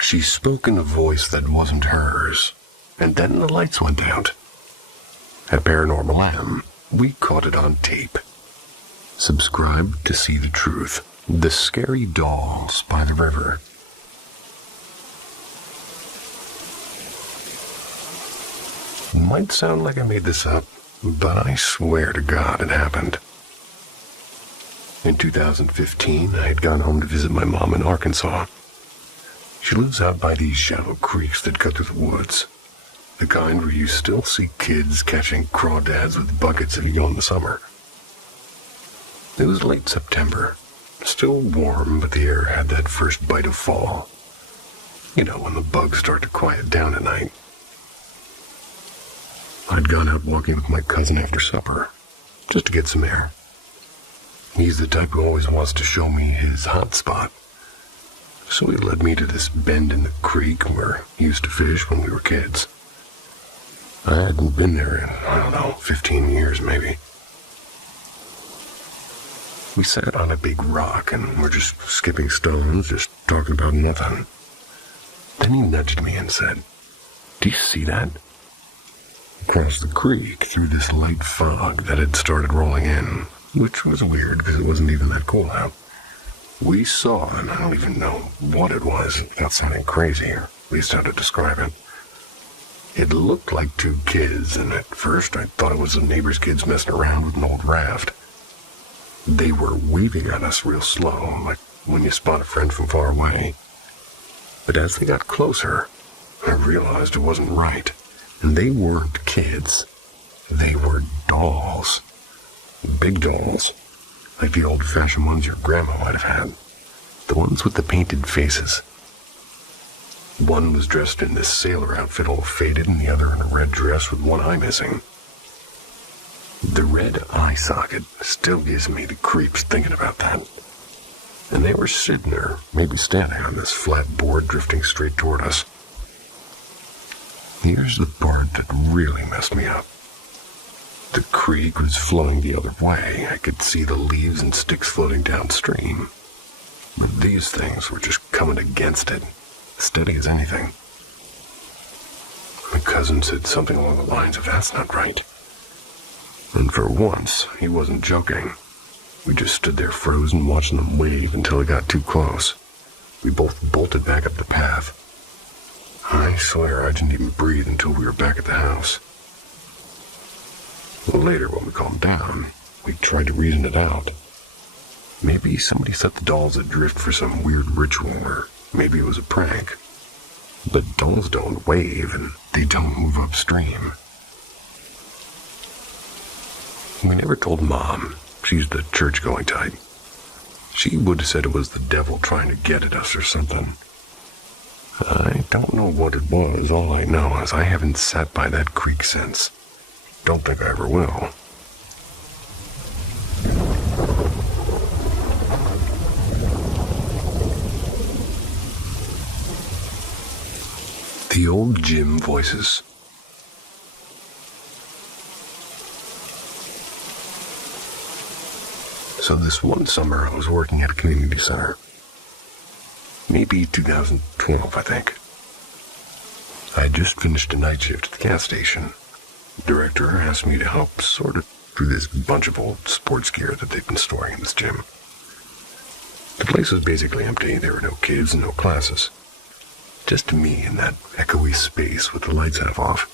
She spoke in a voice that wasn't hers, and then the lights went out. At Paranormal M, we caught it on tape. Subscribe to see the truth. The Scary Dolls by the River. It might sound like I made this up, but I swear to God it happened. In 2015, I had gone home to visit my mom in Arkansas. She lives out by these shallow creeks that cut through the woods. The kind where you still see kids catching crawdads with buckets if you go in the summer. It was late September. Still warm, but the air had that first bite of fall. You know, when the bugs start to quiet down at night. I'd gone out walking with my cousin after supper, just to get some air. He's the type who always wants to show me his hot spot. So he led me to this bend in the creek where he used to fish when we were kids. I hadn't been there in, 15 years maybe. We sat on a big rock and were just skipping stones, just talking about nothing. Then he nudged me and said, "Do you see that?" Across the creek, through this light fog that had started rolling in, which was weird because it wasn't even that cold out. We saw, and I don't even know what it was without sounding crazy, or at least how to describe it. It looked like two kids, and at first I thought it was the neighbor's kids messing around with an old raft. They were waving at us real slow, like when you spot a friend from far away. But as they got closer, I realized it wasn't right. And they weren't kids. They were dolls. Big dolls. Like the old-fashioned ones your grandma might have had. The ones with the painted faces. One was dressed in this sailor outfit all faded, and the other in a red dress with one eye missing. The red eye socket still gives me the creeps thinking about that. And they were sitting there, maybe standing on this flat board drifting straight toward us. Here's the part that really messed me up. The creek was flowing the other way. I could see the leaves and sticks floating downstream. But these things were just coming against it, steady as anything. My cousin said something along the lines of, "That's not right." And for once, he wasn't joking. We just stood there frozen watching them wave until it got too close. We both bolted back up the path. I swear I didn't even breathe until we were back at the house. Well, later when we calmed down, we tried to reason it out. Maybe somebody set the dolls adrift for some weird ritual, or maybe it was a prank. But dolls don't wave, and they don't move upstream. We never told Mom. She's the church-going type. She would have said it was the devil trying to get at us or something. I don't know what it was. All I know is I haven't sat by that creek since. Don't think I ever will. The old gym voices. So this one summer I was working at a community center. Maybe 2012, I think. I had just finished a night shift at the gas station. The director asked me to help sort of through this bunch of old sports gear that they've been storing in this gym. The place was basically empty. There were no kids and no classes. Just me in that echoey space with the lights half off.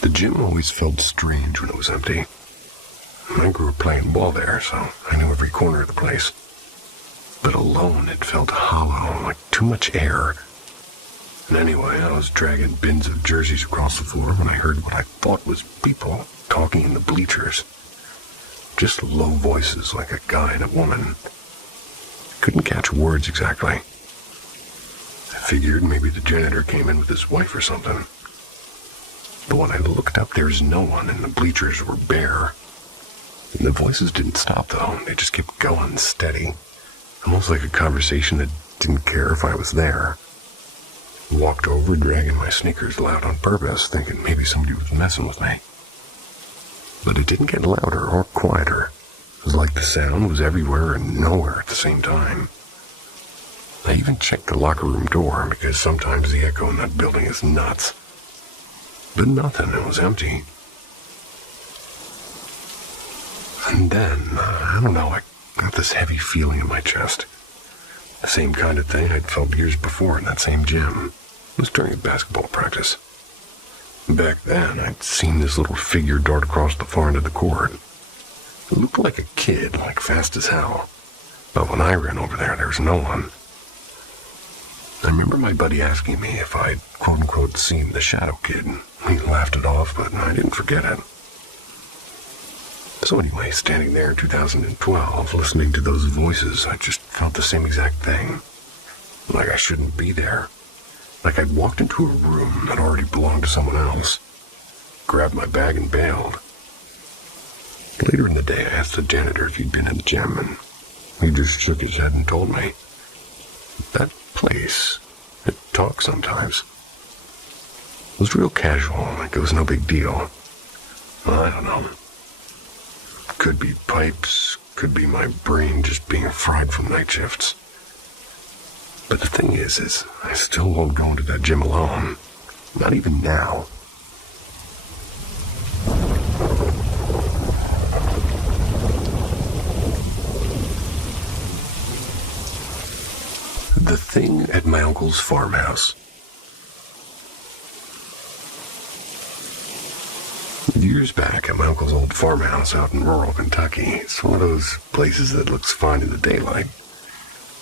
The gym always felt strange when it was empty. I grew up playing ball there, so I knew every corner of the place. But alone, it felt hollow, like too much air. And anyway, I was dragging bins of jerseys across the floor when I heard what I thought was people talking in the bleachers. Just low voices like a guy and a woman. Couldn't catch words exactly. I figured maybe the janitor came in with his wife or something. But when I looked up, there was no one, and the bleachers were bare. And the voices didn't stop, though. They just kept going steady. Almost like a conversation that didn't care if I was there. Walked over, dragging my sneakers loud on purpose, thinking maybe somebody was messing with me. But it didn't get louder or quieter. It was like the sound was everywhere and nowhere at the same time. I even checked the locker room door because sometimes the echo in that building is nuts. But nothing, it was empty. And then, I don't know, I got this heavy feeling in my chest. The same kind of thing I'd felt years before in that same gym. It was during a basketball practice. Back then, I'd seen this little figure dart across the far end of the court. It looked like a kid, like fast as hell. But when I ran over there was no one. I remember my buddy asking me if I'd quote-unquote seen the shadow kid. He laughed it off, but I didn't forget it. So anyway, standing there in 2012, listening to those voices, I just felt the same exact thing. Like I shouldn't be there. Like I'd walked into a room that already belonged to someone else. Grabbed my bag and bailed. Later in the day, I asked the janitor if he'd been in the gym, and he just shook his head and told me. That place, it talks sometimes. It was real casual, like it was no big deal. Well, I don't know. Could be pipes, could be my brain just being fried from night shifts. But the thing is I still won't go into that gym alone. Not even now. The thing at my uncle's farmhouse. Years back at my uncle's old farmhouse out in rural Kentucky, it's one of those places that looks fine in the daylight.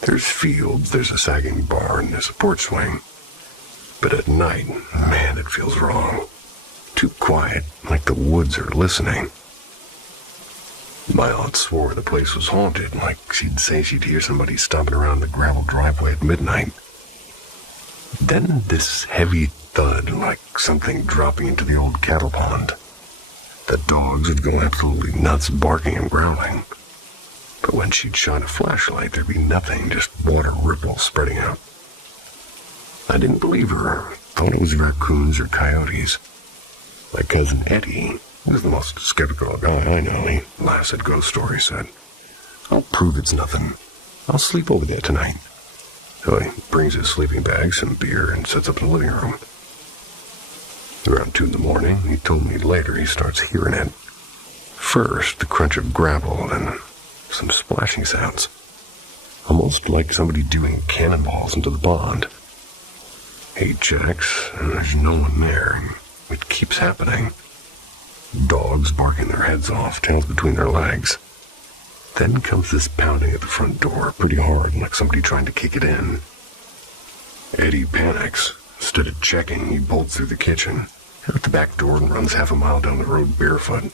There's fields, there's a sagging barn, there's a porch swing. But at night, man, it feels wrong. Too quiet, like the woods are listening. My aunt swore the place was haunted, like she'd say she'd hear somebody stomping around the gravel driveway at midnight. Then this heavy thud, like something dropping into the old cattle pond. The dogs would go absolutely nuts, barking and growling. But when she'd shine a flashlight, there'd be nothing, just water ripples spreading out. I didn't believe her. Thought it was raccoons or coyotes. My cousin Eddie was the most skeptical guy I know. He laughs at ghost stories, said, "I'll prove it's nothing. I'll sleep over there tonight." So he brings his sleeping bag, some beer, and sets up in the living room. Around 2 a.m, he told me later he starts hearing it. First, the crunch of gravel, then some splashing sounds. Almost like somebody doing cannonballs into the pond. He checks, and there's no one there. It keeps happening. Dogs barking their heads off, tails between their legs. Then comes this pounding at the front door, pretty hard, like somebody trying to kick it in. Eddie panics. Instead of checking, he bolts through the kitchen, out the back door, and runs half a mile down the road barefoot.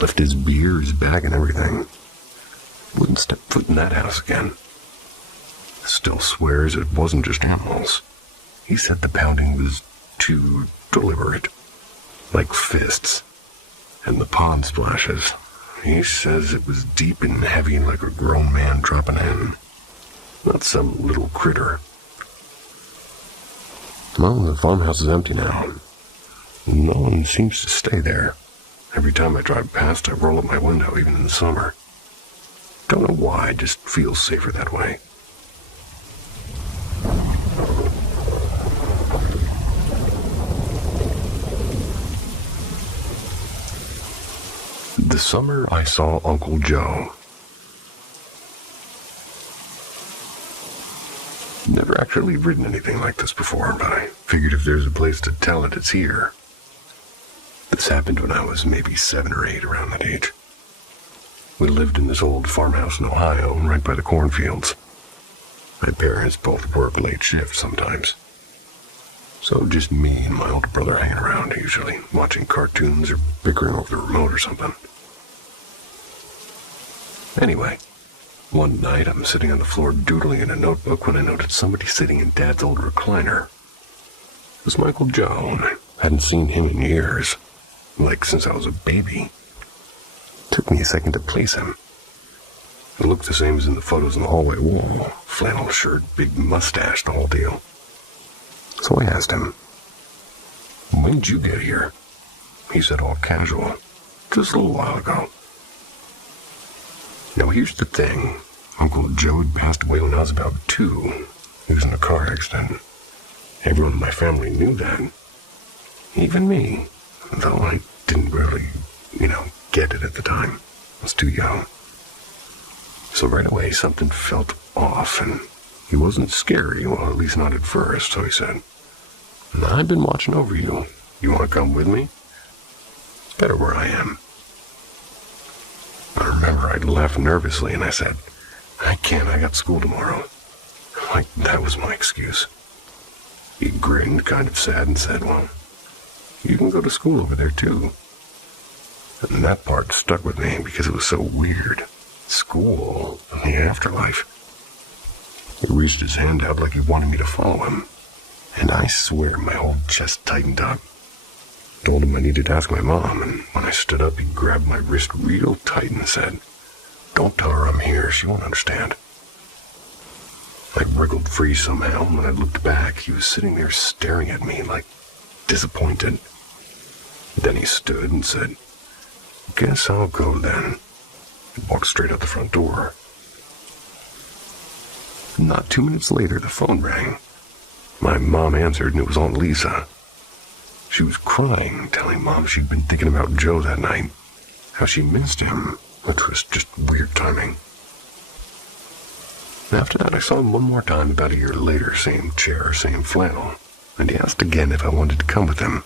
Left his beer, his bag, and everything. Wouldn't step foot in that house again. Still swears it wasn't just animals. He said the pounding was too deliberate. Like fists. And the pond splashes. He says it was deep and heavy, like a grown man dropping in. Not some little critter. Well, the farmhouse is empty now. No one seems to stay there. Every time I drive past, I roll up my window, even in the summer. Don't know why, I just feel safer that way. The summer I saw Uncle Joe. Never actually written anything like this before, but I figured if there's a place to tell it, it's here. This happened when I was maybe 7 or 8, around that age. We lived in this old farmhouse in Ohio, right by the cornfields. My parents both work late shifts sometimes. So just me and my older brother hanging around, usually watching cartoons or bickering over the remote or something. Anyway, one night I'm sitting on the floor doodling in a notebook when I noticed somebody sitting in Dad's old recliner. It was Uncle Joe, and I hadn't seen him in years, like since I was a baby. Took me a second to place him. It looked the same as in the photos on the hallway wall. Flannel shirt, big mustache, the whole deal. So I asked him, "When did you get here?" He said all casual, just a little while ago. Now here's the thing. Uncle Joe had passed away when I was about 2. He was in a car accident. Everyone in my family knew that. Even me. Though I didn't really, get it at the time. I was too young. So right away something felt off, and he wasn't scary, well, at least not at first, so he said, I've been watching over you. You want to come with me? It's better where I am. I remember I'd laughed nervously, and I said, I can't, I got school tomorrow. Like, that was my excuse. He grinned, kind of sad, and said, well, you can go to school over there, too. And that part stuck with me because it was so weird. School in the afterlife. He reached his hand out like he wanted me to follow him. And I swear my whole chest tightened up. Told him I needed to ask my mom, and when I stood up, he grabbed my wrist real tight and said, don't tell her I'm here, she won't understand. I wriggled free somehow, and when I looked back, he was sitting there staring at me like disappointed. Then he stood and said, guess I'll go then. He walked straight out the front door. Not 2 minutes later, the phone rang. My mom answered, and it was Aunt Lisa. She was crying, telling Mom she'd been thinking about Joe that night, how she missed him, which was just weird timing. After that, I saw him one more time about a year later, same chair, same flannel, and he asked again if I wanted to come with him,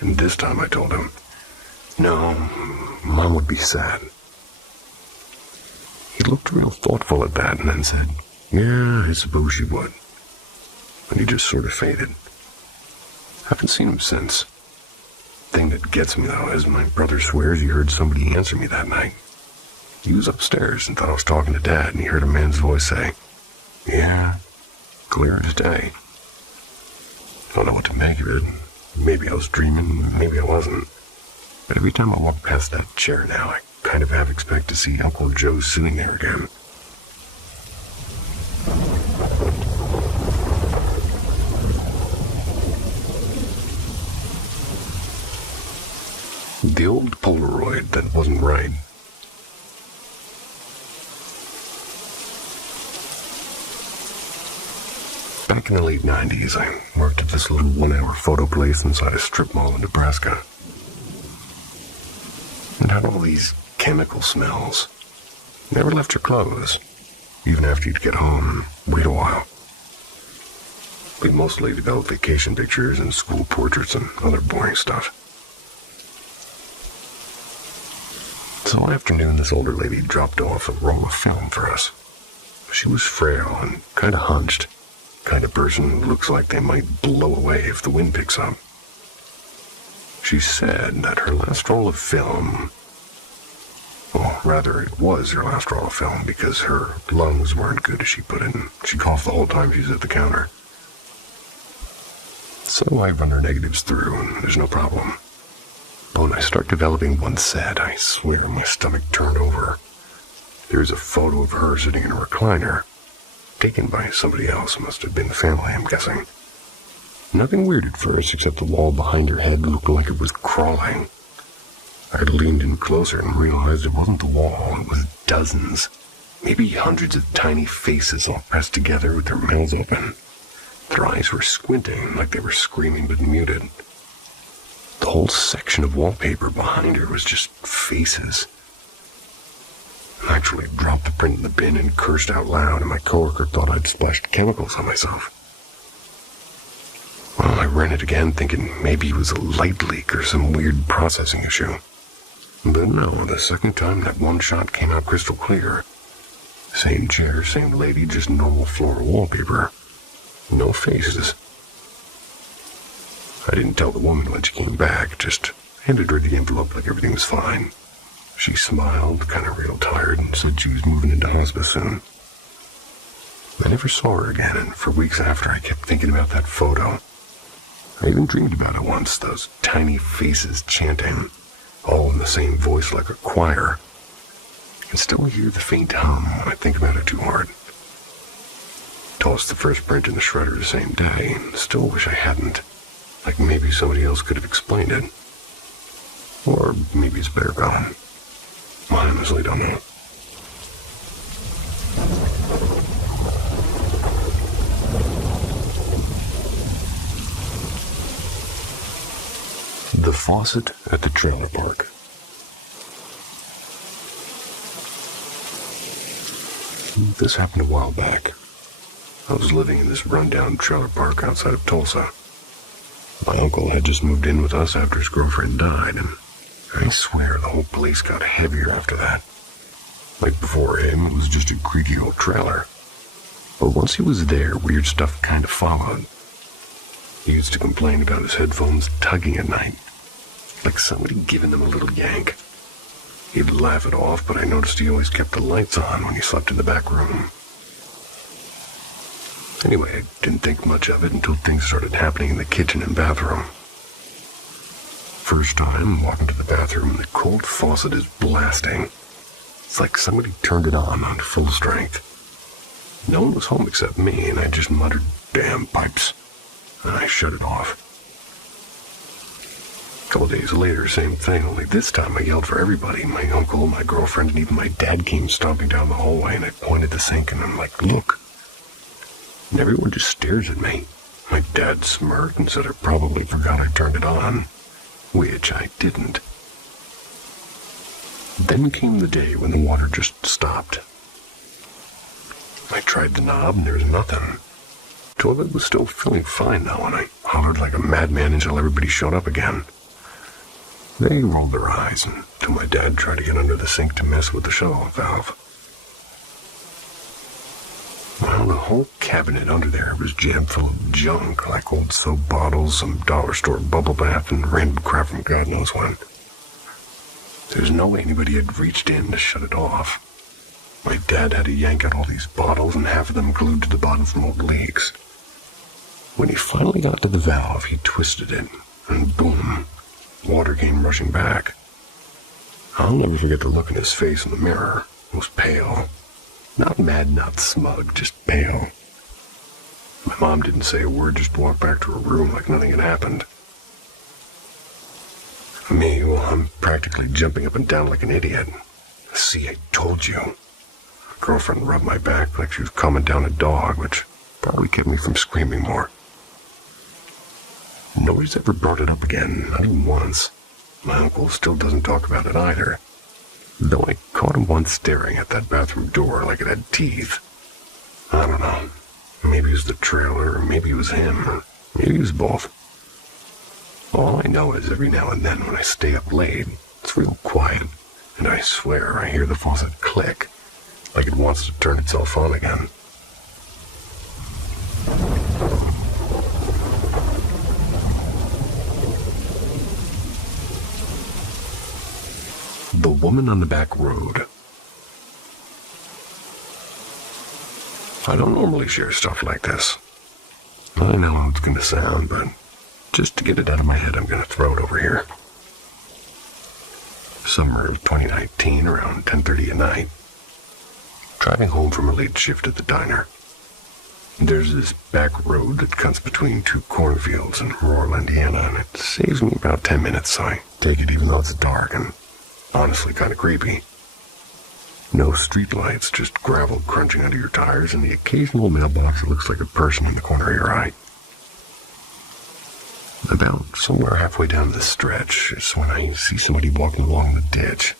and this time I told him, no, Mom would be sad. He looked real thoughtful at that and then said, yeah, I suppose she would. And he just sort of faded. Haven't seen him since. Thing that gets me, though, is my brother swears he heard somebody answer me that night. He was upstairs and thought I was talking to Dad, and he heard a man's voice say, yeah, clear as day. I don't know what to make of it. Maybe I was dreaming, maybe I wasn't. But every time I walk past that chair now, I kind of half expect to see Uncle Joe sitting there again. The old Polaroid that wasn't right. Back in the late 90s, I worked at this little 1-hour photo place inside a strip mall in Nebraska. It had all these chemical smells. Never left your clothes, even after you'd get home and wait a while. We mostly developed vacation pictures and school portraits and other boring stuff. So one afternoon, this older lady dropped off a roll of film for us. She was frail and kind of hunched. Kind of person who looks like they might blow away if the wind picks up. She said that her last roll of film, well, rather it was her last roll of film because her lungs weren't good, as she put it, and she coughed the whole time she was at the counter. So I run her negatives through, and there's no problem. But when I start developing one set, I swear my stomach turned over. There's a photo of her sitting in a recliner, taken by somebody else. Must have been the family, I'm guessing. Nothing weird at first, except the wall behind her head looked like it was crawling. I leaned in closer and realized it wasn't the wall, it was dozens, maybe hundreds of tiny faces all pressed together with their mouths open. Their eyes were squinting like they were screaming but muted. The whole section of wallpaper behind her was just faces. I actually dropped the print in the bin and cursed out loud, and my coworker thought I'd splashed chemicals on myself. Well, I ran it again, thinking maybe it was a light leak or some weird processing issue. But no, the second time that one shot came out crystal clear. Same chair, same lady, just normal floral wallpaper. No faces. I didn't tell the woman when she came back, just handed her the envelope like everything was fine. She smiled, kind of real tired, and said she was moving into hospice soon. I never saw her again, and for weeks after I kept thinking about that photo. I even dreamed about it once, those tiny faces chanting, all in the same voice like a choir. I can still hear the faint hum when I think about it too hard. Tossed the first print in the shredder the same day, and still wish I hadn't. Like maybe somebody else could have explained it. Or maybe it's better gone. I honestly don't know. The faucet at the trailer park. This happened a while back. I was living in this rundown trailer park outside of Tulsa. My uncle had just moved in with us after his girlfriend died, and I swear the whole place got heavier after that. Like before him, it was just a creaky old trailer. But once he was there, weird stuff kind of followed. He used to complain about his headphones tugging at night, like somebody giving them a little yank. He'd laugh it off, but I noticed he always kept the lights on when he slept in the back room. Anyway, I didn't think much of it until things started happening in the kitchen and bathroom. First time, walking to the bathroom, and the cold faucet is blasting. It's like somebody turned it on full strength. No one was home except me, and I just muttered, "Damn pipes," and I shut it off. A couple days later, same thing, only this time I yelled for everybody. My uncle, my girlfriend, and even my dad came stomping down the hallway, and I pointed the sink, and I'm like, "Look." And everyone just stares at me. My dad smirked and said I probably forgot I turned it on, which I didn't. Then came the day when the water just stopped. I tried the knob and there was nothing. The toilet was still feeling fine though, and I hollered like a madman until everybody showed up again. They rolled their eyes until my dad tried to get under the sink to mess with the shut-off valve. Well, the whole cabinet under there was jammed full of junk, like old soap bottles, some dollar store bubble bath, and random crap from God knows when. There's no way anybody had reached in to shut it off. My dad had to yank out all these bottles, and half of them glued to the bottom from old leaks. When he finally got to the valve, he twisted it, and boom, water came rushing back. I'll never forget the look in his face in the mirror. It was pale. Not mad, not smug, just pale. My mom didn't say a word, just walked back to her room like nothing had happened. Me, well, I'm practically jumping up and down like an idiot. "See, I told you." My girlfriend rubbed my back like she was calming down a dog, which probably kept me from screaming more. Nobody's ever brought it up again, not even once. My uncle still doesn't talk about it either. Though I caught him once staring at that bathroom door like it had teeth. I don't know. Maybe it was the trailer, or maybe it was him, or maybe it was both. All I know is every now and then when I stay up late, it's real quiet, and I swear I hear the faucet click, like it wants to turn itself on again. The woman on the back road. I don't normally share stuff like this. I know how it's going to sound, but just to get it out of my head, I'm going to throw it over here. Summer of 2019, around 10:30 at night. Driving home from a late shift at the diner. There's this back road that cuts between two cornfields in rural Indiana, and it saves me about 10 minutes, so I take it even though it's dark and honestly kind of creepy. No streetlights, just gravel crunching under your tires and the occasional mailbox that looks like a person in the corner of your eye. About somewhere halfway down the stretch is when I see somebody walking along the ditch.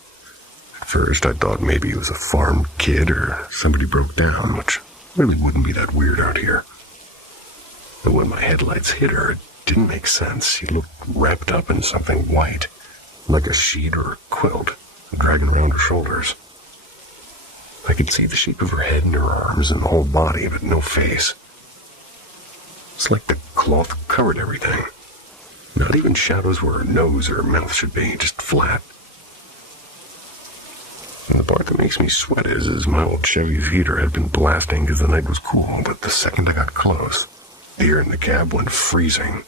At first I thought maybe it was a farm kid or somebody broke down, which really wouldn't be that weird out here. But when my headlights hit her, it didn't make sense. She looked wrapped up in something white, like a sheet or a quilt, dragging around her shoulders. I could see the shape of her head and her arms and the whole body, but no face. It's like the cloth covered everything. Not even shadows where her nose or her mouth should be, just flat. And the part that makes me sweat is my old Chevy heater had been blasting because the night was cool, but the second I got close, the air in the cab went freezing.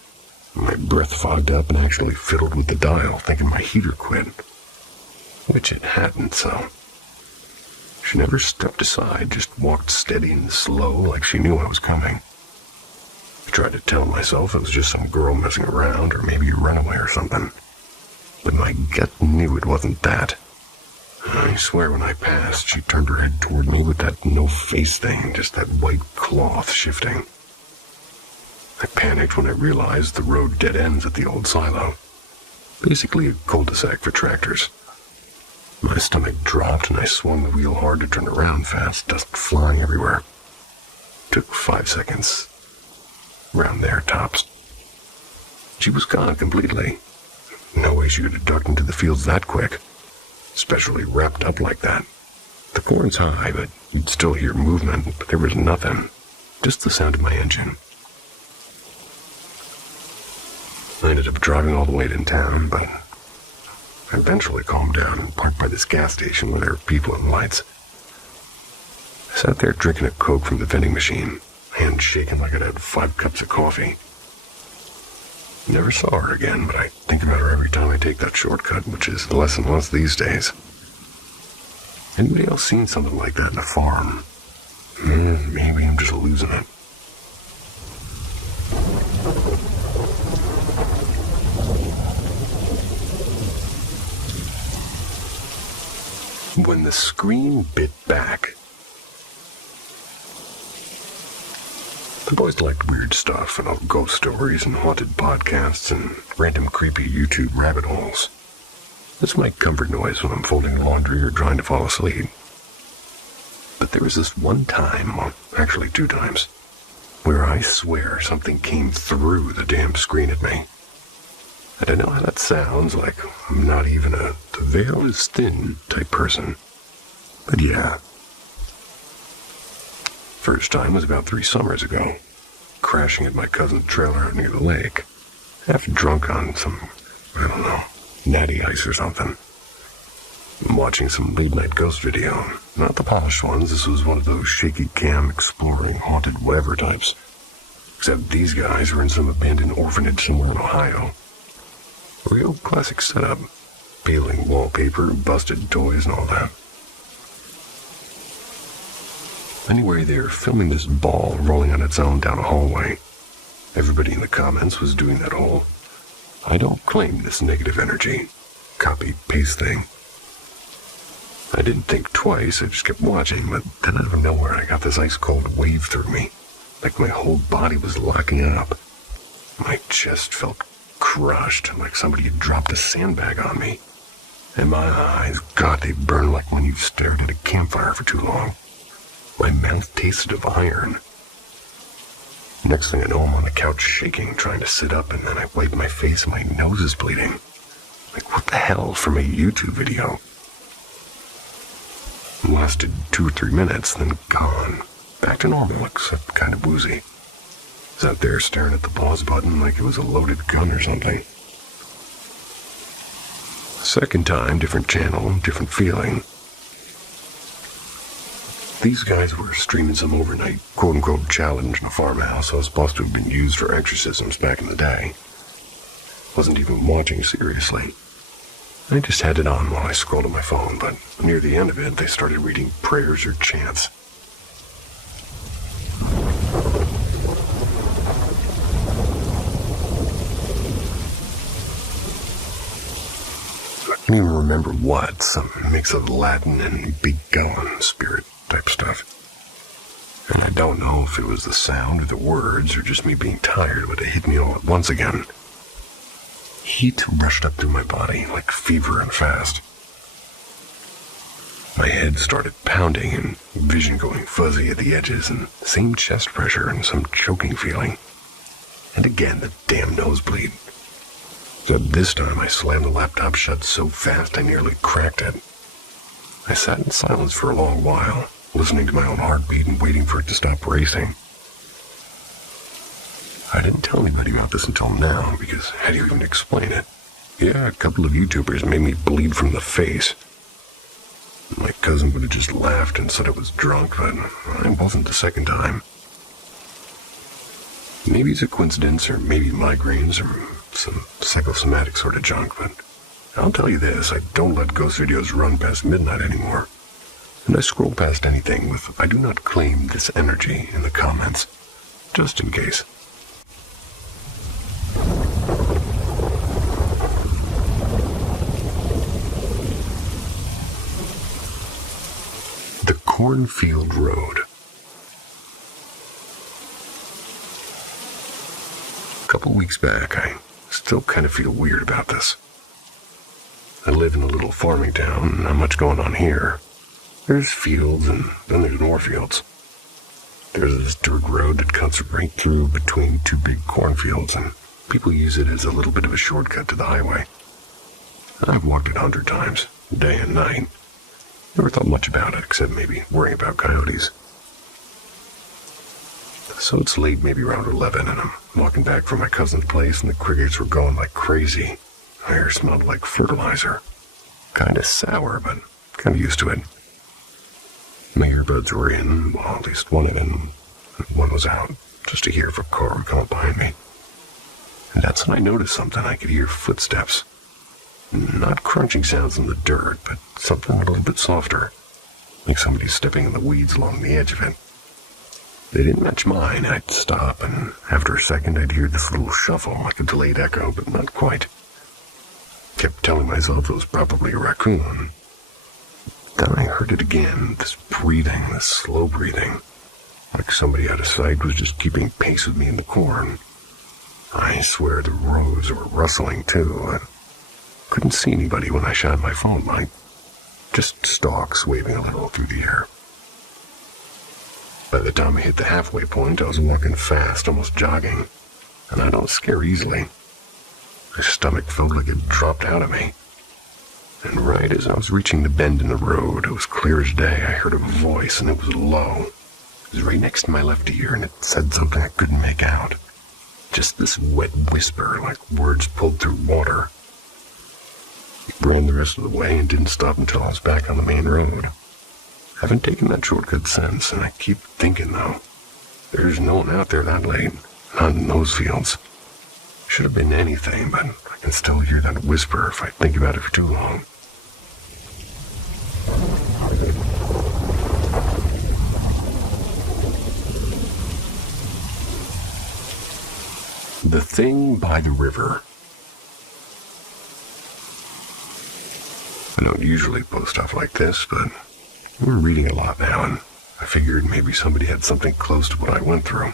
My breath fogged up and actually fiddled with the dial, thinking my heater quit. Which it hadn't, so. She never stepped aside, just walked steady and slow like she knew I was coming. I tried to tell myself it was just some girl messing around or maybe a runaway or something. but my gut knew it wasn't that. I swear when I passed, she turned her head toward me with that no-face thing, just that white cloth shifting. I panicked when I realized the road dead ends at the old silo. Basically a cul-de-sac for tractors. My stomach dropped and I swung the wheel hard to turn around fast, dust flying everywhere. Took 5 seconds. Around there, tops. She was gone completely. No way she could have ducked into the fields that quick. Especially wrapped up like that. The corn's high, but you'd still hear movement, but there was nothing. Just the sound of my engine. I ended up driving all the way to town, but I eventually calmed down and parked by this gas station where there were people and lights. I sat there drinking a Coke from the vending machine, hand shaking like I'd had 5 cups of coffee. Never saw her again, but I think about her every time I take that shortcut, which is less and less these days. Anybody else seen something like that in a farm? Maybe I'm just losing it. When the screen bit back, the boys liked weird stuff and all ghost stories and haunted podcasts and random creepy YouTube rabbit holes. It's my comfort noise when I'm folding laundry or trying to fall asleep. But there was this one time, well, actually 2 times, where I swear something came through the damn screen at me. And I know how that sounds, like I'm not even a the veil is thin type person. But yeah. First time was about 3 summers ago, crashing at my cousin's trailer out near the lake, half drunk on some, I don't know, natty ice or something. I'm watching some late-night ghost video, not the polished ones. This was one of those shaky cam exploring haunted whatever types. Except these guys were in some abandoned orphanage somewhere in Ohio. Real classic setup, peeling wallpaper, busted toys and all that. Anyway, they were filming this ball rolling on its own down a hallway. Everybody in the comments was doing that whole I don't claim this negative energy copy-paste thing. I didn't think twice, I just kept watching, but then out of nowhere I got this ice-cold wave through me, like my whole body was locking up. My chest felt crushed, like somebody had dropped a sandbag on me. And my eyes, God, they burned like when you've stared at a campfire for too long. My mouth tasted of iron. Next thing I know, I'm on the couch shaking, trying to sit up, and then I wipe my face and my nose is bleeding. Like, what the hell, from a YouTube video? It lasted 2 or 3 minutes, then gone. Back to normal, except kind of woozy. Sat there staring at the pause button like it was a loaded gun or something. Second time, different channel, different feeling. These guys were streaming some overnight quote-unquote challenge in a farmhouse that was supposed to have been used for exorcisms back in the day. Wasn't even watching seriously. I just had it on while I scrolled on my phone, but near the end of it, they started reading prayers or chants. I don't even remember what, some mix of Latin and be gone spirit type stuff. And I don't know if it was the sound or the words or just me being tired, but it hit me all at once again. Heat rushed up through my body like fever and fast. My head started pounding and vision going fuzzy at the edges and same chest pressure and some choking feeling. And again, the damn nosebleed. But this time I slammed the laptop shut so fast I nearly cracked it. I sat in silence for a long while, listening to my own heartbeat and waiting for it to stop racing. I didn't tell anybody about this until now, because how do you even explain it? Yeah, a couple of YouTubers made me bleed from the face. My cousin would have just laughed and said I was drunk, but I wasn't the second time. Maybe it's a coincidence, or maybe migraines, or some psychosomatic sort of junk, but I'll tell you this, I don't let ghost videos run past midnight anymore. And I scroll past anything with I do not claim this energy in the comments, just in case. Cornfield Road. A couple weeks back, I still kind of feel weird about this. I live in a little farming town, not much going on here. There's fields, and then there's more fields. There's this dirt road that cuts right through between two big cornfields, and people use it as a little bit of a shortcut to the highway. I've walked it 100 times, day and night. Never thought much about it, except maybe worrying about coyotes. So it's late, maybe around 11, and I'm walking back from my cousin's place, and the crickets were going like crazy. My air smelled like fertilizer. Kinda sour, but kinda used to it. My earbuds were in, well, at least one of them. One was out, just to hear if a car would come up behind me. And that's when I noticed something. I could hear footsteps. Not crunching sounds in the dirt, but something a little bit softer. Like somebody stepping in the weeds along the edge of it. They didn't match mine. I'd stop, and after a second I'd hear this little shuffle, like a delayed echo, but not quite. Kept telling myself it was probably a raccoon. Then I heard it again, this breathing, this slow breathing. Like somebody out of sight was just keeping pace with me in the corn. I swear the rows were rustling too. I couldn't see anybody when I shined my phone light. Just stalks waving a little through the air. By the time I hit the halfway point, I was walking fast, almost jogging, and I don't scare easily. My stomach felt like it dropped out of me. And right as I was reaching the bend in the road, it was clear as day, I heard a voice, and it was low. It was right next to my left ear, and it said something I couldn't make out. Just this wet whisper, like words pulled through water. It ran the rest of the way and didn't stop until I was back on the main road. I haven't taken that shortcut since, and I keep thinking, though, there's no one out there that late, not in those fields. Should have been anything, but I can still hear that whisper if I think about it for too long. The Thing by the River. I don't usually post stuff like this, but we're reading a lot now, and I figured maybe somebody had something close to what I went through.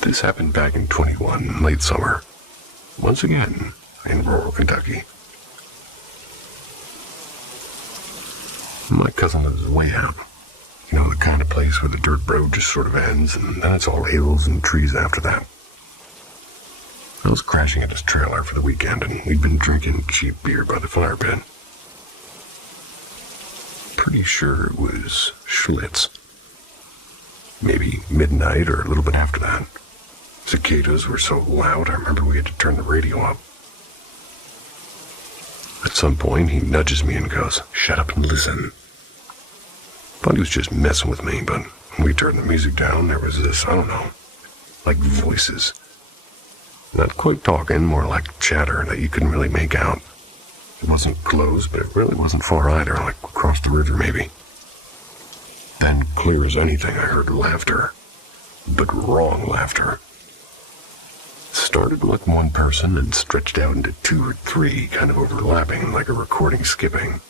This happened back in 21, late summer. Once again, in rural Kentucky. My cousin lives way out. You know, the kind of place where the dirt road just sort of ends, and then it's all hills and trees after that. I was crashing at his trailer for the weekend, and we'd been drinking cheap beer by the fire pit. Pretty sure it was Schlitz. Maybe midnight or a little bit after that. Cicadas were so loud, I remember we had to turn the radio up. At some point, he nudges me and goes, "Shut up and listen." Thought he was just messing with me, but when we turned the music down, there was this, I don't know, like voices. Not quite talking, more like chatter that you couldn't really make out. It wasn't close, but it really wasn't far either, like across the river maybe. Then, clear as anything, I heard laughter. But wrong laughter. Started with one person and stretched out into two or three, kind of overlapping, like a recording skipping.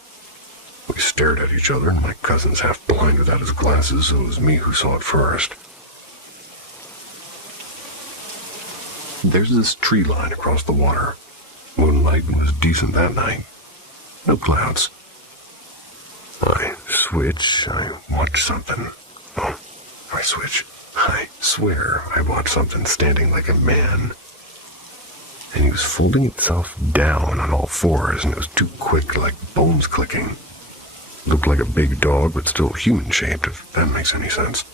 We stared at each other, and my cousin's half blind without his glasses, so it was me who saw it first. There's this tree line across the water. Moonlight was decent that night. No clouds. I watch something. Oh, I switch. I swear I watched something standing like a man. And he was folding itself down on all fours, and it was too quick, like bones clicking. Looked like a big dog, but still human-shaped, if that makes any sense.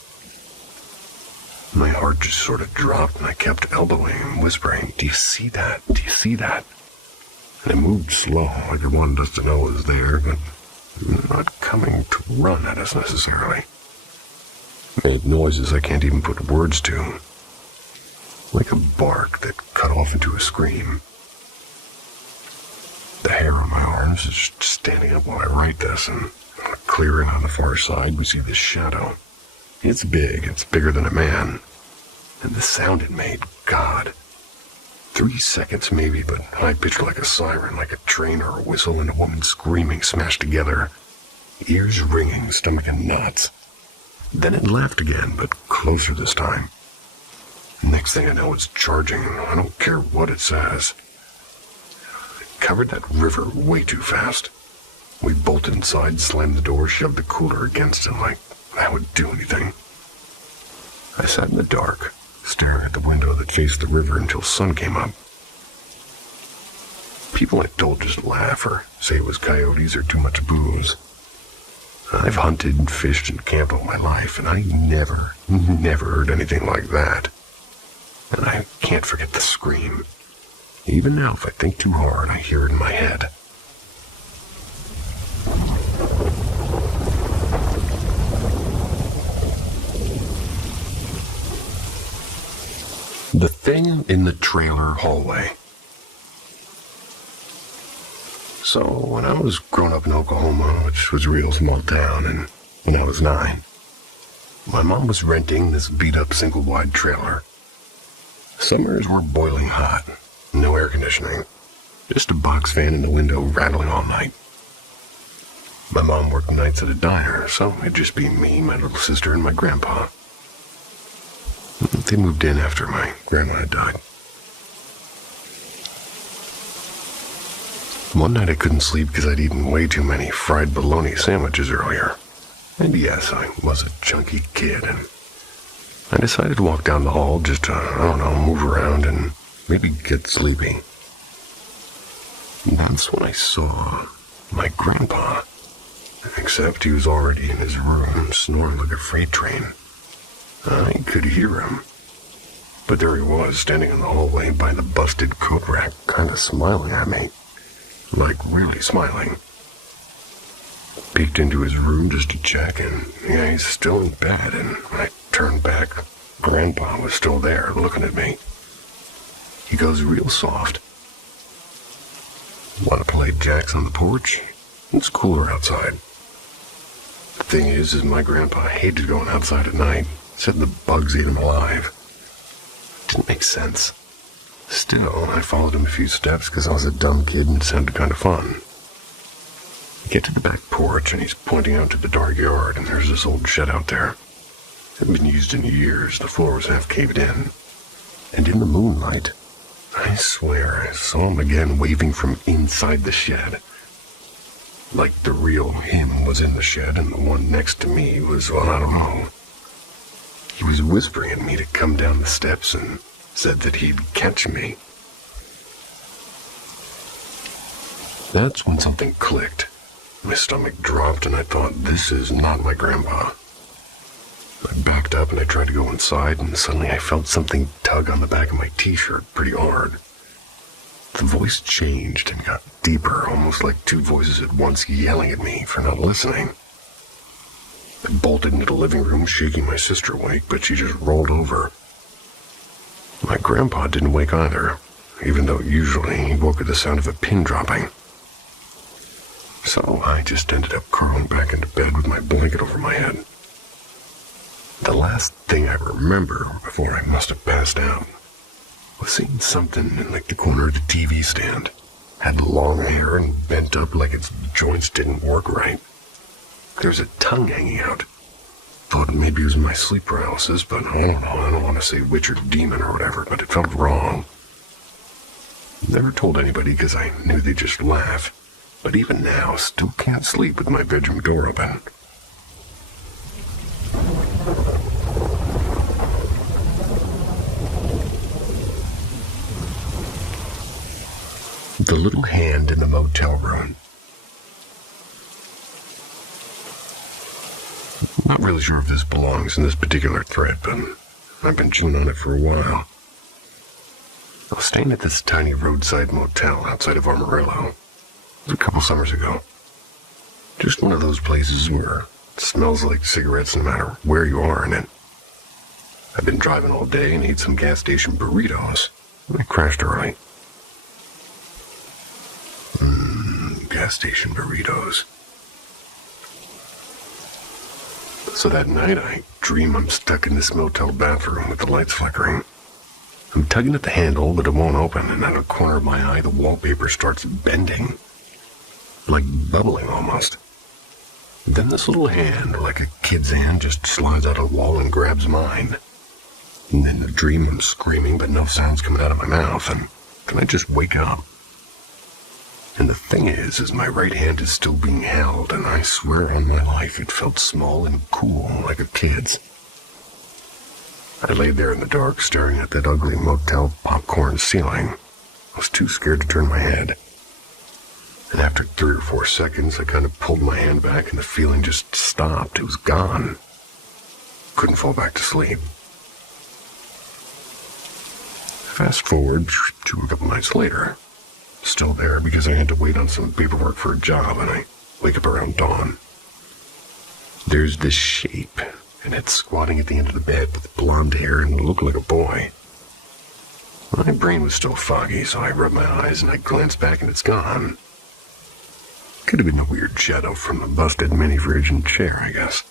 My heart just sort of dropped, and I kept elbowing and whispering, "Do you see that? Do you see that?" And it moved slow, like it wanted us to know it was there, but not coming to run at us necessarily. Made noises I can't even put words to. Like a bark that cut off into a scream. The hair on my arms is just standing up while I write this, and clearing on the far side, we see this shadow. It's big, it's bigger than a man. And the sound it made, God. 3 seconds maybe, but high-pitched like a siren, like a train or a whistle and a woman screaming smashed together. ears ringing, stomach in knots. Then it laughed again, but closer this time. Next thing I know, it's charging. I don't care what it says. It covered that river way too fast. We bolted inside, slammed the door, shoved the cooler against it like that would do anything. I sat in the dark, staring at the window that faced the river until sun came up. People I told just laugh or say it was coyotes or too much booze. I've hunted and fished and camped all my life, and I never heard anything like that. And I can't forget the scream. Even now, if I think too hard, I hear it in my head. The thing in the trailer hallway. So, when I was growing up in Oklahoma, which was a real small town, and when I was 9, my mom was renting this beat-up single-wide trailer. Summers were boiling hot, no air conditioning, just a box fan in the window rattling all night. My mom worked nights at a diner, so it'd just be me, my little sister, and my grandpa. They moved in after my grandma had died. One night I couldn't sleep because I'd eaten way too many fried bologna sandwiches earlier. And yes, I was a chunky kid, and I decided to walk down the hall just to, move around and maybe get sleepy. And that's when I saw my grandpa. Except he was already in his room, snoring like a freight train. I could hear him. But there he was, standing in the hallway by the busted coat rack, kind of smiling at me. Like, really smiling. Peeked into his room just to check, and yeah, he's still in bed, and I turned back. Grandpa was still there, looking at me. He goes real soft. Want to play jacks on the porch? It's cooler outside. The thing is my grandpa hated going outside at night. Said the bugs ate him alive. Didn't make sense. Still, I followed him a few steps because I was a dumb kid and it sounded kind of fun. I get to the back porch and he's pointing out to the dark yard, and there's this old shed out there. It hadn't been used in years. The floor was half caved in. And in the moonlight, I swear I saw him again waving from inside the shed. Like the real him was in the shed and the one next to me was, well, I don't know. He was whispering at me to come down the steps and said that he'd catch me. That's when something clicked. My stomach dropped and I thought, this is not my grandpa. I backed up and I tried to go inside, and suddenly I felt something tug on the back of my t-shirt pretty hard. The voice changed and got deeper, almost like two voices at once yelling at me for not listening. I bolted into the living room, shaking my sister awake, but she just rolled over. My grandpa didn't wake either, even though usually he woke at the sound of a pin dropping. So I just ended up curling back into bed with my blanket over my head. The last thing I remember before I must have passed out was seeing something in like the corner of the TV stand. Had long hair and bent up like its joints didn't work right. There was a tongue hanging out. Thought maybe it was my sleep paralysis, but I don't know. I don't want to say witch or demon or whatever, but it felt wrong. Never told anybody because I knew they'd just laugh. But even now, still can't sleep with my bedroom door open. The little hand in the motel room. Not really sure if this belongs in this particular thread, but I've been chewing on it for a while. I was staying at this tiny roadside motel outside of Amarillo. It was a couple summers ago. Just one of those places where it smells like cigarettes no matter where you are in it. I've been driving all day and ate some gas station burritos. I crashed early. Gas station burritos. So that night I dream I'm stuck in this motel bathroom with the lights flickering. I'm tugging at the handle, but it won't open, and out of the corner of my eye the wallpaper starts bending. Like bubbling almost. Then this little hand, like a kid's hand, just slides out of the wall and grabs mine. And in the dream, I'm screaming, but no sound's coming out of my mouth, and then I just wake up. And the thing is my right hand is still being held, and I swear on my life it felt small and cool like a kid's. I laid there in the dark, staring at that ugly motel popcorn ceiling. I was too scared to turn my head. And after 3 or 4 seconds, I kind of pulled my hand back, and the feeling just stopped. It was gone. Couldn't fall back to sleep. Fast forward to a couple nights later. Still there because I had to wait on some paperwork for a job, and I wake up around dawn. There's this shape, and it's squatting at the end of the bed with blonde hair and looked like a boy. My brain was still foggy, so I rubbed my eyes and I glanced back and it's gone. Could have been a weird shadow from the busted mini fridge and chair, I guess.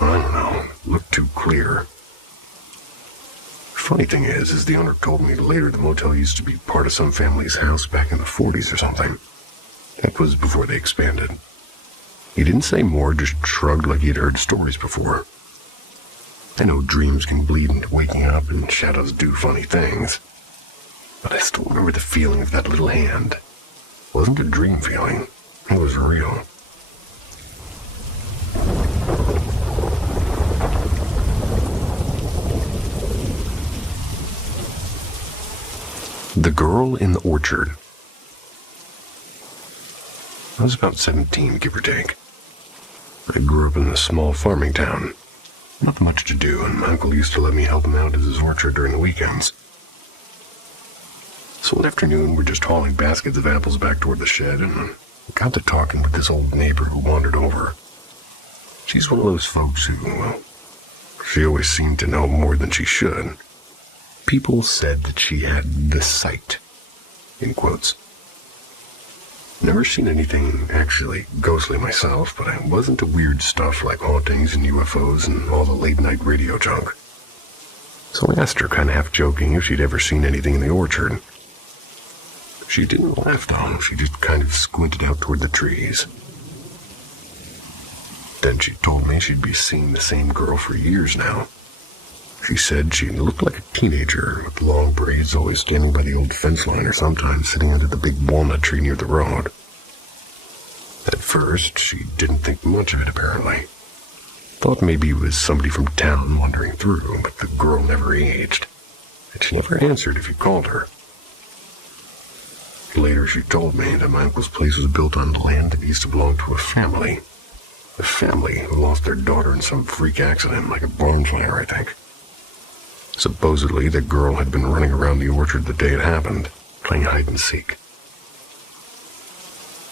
I don't know. Looked too clear. Funny thing is the owner told me later the motel used to be part of some family's house back in the 40s or something. That was before they expanded. He didn't say more, just shrugged like he'd heard stories before. I know dreams can bleed into waking up and shadows do funny things. But I still remember the feeling of that little hand. It wasn't a dream feeling. It was real. The Girl in the Orchard. I was about 17, give or take. I grew up in a small farming town. Not much to do, and my uncle used to let me help him out at his orchard during the weekends. So one afternoon, we're just hauling baskets of apples back toward the shed, and I got to talking with this old neighbor who wandered over. She's one of those folks who, well, she always seemed to know more than she should. People said that she had the sight, in quotes. Never seen anything actually ghostly myself, but I wasn't into weird stuff like hauntings and UFOs and all the late-night radio junk. So I asked her, kind of half-joking, if she'd ever seen anything in the orchard. She didn't laugh, though. She just kind of squinted out toward the trees. Then she told me she'd been seeing the same girl for years now. She said she looked like a teenager, with long braids, always standing by the old fence line or sometimes sitting under the big walnut tree near the road. At first, she didn't think much of it, apparently. Thought maybe it was somebody from town wandering through, but the girl never aged, and she never answered if you called her. Later, she told me that my uncle's place was built on land that used to belong to a family who lost their daughter in some freak accident, like a barn fire, I think. Supposedly, the girl had been running around the orchard the day it happened, playing hide-and-seek.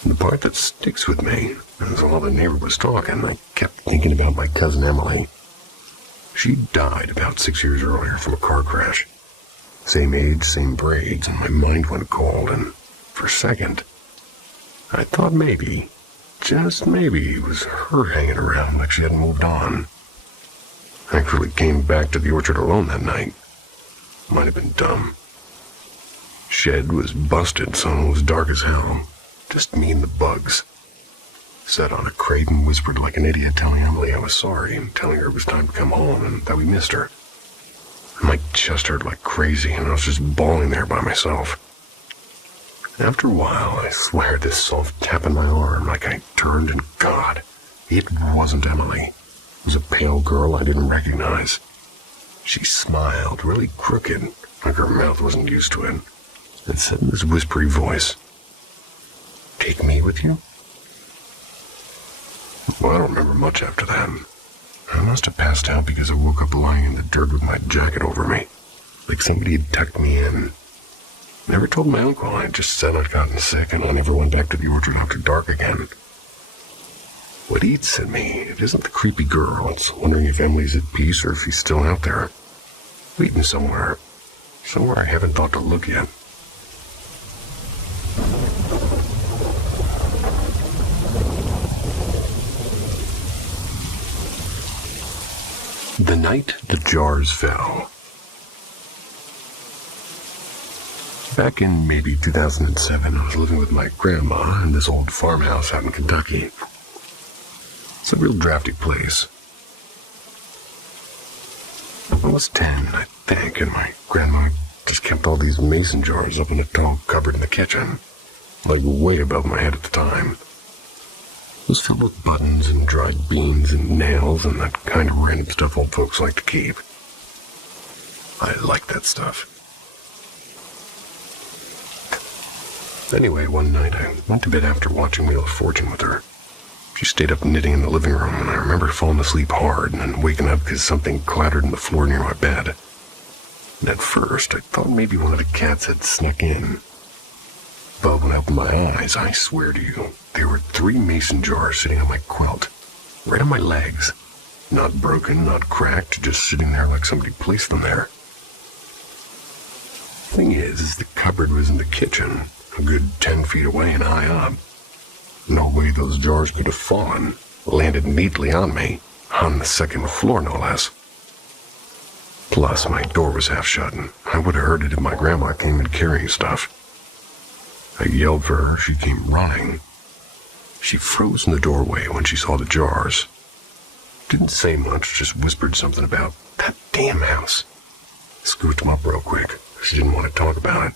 The part that sticks with me is while the neighbor was talking, I kept thinking about my cousin Emily. She died about 6 years earlier from a car crash. Same age, same braids, and my mind went cold, and for a second, I thought maybe, just maybe, it was her hanging around like she hadn't moved on. I actually came back to the orchard alone that night. Might have been dumb. Shed was busted, so it was dark as hell. Just me and the bugs. Sat on a crate and whispered like an idiot, telling Emily I was sorry and telling her it was time to come home and that we missed her. My chest hurt like crazy and I was just bawling there by myself. After a while, I swear this soft tap in my arm, like I turned and God, it wasn't Emily. It was a pale girl I didn't recognize. She smiled, really crooked, like her mouth wasn't used to it, and said in this whispery voice, "Take me with you?" Well, I don't remember much after that. I must have passed out because I woke up lying in the dirt with my jacket over me, like somebody had tucked me in. Never told my uncle. I just said I'd gotten sick and I never went back to the orchard after dark again. What eats at me, it isn't the creepy girl. It's wondering if Emily's at peace or if she's still out there, waiting somewhere I haven't thought to look yet. The night the jars fell. Back in maybe 2007, I was living with my grandma in this old farmhouse out in Kentucky. It's a real drafty place. I was 10, I think, and my grandma just kept all these mason jars up in a tall cupboard in the kitchen, like way above my head at the time. It was filled with buttons and dried beans and nails and that kind of random stuff old folks like to keep. I liked that stuff. Anyway, one night I went to bed after watching Wheel of Fortune with her. She stayed up knitting in the living room, and I remember falling asleep hard and then waking up because something clattered on the floor near my bed. And at first, I thought maybe one of the cats had snuck in. But when I opened my eyes, I swear to you, there were 3 mason jars sitting on my quilt, right on my legs. Not broken, not cracked, just sitting there like somebody placed them there. Thing is the cupboard was in the kitchen, a good 10 feet away and high up. No way those jars could have fallen, landed neatly on me, on the 2nd floor no less. Plus, my door was half shut, and I would have heard it if my grandma came in carrying stuff. I yelled for her, she came running. She froze in the doorway when she saw the jars. Didn't say much, just whispered something about that damn house. Scooped them up real quick. She didn't want to talk about it.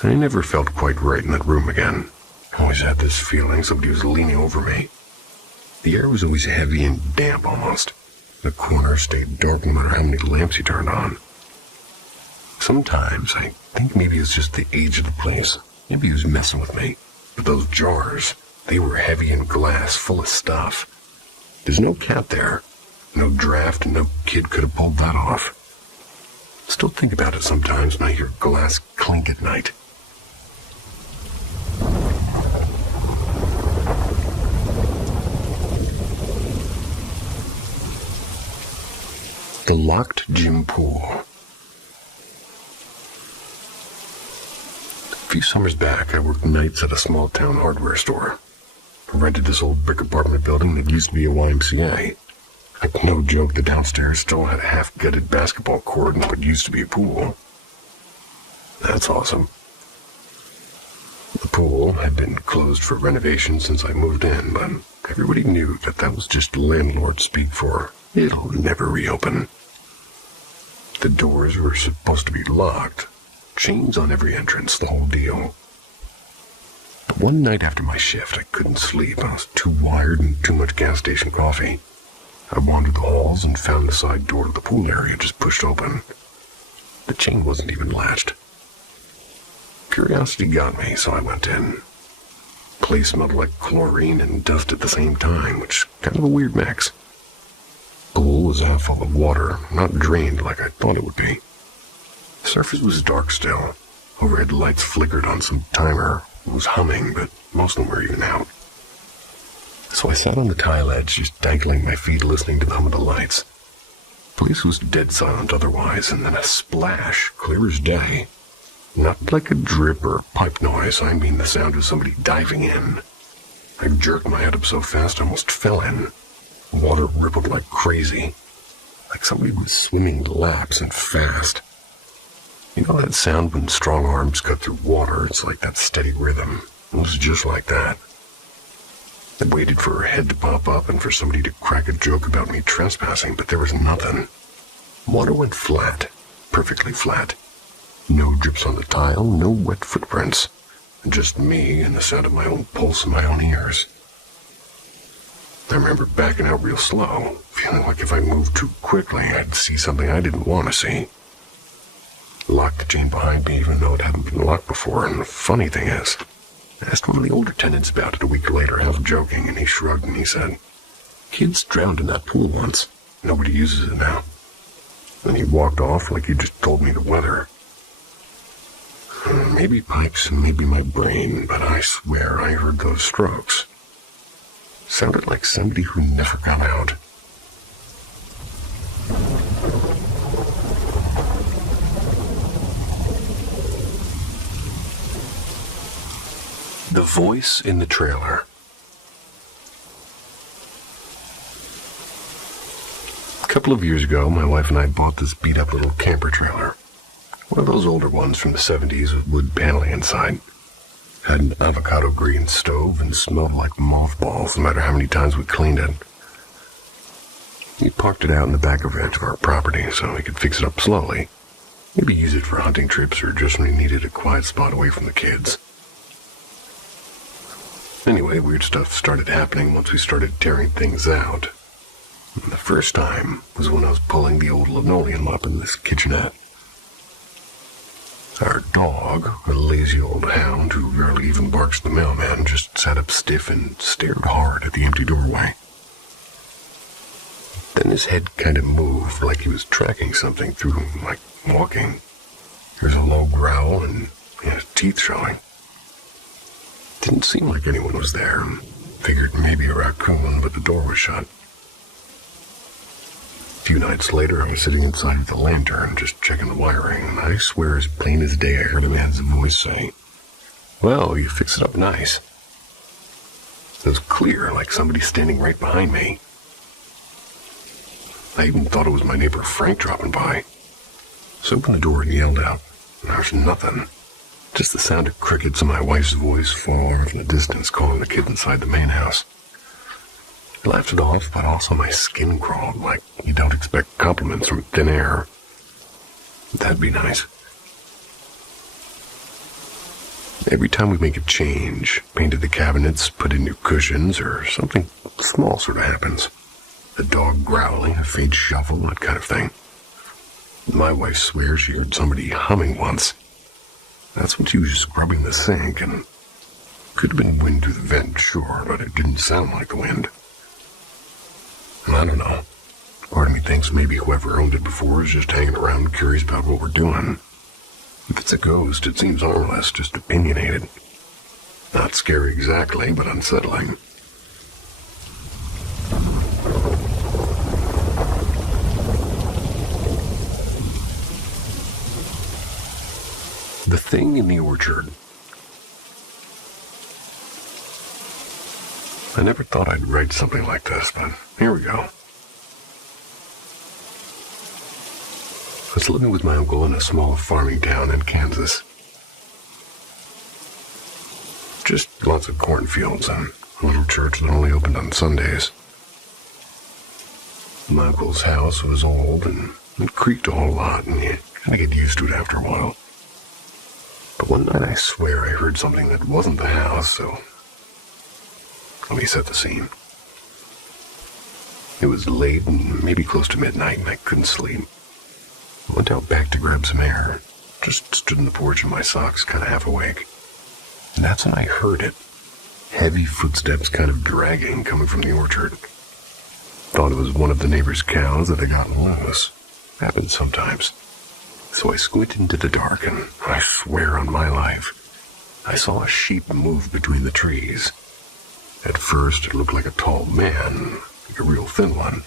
I never felt quite right in that room again. I always had this feeling somebody was leaning over me. The air was always heavy and damp almost. The corner stayed dark no matter how many lamps you turned on. Sometimes I think maybe it was just the age of the place. Maybe he was messing with me. But those jars, they were heavy and glass, full of stuff. There's no cat there. No draft, and no kid could have pulled that off. Still think about it sometimes when I hear glass clink at night. The locked gym pool. A few summers back, I worked nights at a small-town hardware store. I rented this old brick apartment building that used to be a YMCA. Like, no joke, the downstairs still had a half-gutted basketball court and what used to be a pool. That's awesome. The pool had been closed for renovation since I moved in, but everybody knew that was just landlord speak for it'll never reopen. The doors were supposed to be locked. Chains on every entrance, the whole deal. But one night after my shift, I couldn't sleep. I was too wired and too much gas station coffee. I wandered the halls and found the side door to the pool area just pushed open. The chain wasn't even latched. Curiosity got me, so I went in. The place smelled like chlorine and dust at the same time, which kind of a weird mix. The pool was half full of water, not drained like I thought it would be. The surface was dark still. Overhead lights flickered on some timer. It was humming, but most of them were even out. So I sat on the tile edge, just dangling my feet, listening to the hum of the lights. The place was dead silent otherwise, and then a splash, clear as day. Not like a drip or pipe noise, I mean the sound of somebody diving in. I jerked my head up so fast I almost fell in. Water rippled like crazy, like somebody was swimming laps and fast. You know that sound when strong arms cut through water? It's like that steady rhythm. It was just like that. I waited for her head to pop up and for somebody to crack a joke about me trespassing, but there was nothing. Water went flat, perfectly flat. No drips on the tile, no wet footprints. Just me and the sound of my own pulse in my own ears. I remember backing out real slow, feeling like if I moved too quickly, I'd see something I didn't want to see. Locked the chain behind me even though it hadn't been locked before, and the funny thing is, I asked one of the older tenants about it a week later, half joking, and he shrugged and he said, "Kids drowned in that pool once. Nobody uses it now." Then he walked off like he just told me the weather. Maybe pipes, maybe my brain, but I swear I heard those strokes. Sounded like somebody who never got out. The voice in the trailer. A couple of years ago, my wife and I bought this beat-up little camper trailer. One of those older ones from the 70s with wood paneling inside. Had an avocado green stove and smelled like mothballs no matter how many times we cleaned it. We parked it out in the back of edge of our property so we could fix it up slowly. Maybe use it for hunting trips or just when we needed a quiet spot away from the kids. Anyway, weird stuff started happening once we started tearing things out. And the first time was when I was pulling the old linoleum up in this kitchenette. Our dog, a lazy old hound who rarely even barks at the mailman, just sat up stiff and stared hard at the empty doorway. Then his head kind of moved like he was tracking something through, like walking. There was a low growl and he had his teeth showing. Didn't seem like anyone was there. Figured maybe a raccoon, but the door was shut. A few nights later, I was sitting inside with a lantern, just checking the wiring, and I swear as plain as day I heard a man's voice say, "Well, you fixed it up nice." It was clear, like somebody standing right behind me. I even thought it was my neighbor Frank dropping by. So I opened the door and yelled out, and there was nothing. Just the sound of crickets and my wife's voice far off in the distance calling the kids inside the main house. I laughed it off, but also my skin crawled like you don't expect compliments from thin air. That'd be nice. Every time we make a change, painted the cabinets, put in new cushions, or something small sort of happens. A dog growling, a faint shuffle, that kind of thing. My wife swears she heard somebody humming once. That's when she was scrubbing the sink, and could have been wind through the vent, sure, but it didn't sound like the wind. I don't know. Part of me thinks maybe whoever owned it before is just hanging around curious about what we're doing. If it's a ghost, it seems harmless, just opinionated. Not scary exactly, but unsettling. The thing in the orchard. I never thought I'd write something like this, but here we go. I was living with my uncle in a small farming town in Kansas. Just lots of cornfields and a little church that only opened on Sundays. My uncle's house was old and it creaked a whole lot, and you kind of get used to it after a while. But one night I swear I heard something that wasn't the house, so let me set the scene. It was late and maybe close to midnight, and I couldn't sleep. I went out back to grab some air. Just stood in the porch in my socks, kind of half awake. And that's when I heard it. Heavy footsteps kind of dragging, coming from the orchard. Thought it was one of the neighbor's cows that had gotten loose. Happens sometimes. So I squinted into the dark, and I swear on my life, I saw a sheep move between the trees. At first, it looked like a tall man, like a real thin one.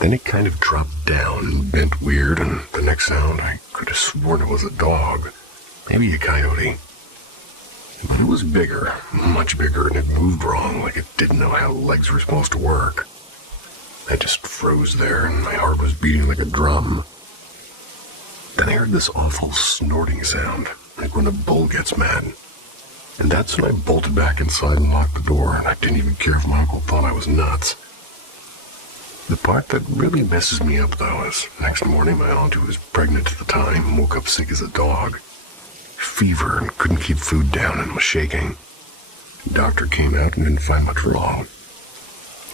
Then it kind of dropped down and bent weird, and the next sound, I could have sworn it was a dog, maybe a coyote. But it was bigger, much bigger, and it moved wrong, like it didn't know how legs were supposed to work. I just froze there, and my heart was beating like a drum. Then I heard this awful snorting sound, like when a bull gets mad. And that's when I bolted back inside and locked the door, and I didn't even care if my uncle thought I was nuts. The part that really messes me up, though, is next morning my aunt, who was pregnant at the time, woke up sick as a dog. Fever and couldn't keep food down and was shaking. The doctor came out and didn't find much wrong.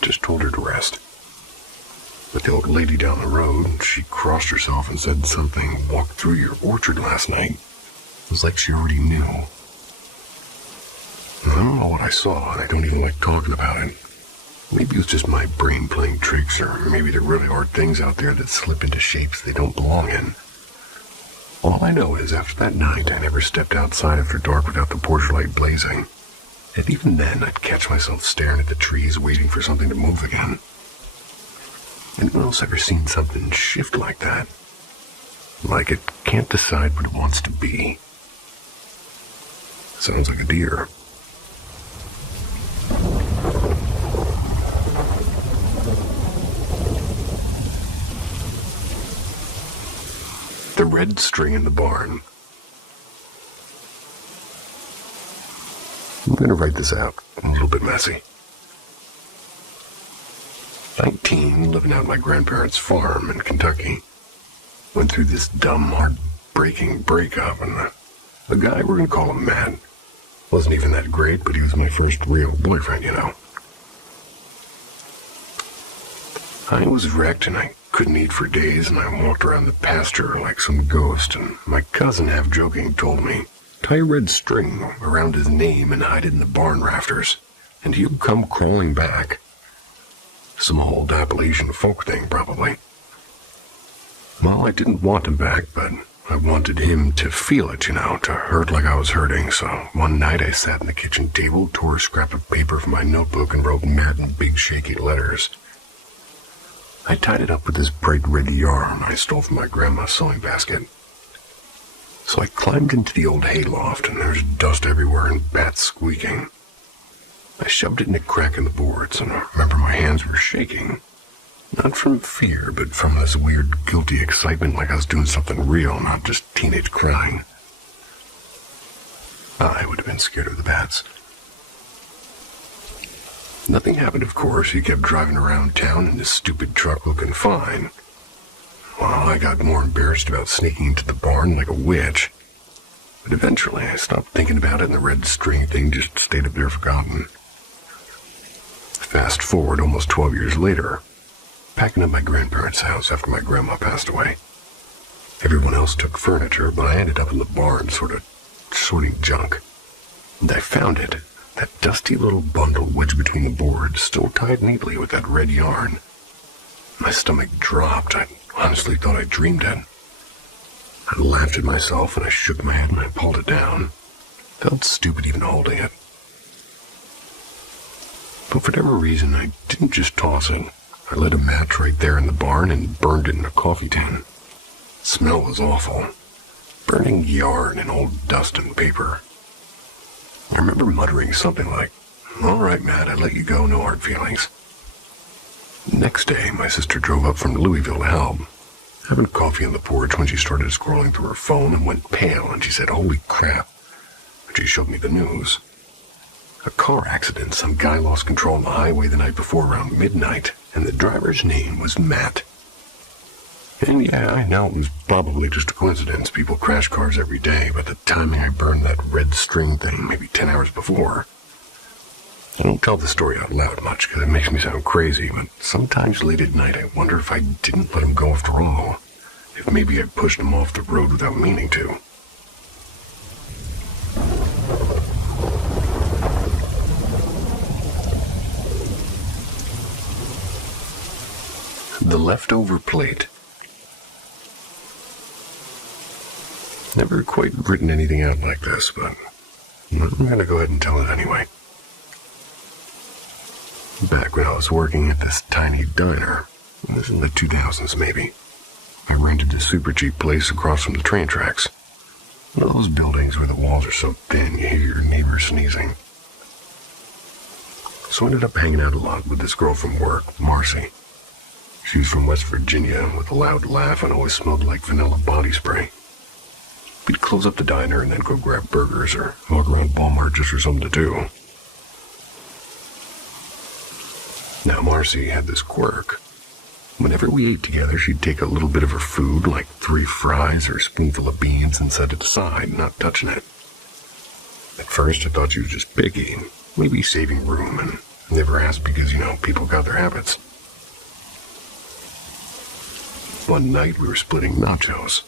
Just told her to rest. But the old lady down the road, she crossed herself and said something walked through your orchard last night. It was like she already knew. I don't know what I saw, and I don't even like talking about it. Maybe it was just my brain playing tricks, or maybe there really are things out there that slip into shapes they don't belong in. All I know is after that night, I never stepped outside after dark without the porch light blazing. And even then, I'd catch myself staring at the trees, waiting for something to move again. Anyone else ever seen something shift like that? Like it can't decide what it wants to be. Sounds like a deer. The red string in the barn. I'm going to write this out. A little bit messy. 19, living out my grandparents' farm in Kentucky. Went through this dumb, heartbreaking breakup, and the guy, we're going to call him Matt, wasn't even that great, but he was my first real boyfriend, you know. I was wrecked and I couldn't eat for days, and I walked around the pasture like some ghost, and my cousin, half-joking, told me, tie a red string around his name and hide it in the barn rafters, and he'll come crawling back. Some old Appalachian folk thing, probably. Well, I didn't want him back, but I wanted him to feel it, you know, to hurt like I was hurting, so one night I sat in the kitchen table, tore a scrap of paper from my notebook, and wrote Matt in big shaky letters. I tied it up with this bright red yarn I stole from my grandma's sewing basket. So I climbed into the old hayloft, and there's dust everywhere and bats squeaking. I shoved it in a crack in the boards, and I remember my hands were shaking. Not from fear, but from this weird, guilty excitement like I was doing something real, not just teenage crying. I would have been scared of the bats. Nothing happened, of course. He kept driving around town in his stupid truck looking fine. Well, I got more embarrassed about sneaking into the barn like a witch. But eventually I stopped thinking about it, and the red string thing just stayed up there forgotten. Fast forward almost 12 years later, packing up my grandparents' house after my grandma passed away. Everyone else took furniture, but I ended up in the barn sort of sorting junk. And I found it, that dusty little bundle wedged between the boards, still tied neatly with that red yarn. My stomach dropped. I honestly thought I dreamed it. I laughed at myself, and I shook my head and I pulled it down. Felt stupid even holding it. But for whatever reason, I didn't just toss it. I lit a match right there in the barn and burned it in a coffee tin. The smell was awful. Burning yarn and old dust and paper. I remember muttering something like, "All right, Matt, I let you go, no hard feelings." Next day, my sister drove up from Louisville to help. Having coffee on the porch when she started scrolling through her phone and went pale, and she said, "Holy crap." And she showed me the news. A car accident. Some guy lost control on the highway the night before around midnight, and the driver's name was Matt. And yeah, I know it was probably just a coincidence. People crash cars every day, but the timing I burned that red string thing maybe 10 hours before. I don't tell the story out loud much because it makes me sound crazy, but sometimes late at night I wonder if I didn't let him go after all. If maybe I pushed him off the road without meaning to. The leftover plate. Never quite written anything out like this, but I'm going to go ahead and tell it anyway. Back when I was working at this tiny diner, this in the 2000s maybe, I rented a super cheap place across from the train tracks. One of those buildings where the walls are so thin you hear your neighbor sneezing. So I ended up hanging out a lot with this girl from work, Marcy. She was from West Virginia with a loud laugh and always smelled like vanilla body spray. We'd close up the diner and then go grab burgers or walk around Walmart just for something to do. Now, Marcy had this quirk. Whenever we ate together, she'd take a little bit of her food, like 3 fries or a spoonful of beans, and set it aside, not touching it. At first, I thought she was just picky, maybe saving room, and never asked because, people got their habits. One night, we were splitting nachos.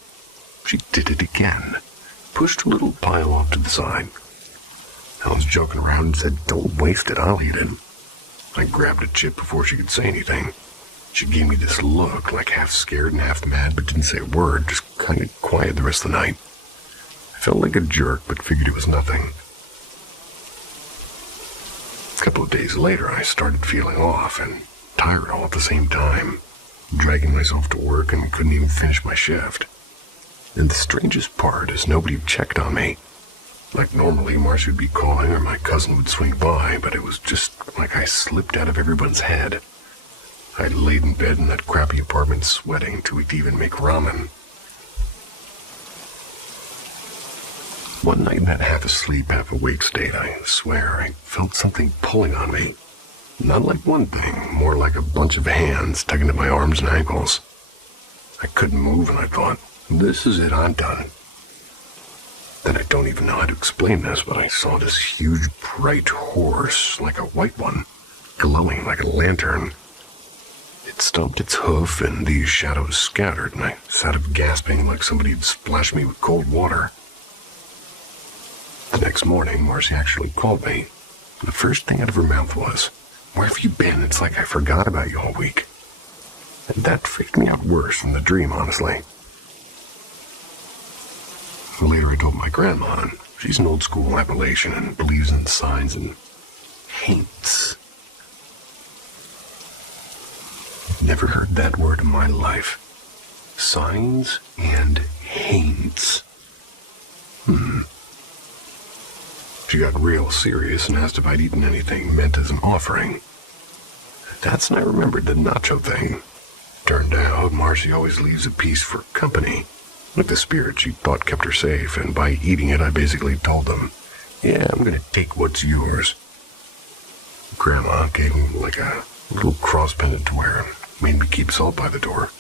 She did it again. Pushed a little pile off to the side. I was joking around and said, "Don't waste it, I'll eat it." I grabbed a chip before she could say anything. She gave me this look, like half scared and half mad, but didn't say a word, just kind of quiet the rest of the night. I felt like a jerk, but figured it was nothing. A couple of days later, I started feeling off and tired all at the same time, dragging myself to work and couldn't even finish my shift. And the strangest part is nobody checked on me. Like normally, Marcy would be calling or my cousin would swing by, but it was just like I slipped out of everyone's head. I laid in bed in that crappy apartment sweating too weak to even make ramen. One night in that half-asleep, half-awake state, I swear I felt something pulling on me. Not like one thing, more like a bunch of hands tugging at my arms and ankles. I couldn't move, and I thought, this is it, I'm done. Then I don't even know how to explain this, but I saw this huge, bright horse, like a white one, glowing like a lantern. It stomped its hoof, and these shadows scattered, and I sat up gasping like somebody had splashed me with cold water. The next morning, Marcy actually called me. The first thing out of her mouth was, "Where have you been? It's like I forgot about you all week." And that freaked me out worse than the dream, honestly. Later I told my grandma, and she's an old-school Appalachian and believes in signs and haints. Never heard that word in my life. Signs and haints. She got real serious and asked if I'd eaten anything meant as an offering. That's when I remembered the nacho thing. Turned out Marcy always leaves a piece for company. Like the spirit she thought kept her safe, and by eating it I basically told them, "Yeah, I'm gonna take what's yours." Grandma gave me like a little cross pendant to wear and made me keep salt by the door.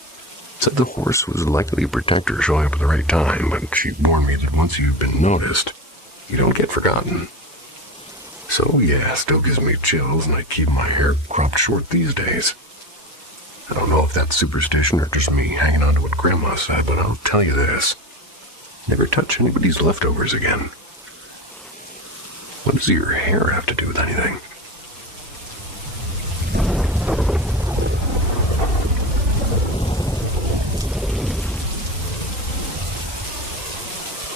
Said the horse was likely a protector showing up at the right time, but she warned me that once you've been noticed, you don't get forgotten. So yeah, still gives me chills, and I keep my hair cropped short these days. I don't know if that's superstition or just me hanging on to what Grandma said, but I'll tell you this. Never touch anybody's leftovers again. What does your hair have to do with anything?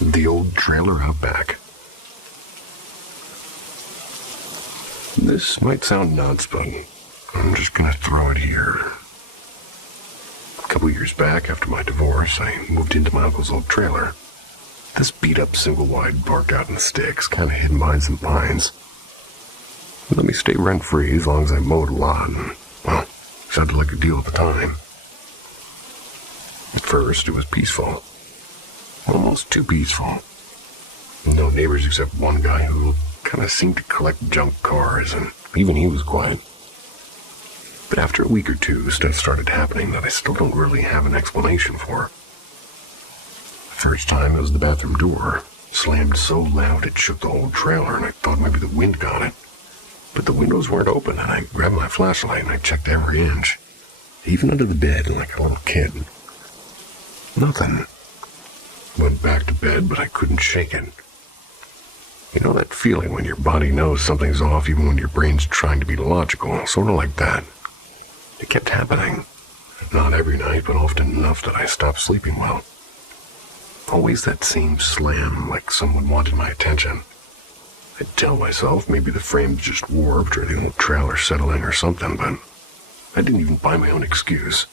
The old trailer out back. This might sound nuts, but I'm just gonna throw it here. A couple years back, after my divorce, I moved into my uncle's old trailer. This beat-up single-wide parked out in the sticks, kind of hidden behind some pines. It let me stay rent-free as long as I mowed a lot, and, well, sounded like a deal at the time. At first, it was peaceful. Almost too peaceful. No neighbors except one guy who kind of seemed to collect junk cars, and even he was quiet. But after a week or two, stuff started happening that I still don't really have an explanation for. First time, it was the bathroom door. Slammed so loud it shook the whole trailer, and I thought maybe the wind got it. But the windows weren't open, and I grabbed my flashlight and I checked every inch. Even under the bed, like a little kid. Nothing. Went back to bed, but I couldn't shake it. You know that feeling when your body knows something's off even when your brain's trying to be logical, sort of like that. It kept happening. Not every night, but often enough that I stopped sleeping well. Always that same slam, like someone wanted my attention. I'd tell myself maybe the frame's just warped or the old trailer settling or something, but I didn't even buy my own excuse.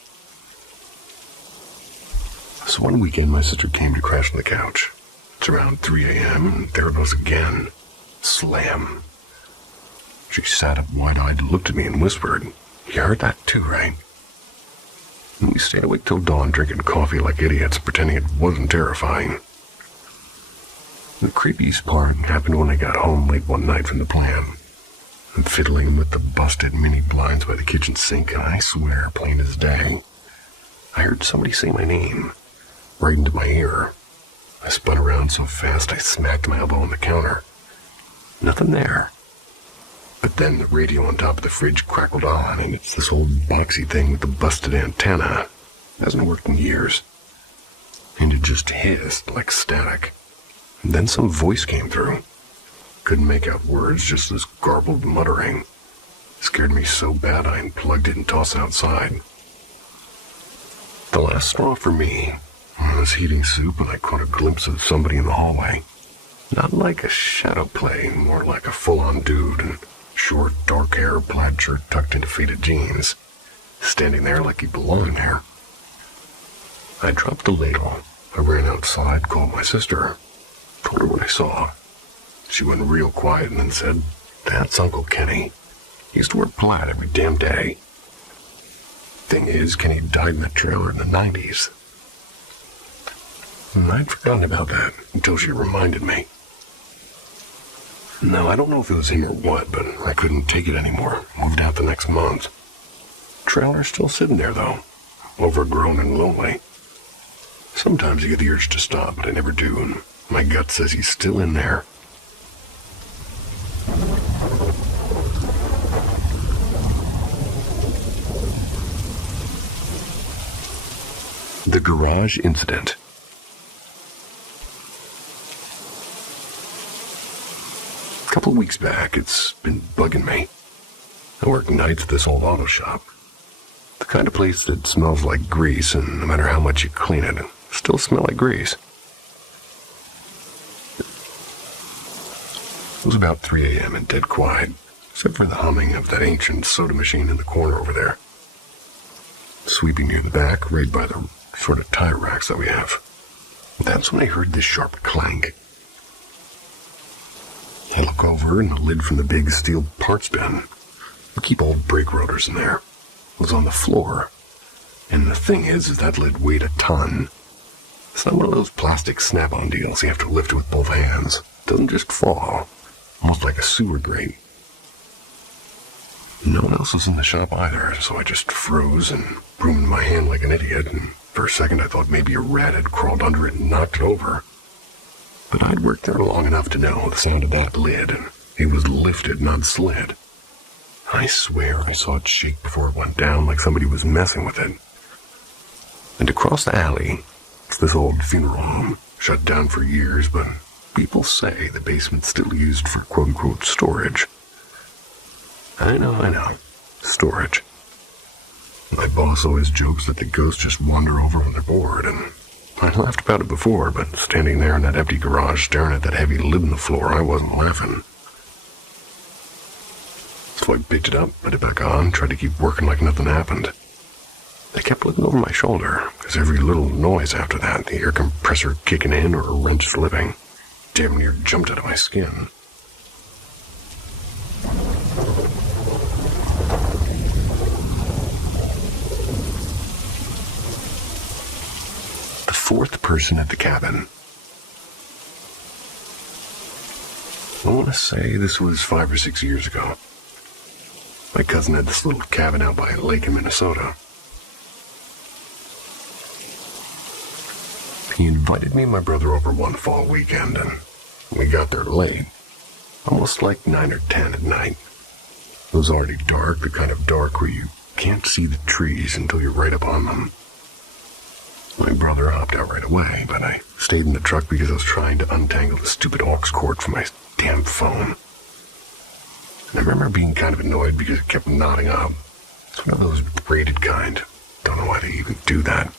So one weekend, my sister came to crash on the couch. It's around 3 a.m., and there it was again. Slam. She sat up wide-eyed and looked at me and whispered, "You heard that too, right?" And we stayed awake till dawn drinking coffee like idiots, pretending it wasn't terrifying. The creepiest part happened when I got home late one night from the plant. I'm fiddling with the busted mini blinds by the kitchen sink, and I swear, plain as day, I heard somebody say my name, right into my ear. I spun around so fast I smacked my elbow on the counter. Nothing there. But then the radio on top of the fridge crackled on, and it's this old boxy thing with the busted antenna. Hasn't worked in years. And it just hissed like static. And then some voice came through. Couldn't make out words, just this garbled muttering. Scared me so bad I unplugged it and tossed it outside. The last straw for me, I was heating soup and I caught a glimpse of somebody in the hallway. Not like a shadow play, more like a full-on dude in short, dark hair, plaid shirt tucked into faded jeans, standing there like he belonged there. I dropped the ladle. I ran outside, called my sister, told her what I saw. She went real quiet and then said, "That's Uncle Kenny. He used to wear plaid every damn day." Thing is, Kenny died in the trailer in the 90s. And I'd forgotten about that until she reminded me. No, I don't know if it was him or what, but I couldn't take it anymore. Moved out the next month. Trailer's still sitting there, though. Overgrown and lonely. Sometimes I get the urge to stop, but I never do, and my gut says he's still in there. The garage incident. A couple of weeks back, it's been bugging me. I work nights at this old auto shop. The kind of place that smells like grease, and no matter how much you clean it, it still smells like grease. It was about 3 a.m. and dead quiet, except for the humming of that ancient soda machine in the corner over there. Sweeping near the back, right by the sort of tire racks that we have. That's when I heard this sharp clank. I look over, and the lid from the big steel parts bin, we keep old brake rotors in there, was on the floor. And the thing is that lid weighed a ton. It's not one of those plastic snap-on deals you have to lift with both hands. It doesn't just fall, almost like a sewer grate. No one else was in the shop either, so I just froze and broomed my hand like an idiot, and for a second I thought maybe a rat had crawled under it and knocked it over. But I'd worked there long enough to know the sound of that lid, and it was lifted, not slid. I swear I saw it shake before it went down like somebody was messing with it. And across the alley, it's this old funeral home, shut down for years, but people say the basement's still used for quote-unquote storage. I know. Storage. My boss always jokes that the ghosts just wander over when they're bored, and I laughed about it before, but standing there in that empty garage staring at that heavy lid in the floor, I wasn't laughing. So I picked it up, put it back on, tried to keep working like nothing happened. I kept looking over my shoulder, because every little noise after that, the air compressor kicking in or a wrench slipping, damn near jumped out of my skin. Fourth person at the cabin. I want to say this was 5 or 6 years ago. My cousin had this little cabin out by a lake in Minnesota. He invited me and my brother over one fall weekend, and we got there late. Almost like 9 or 10 at night. It was already dark, the kind of dark where you can't see the trees until you're right up on them. My brother hopped out right away, but I stayed in the truck because I was trying to untangle the stupid aux cord from my damn phone. And I remember being kind of annoyed because it kept nodding up. It's one of those braided kind. Don't know why they even do that.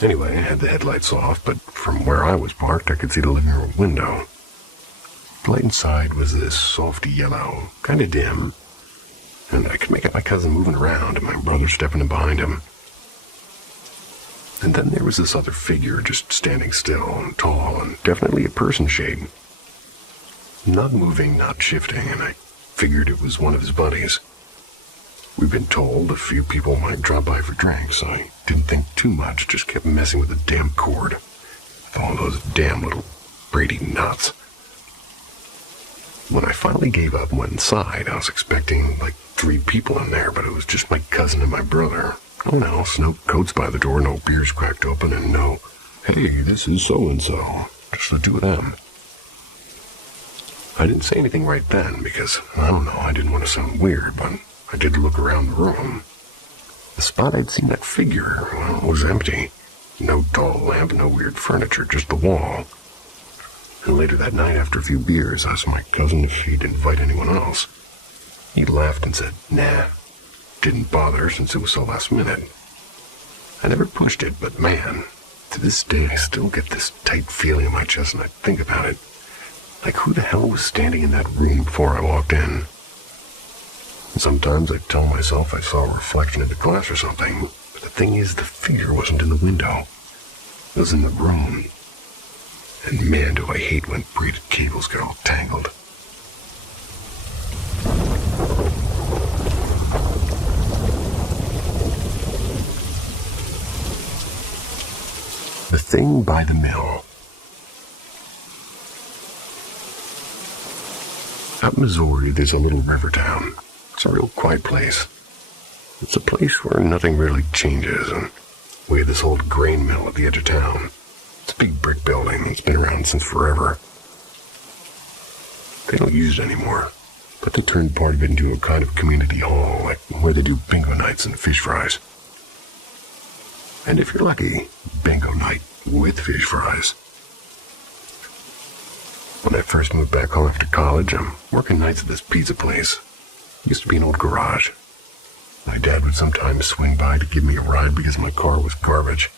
Anyway, I had the headlights off, but from where I was parked, I could see the living room window. The light inside was this soft yellow, kind of dim, and I could make out my cousin moving around and my brother stepping in behind him. And then there was this other figure just standing still and tall and definitely a person shape. Not moving, not shifting, and I figured it was one of his buddies. We've been told a few people might drop by for drinks, so I didn't think too much, just kept messing with the damn cord. With all those damn little Brady knots. When I finally gave up and went inside, I was expecting like 3 people in there, but it was just my cousin and my brother. No one else, no coats by the door, no beers cracked open, and no, hey, this is so-and-so. Just the 2 of them. I didn't say anything right then because, I don't know, I didn't want to sound weird, but I did look around the room. The spot I'd seen that figure, well, was empty. No tall lamp, no weird furniture, just the wall. And later that night, after a few beers, I asked my cousin if he'd invite anyone else. He laughed and said, nah. Didn't bother since it was so last minute. I never pushed it, but man, to this day I still get this tight feeling in my chest and I think about it. Like who the hell was standing in that room before I walked in? And sometimes I tell myself I saw a reflection in the glass or something, but the thing is the figure wasn't in the window. It was in the room. And man, do I hate when braided cables get all tangled. The thing by the mill. Out in Missouri, there's a little river town. It's a real quiet place. It's a place where nothing really changes, and we have this old grain mill at the edge of town. It's a big brick building. It's been around since forever. They don't use it anymore, but they turned part of it into a kind of community hall, like where they do bingo nights and fish fries. And if you're lucky, bingo night with fish fries. When I first moved back home after college, I'm working nights at this pizza place. It used to be an old garage. My dad would sometimes swing by to give me a ride because my car was garbage.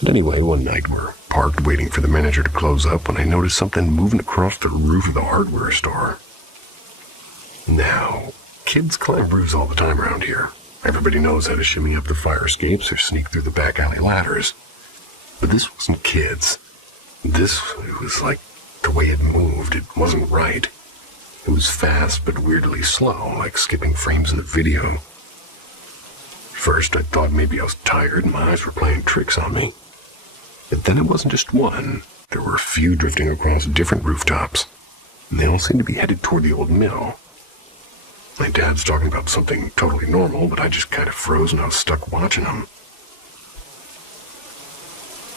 But anyway, one night we're parked waiting for the manager to close up when I noticed something moving across the roof of the hardware store. Now, kids climb roofs all the time around here. Everybody knows how to shimmy up the fire escapes or sneak through the back alley ladders. But this wasn't kids. It was like the way it moved. It wasn't right. It was fast but weirdly slow, like skipping frames in a video. First, I thought maybe I was tired and my eyes were playing tricks on me. But then it wasn't just one. There were a few drifting across different rooftops, and they all seemed to be headed toward the old mill. My dad's talking about something totally normal, but I just kind of froze and I was stuck watching them.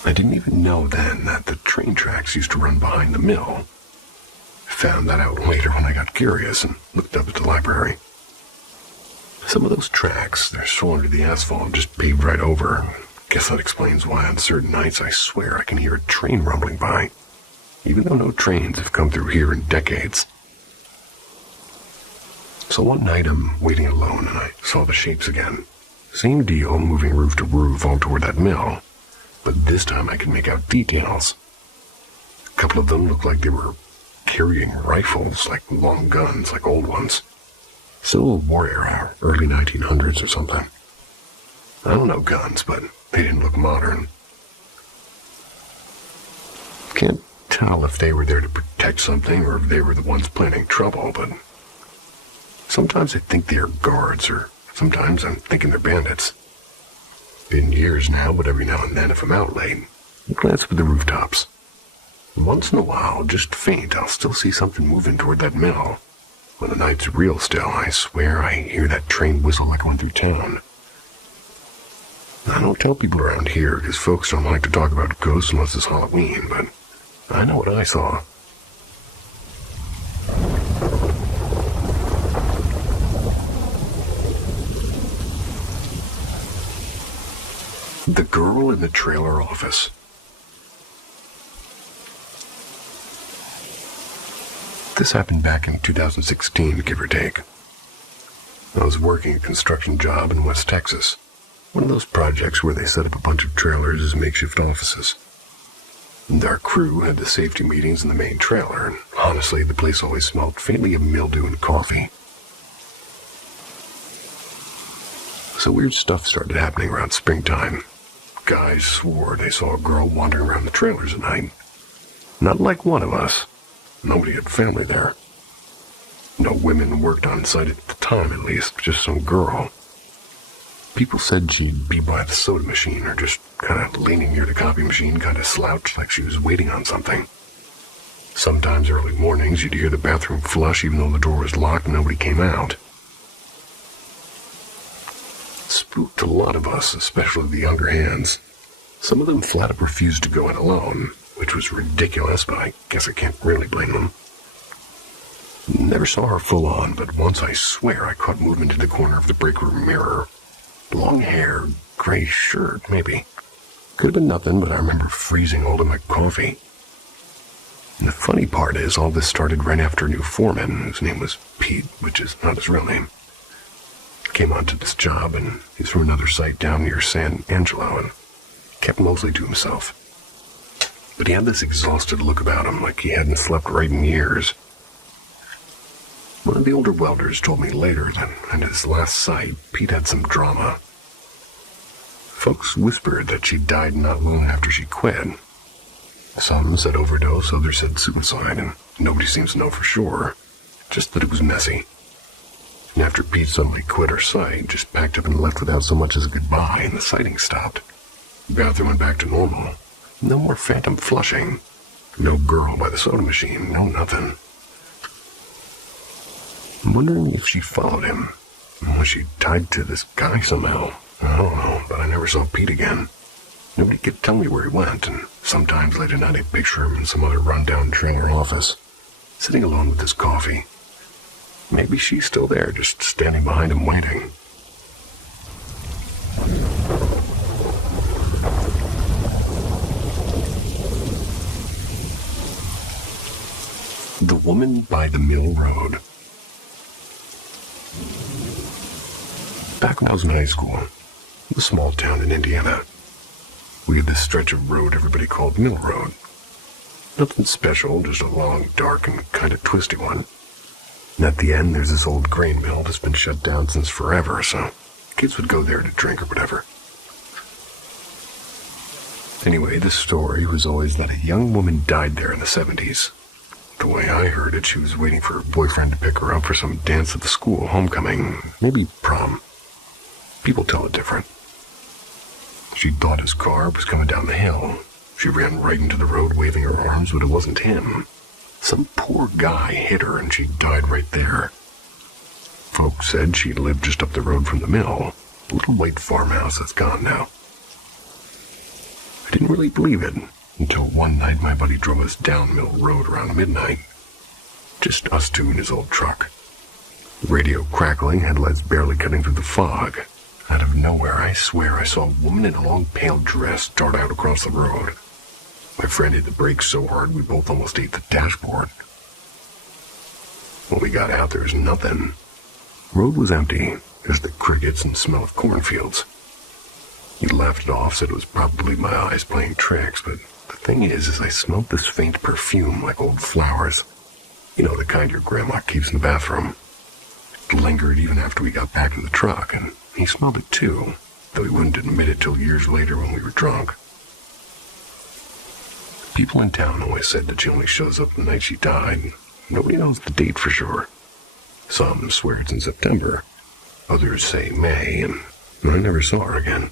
I didn't even know then that the train tracks used to run behind the mill. Found that out later when I got curious and looked up at the library. Some of those tracks, they're so under the asphalt, just paved right over. Guess that explains why on certain nights I swear I can hear a train rumbling by, even though no trains have come through here in decades. So one night I'm waiting alone and I saw the shapes again. Same deal, moving roof to roof all toward that mill. But this time I could make out details. A couple of them looked like they were carrying rifles, like long guns, like old ones. Civil War era, early 1900s or something. I don't know guns, but they didn't look modern. Can't tell if they were there to protect something or if they were the ones planning trouble, but sometimes I think they're guards, or sometimes I'm thinking they're bandits. Been years now, but every now and then if I'm out late, I glance up at the rooftops. And once in a while, just faint, I'll still see something moving toward that mill. When the night's real still, I swear I hear that train whistle like going through town. I don't tell people around here because folks don't like to talk about ghosts unless it's Halloween, but I know what I saw. The girl in the trailer office. This happened back in 2016, give or take. I was working a construction job in West Texas. One of those projects where they set up a bunch of trailers as makeshift offices. And our crew had the safety meetings in the main trailer, and honestly, the place always smelled faintly of mildew and coffee. So weird stuff started happening around springtime. Guys swore they saw a girl wandering around the trailers at night. Not like one of us. Nobody had family there. No women worked on site at the time, at least, just some girl. People said she'd be by the soda machine or just kind of leaning near the copy machine, kind of slouched like she was waiting on something. Sometimes early mornings you'd hear the bathroom flush even though the door was locked and nobody came out. Spooked a lot of us, especially the younger hands. Some of them flat up refused to go in alone, which was ridiculous, but I guess I can't really blame them. Never saw her full on, but once I swear I caught movement in the corner of the break room mirror. Long hair, gray shirt, maybe. Could have been nothing, but I remember freezing holding my coffee. And the funny part is, all this started right after a new foreman, whose name was Pete, which is not his real name. Came onto this job, and he's from another site down near San Angelo, and kept mostly to himself. But he had this exhausted look about him, like he hadn't slept right in years. One of the older welders told me later that at his last site, Pete had some drama. Folks whispered that she died not long after she quit. Some said overdose, others said suicide, and nobody seems to know for sure. Just that it was messy. And after Pete suddenly quit her site, just packed up and left without so much as a goodbye, and the sightings stopped. The bathroom went back to normal. No more phantom flushing. No girl by the soda machine, no nothing. I'm wondering if she followed him. Was she tied to this guy somehow? I don't know, but I never saw Pete again. Nobody could tell me where he went, and sometimes late at night I picture him in some other rundown trailer office, sitting alone with his coffee. Maybe she's still there, just standing behind him waiting. The Woman by the Mill Road. Back when I was in high school, in a small town in Indiana, we had this stretch of road everybody called Mill Road. Nothing special, just a long, dark, and kind of twisty one. And at the end, there's this old grain mill that's been shut down since forever, so kids would go there to drink or whatever. Anyway, the story was always that a young woman died there in the 70s. The way I heard it, she was waiting for her boyfriend to pick her up for some dance at the school, homecoming, maybe prom. People tell it different. She thought his car was coming down the hill. She ran right into the road waving her arms, but it wasn't him. Some poor guy hit her and she died right there. Folks said she lived just up the road from the mill, a little white farmhouse that's gone now. I didn't really believe it until one night my buddy drove us down Mill Road around midnight. Just us two in his old truck. Radio crackling, headlights barely cutting through the fog. Out of nowhere, I swear I saw a woman in a long pale dress dart out across the road. My friend hit the brakes so hard we both almost ate the dashboard. When we got out, there was nothing. The road was empty, just the crickets and smell of cornfields. He laughed it off, said it was probably my eyes playing tricks, but the thing is I smelled this faint perfume like old flowers. You know, the kind your grandma keeps in the bathroom. It lingered even after we got back in the truck, and he smelled it too, though he wouldn't admit it till years later when we were drunk. People in town always said that she only shows up the night she died. Nobody knows the date for sure. Some swear it's in September. Others say May, and I never saw her again.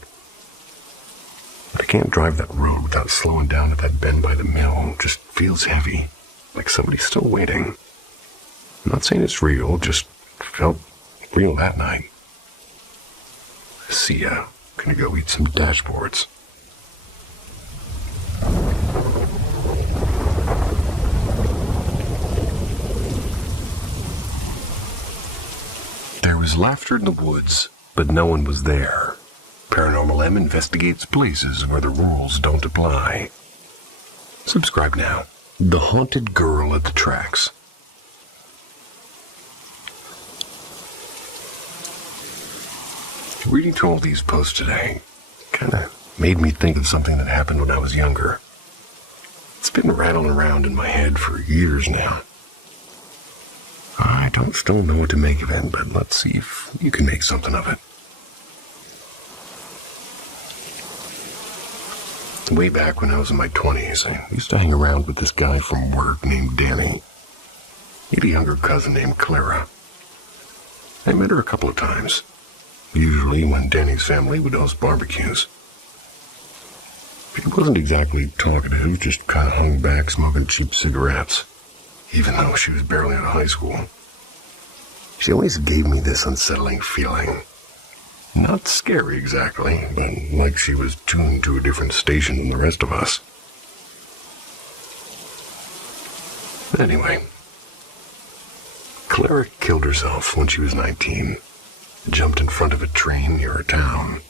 But I can't drive that road without slowing down at that bend by the mill. It just feels heavy, like somebody's still waiting. I'm not saying it's real, just felt real that night. See ya. Gonna go eat some dashboards. There was laughter in the woods, but no one was there. Paranormal M investigates places where the rules don't apply. Subscribe now. The Haunted Girl at the Tracks. Reading through all these posts today kind of made me think of something that happened when I was younger. It's been rattling around in my head for years now. I don't still know what to make of it, but let's see if you can make something of it. Way back when I was in my 20s, I used to hang around with this guy from work named Danny. He had a younger cousin named Clara. I met her a couple of times, usually when Danny's family would host barbecues. He wasn't exactly talkative, just kind of hung back smoking cheap cigarettes, even though she was barely out of high school. She always gave me this unsettling feeling. Not scary exactly, but like she was tuned to a different station than the rest of us. Anyway, Clara killed herself when she was 19. Jumped in front of a train near her town.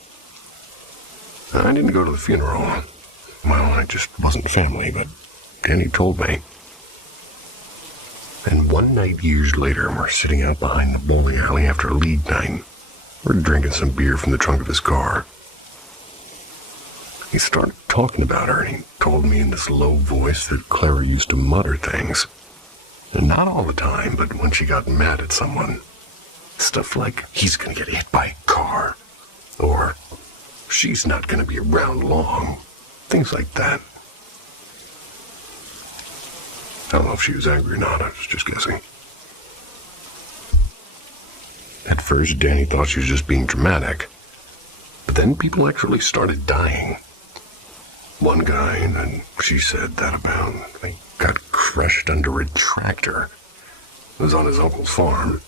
I didn't go to the funeral. Well, I just wasn't family, but Danny told me. And one night years later, we're sitting out behind the bowling alley after a league night. We're drinking some beer from the trunk of his car. He started talking about her, and he told me in this low voice that Clara used to mutter things. And not all the time, but when she got mad at someone. Stuff like, he's gonna get hit by a car. Or, she's not gonna be around long. Things like that. I don't know if she was angry or not, I was just guessing. At first, Danny thought she was just being dramatic. But then people actually started dying. One guy, and then she said that about, they got crushed under a tractor. It was on his uncle's farm.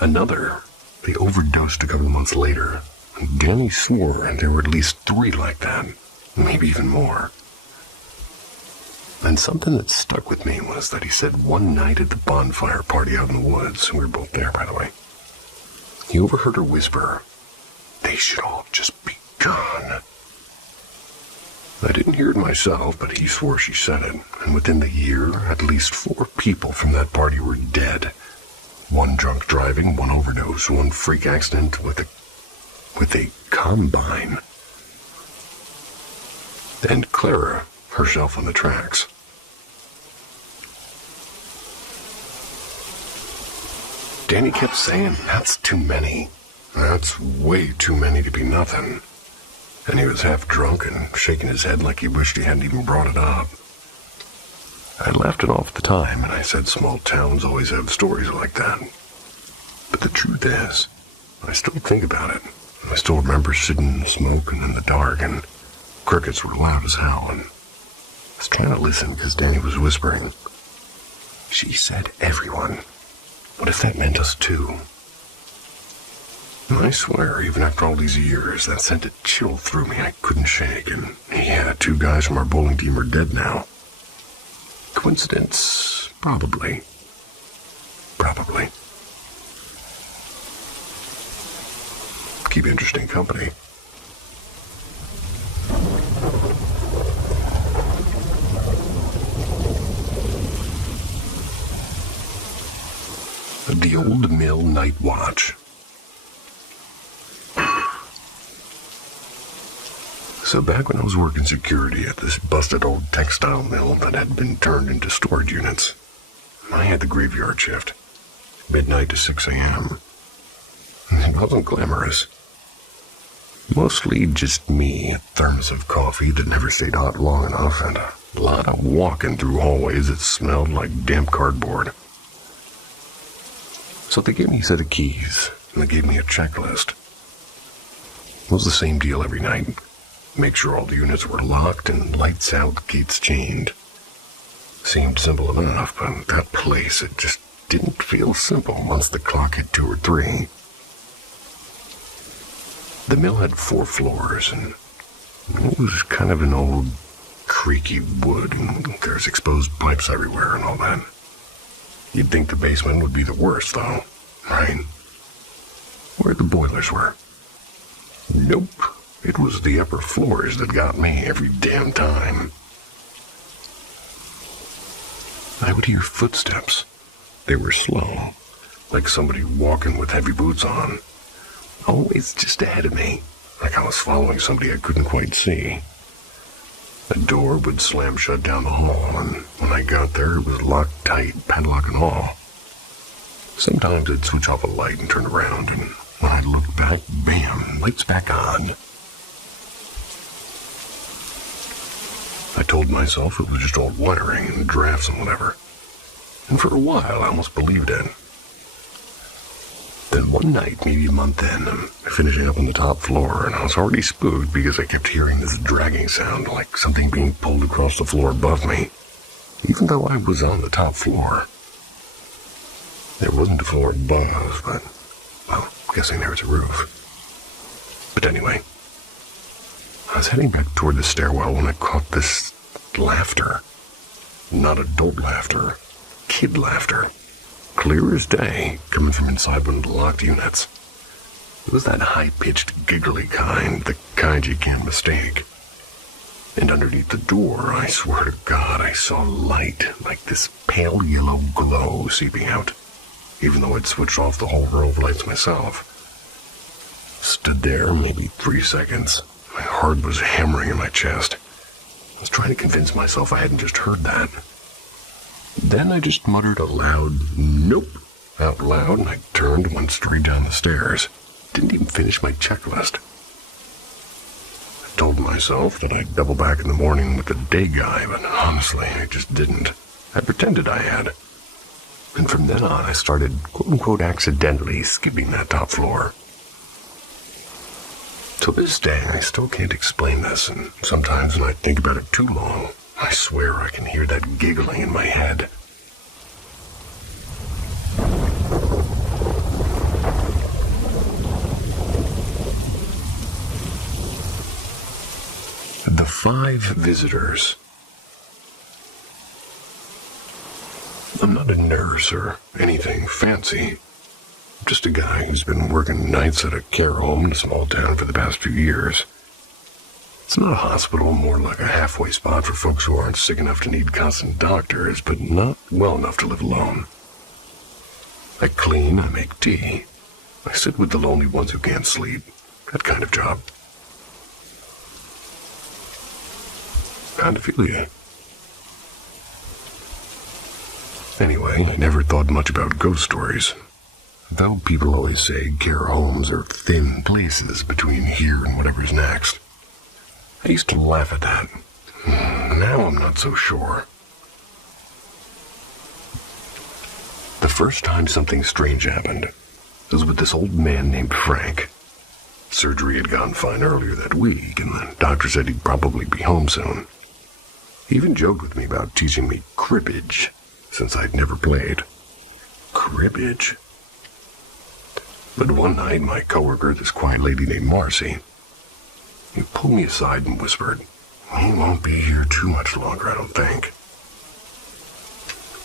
Another, they overdosed a couple months later. And Danny swore there were at least 3 like that, maybe even more. And something that stuck with me was that he said one night at the bonfire party out in the woods, we were both there, by the way, he overheard her whisper, "They should all just be gone." I didn't hear it myself, but he swore she said it, and within the year, at least 4 people from that party were dead. 1 drunk driving, 1 overdose, 1 freak accident with a combine. And Clara herself on the tracks. Danny kept saying, "That's too many. That's way too many to be nothing." And he was half drunk and shaking his head like he wished he hadn't even brought it up. I laughed it off at the time, and I said small towns always have stories like that. But the truth is, I still think about it. I still remember sitting in the smoke and in the dark, and crickets were loud as hell, and I was trying to listen because Danny was whispering. She said everyone. What if that meant us too? And I swear, even after all these years, that sent a chill through me I couldn't shake, and yeah, 2 guys from our bowling team are dead now. Coincidence? Probably. Probably. Keep interesting company. The Old Mill Night Watch. So back when I was working security at this busted old textile mill that had been turned into storage units, I had the graveyard shift, midnight to 6 a.m. It wasn't glamorous. Mostly just me, a thermos of coffee that never stayed hot long enough, and a lot of walking through hallways that smelled like damp cardboard. So they gave me a set of keys, and they gave me a checklist. It was the same deal every night. Make sure all the units were locked and lights out, gates chained. Seemed simple enough, but that place, it just didn't feel simple once the clock hit 2 or 3. The mill had 4 floors, and it was kind of an old, creaky wood, and there's exposed pipes everywhere and all that. You'd think the basement would be the worst, though, right? Where the boilers were. Nope. It was the upper floors that got me every damn time. I would hear footsteps. They were slow, like somebody walking with heavy boots on. Always just ahead of me, like I was following somebody I couldn't quite see. A door would slam shut down the hall, and when I got there, it was locked tight, padlock and all. Sometimes I'd switch off a light and turn around, and when I looked back, bam, lights back on. I told myself it was just old wiring and drafts and whatever. And for a while, I almost believed it. Then one night, maybe a month in, I'm finishing up on the top floor, and I was already spooked because I kept hearing this dragging sound, like something being pulled across the floor above me, even though I was on the top floor. There wasn't a floor above, but, well, I'm guessing there was a roof. But anyway, I was heading back toward the stairwell when I caught this laughter. Not adult laughter, kid laughter. Clear as day, coming from inside one of the locked units. It was that high-pitched, giggly kind, the kind you can't mistake. And underneath the door, I swear to God, I saw light, like this pale yellow glow seeping out, even though I'd switched off the whole row of lights myself. Stood there maybe 3 seconds. My heart was hammering in my chest. I was trying to convince myself I hadn't just heard that. Then I just muttered a loud, "Nope," out loud, and I turned and went straight down the stairs. Didn't even finish my checklist. I told myself that I'd double back in the morning with the day guy, but honestly, I just didn't. I pretended I had. And from then on, I started, quote-unquote, accidentally skipping that top floor. To this day, I still can't explain this, and sometimes when I think about it too long, I swear I can hear that giggling in my head. 5 visitors. I'm not a nurse or anything fancy. Just a guy who's been working nights at a care home in a small town for the past few years. It's not a hospital, more like a halfway spot for folks who aren't sick enough to need constant doctors, but not well enough to live alone. I clean, I make tea. I sit with the lonely ones who can't sleep. That kind of job. Kind of feel you. Anyway, I never thought much about ghost stories. Though people always say care homes are thin places between here and whatever's next. I used to laugh at that. Now I'm not so sure. The first time something strange happened was with this old man named Frank. Surgery had gone fine earlier that week, and the doctor said he'd probably be home soon. He even joked with me about teaching me cribbage, since I'd never played. Cribbage? But one night, my coworker, this quiet lady named Marcy, he pulled me aside and whispered, "He won't be here too much longer, I don't think."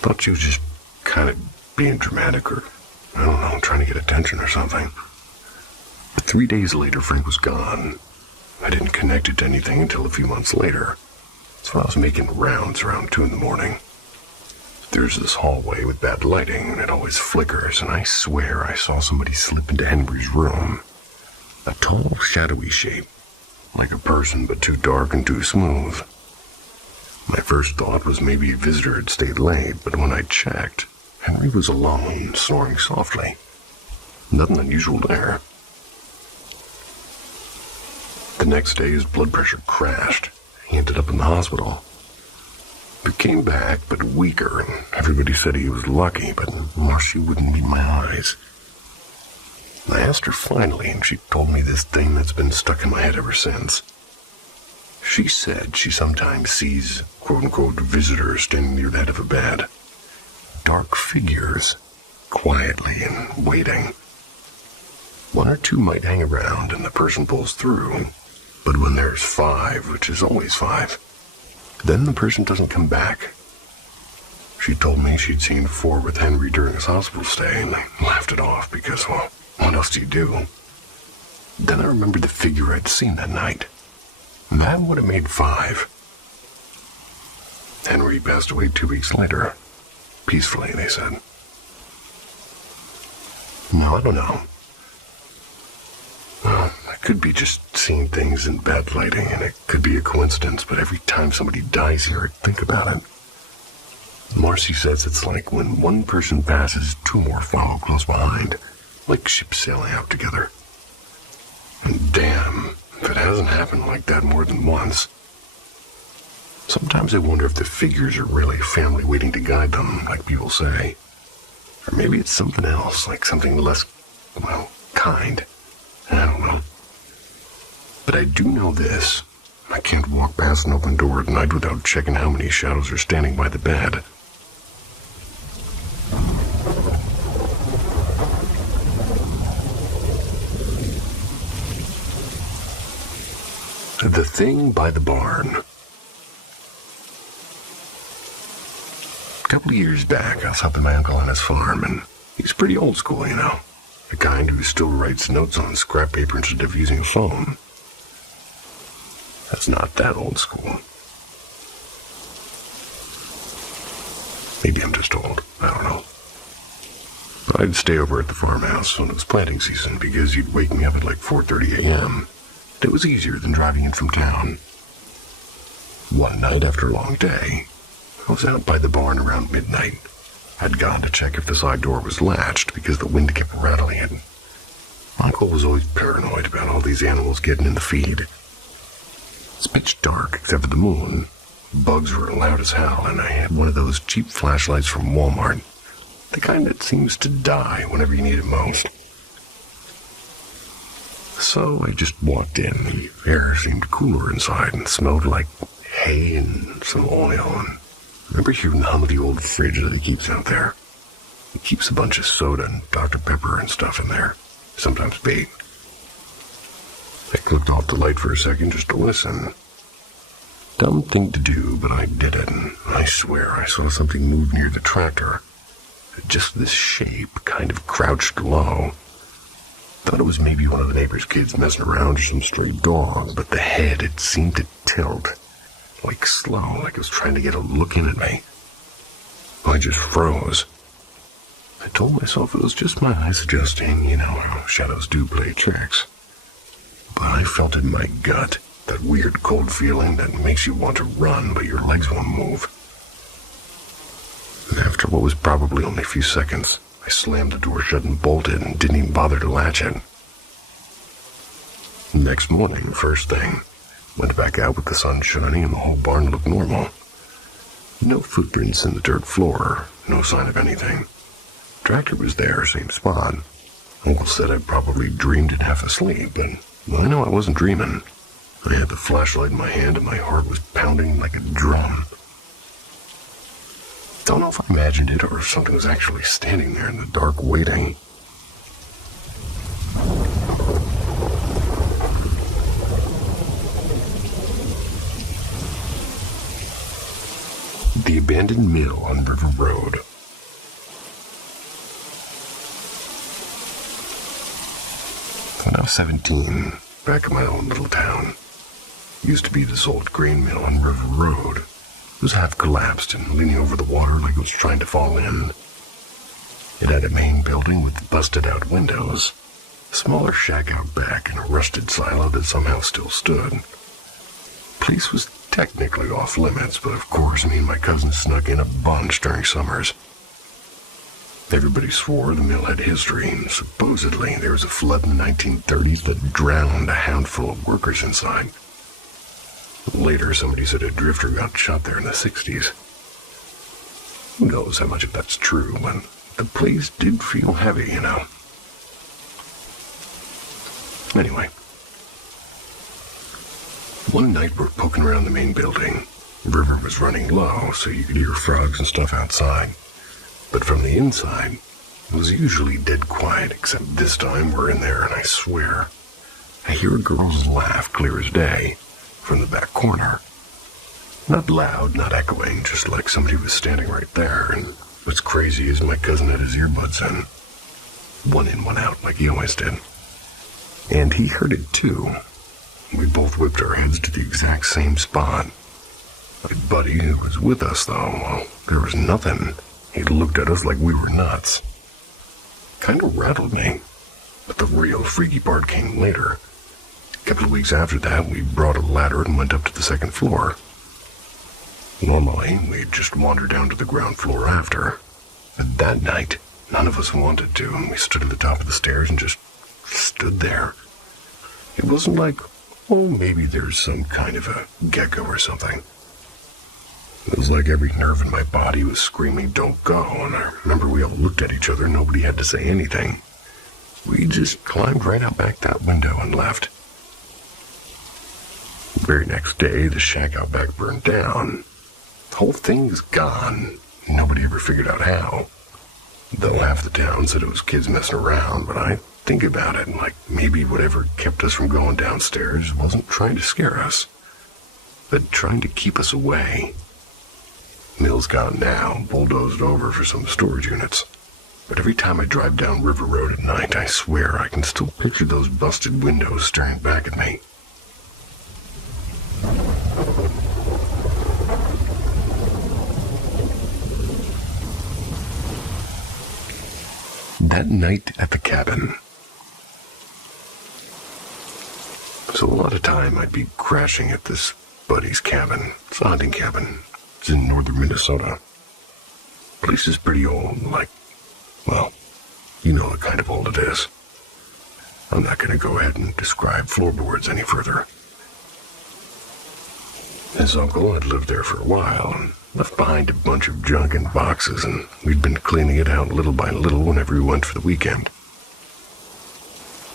Thought she was just kind of being dramatic or, I don't know, trying to get attention or something. But 3 days later, Frank was gone. I didn't connect it to anything until a few months later. That's when I was making rounds around 2 in the morning. There's this hallway with bad lighting, and it always flickers, and I swear I saw somebody slip into Henry's room. A tall, shadowy shape, like a person, but too dark and too smooth. My first thought was maybe a visitor had stayed late, but when I checked, Henry was alone, snoring softly. Nothing unusual there. The next day, his blood pressure crashed. He ended up in the hospital. He came back, but weaker, and everybody said he was lucky, but Marcy wouldn't meet my eyes. I asked her finally, and she told me this thing that's been stuck in my head ever since. She said she sometimes sees, quote-unquote, visitors standing near the head of a bed. Dark figures, quietly and waiting. 1 or 2 might hang around, and the person pulls through. But when there's 5, which is always 5, then the person doesn't come back. She told me she'd seen 4 with Henry during his hospital stay, and I laughed it off because, well, what else do you do? Then I remembered the figure I'd seen that night. And that would have made 5. Henry passed away 2 weeks later. Peacefully, they said. No, I don't know. Well, I could be just seeing things in bad lighting, and it could be a coincidence, but every time somebody dies here, I think about it. Marcy says it's like when one person passes, 2 more follow close behind, like ships sailing out together. And damn, if it hasn't happened like that more than once. Sometimes I wonder if the figures are really family waiting to guide them, like people say. Or maybe it's something else, like something less, well, kind. I don't know. But I do know this. I can't walk past an open door at night without checking how many shadows are standing by the bed. The Thing by the Barn. A couple of years back, I was helping my uncle on his farm, and he's pretty old school, you know. The kind who still writes notes on scrap paper instead of using a phone. That's not that old school. Maybe I'm just old. I don't know. But I'd stay over at the farmhouse when it was planting season because he'd wake me up at like 4:30 a.m. It was easier than driving in from town. One night after a long day, I was out by the barn around midnight. I'd gone to check if the side door was latched because the wind kept rattling it. My uncle was always paranoid about all these animals getting in the feed. It's pitch dark except for the moon. Bugs were loud as hell, and I had one of those cheap flashlights from Walmart. The kind that seems to die whenever you need it most. So I just walked in. The air seemed cooler inside and smelled like hay and some oil. And I remember hearing the hum of the old fridge that he keeps out there. He keeps a bunch of soda and Dr. Pepper and stuff in there. Sometimes bait. I clicked off the light for a second just to listen. Dumb thing to do, but I did it, and I swear I saw something move near the tractor. Just this shape, kind of crouched low. Thought it was maybe one of the neighbor's kids messing around or some stray dog, but the head, it seemed to tilt. Like slow, like it was trying to get a look in at me. I just froze. I told myself it was just my eyes adjusting, you know how shadows do play tricks. But I felt in my gut, that weird cold feeling that makes you want to run, but your legs won't move. And after what was probably only a few seconds, I slammed the door shut and bolted and didn't even bother to latch it. Next morning, first thing, went back out with the sun shining and the whole barn looked normal. No footprints in the dirt floor, no sign of anything. Tractor was there, same spot. Uncle said I probably dreamed it half asleep, but I know I wasn't dreaming. I had the flashlight in my hand and my heart was pounding like a drum. Don't know if I imagined it or if something was actually standing there in the dark waiting. The abandoned mill on River Road. When I was 17, back in my own little town, used to be this old grain mill on River Road. It was half collapsed and leaning over the water like it was trying to fall in. It had a main building with busted-out windows, a smaller shack out back, and a rusted silo that somehow still stood. The place was technically off-limits, but of course me and my cousin snuck in a bunch during summers. Everybody swore the mill had history, and supposedly there was a flood in the 1930s that drowned a handful of workers inside. Later, somebody said a drifter got shot there in the 60s. Who knows how much of that's true, but the place did feel heavy, you know. Anyway, one night we're poking around the main building. The river was running low, so you could hear frogs and stuff outside. But from the inside, it was usually dead quiet, except this time we're in there, and I swear, I hear a girl's laugh clear as day from the back corner. Not loud, not echoing, just like somebody was standing right there. And what's crazy is my cousin had his earbuds in. One in, one out, like he always did. And he heard it too. We both whipped our heads to the exact same spot. My buddy, who was with us though, well, there was nothing. He looked at us like we were nuts. Kind of rattled me. But the real freaky part came later. A couple of weeks after that, we brought a ladder and went up to the second floor. Normally, we'd just wander down to the ground floor after. But that night, none of us wanted to, and we stood at the top of the stairs and just stood there. It wasn't like, oh, maybe there's some kind of a gecko or something. It was like every nerve in my body was screaming, don't go, and I remember we all looked at each other and nobody had to say anything. We just climbed right out back that window and left. The very next day, the shack out back burned down. The whole thing's gone. Nobody ever figured out how. Though half the town said it was kids messing around, but I think about it like maybe whatever kept us from going downstairs wasn't trying to scare us, but trying to keep us away. Mill's gone now, bulldozed over for some storage units. But every time I drive down River Road at night, I swear I can still picture those busted windows staring back at me. That night at the cabin. So a lot of time I'd be crashing at this buddy's cabin. It's a hunting cabin. It's in northern Minnesota. Place is pretty old, like, well, you know what kind of old it is. I'm not going to go ahead and describe floorboards any further. His uncle had lived there for a while and left behind a bunch of junk in boxes, and we'd been cleaning it out little by little whenever we went for the weekend.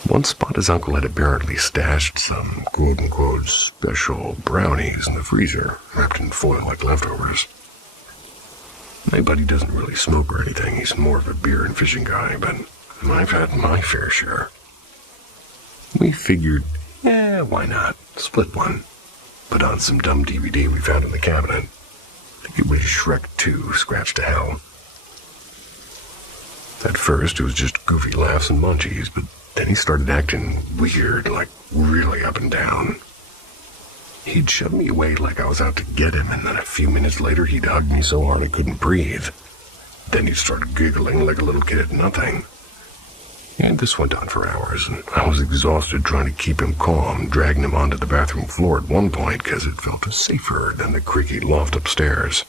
One spot his uncle had apparently stashed some quote-unquote special brownies in the freezer, wrapped in foil like leftovers. My buddy doesn't really smoke or anything, he's more of a beer and fishing guy, but I've had my fair share. We figured, why not, split one. but on some dumb DVD we found in the cabinet. I think it was Shrek 2, Scratched to Hell. At first, it was just goofy laughs and munchies, but then he started acting weird, like really up and down. He'd shove me away like I was out to get him, and then a few minutes later he'd hug me so hard I couldn't breathe. Then he'd start giggling like a little kid at nothing. And this went on for hours, and I was exhausted trying to keep him calm, dragging him onto the bathroom floor at one point because it felt safer than the creaky loft upstairs.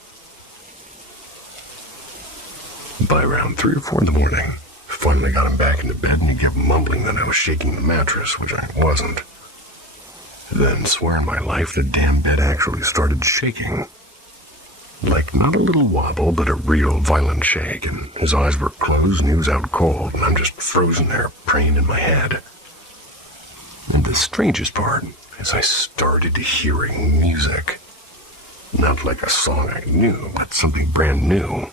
By around 3 or 4 in the morning, I finally got him back into bed, and he kept mumbling that I was shaking the mattress, which I wasn't. Then, swearing my life, the damn bed actually started shaking. Like, not a little wobble, but a real violent shake, and his eyes were closed and he was out cold, and I'm just frozen there, praying in my head. And the strangest part is I started hearing music. Not like a song I knew, but something brand new.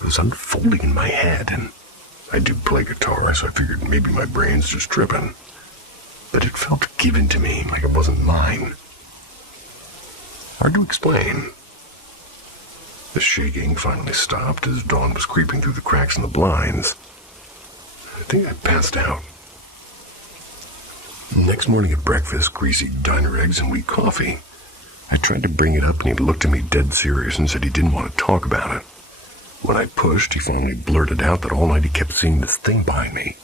It was unfolding in my head, and I do play guitar, so I figured maybe my brain's just tripping. But it felt given to me like it wasn't mine. Hard to explain. The shaking finally stopped as dawn was creeping through the cracks in the blinds. I think I passed out. Next morning at breakfast, greasy diner eggs and weak coffee. I tried to bring it up, and he looked at me dead serious and said he didn't want to talk about it. When I pushed, he finally blurted out that all night he kept seeing this thing behind me.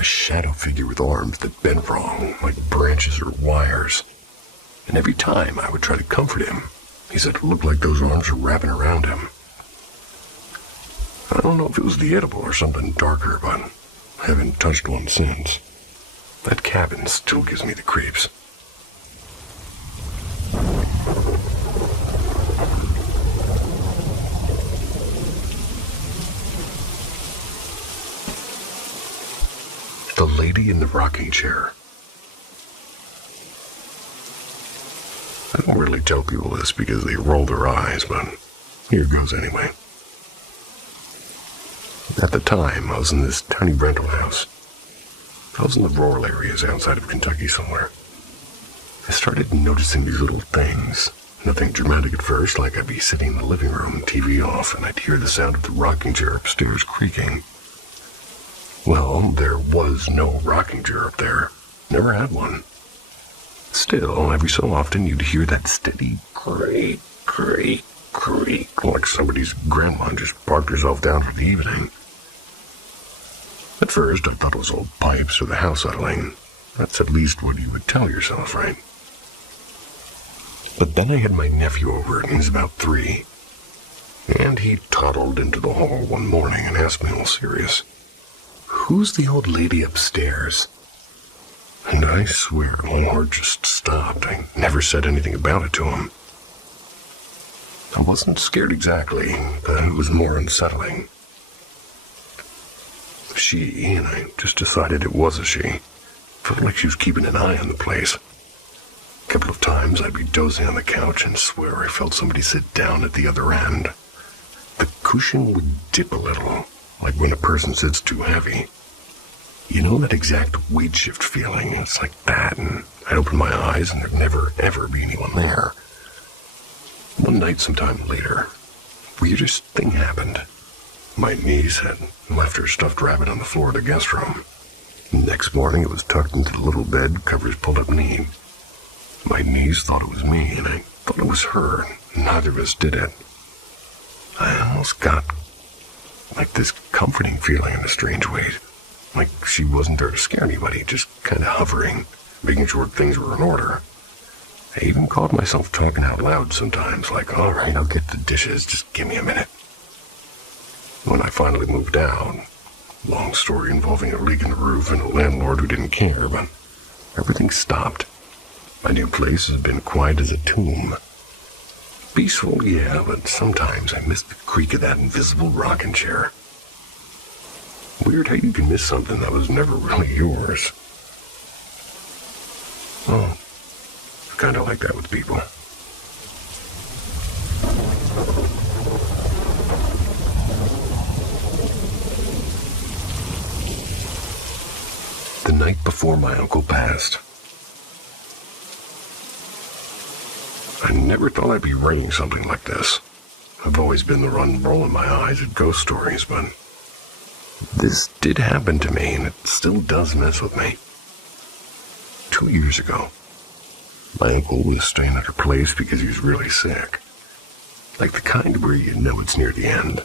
A shadow figure with arms that bent wrong, like branches or wires. And every time I would try to comfort him, he said it looked like those arms were wrapping around him. I don't know if it was the edible or something darker, but I haven't touched one since. That cabin still gives me the creeps. The lady in the rocking chair. I don't really tell people this because they roll their eyes, but here goes anyway. At the time, I was in this tiny rental house. I was in the rural areas outside of Kentucky somewhere. I started noticing these little things. Nothing dramatic at first, like I'd be sitting in the living room, TV off, and I'd hear the sound of the rocking chair upstairs creaking. Well, there was no rocking chair up there. Never had one. Still, every so often you'd hear that steady creak, creak, creak, like somebody's grandma just parked herself down for the evening. At first, I thought it was old pipes or the house settling. That's at least what you would tell yourself, right? But then I had my nephew over, and he's about 3. And he toddled into the hall one morning and asked me all serious, "Who's the old lady upstairs?" And I swear my heart just stopped. I never said anything about it to him. I wasn't scared exactly, but it was more unsettling. She, and I just decided it was a she, felt like she was keeping an eye on the place. A couple of times I'd be dozing on the couch and swear I felt somebody sit down at the other end. The cushion would dip a little, like when a person sits too heavy. You know that exact weight shift feeling? It's like that, and I'd open my eyes and there'd never, ever be anyone there. One night sometime later, weirdest thing happened. My niece had left her stuffed rabbit on the floor of the guest room. Next morning, it was tucked into the little bed, covers pulled up neat. My niece thought it was me, and I thought it was her. Neither of us did it. I almost got like this comforting feeling in a strange way. Like she wasn't there to scare anybody, just kind of hovering, making sure things were in order. I even caught myself talking out loud sometimes, like, "All right, I'll get the dishes, just give me a minute." When I finally moved out, long story involving a leak in the roof and a landlord who didn't care, but everything stopped. My new place has been quiet as a tomb. Peaceful, yeah, but sometimes I miss the creak of that invisible rocking chair. Weird how you can miss something that was never really yours. Oh, I kind of like that with people. The night before my uncle passed. I never thought I'd be writing something like this. I've always been the one rolling my eyes at ghost stories, but this did happen to me, and it still does mess with me. 2 years ago, my uncle was staying at our place because he was really sick. Like the kind where you know it's near the end.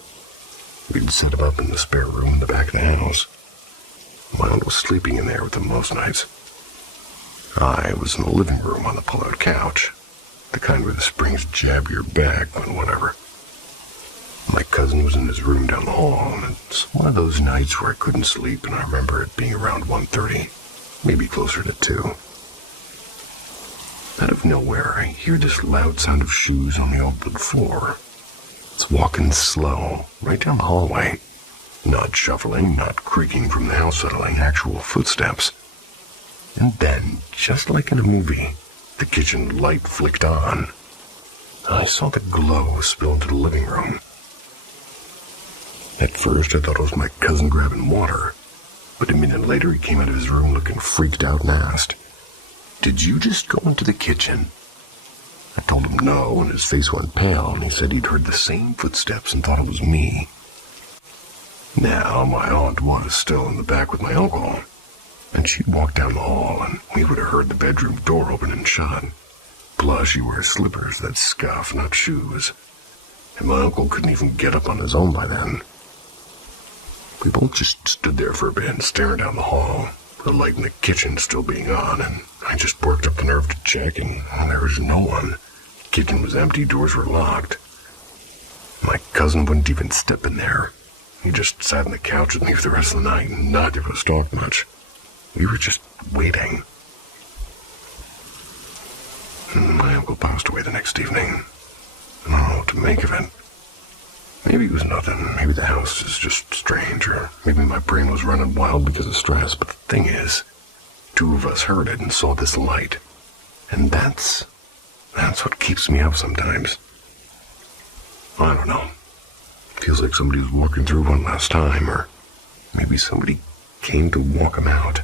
We'd set him up in the spare room in the back of the house. My aunt was sleeping in there with him most nights. I was in the living room on the pull-out couch, the kind where the springs jab your back when whatever. My cousin was in his room down the hall, and it's one of those nights where I couldn't sleep, and I remember it being around 1:30, maybe closer to 2. Out of nowhere, I hear this loud sound of shoes on the old wood floor. It's walking slow, right down the hallway. Not shuffling, not creaking from the house settling, actual footsteps. And then, just like in a movie, the kitchen light flicked on. I saw the glow spill into the living room. At first, I thought it was my cousin grabbing water, but a minute later he came out of his room looking freaked out and asked, "Did you just go into the kitchen?" I told him no, and his face went pale, and he said he'd heard the same footsteps and thought it was me. Now, my aunt was still in the back with my uncle, and she'd walked down the hall, and we would have heard the bedroom door open and shut. Plus, she wears slippers that scuff, not shoes, and my uncle couldn't even get up on his own by then. We both just stood there for a bit, staring down the hall, the light in the kitchen still being on, and I just worked up the nerve to check, and there was no one. The kitchen was empty, doors were locked. My cousin wouldn't even step in there. He just sat on the couch with me for the rest of the night, and neither of us talked much. We were just waiting. And my uncle passed away the next evening. I don't know what to make of it. Maybe it was nothing. Maybe the house is just strange, or maybe my brain was running wild because of stress. But the thing is, 2 of us heard it and saw this light. And that's what keeps me up sometimes. I don't know. Feels like somebody was walking through one last time, or maybe somebody came to walk him out.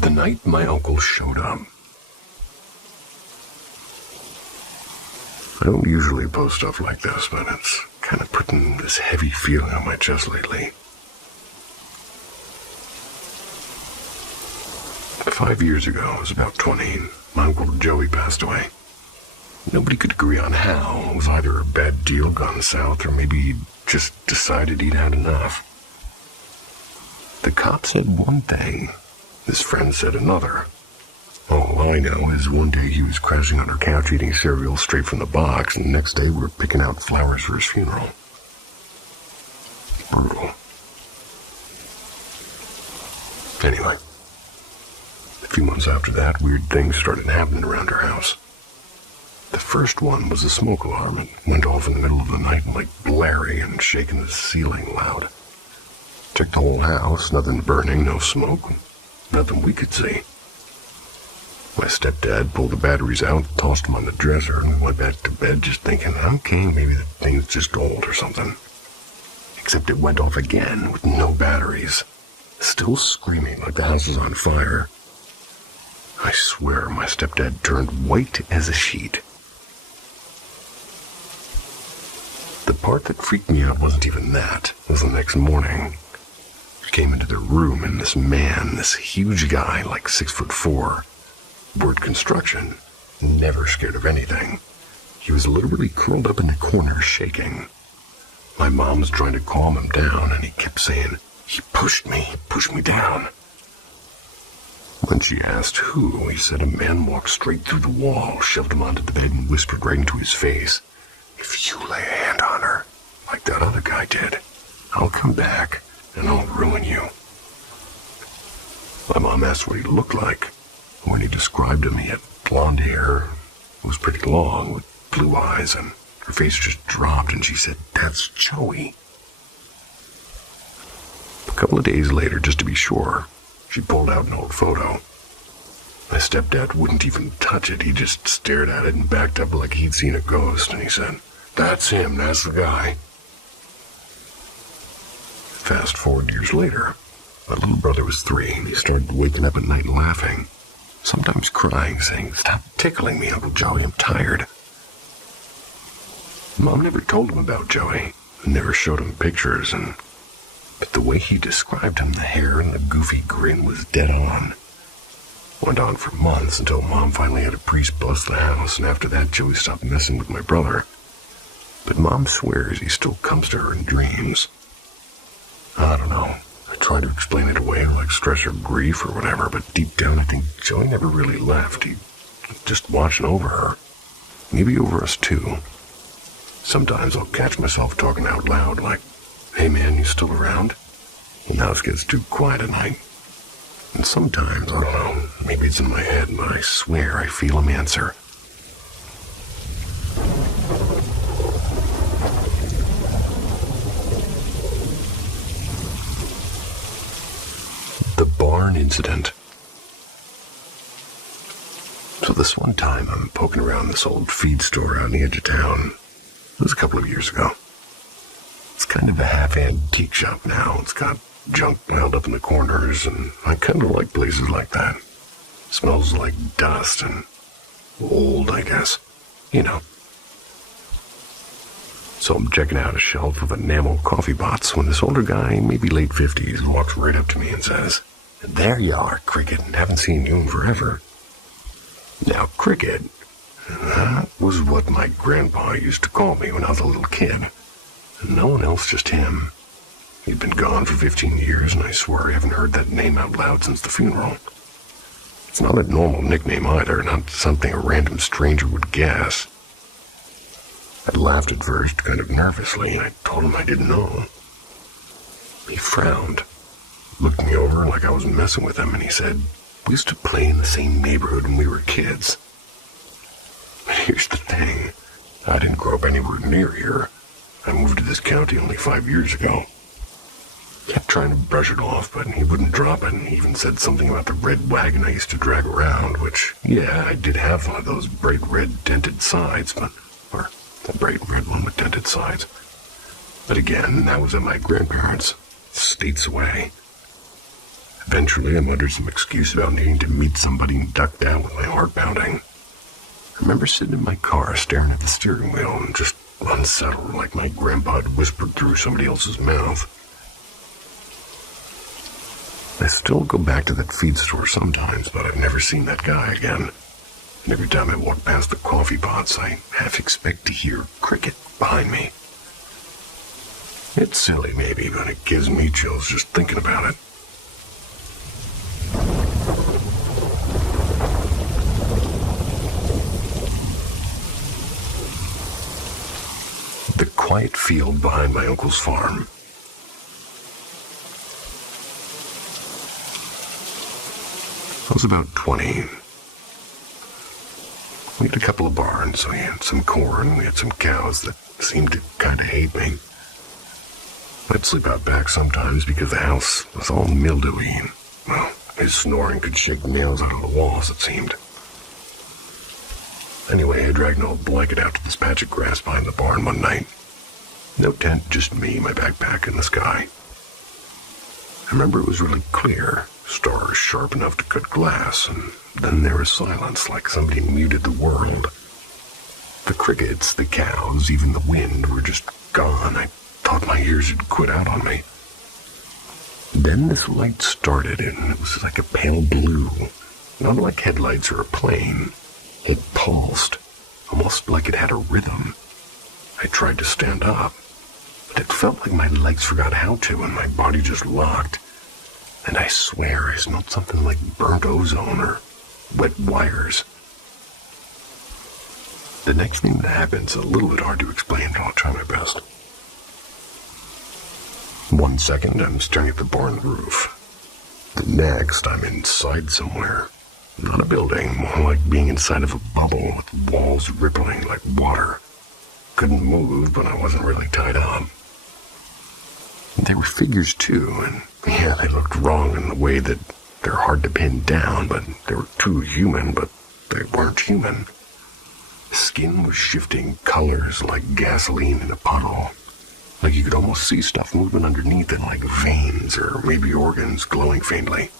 The night my uncle showed up. I don't usually post stuff like this, but it's kind of putting this heavy feeling on my chest lately. 5 years ago, I was about 20, my Uncle Joey passed away. Nobody could agree on how. It was either a bad deal gone south, or maybe he'd just decided he'd had enough. The cop said one thing. His friend said another. All I know is one day he was crashing on our couch eating cereal straight from the box, and the next day we were picking out flowers for his funeral. Brutal. Anyway, a few months after that, weird things started happening around our house. The first one was a smoke alarm. It went off in the middle of the night, like blaring and shaking the ceiling loud. Checked the whole house, nothing burning, no smoke, nothing we could see. My stepdad pulled the batteries out, tossed them on the dresser, and we went back to bed just thinking, okay, maybe the thing's just old or something. Except it went off again with no batteries, still screaming like the house was on fire. I swear my stepdad turned white as a sheet. The part that freaked me out wasn't even that. It was the next morning. I came into the room, and this man, this huge guy, like 6'4", word construction, never scared of anything. He was literally curled up in the corner, shaking. My mom was trying to calm him down, and he kept saying, he pushed me down. When she asked who, he said a man walked straight through the wall, shoved him onto the bed, and whispered right into his face, if you lay a hand on her, like that other guy did, I'll come back, and I'll ruin you. My mom asked what he looked like. When he described him, he had blonde hair, was pretty long, with blue eyes, and her face just dropped, and she said, that's Joey. A couple of days later, just to be sure, she pulled out an old photo. My stepdad wouldn't even touch it. He just stared at it and backed up like he'd seen a ghost, and he said, that's him, that's the guy. Fast forward years later, my little brother was 3, and he started waking up at night laughing, sometimes crying, saying, "Stop tickling me, Uncle Joey, I'm tired." Mom never told him about Joey, and never showed him pictures, but the way he described him, the hair and the goofy grin was dead on. Went on for months until Mom finally had a priest bust the house, and after that Joey stopped messing with my brother. But Mom swears he still comes to her in dreams. I don't know. I tried to explain it away like stress or grief or whatever, but deep down I think Joey never really left. He was just watching over her. Maybe over us too. Sometimes I'll catch myself talking out loud like, "Hey man, you still around?" And the house gets too quiet at night. And sometimes, I don't know, maybe it's in my head, but I swear I feel him answer. The barn incident. So this one time I'm poking around this old feed store out on the edge of town. It was a couple of years ago. It's kind of a half-antique shop now. It's got junk piled up in the corners, and I kind of like places like that. Smells like dust and old, I guess. You know. So I'm checking out a shelf of enamel coffee pots when this older guy, maybe late 50s, walks right up to me and says, "There you are, Cricket. Haven't seen you in forever." Now, Cricket, that was what my grandpa used to call me when I was a little kid. And no one else, just him. He'd been gone for 15 years, and I swear I haven't heard that name out loud since the funeral. It's not a normal nickname either, not something a random stranger would guess. I laughed at first, kind of nervously, and I told him I didn't know. He frowned, looked me over like I was messing with him, and he said, "We used to play in the same neighborhood when we were kids." But here's the thing. I didn't grow up anywhere near here. I moved to this county only 5 years ago. Kept trying to brush it off, but he wouldn't drop it, and he even said something about the red wagon I used to drag around, which, yeah, I did have one of those bright red dented sides, or the bright red one with dented sides. But again, that was at my grandparents', states away. Eventually, I muttered some excuse about needing to meet somebody and ducked out with my heart pounding. I remember sitting in my car staring at the steering wheel and just unsettled like my grandpa had whispered through somebody else's mouth. I still go back to that feed store sometimes, but I've never seen that guy again. And every time I walk past the coffee pots, I half expect to hear Cricket behind me. It's silly maybe, but it gives me chills just thinking about it. The quiet field behind my uncle's farm. I was about 20. We had a couple of barns, so we had some corn, we had some cows that seemed to kind of hate me. I'd sleep out back sometimes because the house was all mildewy, and, well, his snoring could shake nails out of the walls, it seemed. Anyway, I dragged an old blanket out to this patch of grass behind the barn one night. No tent, just me, my backpack, and the sky. I remember it was really clear, stars sharp enough to cut glass, and then there was silence, like somebody muted the world. The crickets, the cows, even the wind were just gone. I thought my ears had quit out on me. Then this light started, and it was like a pale blue, not like headlights or a plane. It pulsed, almost like it had a rhythm. I tried to stand up, but it felt like my legs forgot how to, and my body just locked. And I swear I smelled something like burnt ozone or wet wires. The next thing that happened's a little bit hard to explain, but I'll try my best. 1 second, I'm staring at the barn roof. The next, I'm inside somewhere. Not a building, more like being inside of a bubble with walls rippling like water. Couldn't move, but I wasn't really tied up. There were figures too, and yeah, they looked wrong in the way that they're hard to pin down, but they were too human, but they weren't human. Skin was shifting colors like gasoline in a puddle. Like you could almost see stuff moving underneath it, like veins or maybe organs glowing faintly.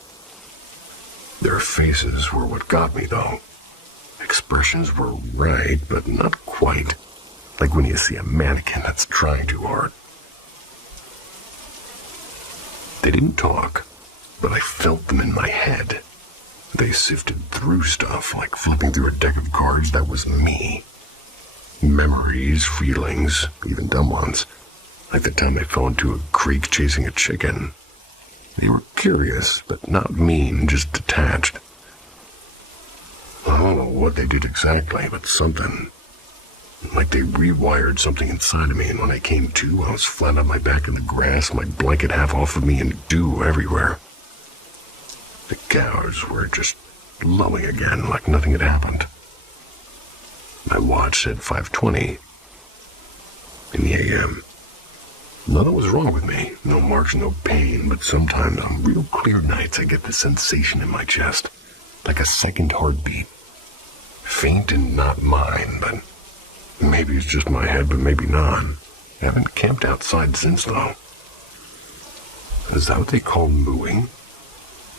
Their faces were what got me, though. Expressions were right, but not quite. Like when you see a mannequin that's trying too hard. They didn't talk, but I felt them in my head. They sifted through stuff, like flipping through a deck of cards that was me. Memories, feelings, even dumb ones. Like the time I fell into a creek chasing a chicken. They were curious, but not mean, just detached. I don't know what they did exactly, but something. Like they rewired something inside of me, and when I came to, I was flat on my back in the grass, my blanket half off of me, and dew everywhere. The cows were just lowing again, like nothing had happened. My watch said 5:20 in the a.m. Nothing was wrong with me, no marks, no pain, but sometimes on real clear nights I get this sensation in my chest, like a second heartbeat. Faint and not mine, but maybe it's just my head, but maybe not. I haven't camped outside since, though. Is that what they call mooing?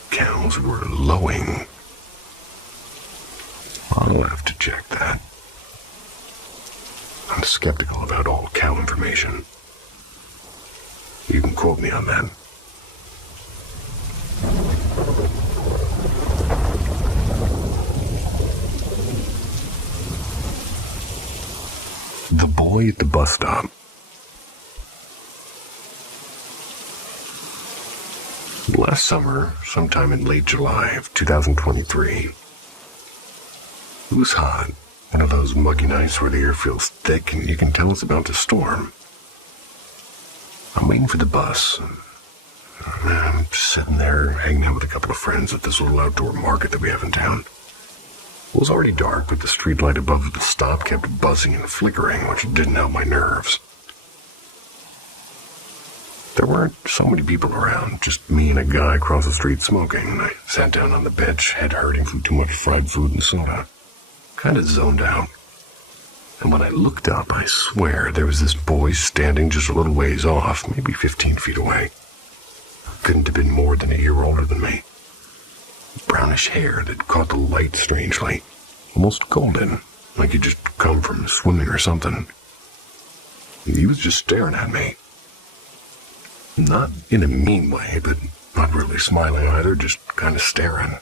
Cows were lowing. I'll have to check that. I'm skeptical about all cow information. You can quote me on that. The boy at the bus stop. Last summer, sometime in late July of 2023, it was hot. One of those muggy nights where the air feels thick and you can tell it's about to storm. I'm waiting for the bus. I'm just sitting there, hanging out with a couple of friends at this little outdoor market that we have in town. It was already dark, but the streetlight above the stop kept buzzing and flickering, which didn't help my nerves. There weren't so many people around, just me and a guy across the street smoking. I sat down on the bench, head hurting from too much fried food and soda. Kind of zoned out. And when I looked up, I swear there was this boy standing just a little ways off, maybe 15 feet away. Couldn't have been more than a year older than me. Brownish hair that caught the light strangely. Almost golden, like he'd just come from swimming or something. He was just staring at me. Not in a mean way, but not really smiling either, just kind of staring.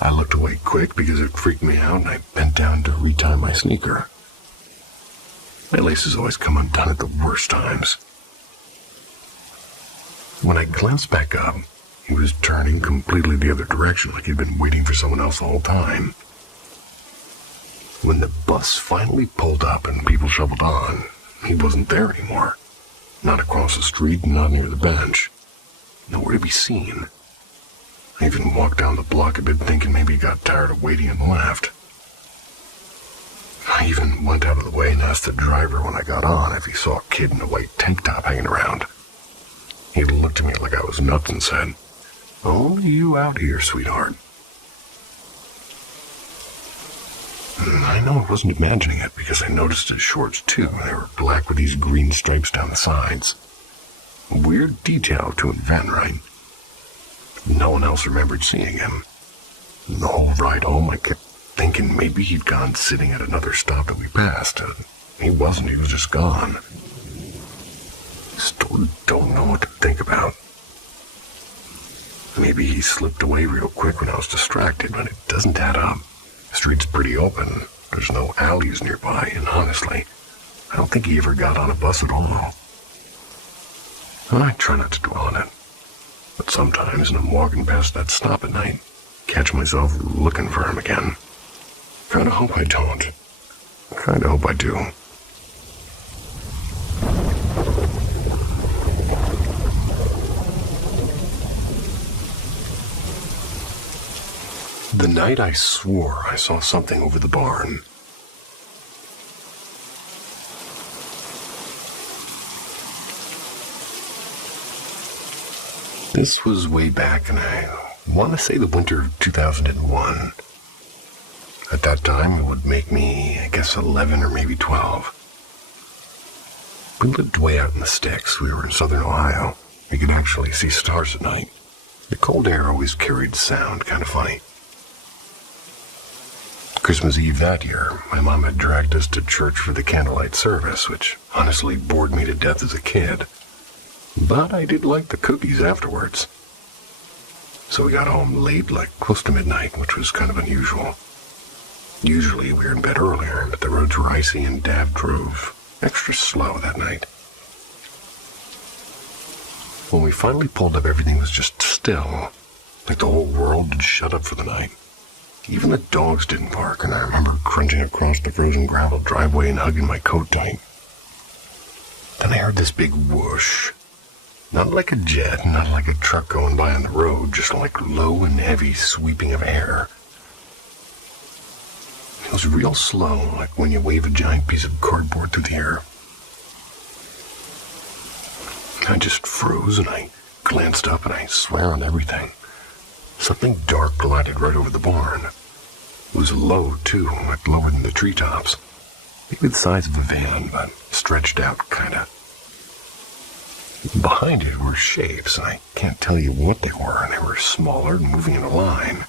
I looked away quick because it freaked me out, and I bent down to retie my sneaker. My laces always come undone at the worst times. When I glanced back up, he was turning completely the other direction, like he'd been waiting for someone else the whole time. When the bus finally pulled up and people shoveled on, he wasn't there anymore. Not across the street, not near the bench. Nowhere to be seen. I even walked down the block a bit thinking maybe he got tired of waiting and left. I even went out of the way and asked the driver when I got on if he saw a kid in a white tank top hanging around. He looked at me like I was nuts and said, "Only you out here, sweetheart." I know I wasn't imagining it because I noticed his shorts too. They were black with these green stripes down the sides. A weird detail to invent, right? No one else remembered seeing him. The whole ride home, I kept thinking maybe he'd gone sitting at another stop that we passed. He wasn't, he was just gone. Still don't know what to think about. Maybe he slipped away real quick when I was distracted, but it doesn't add up. The street's pretty open. There's no alleys nearby, and honestly, I don't think he ever got on a bus at all. I try not to dwell on it. But sometimes, when I'm walking past that stop at night, catch myself looking for him again. Kinda hope I don't. Kinda hope I do. The night I swore I saw something over the barn. This was way back, and I want to say the winter of 2001. At that time, it would make me, I guess, 11 or maybe 12. We lived way out in the sticks. We were in southern Ohio. We could actually see stars at night. The cold air always carried sound, kind of funny. Christmas Eve that year, my mom had dragged us to church for the candlelight service, which honestly bored me to death as a kid. But I did like the cookies afterwards. So we got home late, like close to midnight, which was kind of unusual. Usually we were in bed earlier, but the roads were icy and Dad drove extra slow that night. When we finally pulled up, everything was just still, like the whole world had shut up for the night. Even the dogs didn't bark, and I remember crunching across the frozen gravel driveway and hugging my coat tight. Then I heard this big whoosh. Not like a jet, not like a truck going by on the road, just like low and heavy sweeping of air. It was real slow, like when you wave a giant piece of cardboard through the air. I just froze, and I glanced up, and I swear on everything, something dark glided right over the barn. It was low, too, like lower than the treetops. Maybe the size of a van, but stretched out, kinda. Behind it were shapes, and I can't tell you what they were. They were smaller and moving in a line.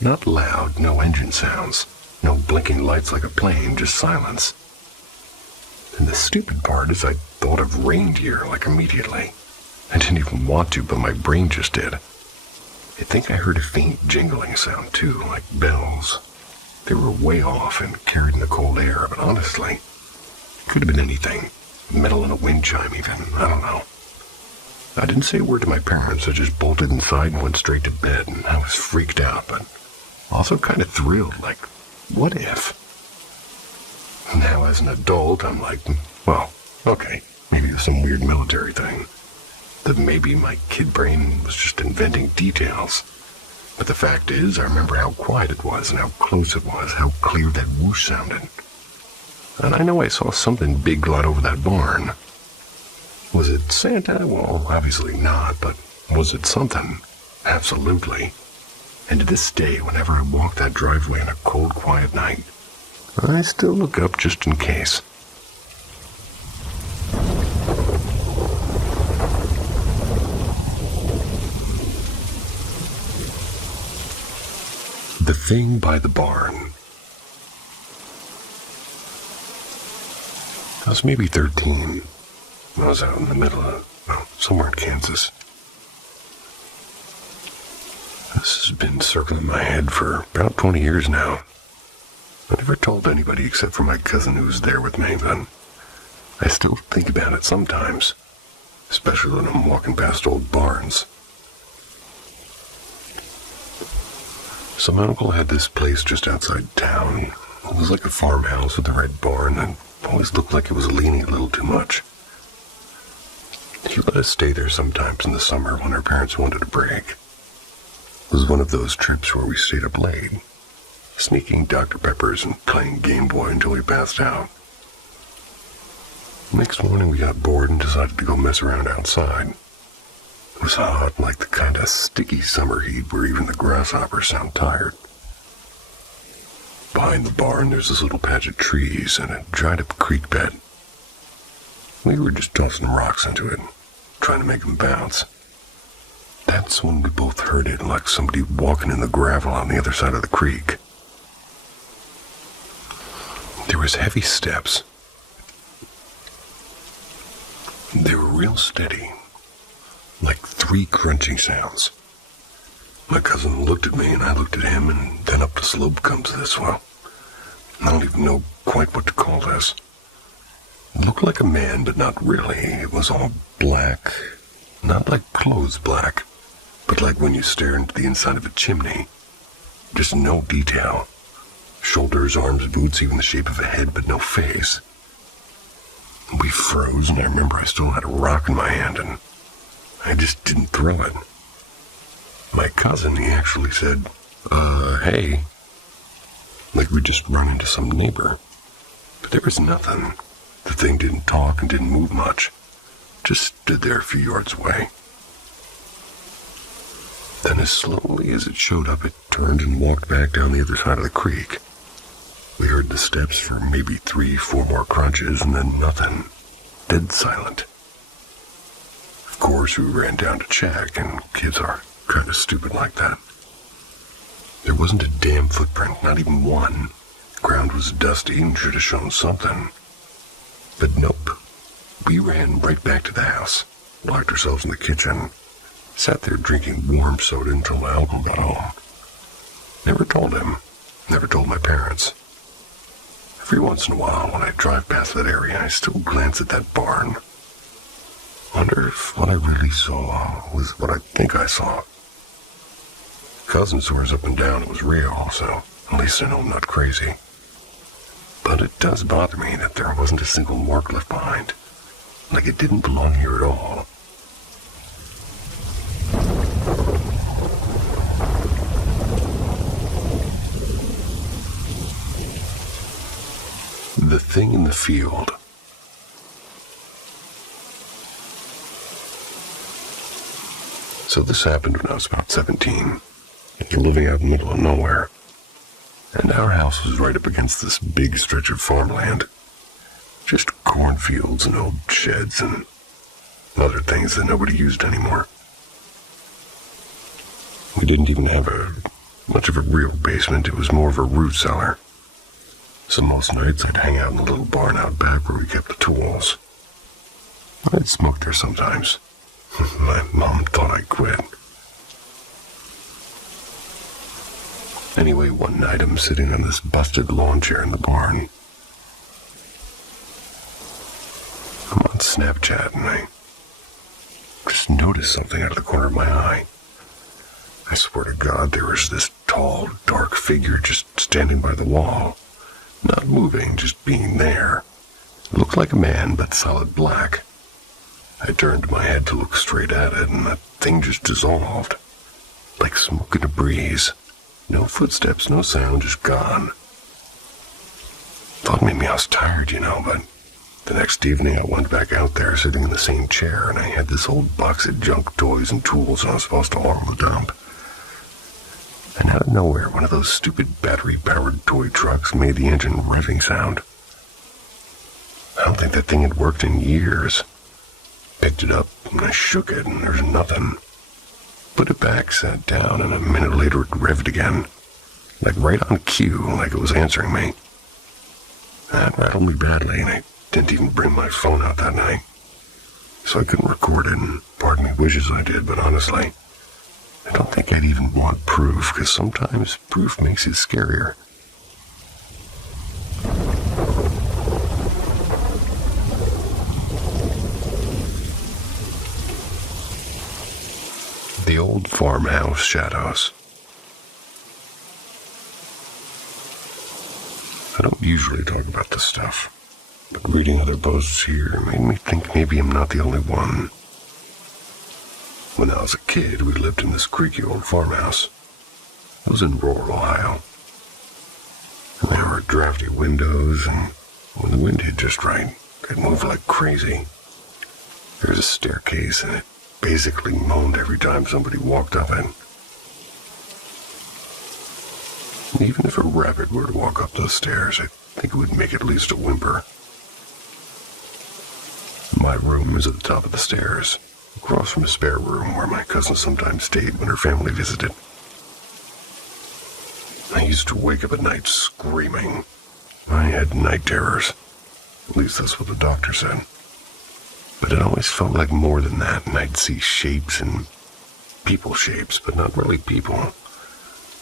Not loud, no engine sounds. No blinking lights like a plane, just silence. And the stupid part is I thought of reindeer, like immediately. I didn't even want to, but my brain just did. I think I heard a faint jingling sound, too, like bells. They were way off and carried in the cold air, but honestly, it could have been anything. Metal in a wind chime, even. I don't know. I didn't say a word to my parents. I just bolted inside and went straight to bed, and I was freaked out, but also kind of thrilled, like, what if? Now, as an adult, I'm like, well, okay, maybe it was some weird military thing. That maybe my kid brain was just inventing details. But the fact is, I remember how quiet it was and how close it was, how clear that whoosh sounded. And I know I saw something big glide over that barn. Was it Santa? Well, obviously not, but was it something? Absolutely. And to this day, whenever I walk that driveway on a cold, quiet night, I still look up just in case. The thing by the barn. I was maybe 13. I was out in the middle of, somewhere in Kansas. This has been circling my head for about 20 years now. I never told anybody except for my cousin who was there with me, but I still think about it sometimes, especially when I'm walking past old barns. So my uncle had this place just outside town. It was like a farmhouse with a red barn and always looked like it was leaning a little too much. He let us stay there sometimes in the summer when our parents wanted a break. It was one of those trips where we stayed up late, sneaking Dr. Peppers and playing Game Boy until we passed out. Next morning we got bored and decided to go mess around outside. It was hot, like the kind of sticky summer heat where even the grasshoppers sound tired. Behind the barn there's this little patch of trees and a dried-up creek bed. We were just tossing rocks into it, trying to make them bounce. That's when we both heard it, like somebody walking in the gravel on the other side of the creek. There was heavy steps. They were real steady, like 3 crunching sounds. My cousin looked at me and I looked at him, and then up the slope comes this, well, I don't even know quite what to call this. It looked like a man, but not really. It was all black. Not like clothes black, but like when you stare into the inside of a chimney. Just no detail. Shoulders, arms, boots, even the shape of a head, but no face. We froze, and I remember I still had a rock in my hand, and I just didn't throw it. My cousin, he actually said, hey. Like we'd just run into some neighbor. But there was nothing. The thing didn't talk and didn't move much. Just stood there a few yards away. Then as slowly as it showed up, it turned and walked back down the other side of the creek. We heard the steps for maybe 3-4 more crunches, and then nothing. dead silent. Of course, we ran down to check, and kids are kind of stupid like that. There wasn't a damn footprint, not even one. The ground was dusty and should have shown something. But nope. We ran right back to the house, locked ourselves in the kitchen, sat there drinking warm soda until my uncle got home. Never told him. Never told my parents. Every once in a while, when I drive past that area, I still glance at that barn. Wonder if what I really saw was what I think I saw. Cousin swears up and down it was real, so at least I know I'm not crazy. But it does bother me that there wasn't a single mark left behind. Like it didn't belong here at all. The thing in the field. So this happened when I was about 17, and living out in the middle of nowhere. And our house was right up against this big stretch of farmland. Just cornfields and old sheds and other things that nobody used anymore. We didn't even have much of a real basement. It was more of a root cellar. So most nights I'd hang out in the little barn out back where we kept the tools. I'd smoke there sometimes. My mom thought I quit. Anyway, one night I'm sitting on this busted lawn chair in the barn. I'm on Snapchat and I just noticed something out of the corner of my eye. I swear to God, there was this tall, dark figure just standing by the wall. Not moving, just being there. It looked like a man, but solid black. I turned my head to look straight at it, and that thing just dissolved. Like smoke in a breeze. No footsteps, no sound, just gone. Thought maybe I was tired, but the next evening I went back out there sitting in the same chair, and I had this old box of junk toys and tools I was supposed to haul the dump. And out of nowhere, one of those stupid battery-powered toy trucks made the engine revving sound. I don't think that thing had worked in years. Picked it up, and I shook it, and there's nothing. Put it back, sat down, and a minute later it revved again. Like right on cue, like it was answering me. That rattled me badly, and I didn't even bring my phone out that night. So I couldn't record it, and part of me wishes I did, but honestly, I don't think I'd even want proof, because sometimes proof makes it scarier. The old farmhouse shadows. I don't usually talk about this stuff, but reading other posts here made me think maybe I'm not the only one. When I was a kid, we lived in this creaky old farmhouse. It was in rural Ohio. And there were drafty windows, and when the wind hit just right, it moved like crazy. There was a staircase, and it basically moaned every time somebody walked up it. And even if a rabbit were to walk up those stairs, I think it would make at least a whimper. My room is at the top of the stairs, across from a spare room where my cousin sometimes stayed when her family visited. I used to wake up at night screaming. I had night terrors. At least that's what the doctor said. But it always felt like more than that, and I'd see shapes and people shapes, but not really people.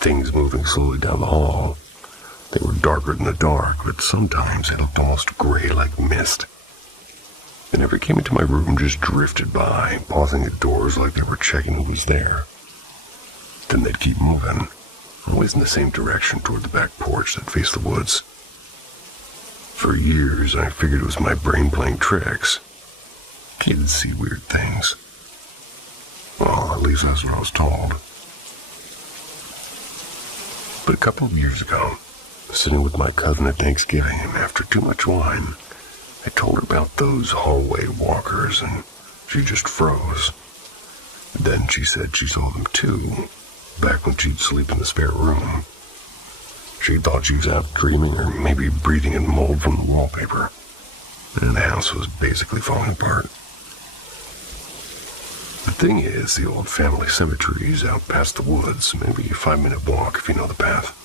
Things moving slowly down the hall. They were darker than the dark, but sometimes they looked almost gray like mist. They never came into my room, just drifted by, pausing at doors like they were checking who was there. Then they'd keep moving, always in the same direction toward the back porch that faced the woods. For years, I figured it was my brain playing tricks. Kids see weird things. Well, at least that's what I was told. But a couple of years ago, sitting with my cousin at Thanksgiving, and after too much wine, I told her about those hallway walkers, and she just froze. Then she said she saw them too, back when she'd sleep in the spare room. She thought she was out dreaming or maybe breathing in mold from the wallpaper. and the house was basically falling apart. The thing is, the old family cemetery is out past the woods, maybe a 5-minute walk if you know the path.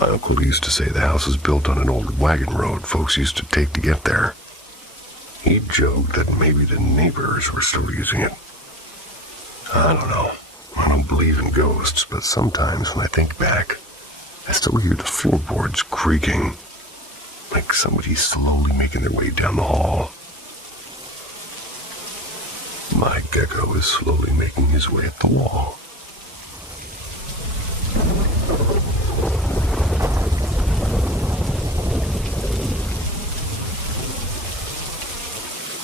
My uncle used to say the house was built on an old wagon road folks used to take to get there. He joked that maybe the neighbors were still using it. I don't know. I don't believe in ghosts, but sometimes when I think back, I still hear the floorboards creaking, like somebody slowly making their way down the hall. My gecko is slowly making his way up the wall.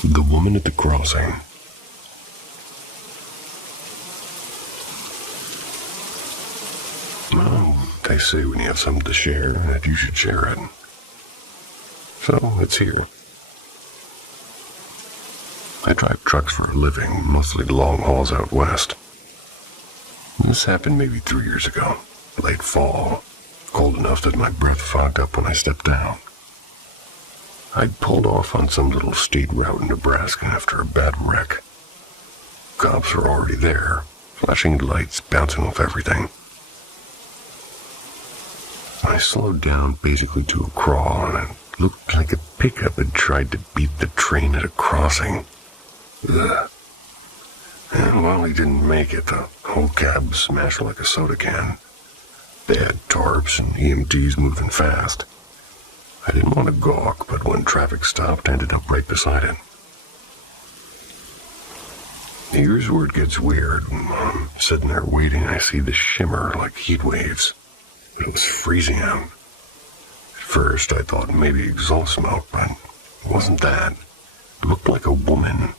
The woman at the crossing. Well, they say when you have something to share, that you should share it. So, it's here. I drive trucks for a living, mostly long hauls out west. This happened maybe 3 years ago, late fall, cold enough that my breath fogged up when I stepped down. I'd pulled off on some little state route in Nebraska after a bad wreck. Cops were already there, flashing lights bouncing off everything. I slowed down basically to a crawl, and it looked like a pickup had tried to beat the train at a crossing. Ugh. And while he didn't make it, the whole cab smashed like a soda can. They had tarps and EMTs moving fast. I didn't want to gawk, but when traffic stopped, I ended up right beside it. Here's where it gets weird. I'm sitting there waiting, and I see the shimmer like heat waves. But it was freezing out. At first, I thought maybe exhaust smoke, but it wasn't that. It looked like a woman.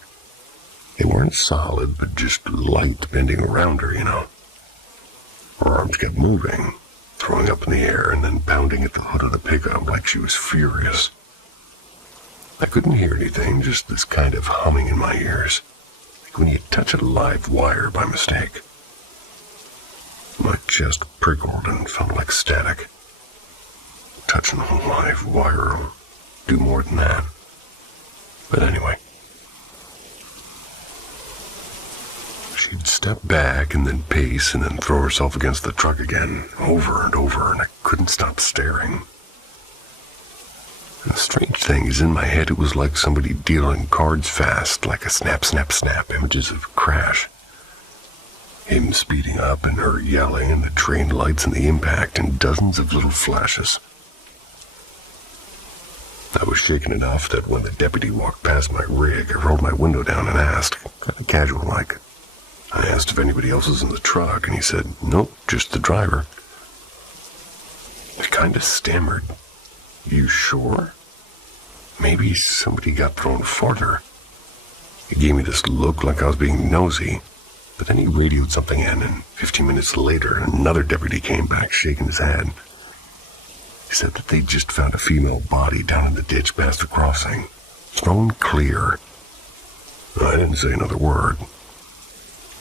They weren't solid, but just light bending around her, you know. Her arms kept moving, throwing up in the air and then pounding at the hood of the pickup like she was furious. I couldn't hear anything, just this kind of humming in my ears, like when you touch a live wire by mistake. My chest prickled and felt like static. Touching a live wire will do more than that. But anyway. She'd step back and then pace and then throw herself against the truck again, over and over, and I couldn't stop staring. And the strange thing is, in my head it was like somebody dealing cards fast, like a snap, snap, snap, images of a crash. Him speeding up and her yelling and the train lights and the impact and dozens of little flashes. I was shaken enough that when the deputy walked past my rig, I rolled my window down and asked, kind of casual-like. I asked if anybody else was in the truck, and he said, nope, just the driver. I kind of stammered. You sure? Maybe somebody got thrown farther. He gave me this look like I was being nosy, but then he radioed something in, and 15 minutes later, another deputy came back shaking his head. He said that they just found a female body down in the ditch past the crossing, thrown clear. I didn't say another word.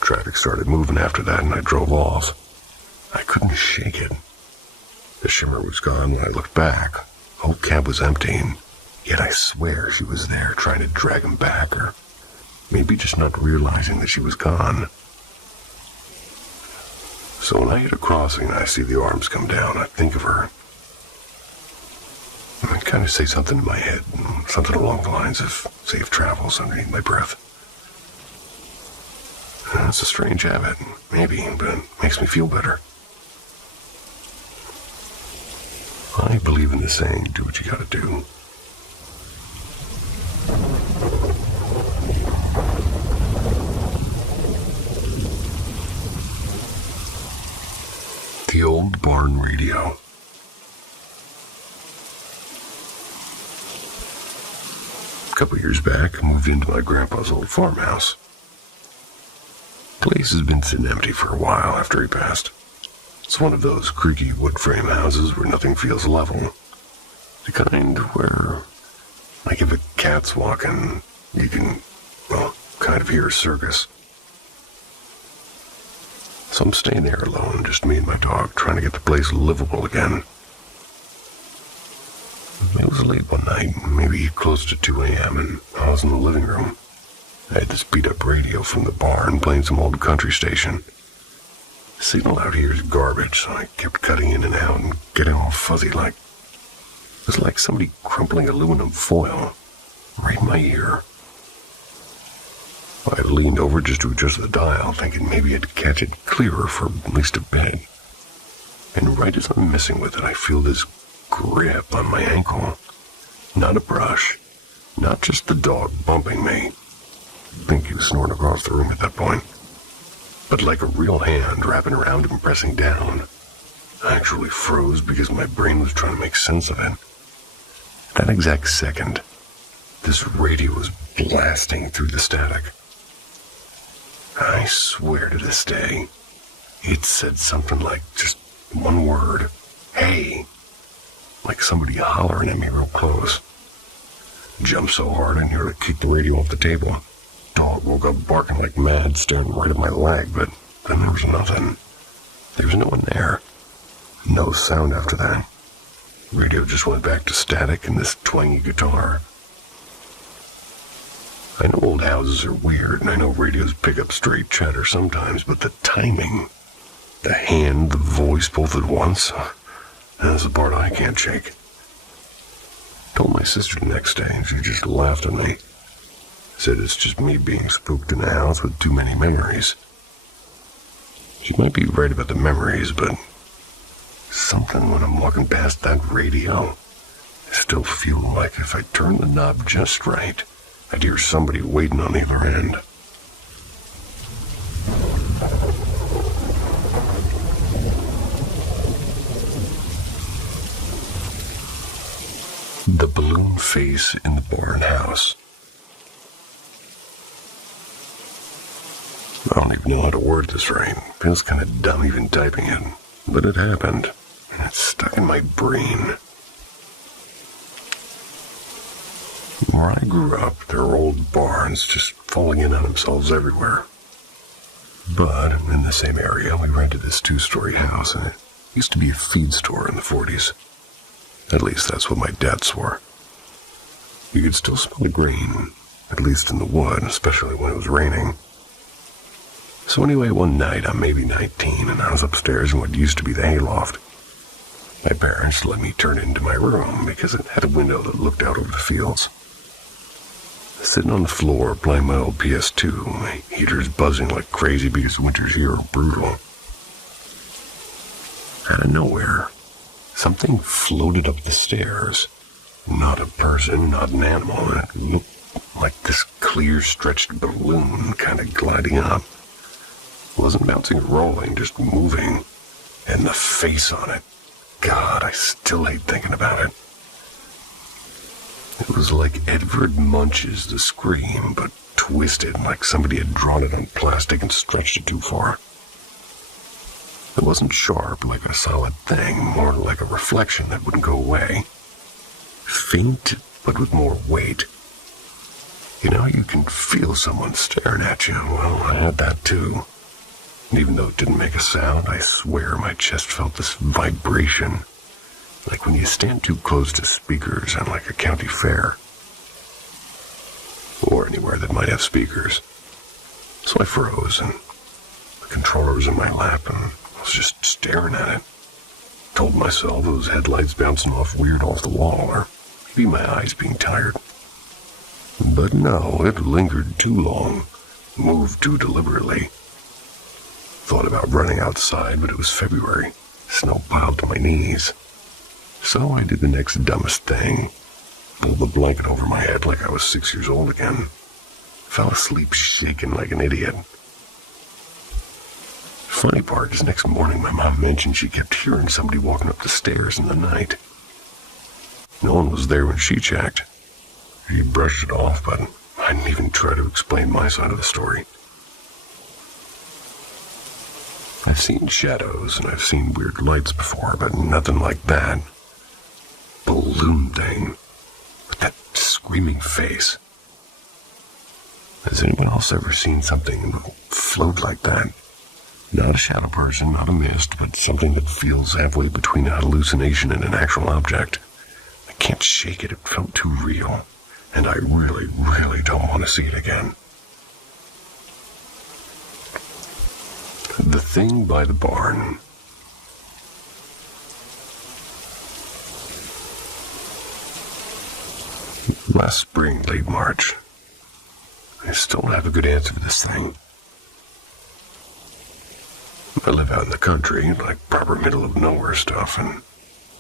Traffic started moving after that, and I drove off. I couldn't shake it. The shimmer was gone when I looked back. The whole cab was empty, and yet I swear she was there trying to drag him back, or maybe just not realizing that she was gone. So when I hit a crossing and I see the arms come down, I think of her. I kind of say something in my head, something along the lines of safe travels underneath my breath. It's a strange habit, maybe, but it makes me feel better. I believe in the saying, do what you gotta do. The old barn radio. A couple years back, I moved into my grandpa's old farmhouse. The place has been sitting empty for a while after he passed. It's one of those creaky wood frame houses where nothing feels level. The kind where, like if a cat's walking, you can, well, kind of hear a circus. So I'm staying there alone, just me and my dog, trying to get the place livable again. It was late one night, maybe close to 2 a.m., and I was in the living room. I had this beat-up radio from the barn playing some old country station. The signal out here is garbage, so I kept cutting in and out and getting all fuzzy like... It was like somebody crumpling aluminum foil right in my ear. I leaned over just to adjust the dial, thinking maybe I'd catch it clearer for at least a bit. And right as I'm messing with it, I feel this grip on my ankle. Not a brush, not just the dog bumping me. I think he was snoring across the room at that point. But like a real hand wrapping around and pressing down. I actually froze because my brain was trying to make sense of it. At that exact second, this radio was blasting through the static. I swear to this day, it said something like just one word, "Hey," like somebody hollering at me real close. Jumped so hard I nearly kicked the radio off the table. Dog woke up barking like mad, staring right at my leg, but then there was nothing. There was no one there. No sound after that. Radio just went back to static and this twangy guitar. I know old houses are weird, and I know radios pick up straight chatter sometimes, but the timing, the hand, the voice, both at once, that's the part I can't shake. Told my sister the next day, and she just laughed at me. Said it's just me being spooked in a house with too many memories. She might be right about the memories, but something when I'm walking past that radio, I still feel like if I turn the knob just right, I'd hear somebody waiting on either end. The balloon face in the barn house. I don't even know how to word this right. Feels kind of dumb even typing it, but it happened, and it's stuck in my brain. Where I grew up, there were old barns just falling in on themselves everywhere. But in the same area, we rented this 2-story house, and it used to be a feed store in the 40s. At least that's what my dad swore. You could still smell the grain, at least in the wood, especially when it was raining. So anyway, one night, I'm maybe 19, and I was upstairs in what used to be the hayloft. My parents let me turn it into my room because it had a window that looked out over the fields. Sitting on the floor playing my old PS2, my heater's buzzing like crazy because winters here are brutal. Out of nowhere, something floated up the stairs. Not a person, not an animal. It looked like this clear, stretched balloon kind of gliding up. It wasn't bouncing or rolling, just moving. And the face on it. God, I still hate thinking about it. It was like Edvard Munch's The Scream, but twisted, like somebody had drawn it on plastic and stretched it too far. It wasn't sharp, like a solid thing, more like a reflection that wouldn't go away. Faint, but with more weight. You know, you can feel someone staring at you. Well, I had that too. And even though it didn't make a sound, I swear my chest felt this vibration. Like when you stand too close to speakers on like a county fair. Or anywhere that might have speakers. So I froze, and the controller was in my lap, and I was just staring at it. Told myself it was headlights bouncing off weird off the wall, or maybe my eyes being tired. But no, it lingered too long. Moved too deliberately. Thought about running outside, but it was February. Snow piled to my knees. So I did the next dumbest thing. Pulled the blanket over my head like I was 6 years old again. Fell asleep shaking like an idiot. Funny part is next morning my mom mentioned she kept hearing somebody walking up the stairs in the night. No one was there when she checked. She brushed it off, but I didn't even try to explain my side of the story. I've seen shadows and I've seen weird lights before, but nothing like that. Balloon thing. With that screaming face. Has anyone else ever seen something float like that? Not a shadow person, not a mist, but something that feels halfway between a hallucination and an actual object. I can't can't shake it. It felt too real. And I really, really don't want to see it again. The thing by the barn. Last spring, late March. I still don't have a good answer for this thing. I live out in the country, like proper middle of nowhere stuff, and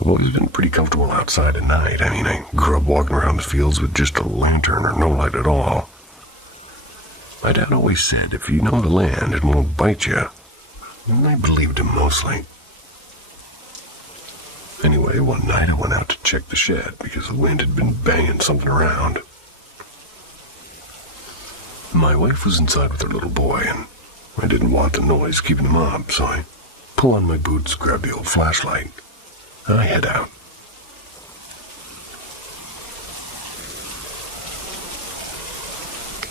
I've always been pretty comfortable outside at night. I mean, I grew up walking around the fields with just a lantern or no light at all. My dad always said, if you know the land, it won't bite you. And I believed him mostly. Anyway, one night I went out to check the shed because the wind had been banging something around. My wife was inside with her little boy, and I didn't want the noise keeping him up, so I pull on my boots, grab the old flashlight, and I head out.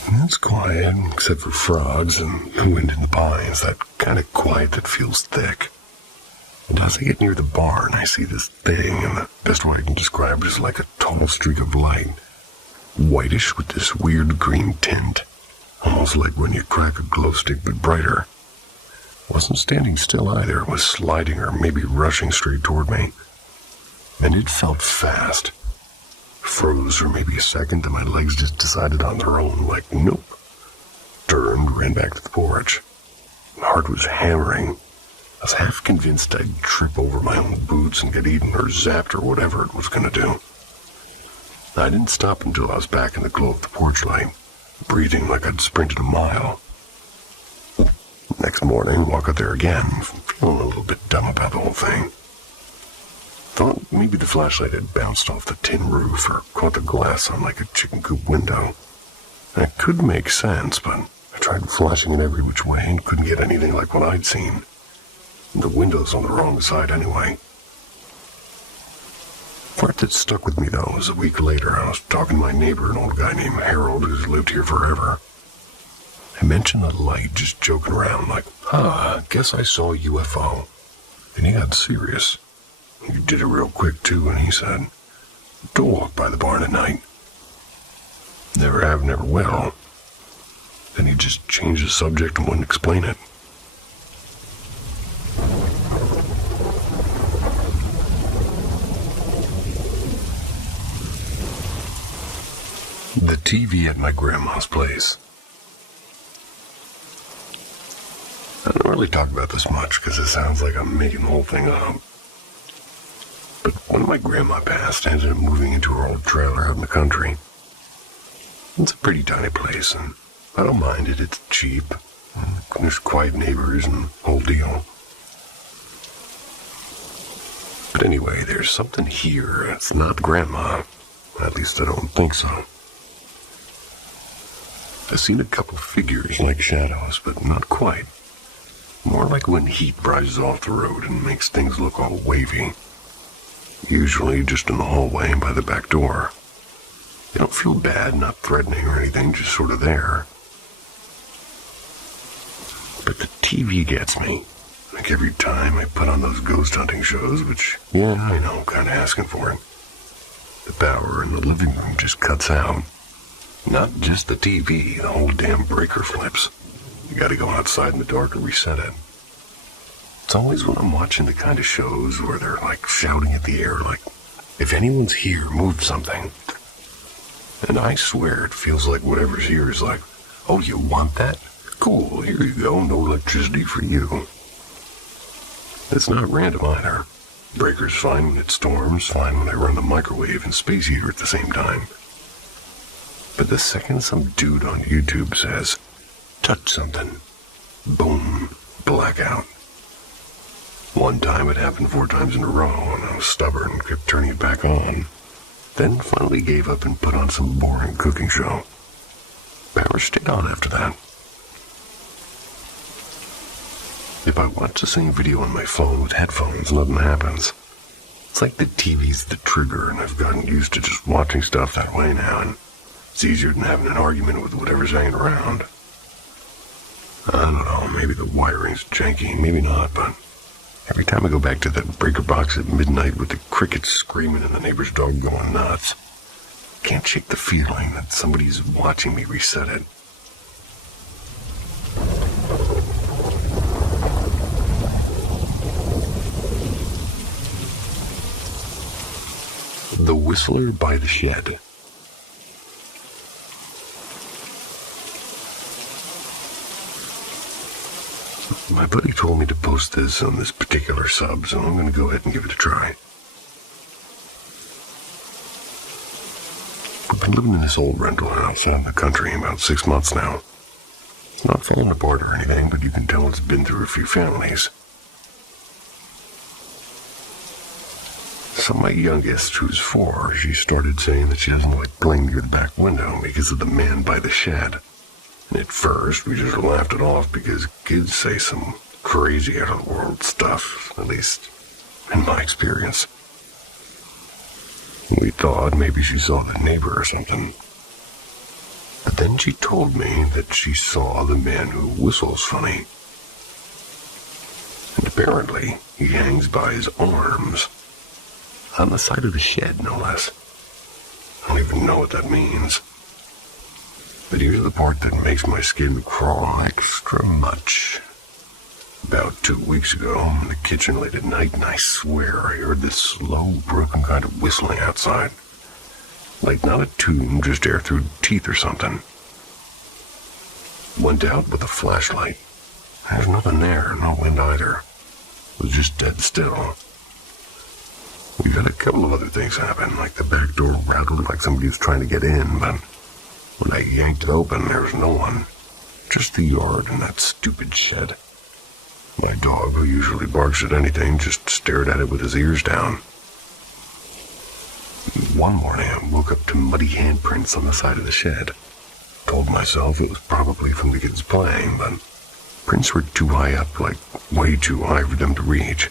And it's quiet, except for frogs and the wind in the pines, that kind of quiet that feels thick. And as I get near the barn, I see this thing, and the best way I can describe it is like a tall streak of light. Whitish with this weird green tint. Almost like when you crack a glow stick, but brighter. Wasn't standing still either. It was sliding or maybe rushing straight toward me. And it felt fast. Froze for maybe a second, and my legs just decided on their own, like, nope. Turned, ran back to the porch. My heart was hammering. I was half convinced I'd trip over my own boots and get eaten or zapped or whatever it was going to do. I didn't stop until I was back in the glow of the porch light, breathing like I'd sprinted a mile. Next morning, walk out there again, feeling a little bit dumb about the whole thing. Thought maybe the flashlight had bounced off the tin roof or caught the glass on like a chicken coop window. That could make sense, but I tried flashing it every which way and couldn't get anything like what I'd seen. The window's on the wrong side anyway. The part that stuck with me, though, was a week later. I was talking to my neighbor, an old guy named Harold, who's lived here forever. I mentioned the light, just joking around, like, I guess I saw a UFO. And he got serious. He did it real quick, too, and he said, don't walk by the barn at night. Never have, never will. Then he just changed the subject and wouldn't explain it. The TV at my grandma's place. I don't really talk about this much because it sounds like I'm making the whole thing up. But when my grandma passed, I ended up moving into her old trailer out in the country. It's a pretty tiny place, and I don't mind it. It's cheap. There's quiet neighbors and the whole deal. But anyway, there's something here that's not Grandma. At least I don't think so. I've seen a couple figures like shadows, but not quite. More like when heat rises off the road and makes things look all wavy. Usually just in the hallway by the back door. They don't feel bad, not threatening or anything, just sort of there. But the TV gets me. Like every time I put on those ghost hunting shows, which, yeah, I know, kind of asking for it. The power in the living room just cuts out. Not just the TV, the whole damn breaker flips. You gotta go outside in the dark to reset it. It's always when I'm watching the kind of shows where they're like shouting at the air, like, if anyone's here, move something. And I swear it feels like whatever's here is like, oh, you want that? Cool, here you go, no electricity for you. It's not random either. Breaker's fine when it storms, fine when I run the microwave and space heater at the same time. But the second some dude on YouTube says, touch something, boom, blackout. One time it happened 4 times in a row, and I was stubborn and kept turning it back on. Then finally gave up and put on some boring cooking show. Power stayed on after that. If I watch the same video on my phone with headphones, nothing happens. It's like the TV's the trigger, and I've gotten used to just watching stuff that way now, and it's easier than having an argument with whatever's hanging around. I don't know, maybe the wiring's janky, maybe not, but Every time I go back to that breaker box at midnight with the crickets screaming and the neighbor's dog going nuts, I can't shake the feeling that somebody's watching me reset it. The Whistler by the Shed. My buddy told me to post this on this particular sub, so I'm going to go ahead and give it a try. I've been living in this old rental house out in the country about 6 months now. It's not falling apart or anything, but you can tell it's been through a few families. So my youngest, who's 4, she started saying that she doesn't like playing near the back window because of the man by the shed. And at first, we just laughed it off because kids say some crazy out-of-the-world stuff, at least in my experience. We thought maybe she saw the neighbor or something. But then she told me that she saw the man who whistles funny. And apparently, he hangs by his arms. On the side of the shed, no less. I don't even know what that means. But here's the part that makes my skin crawl extra much. About 2 weeks ago, I'm in the kitchen late at night, and I swear I heard this slow, broken kind of whistling outside. Like not a tune, just air through teeth or something. Went out with a flashlight. There's nothing there, no wind either. It was just dead still. We've had a couple of other things happen, like the back door rattled like somebody was trying to get in, but when I yanked it open, there was no one. Just the yard and that stupid shed. My dog, who usually barks at anything, just stared at it with his ears down. One morning, I woke up to muddy handprints on the side of the shed. Told myself it was probably from the kids playing, but prints were too high up, like way too high for them to reach.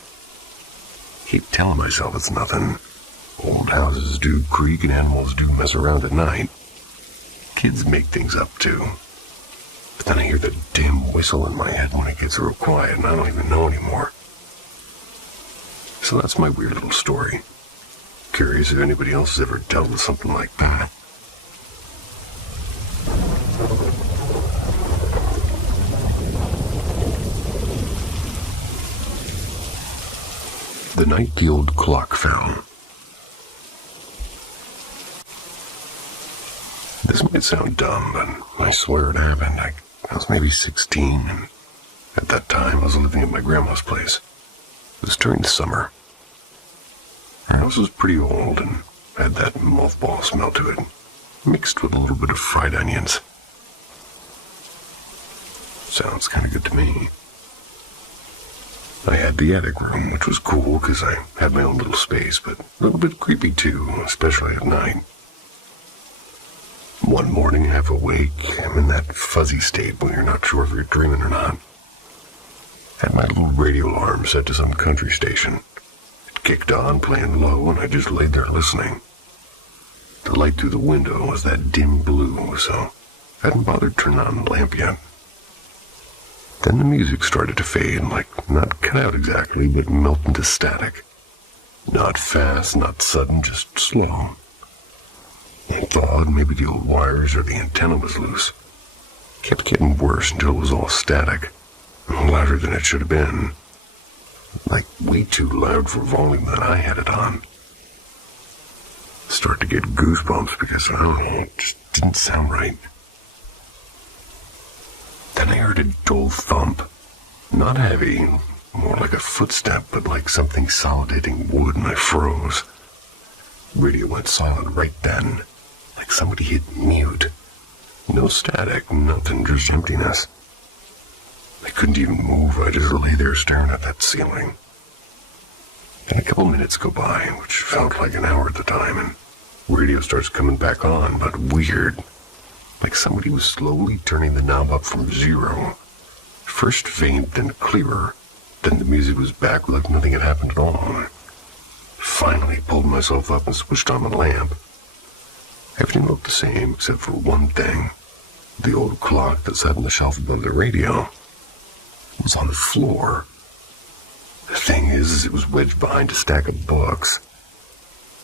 Keep telling myself it's nothing. Old houses do creak and animals do mess around at night. Kids make things up too. But then I hear the damn whistle in my head when it gets real quiet and I don't even know anymore. So that's my weird little story. Curious if anybody else has ever dealt with something like that. The night the old clock fell. This might sound dumb, but I swear it happened. I was maybe 16, and at that time I was living at my grandma's place. It was during the summer. The house was pretty old and had that mothball smell to it, mixed with a little bit of fried onions. Sounds kind of good to me. I had the attic room, which was cool because I had my own little space, but a little bit creepy too, especially at night. One morning, half awake, I'm in that fuzzy state where you're not sure if you're dreaming or not. Had my little radio alarm set to some country station. It kicked on, playing low, and I just laid there listening. The light through the window was that dim blue, so I hadn't bothered turning on the lamp yet. Then the music started to fade, like not cut out exactly, but melt into static. Not fast, not sudden, just slow. I thought maybe the old wires or the antenna was loose. Kept getting worse until it was all static, louder than it should have been. Like way too loud for volume that I had it on. Start to get goosebumps because, I don't know, it just didn't sound right. Then I heard a dull thump. Not heavy, more like a footstep, but like something solid hitting wood, and I froze. Radio went silent right then, like somebody hit mute. No static, nothing, just emptiness. I couldn't even move, I just lay there staring at that ceiling. Then a couple minutes go by, which felt like an hour at the time, and radio starts coming back on, but weird. Like somebody was slowly turning the knob up from 0. First faint, then clearer. Then the music was back like nothing had happened at all. Finally pulled myself up and switched on the lamp. Everything looked the same except for one thing. The old clock that sat on the shelf above the radio was on the floor. The thing is it was wedged behind a stack of books.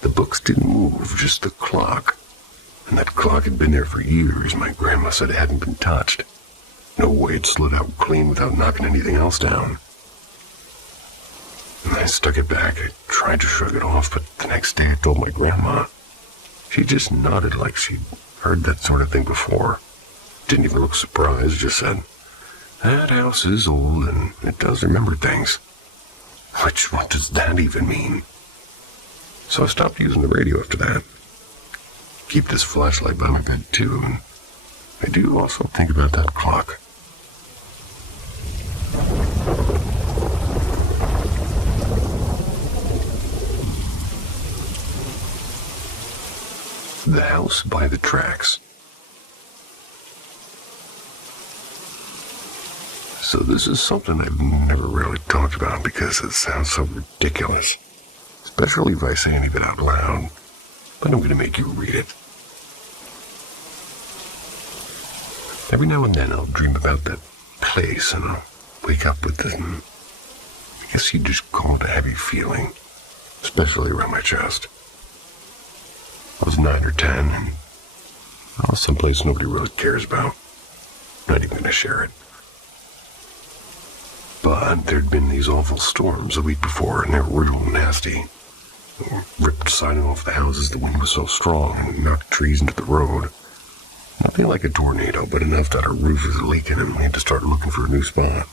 The books didn't move, just the clock. And that clock had been there for years. My grandma said it hadn't been touched. No way it slid out clean without knocking anything else down. And I stuck it back. I tried to shrug it off, but the next day I told my grandma. She just nodded like she'd heard that sort of thing before. Didn't even look surprised, just said, "That house is old and it does remember things." Which, what does that even mean? So I stopped using the radio after that. Keep this flashlight by my bed too, and I do also think about that clock. The house by the tracks. So this is something I've never really talked about because it sounds so ridiculous, especially if I say any of it out loud, but I'm going to make you read it. Every now and then I'll dream about that place and I'll wake up with this, I guess you'd just call it a heavy feeling, especially around my chest. I was 9 or 10 and I was someplace nobody really cares about. Not even going to share it. But there'd been these awful storms the week before, and they were real nasty. Ripped siding off the houses, the wind was so strong, and knocked trees into the road. Nothing like a tornado, but enough that our roof was leaking, and we had to start looking for a new spot.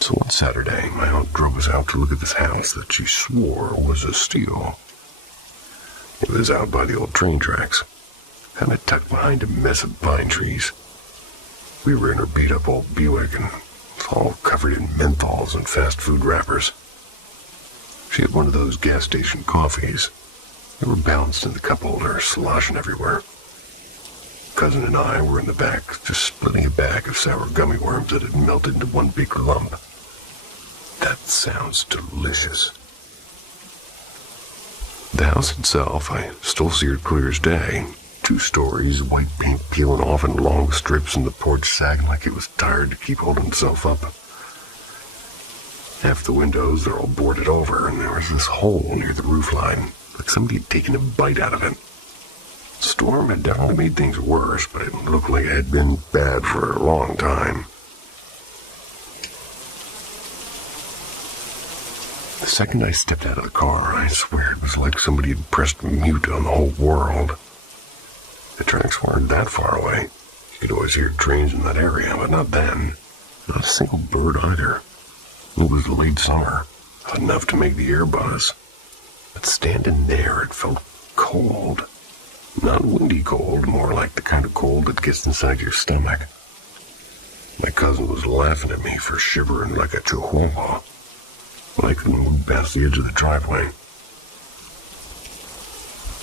So one Saturday, my aunt drove us out to look at this house that she swore was a steal. It was out by the old train tracks, kind of tucked behind a mess of pine trees. We were in her beat-up old Buick, and it's all covered in menthols and fast food wrappers. She had one of those gas station coffees. They were balanced in the cup holder, sloshing everywhere. Cousin and I were in the back, just splitting a bag of sour gummy worms that had melted into one big lump. That sounds delicious. The house itself, I still see it clear as day. 2 stories, white paint peeling off in long strips, and the porch sagging like it was tired to keep holding itself up. Half the windows, they're all boarded over, and there was this hole near the roofline, like somebody had taken a bite out of it. The storm had definitely made things worse, but it looked like it had been bad for a long time. The second I stepped out of the car, I swear it was like somebody had pressed mute on the whole world. The tracks weren't that far away. You could always hear trains in that area, but not then. Not a single bird either. It was late summer, enough to make the air buzz. But standing there, it felt cold. Not windy cold, more like the kind of cold that gets inside your stomach. My cousin was laughing at me for shivering like a chihuahua when I couldn't move past the edge of the driveway.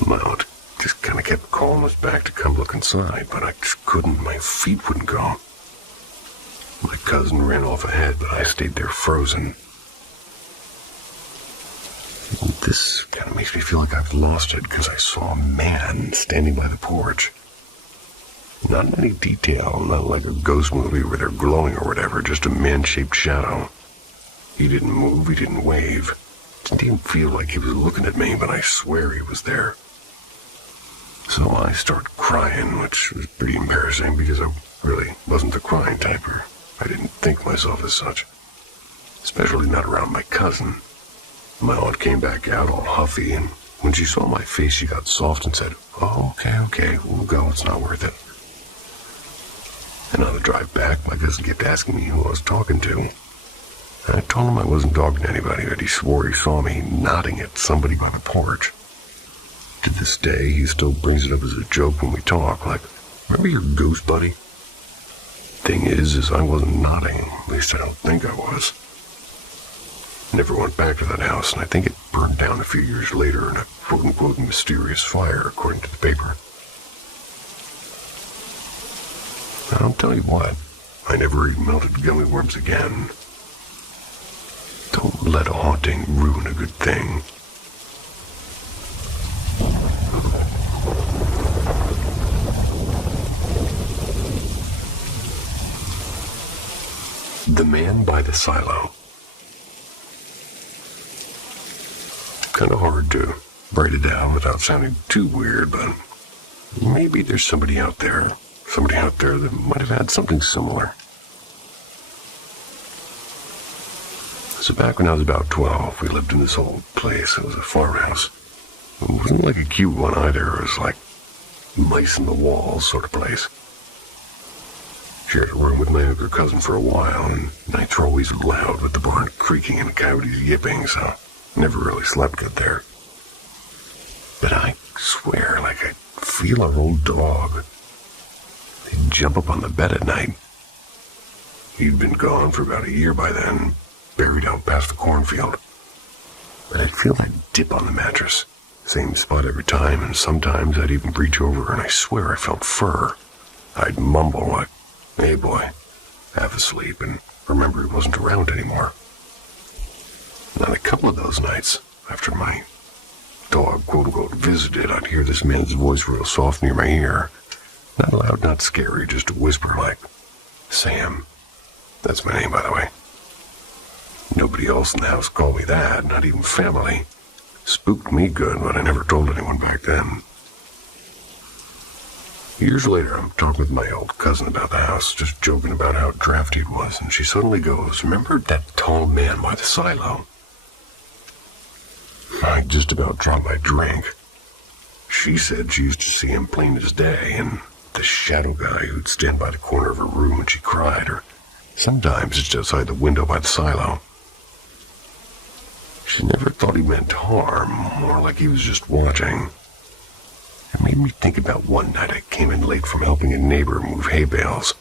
My aunt just kind of kept calling us back to come look inside, but I just couldn't. My feet wouldn't go. My cousin ran off ahead, but I stayed there frozen. This kind of makes me feel like I've lost it, because I saw a man standing by the porch. Not in any detail, not like a ghost movie where they're glowing or whatever, just a man-shaped shadow. He didn't move, he didn't wave. It didn't even feel like he was looking at me, but I swear he was there. So I started crying, which was pretty embarrassing because I really wasn't the crying type, or I didn't think myself as such. Especially not around my cousin. My aunt came back out all huffy, and when she saw my face, she got soft and said, "Oh, okay, we'll go, it's not worth it." And on the drive back, my cousin kept asking me who I was talking to. I told him I wasn't talking to anybody, but he swore he saw me nodding at somebody by the porch. To this day, he still brings it up as a joke when we talk, like, "Remember your ghost buddy?" Thing is I wasn't nodding, at least I don't think I was. Never went back to that house, and I think it burned down a few years later in a quote-unquote mysterious fire, according to the paper. I'll tell you what, I never eat melted gummy worms again. Don't let a haunting ruin a good thing. The Man by the Silo. hard to write it down without sounding too weird, but maybe there's somebody out there that might have had something similar. So back when I was about 12, we lived in this old place. It was a farmhouse. It wasn't like a cute one either. It was like mice in the walls sort of place. Shared a room with my younger cousin for a while, and nights were always loud with the barn creaking and coyotes yipping, so I never really slept good there. But I swear, like I'd feel our old dog. He'd jump up on the bed at night. He'd been gone for about a year by then, buried out past the cornfield. But I'd feel that dip on the mattress, same spot every time, and sometimes I'd even reach over and I swear I felt fur. I'd mumble like, "Hey boy," half asleep, and remember he wasn't around anymore. And on a couple of those nights, after my dog quote-unquote visited, I'd hear this man's voice real soft near my ear. Not loud, not scary, just a whisper like, "Sam." That's my name, by the way. Nobody else in the house called me that, not even family. Spooked me good, but I never told anyone back then. Years later, I'm talking with my old cousin about the house, just joking about how drafty it was, and she suddenly goes, "Remember that tall man by the silo?" I just about dropped my drink. She said she used to see him plain as day, and the shadow guy who'd stand by the corner of her room when she cried, or sometimes just outside the window by the silo. She never thought he meant harm, more like he was just watching. It made me think about one night I came in late from helping a neighbor move hay bales.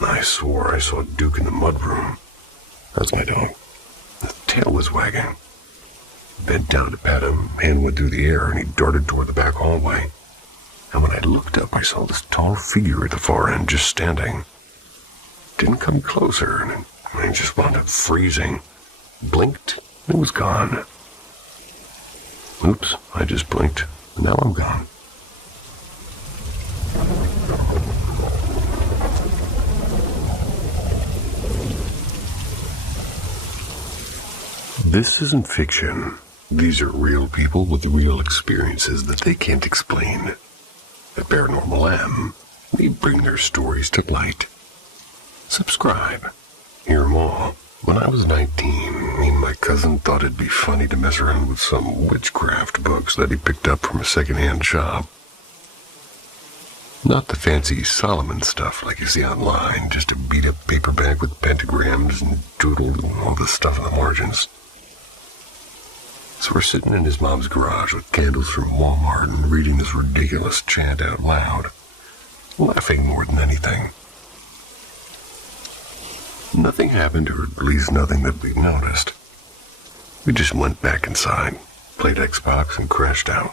I swore I saw Duke in the mudroom. That's my dog. The tail was wagging. Bent down to pat him, hand went through the air, and he darted toward the back hallway. And when I looked up, I saw this tall figure at the far end just standing. Didn't come closer, and I just wound up freezing. Blinked, and it was gone. Oops, I just blinked, and now I'm gone. This isn't fiction. These are real people with real experiences that they can't explain. At Paranormal M, we bring their stories to light. Subscribe. Hear them all. When I was 19, me and my cousin thought it'd be funny to mess around with some witchcraft books that he picked up from a second-hand shop. Not the fancy Solomon stuff like you see online, just a beat-up paperback with pentagrams and doodle and all the stuff in the margins. So we're sitting in his mom's garage with candles from Walmart and reading this ridiculous chant out loud, laughing more than anything. Nothing happened, or at least nothing that we noticed. We just went back inside, played Xbox, and crashed out.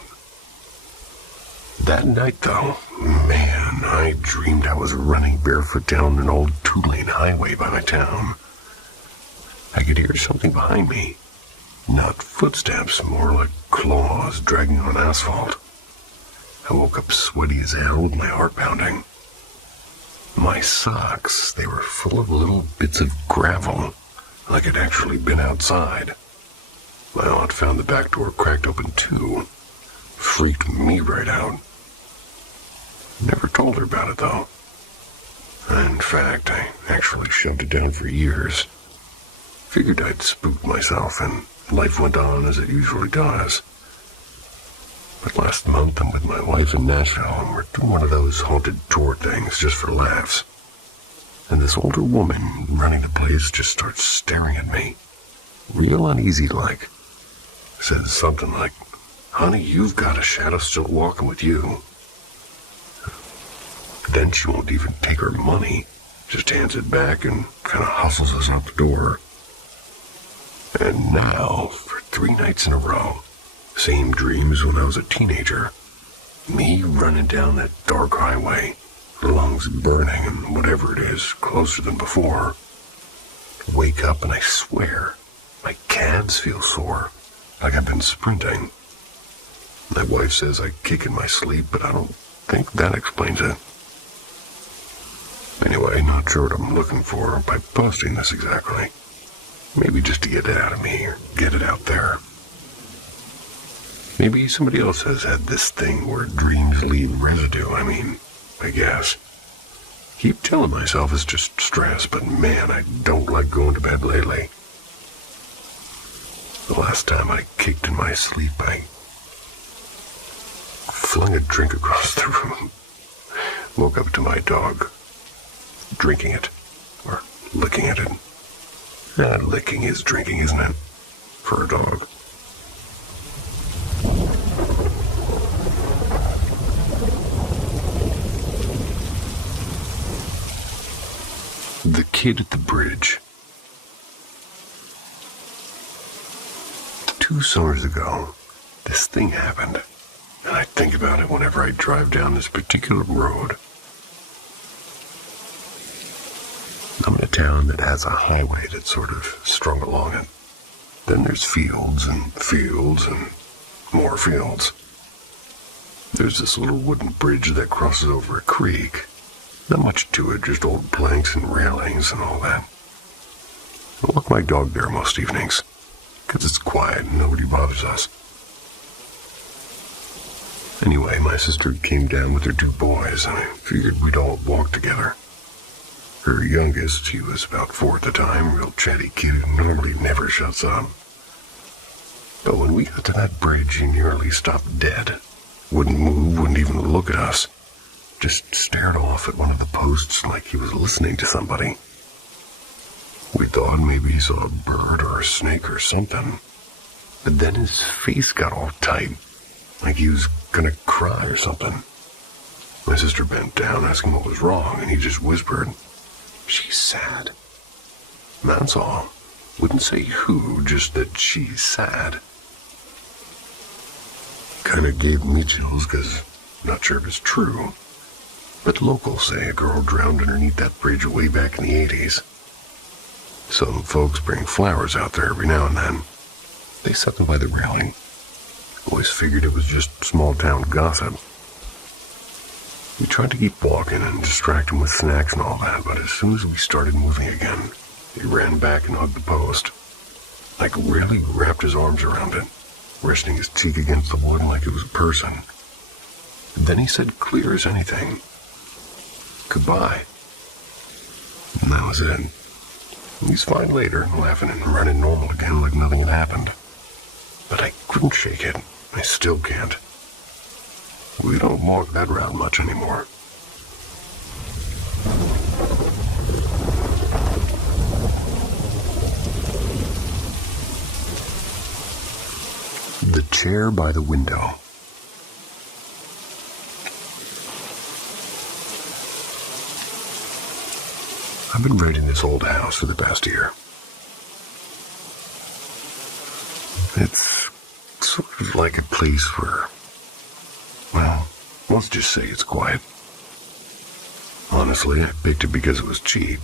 That night, though, man, I dreamed I was running barefoot down an old two-lane highway by my town. I could hear something behind me. Not footsteps, more like claws dragging on asphalt. I woke up sweaty as hell with my heart pounding. My socks, they were full of little bits of gravel, like I'd actually been outside. My aunt found the back door cracked open too. Freaked me right out. Never told her about it though. In fact, I actually shoved it down for years. Figured I'd spooked myself and life went on as it usually does. But last month I'm with my wife in Nashville and we're doing one of those haunted tour things just for laughs. And this older woman running the place just starts staring at me. Real uneasy like. Says something like, "Honey, you've got a shadow still walking with you." Then she won't even take her money. Just hands it back and kind of hustles us out the door. And now, for 3 nights in a row, same dream as when I was a teenager. Me running down that dark highway, lungs burning and whatever it is, closer than before. Wake up and I swear, my calves feel sore, like I've been sprinting. My wife says I kick in my sleep, but I don't think that explains it. Anyway, not sure what I'm looking for by posting this exactly. Maybe just to get it out of me or get it out there. Maybe somebody else has had this thing where dreams leave residue, I guess. Keep telling myself it's just stress, but man, I don't like going to bed lately. The last time I kicked in my sleep, I flung a drink across the room. Woke up to my dog drinking it, or licking at it. Licking is drinking, isn't it? For a dog. The kid at the bridge. 2 summers ago, this thing happened, and I think about it whenever I drive down this particular road. I'm in a town that has a highway that's sort of strung along it. Then there's fields and more fields. There's this little wooden bridge that crosses over a creek. Not much to it, just old planks and railings and all that. I walk my dog there most evenings, because it's quiet and nobody bothers us. Anyway, my sister came down with her 2 boys, and I figured we'd all walk together. Her youngest, he was about 4 at the time, real chatty kid who normally never shuts up. But when we got to that bridge, he nearly stopped dead. Wouldn't move, wouldn't even look at us. Just stared off at one of the posts like he was listening to somebody. We thought maybe he saw a bird or a snake or something. But then his face got all tight, like he was gonna cry or something. My sister bent down asking what was wrong, and he just whispered, "She's sad." That's all. Wouldn't say who, just that she's sad. Kinda gave me chills, because not sure if it's true. But locals say a girl drowned underneath that bridge way back in the 80s. Some folks bring flowers out there every now and then. They set them by the railing. Always figured it was just small town gossip. We tried to keep walking and distract him with snacks and all that, but as soon as we started moving again, he ran back and hugged the post. Like really wrapped his arms around it, resting his cheek against the wood like it was a person. And then he said clear as anything, "Goodbye." And that was it. He's fine later, laughing and running normal again like nothing had happened. But I couldn't shake it. I still can't. We don't walk that route much anymore. The chair by the window. I've been renting this old house for the past year. It's sort of like a place where, well, let's just say it's quiet. Honestly, I picked it because it was cheap,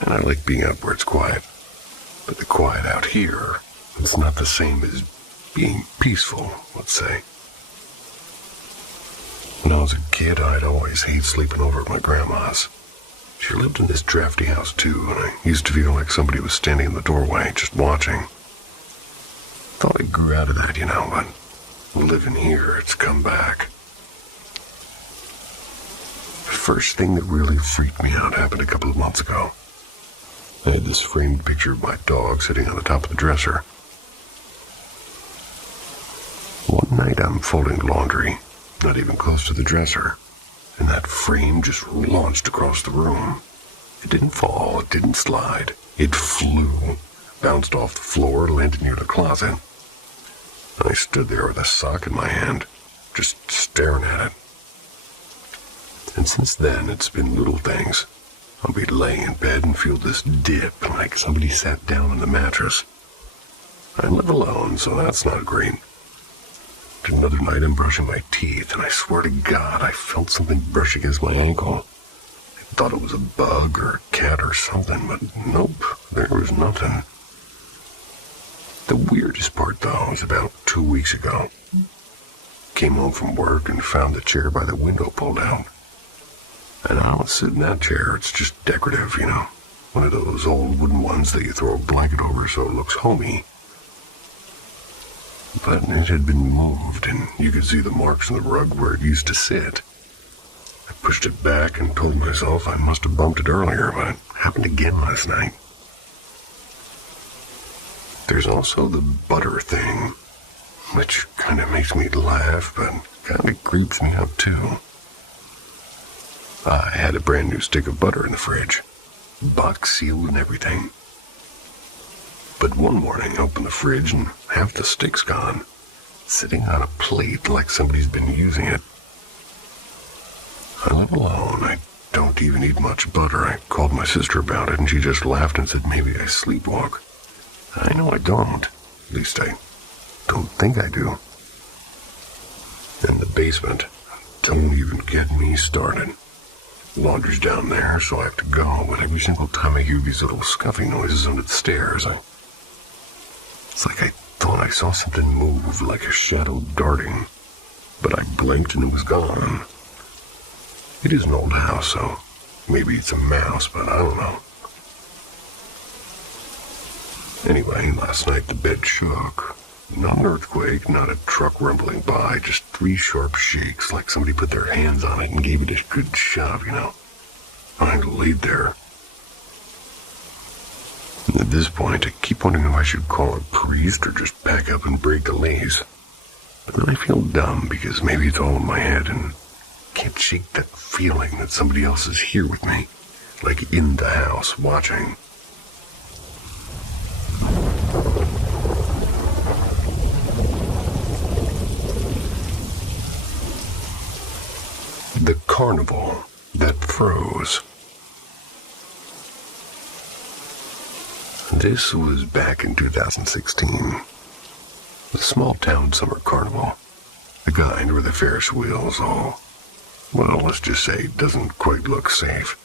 and I like being up where it's quiet. But the quiet out here, it's not the same as being peaceful, let's say. When I was a kid, I'd always hate sleeping over at my grandma's. She lived in this drafty house too, and I used to feel like somebody was standing in the doorway, just watching. Thought I grew out of that, but living here, it's come back. The first thing that really freaked me out happened a couple of months ago. I had this framed picture of my dog sitting on the top of the dresser. One night I'm folding laundry, not even close to the dresser, and that frame just launched across the room. It didn't fall, it didn't slide. It flew, bounced off the floor, landed near the closet. I stood there with a sock in my hand, just staring at it. And since then, it's been little things. I'll be laying in bed and feel this dip, like somebody sat down on the mattress. I live alone, so that's not great. Another night I'm brushing my teeth, and I swear to God, I felt something brush against my ankle. I thought it was a bug or a cat or something, but nope, there was nothing. The weirdest part, though, was about 2 weeks ago. Came home from work and found the chair by the window pulled out. And I was sitting in that chair. It's just decorative, one of those old wooden ones that you throw a blanket over so it looks homey. but it had been moved, and you could see the marks on the rug where it used to sit. I pushed it back and told myself I must have bumped it earlier, but it happened again last night. There's also the butter thing, which kind of makes me laugh, but kind of creeps me out too. I had a brand new stick of butter in the fridge, box sealed and everything. But one morning I opened the fridge and half the stick's gone, sitting on a plate like somebody's been using it. I live alone. I don't even eat much butter. I called my sister about it and she just laughed and said maybe I sleepwalk. I know I don't. At least I don't think I do. In the basement, don't even get me started. Laundry's down there, so I have to go, but every single time I hear these little scuffing noises under the stairs, it's like I thought I saw something move, like a shadow darting, but I blinked and it was gone. It is an old house, so maybe it's a mouse, but I don't know. Anyway, last night the bed shook. Not an earthquake, not a truck rumbling by, just 3 sharp shakes, like somebody put their hands on it and gave it a good shove, I laid there. And at this point, I keep wondering if I should call a priest or just back up and break the lace. But then I feel dumb because maybe it's all in my head and can't shake that feeling that somebody else is here with me, like in the house, watching. The carnival that froze. This was back in 2016. The small town summer carnival. The kind where the Ferris wheels all, well, let's just say, doesn't quite look safe.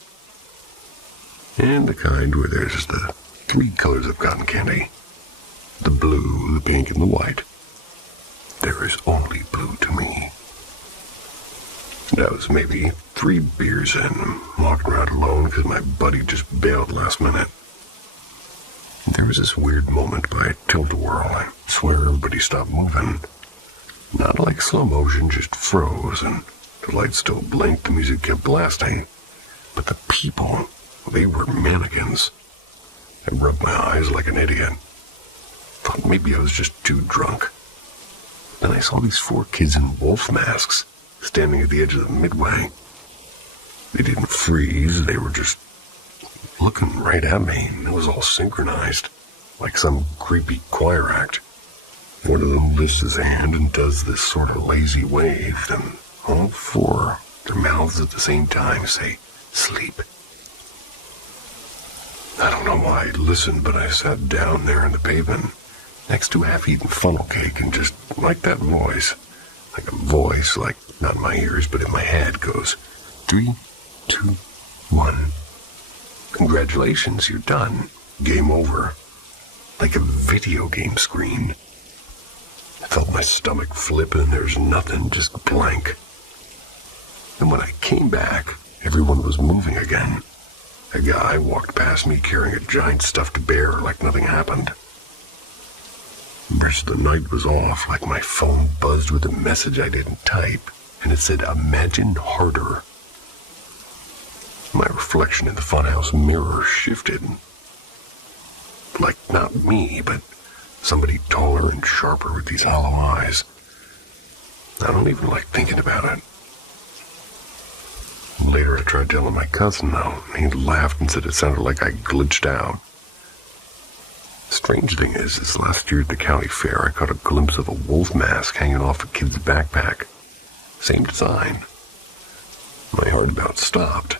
And the kind where there's the 3 colors of cotton candy. The blue, the pink, and the white. There is only blue to me. And I was maybe 3 beers in. I'm walking around alone because my buddy just bailed last minute. There was this weird moment by tilt-a-whirl. I swear everybody stopped moving. Not like slow motion, just froze, and the lights still blinked, the music kept blasting. But the people, they were mannequins. I rubbed my eyes like an idiot. Thought maybe I was just too drunk. Then I saw these 4 kids in wolf masks, standing at the edge of the midway. They didn't freeze, they were just looking right at me, and it was all synchronized, like some creepy choir act. One of them lifts his hand and does this sort of lazy wave, then all 4, their mouths at the same time, say, sleep. I don't know why I listened, but I sat down there in the pavement, next to a half-eaten funnel cake, and just like that voice, like a voice, like not in my ears, but in my head, goes, 3, 2, 1. Congratulations, you're done. Game over. Like a video game screen. I felt my stomach flip and there's nothing, just blank. And when I came back, everyone was moving again. A guy walked past me carrying a giant stuffed bear like nothing happened. The rest of the night was off, like my phone buzzed with a message I didn't type, and it said, imagine harder. My reflection in the funhouse mirror shifted. Like not me, but somebody taller and sharper with these hollow eyes. I don't even like thinking about it. Later I tried telling my cousin though, and he laughed and said it sounded like I glitched out. Strange thing is last year at the county fair I caught a glimpse of a wolf mask hanging off a kid's backpack. Same design. My heart about stopped.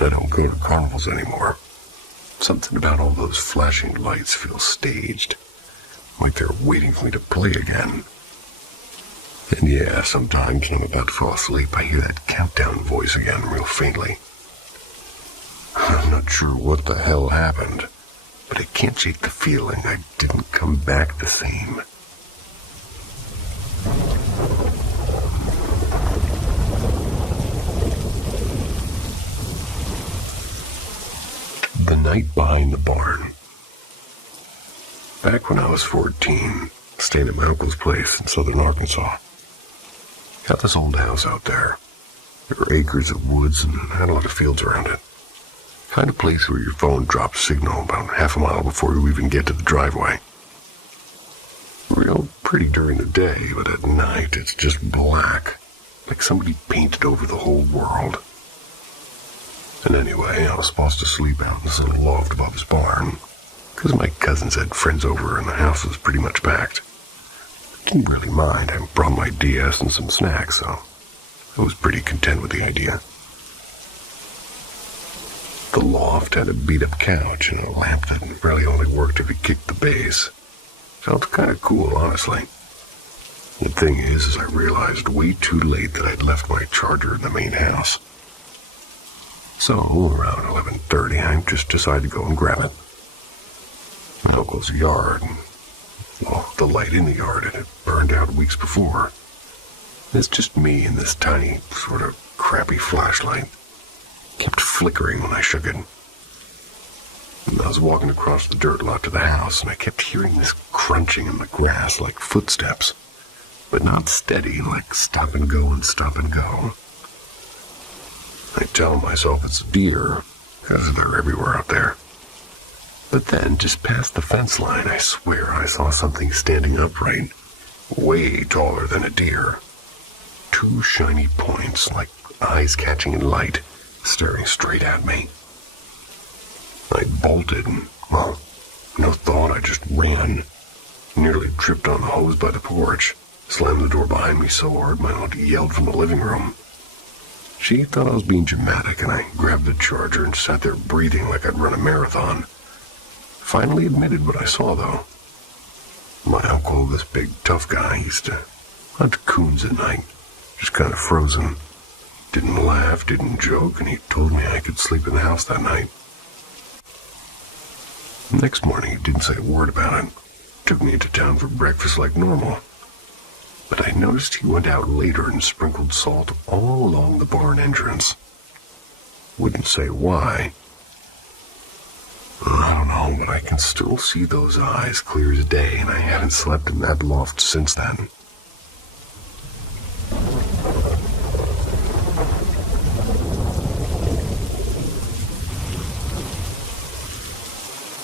I don't go to carnivals anymore. Something about all those flashing lights feels staged, like they're waiting for me to play again. And yeah, sometimes when I'm about to fall asleep, I hear that countdown voice again real faintly. I'm not sure what the hell happened, but I can't shake the feeling I didn't come back the same. The night behind the barn. Back when I was 14, staying at my uncle's place in southern Arkansas. Got this old house out there. There were acres of woods and had a lot of fields around it. Kind of place where your phone drops signal about half a mile before you even get to the driveway. Real pretty during the day, but at night it's just black, like somebody painted over the whole world. And anyway, I was supposed to sleep out in this little loft above his barn, because my cousins had friends over and the house was pretty much packed. Didn't really mind. I brought my DS and some snacks, so I was pretty content with the idea. The loft had a beat-up couch and a lamp that really only worked if you kicked the base. Felt kind of cool, honestly. The thing is I realized way too late that I'd left my charger in the main house. So, around 11:30, I just decided to go and grab it. My uncle's yard, well, the light in the yard had burned out weeks before. It's just me and this tiny, sort of crappy flashlight. Kept flickering when I shook it. And I was walking across the dirt lot to the house, and I kept hearing this crunching in the grass like footsteps, but not steady, like stop and go and stop and go. I tell myself it's a deer, because they're everywhere out there. But then, just past the fence line, I swear I saw something standing upright, way taller than a deer. Two shiny points, like eyes catching in light, staring straight at me. I bolted and, well, no thought, I just ran. Nearly tripped on the hose by the porch, slammed the door behind me so hard my aunt yelled from the living room. She thought I was being dramatic, and I grabbed the charger and sat there breathing like I'd run a marathon. Finally admitted what I saw, though. My uncle, this big tough guy, used to hunt coons at night, just kind of frozen. Didn't laugh, didn't joke, and he told me I could sleep in the house that night. Next morning, he didn't say a word about it. Took me into town for breakfast like normal. But I noticed he went out later and sprinkled salt all along the barn entrance. Wouldn't say why. I don't know, but I can still see those eyes clear as day, and I haven't slept in that loft since then.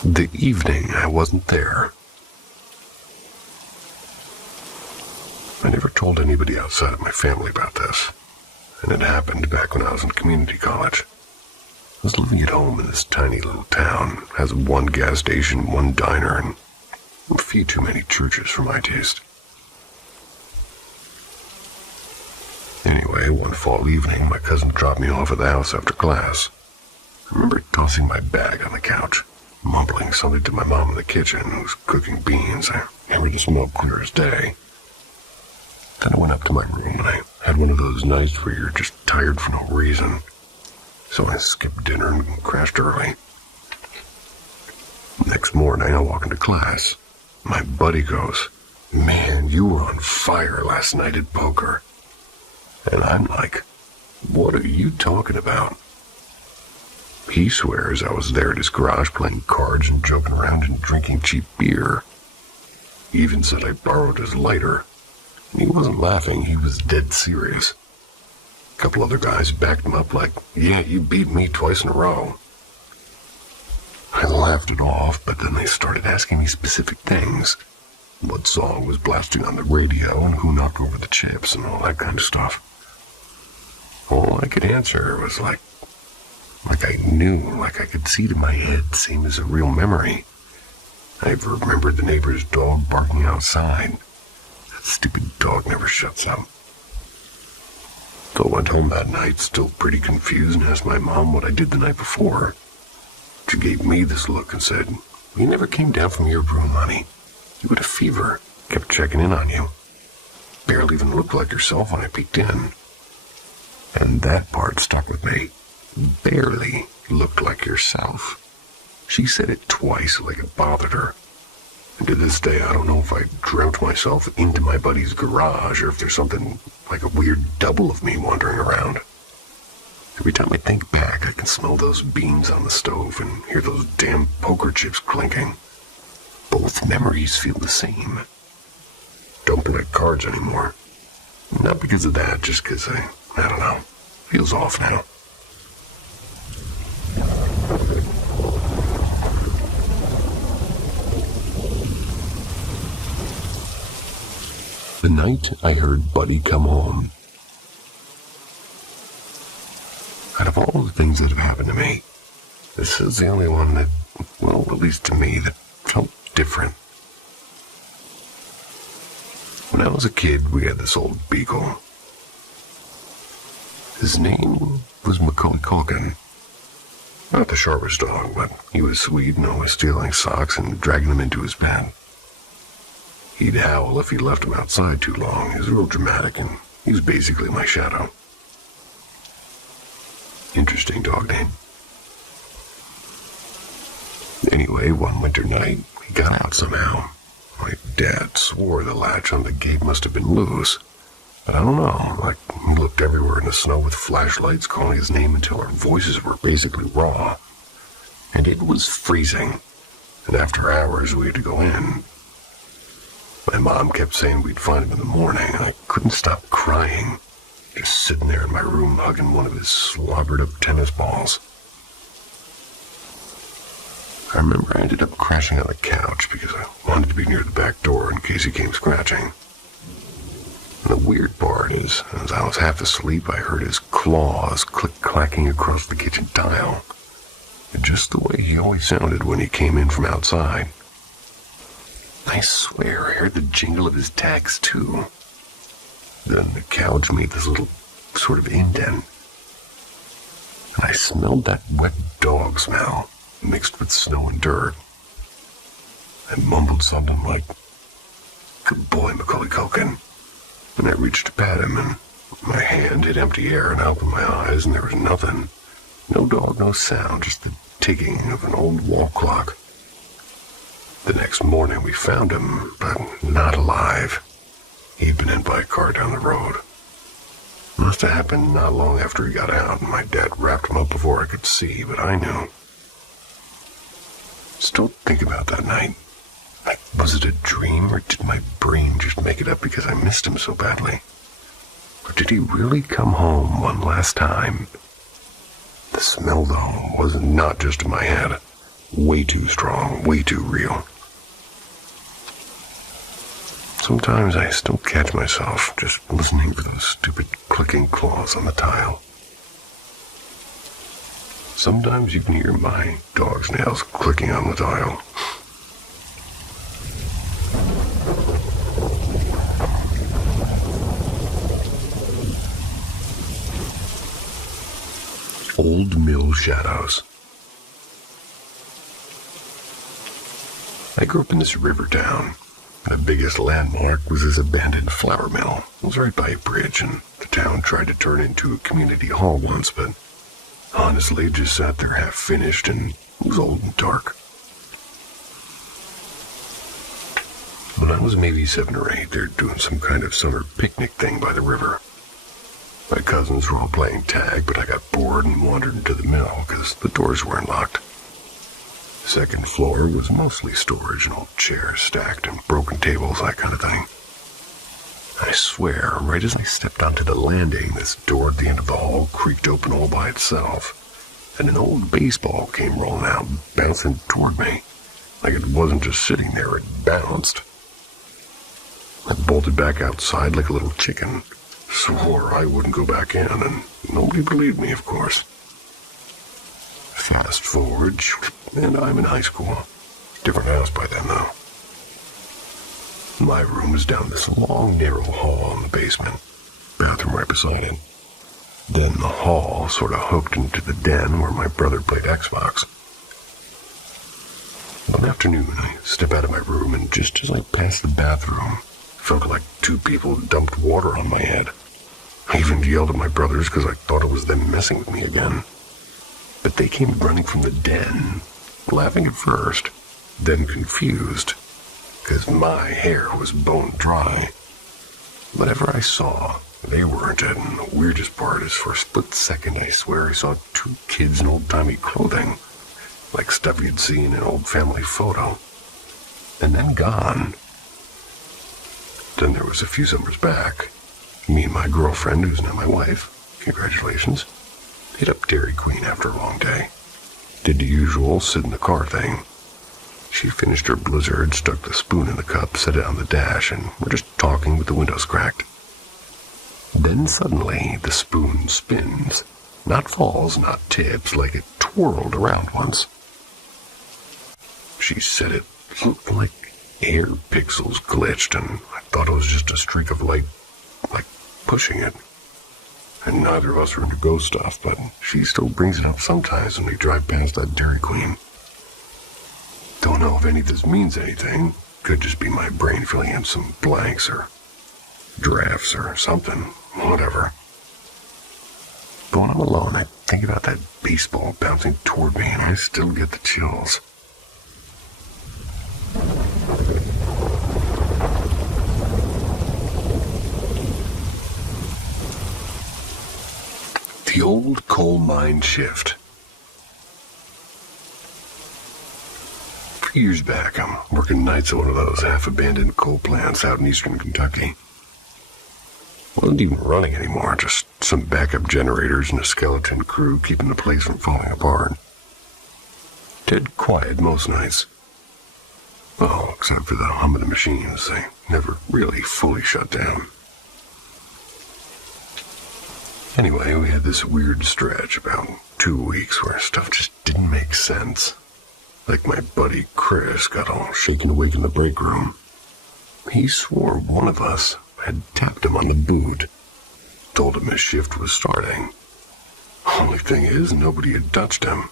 The evening I wasn't there, I never told anybody outside of my family about this, and it happened back when I was in community college. I was living at home in this tiny little town. It has one gas station, one diner, and a few too many churches for my taste. Anyway, one fall evening, my cousin dropped me off at the house after class. I remember tossing my bag on the couch, mumbling something to my mom in the kitchen, who was cooking beans. I remember the smell clear as day. Then I went up to my room, and I had one of those nights where you're just tired for no reason. So I skipped dinner and crashed early. Next morning, I walk into class. My buddy goes, "Man, you were on fire last night at poker." And I'm like, "What are you talking about?" He swears I was there at his garage playing cards and joking around and drinking cheap beer. He even said I borrowed his lighter. And he wasn't laughing, he was dead serious. A couple other guys backed him up like, "Yeah, you beat me twice in a row." I laughed it off, but then they started asking me specific things. What song was blasting on the radio and who knocked over the chips and all that kind of stuff. All I could answer was like I knew, like I could see it in my head, same as a real memory. I remembered the neighbor's dog barking outside. That stupid dog never shuts up. So I went home that night, still pretty confused, and asked my mom what I did the night before. She gave me this look and said, "You never came down from your room, honey. You had a fever. Kept checking in on you. Barely even looked like yourself when I peeked in." And that part stuck with me. Barely looked like yourself. She said it twice like it bothered her. And to this day, I don't know if I dreamt myself into my buddy's garage or if there's something like a weird double of me wandering around. Every time I think back, I can smell those beans on the stove and hear those damn poker chips clinking. Both memories feel the same. don't play cards anymore. Not because of that, just because I don't know. Feels off now. The night I heard Buddy come home. Out of all the things that have happened to me, this is the only one that, well, at least to me, that felt different. When I was a kid, we had this old beagle. His name was Macaulay Culkin. Not the sharpest dog, but he was sweet and always stealing socks and dragging them into his pen. He'd howl if he left him outside too long. He was real dramatic, and he was basically my shadow. Interesting dog name. Anyway, one winter night, he got out somehow. My dad swore the latch on the gate must have been loose. But I don't know, like, we looked everywhere in the snow with flashlights calling his name until our voices were basically raw. And it was freezing. And after hours, we had to go in. My mom kept saying we'd find him in the morning, and I couldn't stop crying. Just sitting there in my room hugging one of his slobbered-up tennis balls. I remember I ended up crashing on the couch because I wanted to be near the back door in case he came scratching. And the weird part is, as I was half asleep, I heard his claws click-clacking across the kitchen tile. Just the way he always sounded when he came in from outside. I swear I heard the jingle of his tags, too. Then the couch made this little sort of indent. And I smelled that wet dog smell, mixed with snow and dirt. I mumbled something like, "Good boy, Macaulay Culkin." And I reached to pat him, and my hand hit empty air, and I opened my eyes, and there was nothing. No dog, no sound, just the ticking of an old wall clock. The next morning we found him, but not alive. He'd been hit by a car down the road. Must have happened not long after he got out, and my dad wrapped him up before I could see, but I knew. Still think about that night. Like, was it a dream, or did my brain just make it up because I missed him so badly? Or did he really come home one last time? The smell, though, was not just in my head. Way too strong, way too real. Sometimes I still catch myself just listening for those stupid clicking claws on the tile. Sometimes you can hear my dog's nails clicking on the tile. Old mill shadows. I grew up in this river town. The biggest landmark was this abandoned flour mill. It was right by a bridge, and the town tried to turn it into a community hall once, but honestly, it just sat there half-finished, and it was old and dark. When I was maybe 7 or 8, they were doing some kind of summer picnic thing by the river. My cousins were all playing tag, but I got bored and wandered into the mill because the doors weren't locked. The second floor was mostly storage and old chairs stacked and broken tables, that kind of thing. I swear, right as I stepped onto the landing, this door at the end of the hall creaked open all by itself, and an old baseball came rolling out, bouncing toward me. Like it wasn't just sitting there, it bounced. I bolted back outside like a little chicken, swore I wouldn't go back in, and nobody believed me, of course. Fast forward, and I'm in high school. Different house by then, though. My room was down this long, narrow hall in the basement. Bathroom right beside it. Then the hall sort of hooked into the den where my brother played Xbox. One afternoon, I stepped out of my room, and just as I passed the bathroom, felt like 2 people dumped water on my head. I even yelled at my brothers because I thought it was them messing with me again. But they came running from the den, laughing at first, then confused, because my hair was bone dry. Whatever I saw, they weren't it, and the weirdest part is for a split second I swear I saw 2 kids in old-timey clothing, like stuff you'd seen in an old family photo, and then gone. Then there was a few summers back. Me and my girlfriend, who's now my wife, congratulations, hit up Dairy Queen after a long day. Did the usual sit in the car thing. She finished her blizzard, stuck the spoon in the cup, set it on the dash, and we're just talking with the windows cracked. Then suddenly the spoon spins. Not falls, not tips, like it twirled around once. She said it looked like air pixels glitched, and I thought it was just a streak of light, like pushing it. And neither of us are into ghost stuff, but she still brings it up sometimes when we drive past that Dairy Queen. Don't know if any of this means anything. Could just be my brain filling in some blanks or drafts or something. Whatever. But when I'm alone, I think about that baseball bouncing toward me, and I still get the chills. The old coal mine shift. Years back, I'm working nights at one of those half-abandoned coal plants out in eastern Kentucky. Wasn't even running anymore, just some backup generators and a skeleton crew keeping the place from falling apart. Dead quiet most nights. Well, except for the hum of the machines, they never really fully shut down. Anyway, we had this weird stretch, about 2 weeks, where stuff just didn't make sense. Like my buddy Chris got all shaken awake in the break room. He swore one of us had tapped him on the boot, told him his shift was starting. Only thing is, nobody had touched him.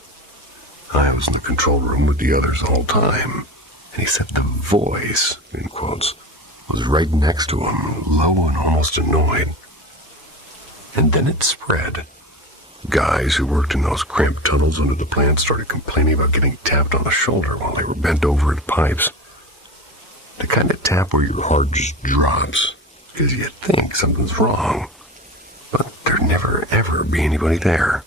I was in the control room with the others the whole time, and he said the voice, in quotes, was right next to him, low and almost annoyed. And then it spread. Guys who worked in those cramped tunnels under the plant started complaining about getting tapped on the shoulder while they were bent over at pipes. The kind of tap where your heart just drops, because you think something's wrong. But there'd never, ever be anybody there.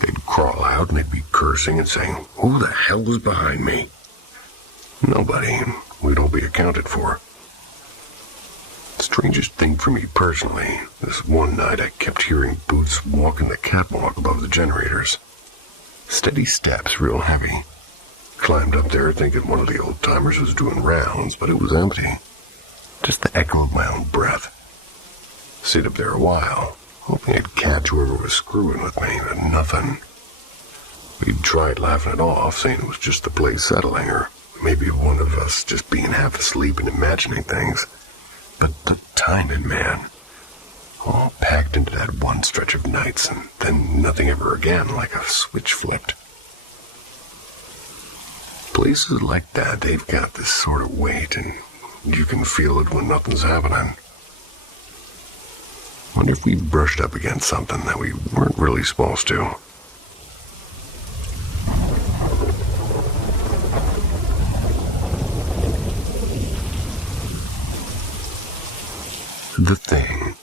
They'd crawl out and they'd be cursing and saying, "Who the hell was behind me?" Nobody, and we'd all be accounted for. Strangest thing for me personally, this one night I kept hearing boots walking the catwalk above the generators. Steady steps, real heavy. Climbed up there thinking one of the old-timers was doing rounds, but it was empty. Just the echo of my own breath. Stayed up there a while, hoping I'd catch whoever was screwing with me, but nothing. We'd tried laughing it off, saying it was just the place settling, or maybe one of us just being half asleep and imagining things. But the timing, man. All packed into that one stretch of nights, and then nothing ever again, like a switch flipped. Places like that, they've got this sort of weight, and you can feel it when nothing's happening. Wonder if we brushed up against something that we weren't really supposed to. The Thing.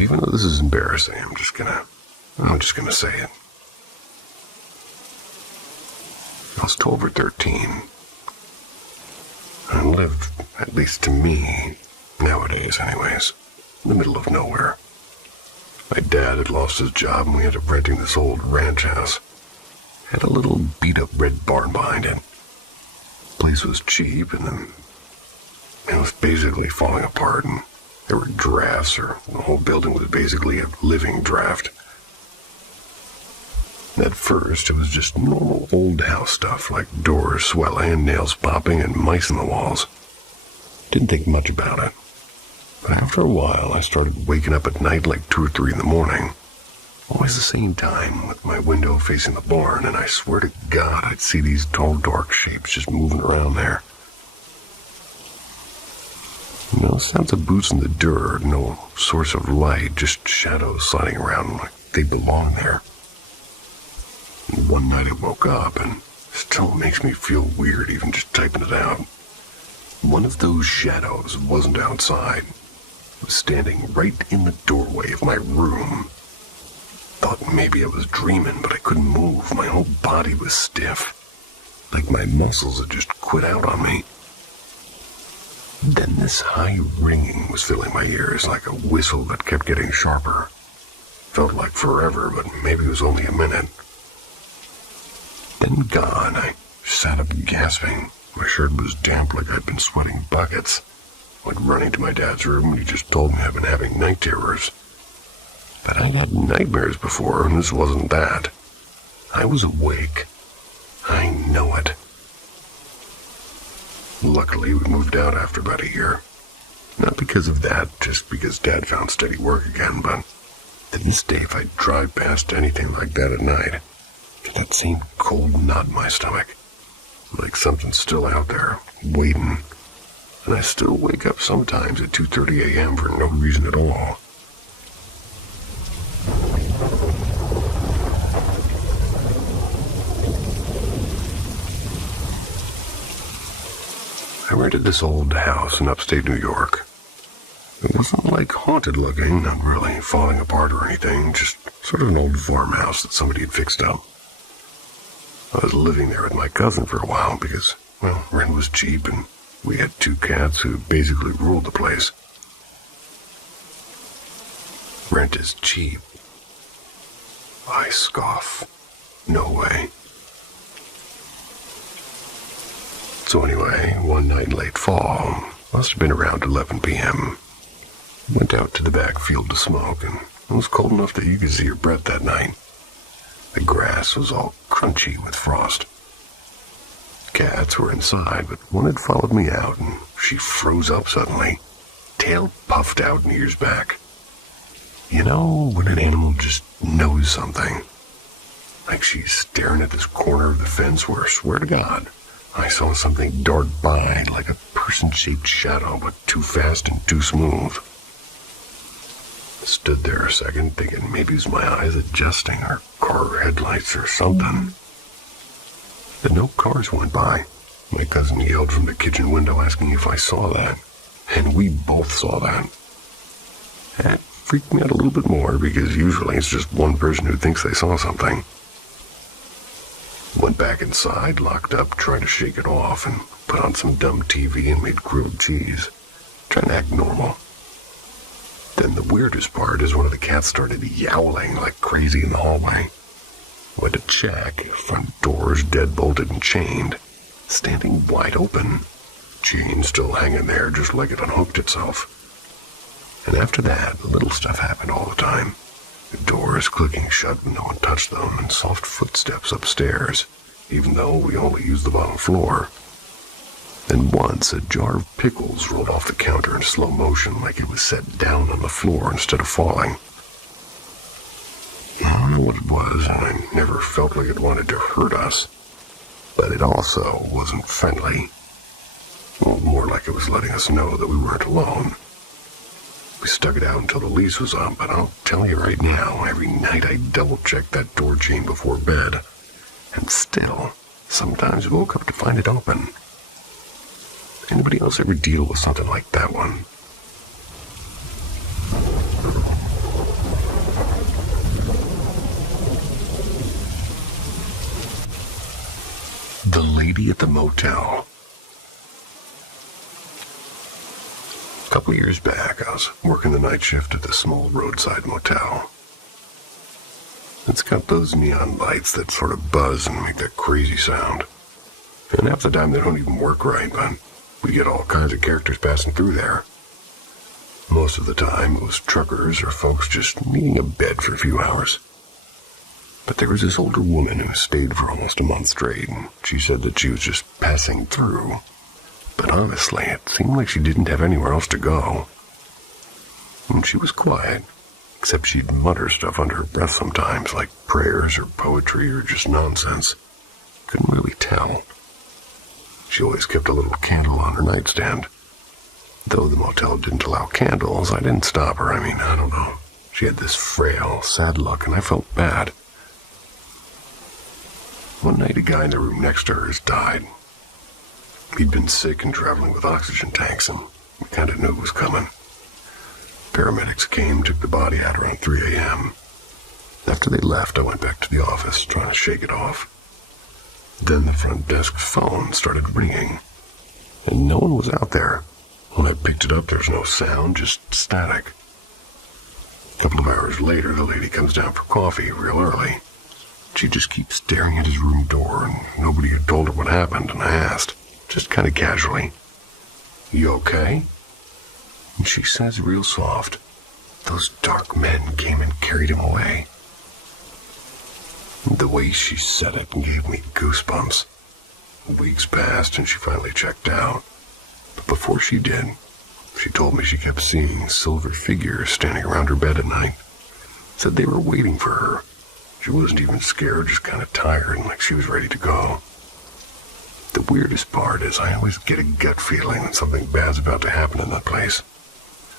Even though this is embarrassing, I'm just gonna say it. I was 12 or 13. I lived, at least to me, nowadays anyways, in the middle of nowhere. My dad had lost his job and we ended up renting this old ranch house. Had a little beat-up red barn behind it. The place was cheap and then it was basically falling apart, and there were drafts, or the whole building was basically a living draft. At first, it was just normal old house stuff, like doors swelling, nails popping, and mice in the walls. Didn't think much about it. But after a while, I started waking up at night like 2 or 3 in the morning. Always the same time, with my window facing the barn, and I swear to God I'd see these tall, dark shapes just moving around there. No sounds of boots in the dirt, no source of light, just shadows sliding around like they belong there. And one night I woke up, and still makes me feel weird even just typing it out. One of those shadows wasn't outside. It was standing right in the doorway of my room. Thought maybe I was dreaming, but I couldn't move. My whole body was stiff. Like my muscles had just quit out on me. Then this high ringing was filling my ears like a whistle that kept getting sharper. Felt like forever, but maybe it was only a minute. Then gone, I sat up gasping. My shirt was damp like I'd been sweating buckets. Went running to my dad's room and he just told me I'd been having night terrors. But I'd had nightmares before and this wasn't that. I was awake. I know it. Luckily, we moved out after about a year. Not because of that, just because Dad found steady work again, but to this day, if I drive past anything like that at night, to that same cold knot in my stomach, like something's still out there, waiting. And I still wake up sometimes at 2:30 a.m. for no reason at all. I rented this old house in upstate New York. It wasn't like haunted looking, not really falling apart or anything, just sort of an old farmhouse that somebody had fixed up. I was living there with my cousin for a while because, well, rent was cheap and we had 2 cats who basically ruled the place. Rent is cheap. I scoff. No way. So anyway, one night in late fall, must have been around 11 p.m., went out to the back field to smoke, and it was cold enough that you could see your breath that night. The grass was all crunchy with frost. Cats were inside, but one had followed me out, and she froze up suddenly, tail puffed out and ears back. You know when an animal just knows something? Like she's staring at this corner of the fence where, swear to God, I saw something dart by like a person-shaped shadow, but too fast and too smooth. Stood there a second, thinking maybe it was my eyes adjusting, or car headlights or something. Then no cars went by. My cousin yelled from the kitchen window asking if I saw that, and we both saw that. That freaked me out a little bit more because usually it's just one person who thinks they saw something. Went back inside, locked up, tried to shake it off, and put on some dumb TV and made grilled cheese, trying to act normal. Then the weirdest part is one of the cats started yowling like crazy in the hallway. Went to check, front doors deadbolted and chained, standing wide open, chain still hanging there just like it unhooked itself. And after that, little stuff happened all the time. The doors clicking shut when no one touched them, and soft footsteps upstairs, even though we only used the bottom floor. Then once, a jar of pickles rolled off the counter in slow motion like it was set down on the floor instead of falling. I don't know what it was, and I never felt like it wanted to hurt us. But it also wasn't friendly. Well, more like it was letting us know that we weren't alone. We stuck it out until the lease was up, but I'll tell you right now, every night I double-checked that door chain before bed. And still, sometimes woke up to find it open. Anybody else ever deal with something like that one? The lady at the motel. A couple years back, I was working the night shift at this small roadside motel. It's got those neon lights that sort of buzz and make that crazy sound. And half the time they don't even work right, but we get all kinds of characters passing through there. Most of the time it was truckers or folks just needing a bed for a few hours. But there was this older woman who stayed for almost a month straight, and she said that she was just passing through. But honestly, it seemed like she didn't have anywhere else to go. And she was quiet, except she'd mutter stuff under her breath sometimes, like prayers or poetry or just nonsense. Couldn't really tell. She always kept a little candle on her nightstand. Though the motel didn't allow candles, I didn't stop her. I don't know. She had this frail, sad look, and I felt bad. One night, a guy in the room next to hers died. He'd been sick and traveling with oxygen tanks, and we kind of knew it was coming. Paramedics came, took the body out around 3 a.m. After they left, I went back to the office, trying to shake it off. Then the front desk phone started ringing, and no one was out there. When I picked it up, there's no sound, just static. A couple of hours later, the lady comes down for coffee real early. She just keeps staring at his room door, and nobody had told her what happened, and I asked, just kind of casually, "You okay?" And she says real soft, "Those dark men came and carried him away." The way she said it gave me goosebumps. Weeks passed, and she finally checked out. But before she did, she told me she kept seeing silver figures standing around her bed at night. Said they were waiting for her. She wasn't even scared, just kind of tired and like she was ready to go. The weirdest part is I always get a gut feeling that something bad's about to happen in that place.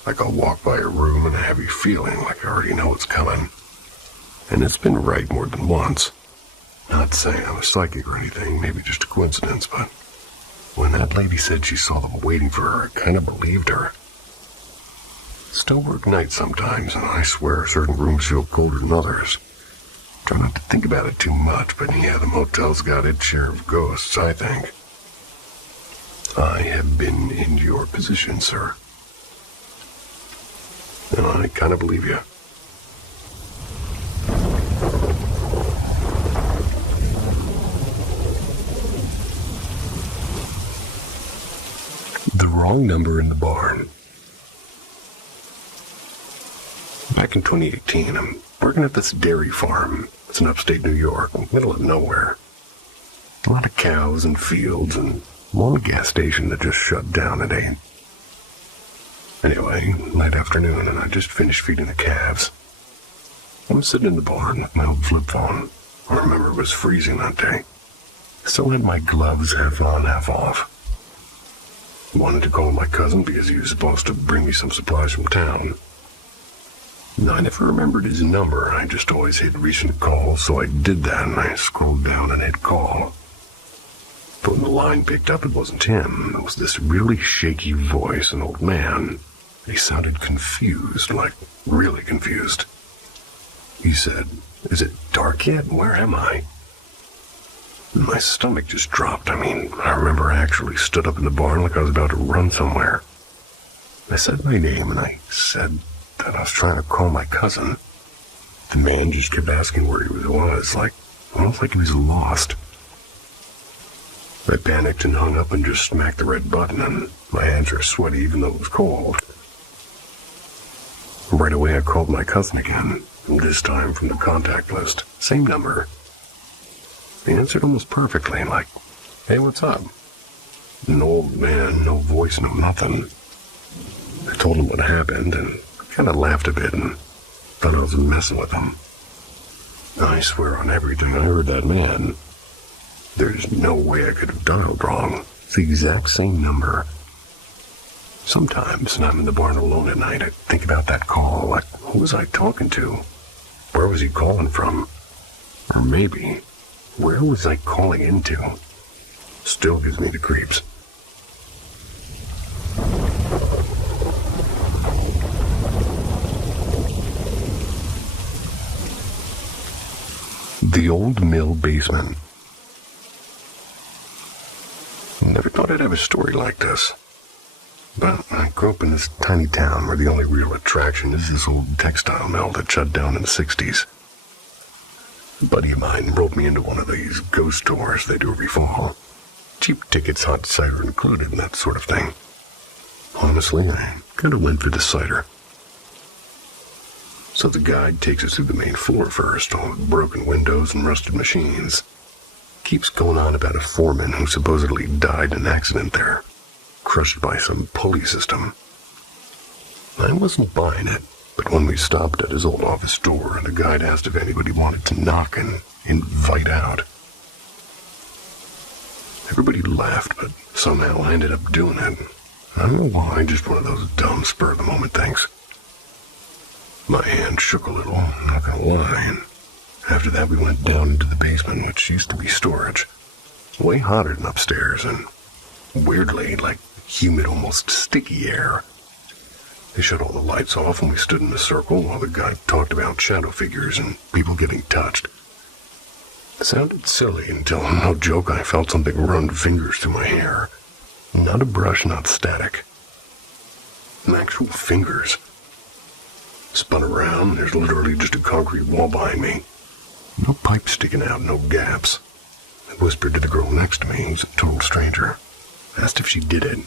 Like I'll walk by a room and a heavy feeling like I already know what's coming. And it's been right more than once. Not saying I'm a psychic or anything, maybe just a coincidence, but when that lady said she saw them waiting for her, I kind of believed her. Still work nights sometimes, and I swear certain rooms feel colder than others. Try not to think about it too much, but yeah, the motel's got its share of ghosts, I think. I have been in your position, sir. And I kind of believe you. The wrong number in the barn. Back in 2018, I'm working at this dairy farm. It's in upstate New York, in the middle of nowhere. A lot of cows and fields, and one gas station that just shut down at 8. Anyway, late afternoon, and I just finished feeding the calves. I'm sitting in the barn with my old flip phone. I remember it was freezing that day. Still had my gloves half on, half off. Wanted to call my cousin because he was supposed to bring me some supplies from town. I never remembered his number. I just always hit recent calls, so I did that, and I scrolled down and hit call. But when the line picked up, it wasn't him. It was this really shaky voice, an old man. He sounded confused, like really confused. He said, "Is it dark yet? Where am I?" My stomach just dropped. I remember I actually stood up in the barn like I was about to run somewhere. I said my name, and I said that I was trying to call my cousin. The man just kept asking where he was, almost like he was lost. I panicked and hung up and just smacked the red button, and my hands were sweaty even though it was cold. Right away I called my cousin again, and this time from the contact list. Same number. He answered almost perfectly, like, "Hey, what's up?" An old man, no voice, no nothing. I told him what happened, and kind of laughed a bit and thought I was messing with him. I swear on everything I heard that man. There's no way I could have dialed wrong. It's the exact same number. Sometimes when I'm in the barn alone at night, I think about that call, like, who was I talking to? Where was he calling from? Or maybe, where was I calling into? Still gives me the creeps. The old mill basement. Never thought I'd have a story like this. But I grew up in this tiny town where the only real attraction is this old textile mill that shut down in the 60s. A buddy of mine roped me into one of these ghost tours they do every fall. Cheap tickets, hot cider included, and that sort of thing. Honestly, I kind of went for the cider. So the guide takes us through the main floor first, all with broken windows and rusted machines. Keeps going on about a foreman who supposedly died in an accident there, crushed by some pulley system. I wasn't buying it, but when we stopped at his old office door, the guide asked if anybody wanted to knock and invite out. Everybody laughed, but somehow I ended up doing it. I don't know why, just one of those dumb spur-of-the-moment things. My hand shook a little, not gonna lie, and after that we went down into the basement, which used to be storage. Way hotter than upstairs, and weirdly, like humid, almost sticky air. They shut all the lights off and we stood in a circle while the guide talked about shadow figures and people getting touched. It sounded silly until, no joke, I felt something run fingers through my hair. Not a brush, not static. Actual fingers. Spun around, there's literally just a concrete wall behind me. No pipe sticking out, no gaps. I whispered to the girl next to me, who's a total stranger. Asked if she did it.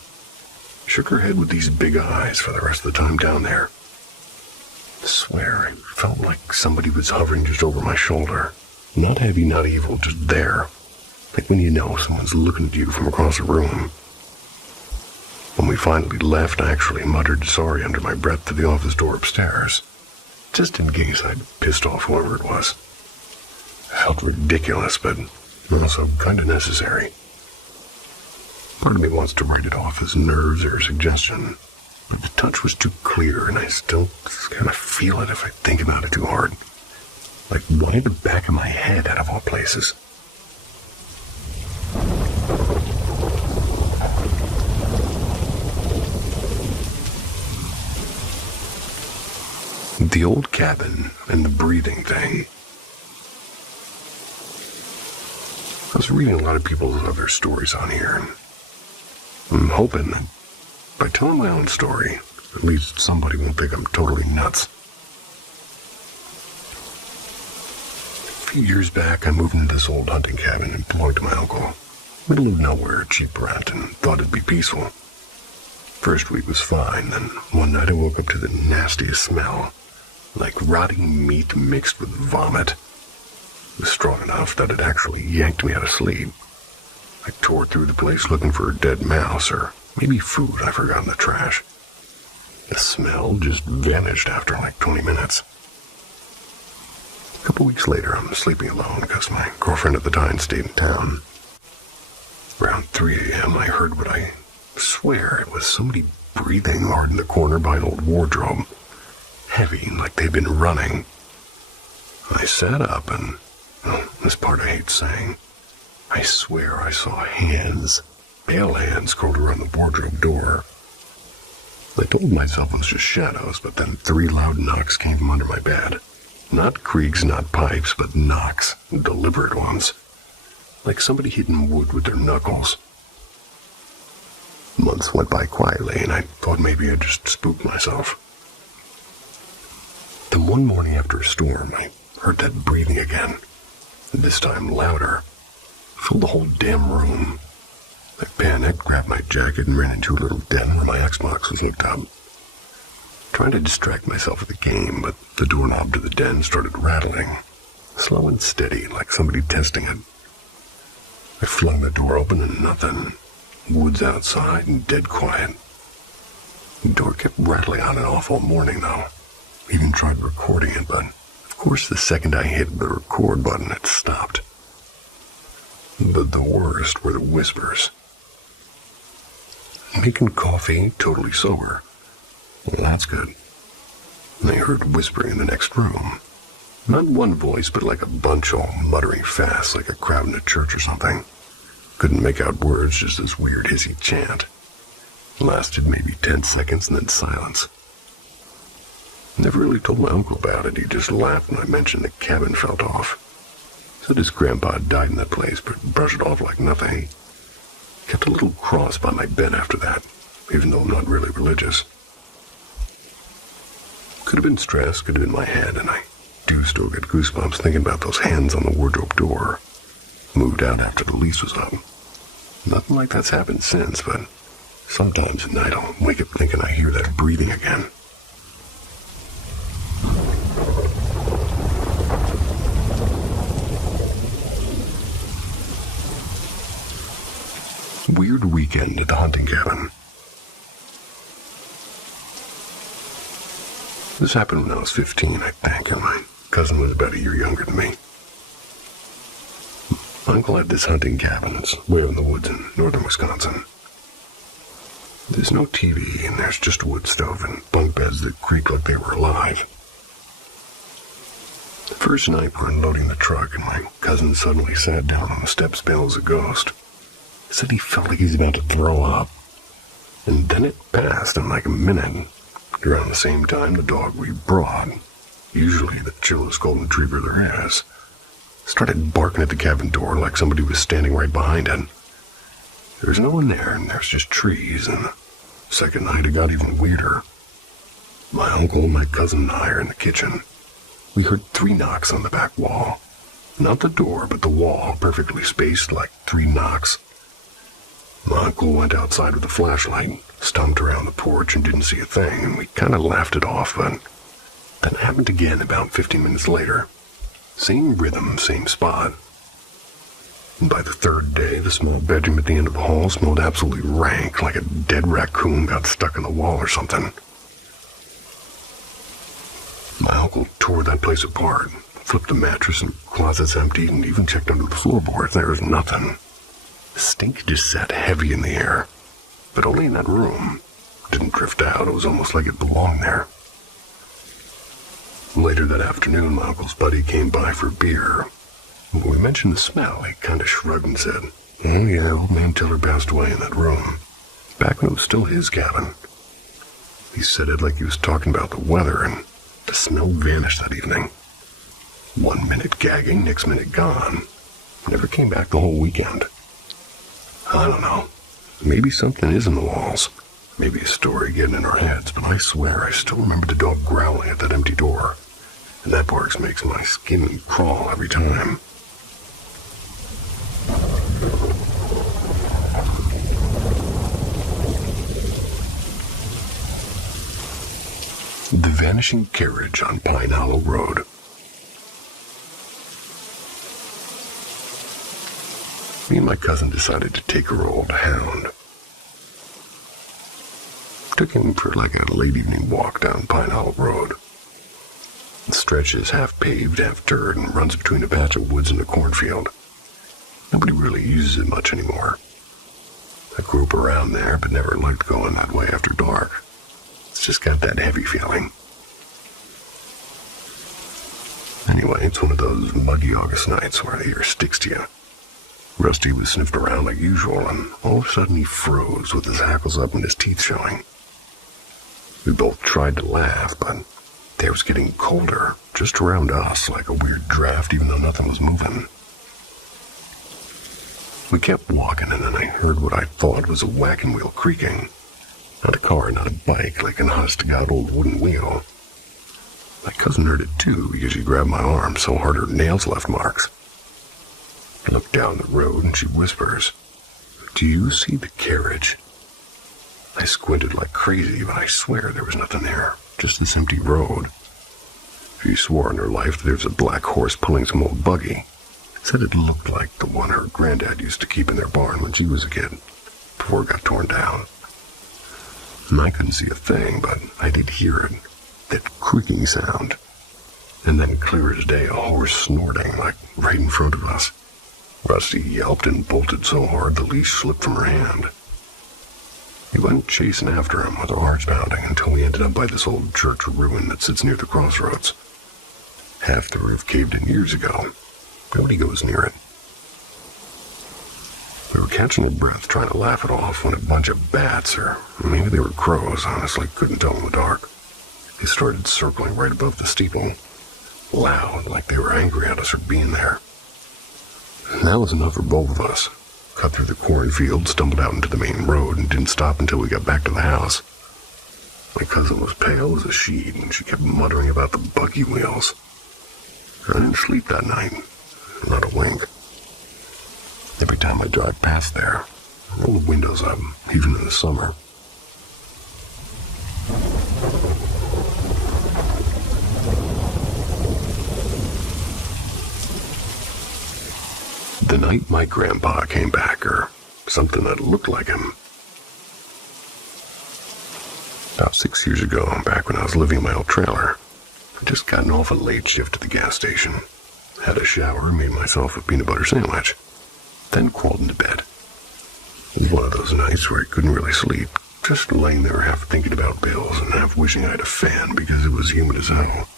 Shook her head with these big eyes for the rest of the time down there. I swear, I felt like somebody was hovering just over my shoulder. Not heavy, not evil, just there. Like when you know someone's looking at you from across a room. When we finally left, I actually muttered sorry under my breath to the office door upstairs. Just in case I'd pissed off whoever it was. It felt ridiculous, but also kind of necessary. Part of me wants to write it off as nerves or suggestion, but the touch was too clear, and I still kind of feel it if I think about it too hard. Like right in the back of my head, out of all places. The old cabin and the breathing thing. I was reading a lot of people's other stories on here, and I'm hoping that by telling my own story, at least somebody won't think I'm totally nuts. A few years back, I moved into this old hunting cabin and belonged to my uncle. Middle of nowhere, cheap rent, and thought it'd be peaceful. First week was fine, then one night I woke up to the nastiest smell, like rotting meat mixed with vomit. It was strong enough that it actually yanked me out of sleep. I tore through the place looking for a dead mouse, or maybe food I forgot in the trash. The smell just vanished after like 20 minutes. A couple weeks later, I'm sleeping alone because my girlfriend at the time stayed in town. Around 3 a.m., I heard what I swear it was somebody breathing hard in the corner by an old wardrobe. Heavy, like they'd been running. I sat up and, this part I hate saying, I swear I saw hands, pale hands curled around the wardrobe door. I told myself it was just shadows, but then 3 loud knocks came from under my bed. Not creaks, not pipes, but knocks, deliberate ones. Like somebody hitting wood with their knuckles. Months went by quietly, and I thought maybe I'd just spooked myself. Then one morning after a storm, I heard that breathing again. This time louder. Filled the whole damn room. I panicked, grabbed my jacket, and ran into a little den where my Xbox was hooked up. Trying to distract myself with the game, but the doorknob to the den started rattling. Slow and steady, like somebody testing it. I flung the door open and nothing. Woods outside and dead quiet. The door kept rattling on and off all morning, though. Even tried recording it, but of course the second I hit the record button, it stopped. But the worst were the whispers. Making coffee, totally sober. Well, that's good. And I heard whispering in the next room. Not one voice, but like a bunch all muttering fast, like a crowd in a church or something. Couldn't make out words, just this weird hissy chant. Lasted maybe 10 seconds and then silence. Never really told my uncle about it. He just laughed when I mentioned the cabin felt off. Said his grandpa had died in that place, but brushed it off like nothing. Kept a little cross by my bed after that, even though I'm not really religious. Could have been stress, could have been my head, and I do still get goosebumps thinking about those hands on the wardrobe door. Moved out after the lease was up. Nothing like that's happened since, but sometimes at night I'll wake up thinking I hear that breathing again. Weird weekend at the hunting cabin. This happened when I was 15, I think, and my cousin was about a year younger than me. My uncle had this hunting cabin that's way in the woods in northern Wisconsin. There's no TV, and there's just a wood stove and bunk beds that creak like they were alive. The first night we're unloading the truck, and my cousin suddenly sat down on the steps pale as a ghost. Said he felt like he was about to throw up. And then it passed in like a minute. Around the same time, the dog we brought, usually the chillest golden retriever there is, started barking at the cabin door like somebody was standing right behind it. There's no one there, and there's just trees, and the Second night, it got even weirder. My uncle, my cousin, and I are in the kitchen. We heard 3 knocks on the back wall. Not the door, but the wall, perfectly spaced like 3 knocks. My uncle went outside with a flashlight, stumped around the porch and didn't see a thing, and we kind of laughed it off, but that happened again about 15 minutes later. Same rhythm, same spot. And by the 3rd day, the small bedroom at the end of the hall smelled absolutely rank, like a dead raccoon got stuck in the wall or something. My uncle tore that place apart, flipped the mattress and closets empty, and even checked under the floorboards. There was nothing. The stink just sat heavy in the air, but only in that room. It didn't drift out. It was almost like it belonged there. Later that afternoon, my uncle's buddy came by for beer. When we mentioned the smell, he kind of shrugged and said, "Oh yeah, old man Tiller passed away in that room, back when it was still his cabin." He said it like he was talking about the weather, and the smell vanished that evening. 1 minute gagging, next minute gone. Never came back the whole weekend. I don't know. Maybe something is in the walls. Maybe a story getting in our heads, but I swear I still remember the dog growling at that empty door. And that bark makes my skin crawl every time. The Vanishing Carriage on Pine Hollow Road. Me and my cousin decided to take our old hound. Took him for like a late evening walk down Pine Hollow Road. The stretch is half paved, half dirt, and runs between a patch of woods and a cornfield. Nobody really uses it much anymore. I grew up around there, but never liked going that way after dark. It's just got that heavy feeling. Anyway, it's one of those muggy August nights where the air sticks to you. Rusty was sniffed around like usual, and all of a sudden he froze with his hackles up and his teeth showing. We both tried to laugh, but the air was getting colder, just around us, like a weird draft, even though nothing was moving. We kept walking, and then I heard what I thought was a wagon wheel creaking. Not a car, not a bike, like an honest-to-God old wooden wheel. My cousin heard it too, because she grabbed my arm so hard her nails left marks. I looked down the road, and she whispers, "Do you see the carriage?" I squinted like crazy, but I swear there was nothing there, just this empty road. She swore on her life that there was a black horse pulling some old buggy. Said it looked like the one her granddad used to keep in their barn when she was a kid, before it got torn down. And I couldn't see a thing, but I did hear it, that creaking sound. And then clear as day, a horse snorting, like right in front of us. Rusty yelped and bolted so hard the leash slipped from her hand. We went chasing after him with our hearts pounding until we ended up by this old church ruin that sits near the crossroads. Half the roof caved in years ago. Nobody goes near it. We were catching our breath trying to laugh it off when a bunch of bats, or maybe they were crows, honestly couldn't tell in the dark. They started circling right above the steeple, loud, like they were angry at us for being there. And that was enough for both of us. Cut through the cornfield, stumbled out into the main road, and didn't stop until we got back to the house. My cousin was pale as a sheet, and she kept muttering about the buggy wheels. I didn't sleep that night. Not a wink. Every time I drive past there, I roll the windows up, even in the summer. The night my grandpa came back, or something that looked like him. About 6 years ago, back when I was living in my old trailer, I'd just gotten off a late shift at the gas station. Had a shower, made myself a peanut butter sandwich, then crawled into bed. It was one of those nights where I couldn't really sleep, just laying there half thinking about bills and half wishing I had a fan because it was humid as hell.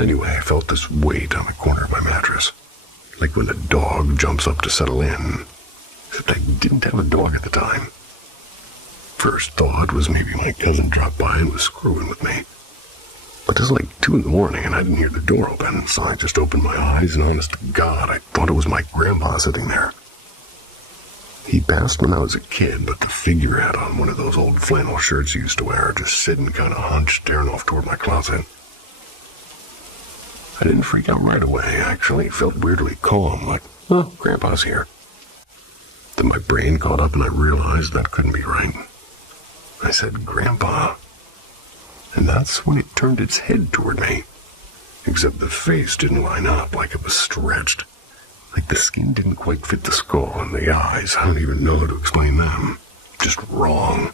Anyway, I felt this weight on the corner of my mattress, like when a dog jumps up to settle in, except I didn't have a dog at the time. First thought was maybe my cousin dropped by and was screwing with me. But it was like 2 a.m. and I didn't hear the door open, so I just opened my eyes, and honest to God, I thought it was my grandpa sitting there. He passed when I was a kid, but the figure had on one of those old flannel shirts he used to wear, just sitting kind of hunched, staring off toward my closet. I didn't freak out right away, actually. It felt weirdly calm, like, oh, Grandpa's here. Then my brain caught up and I realized that couldn't be right. I said, Grandpa. And that's when it turned its head toward me. Except the face didn't line up, like it was stretched. Like the skin didn't quite fit the skull, and the eyes, I don't even know how to explain them. Just wrong.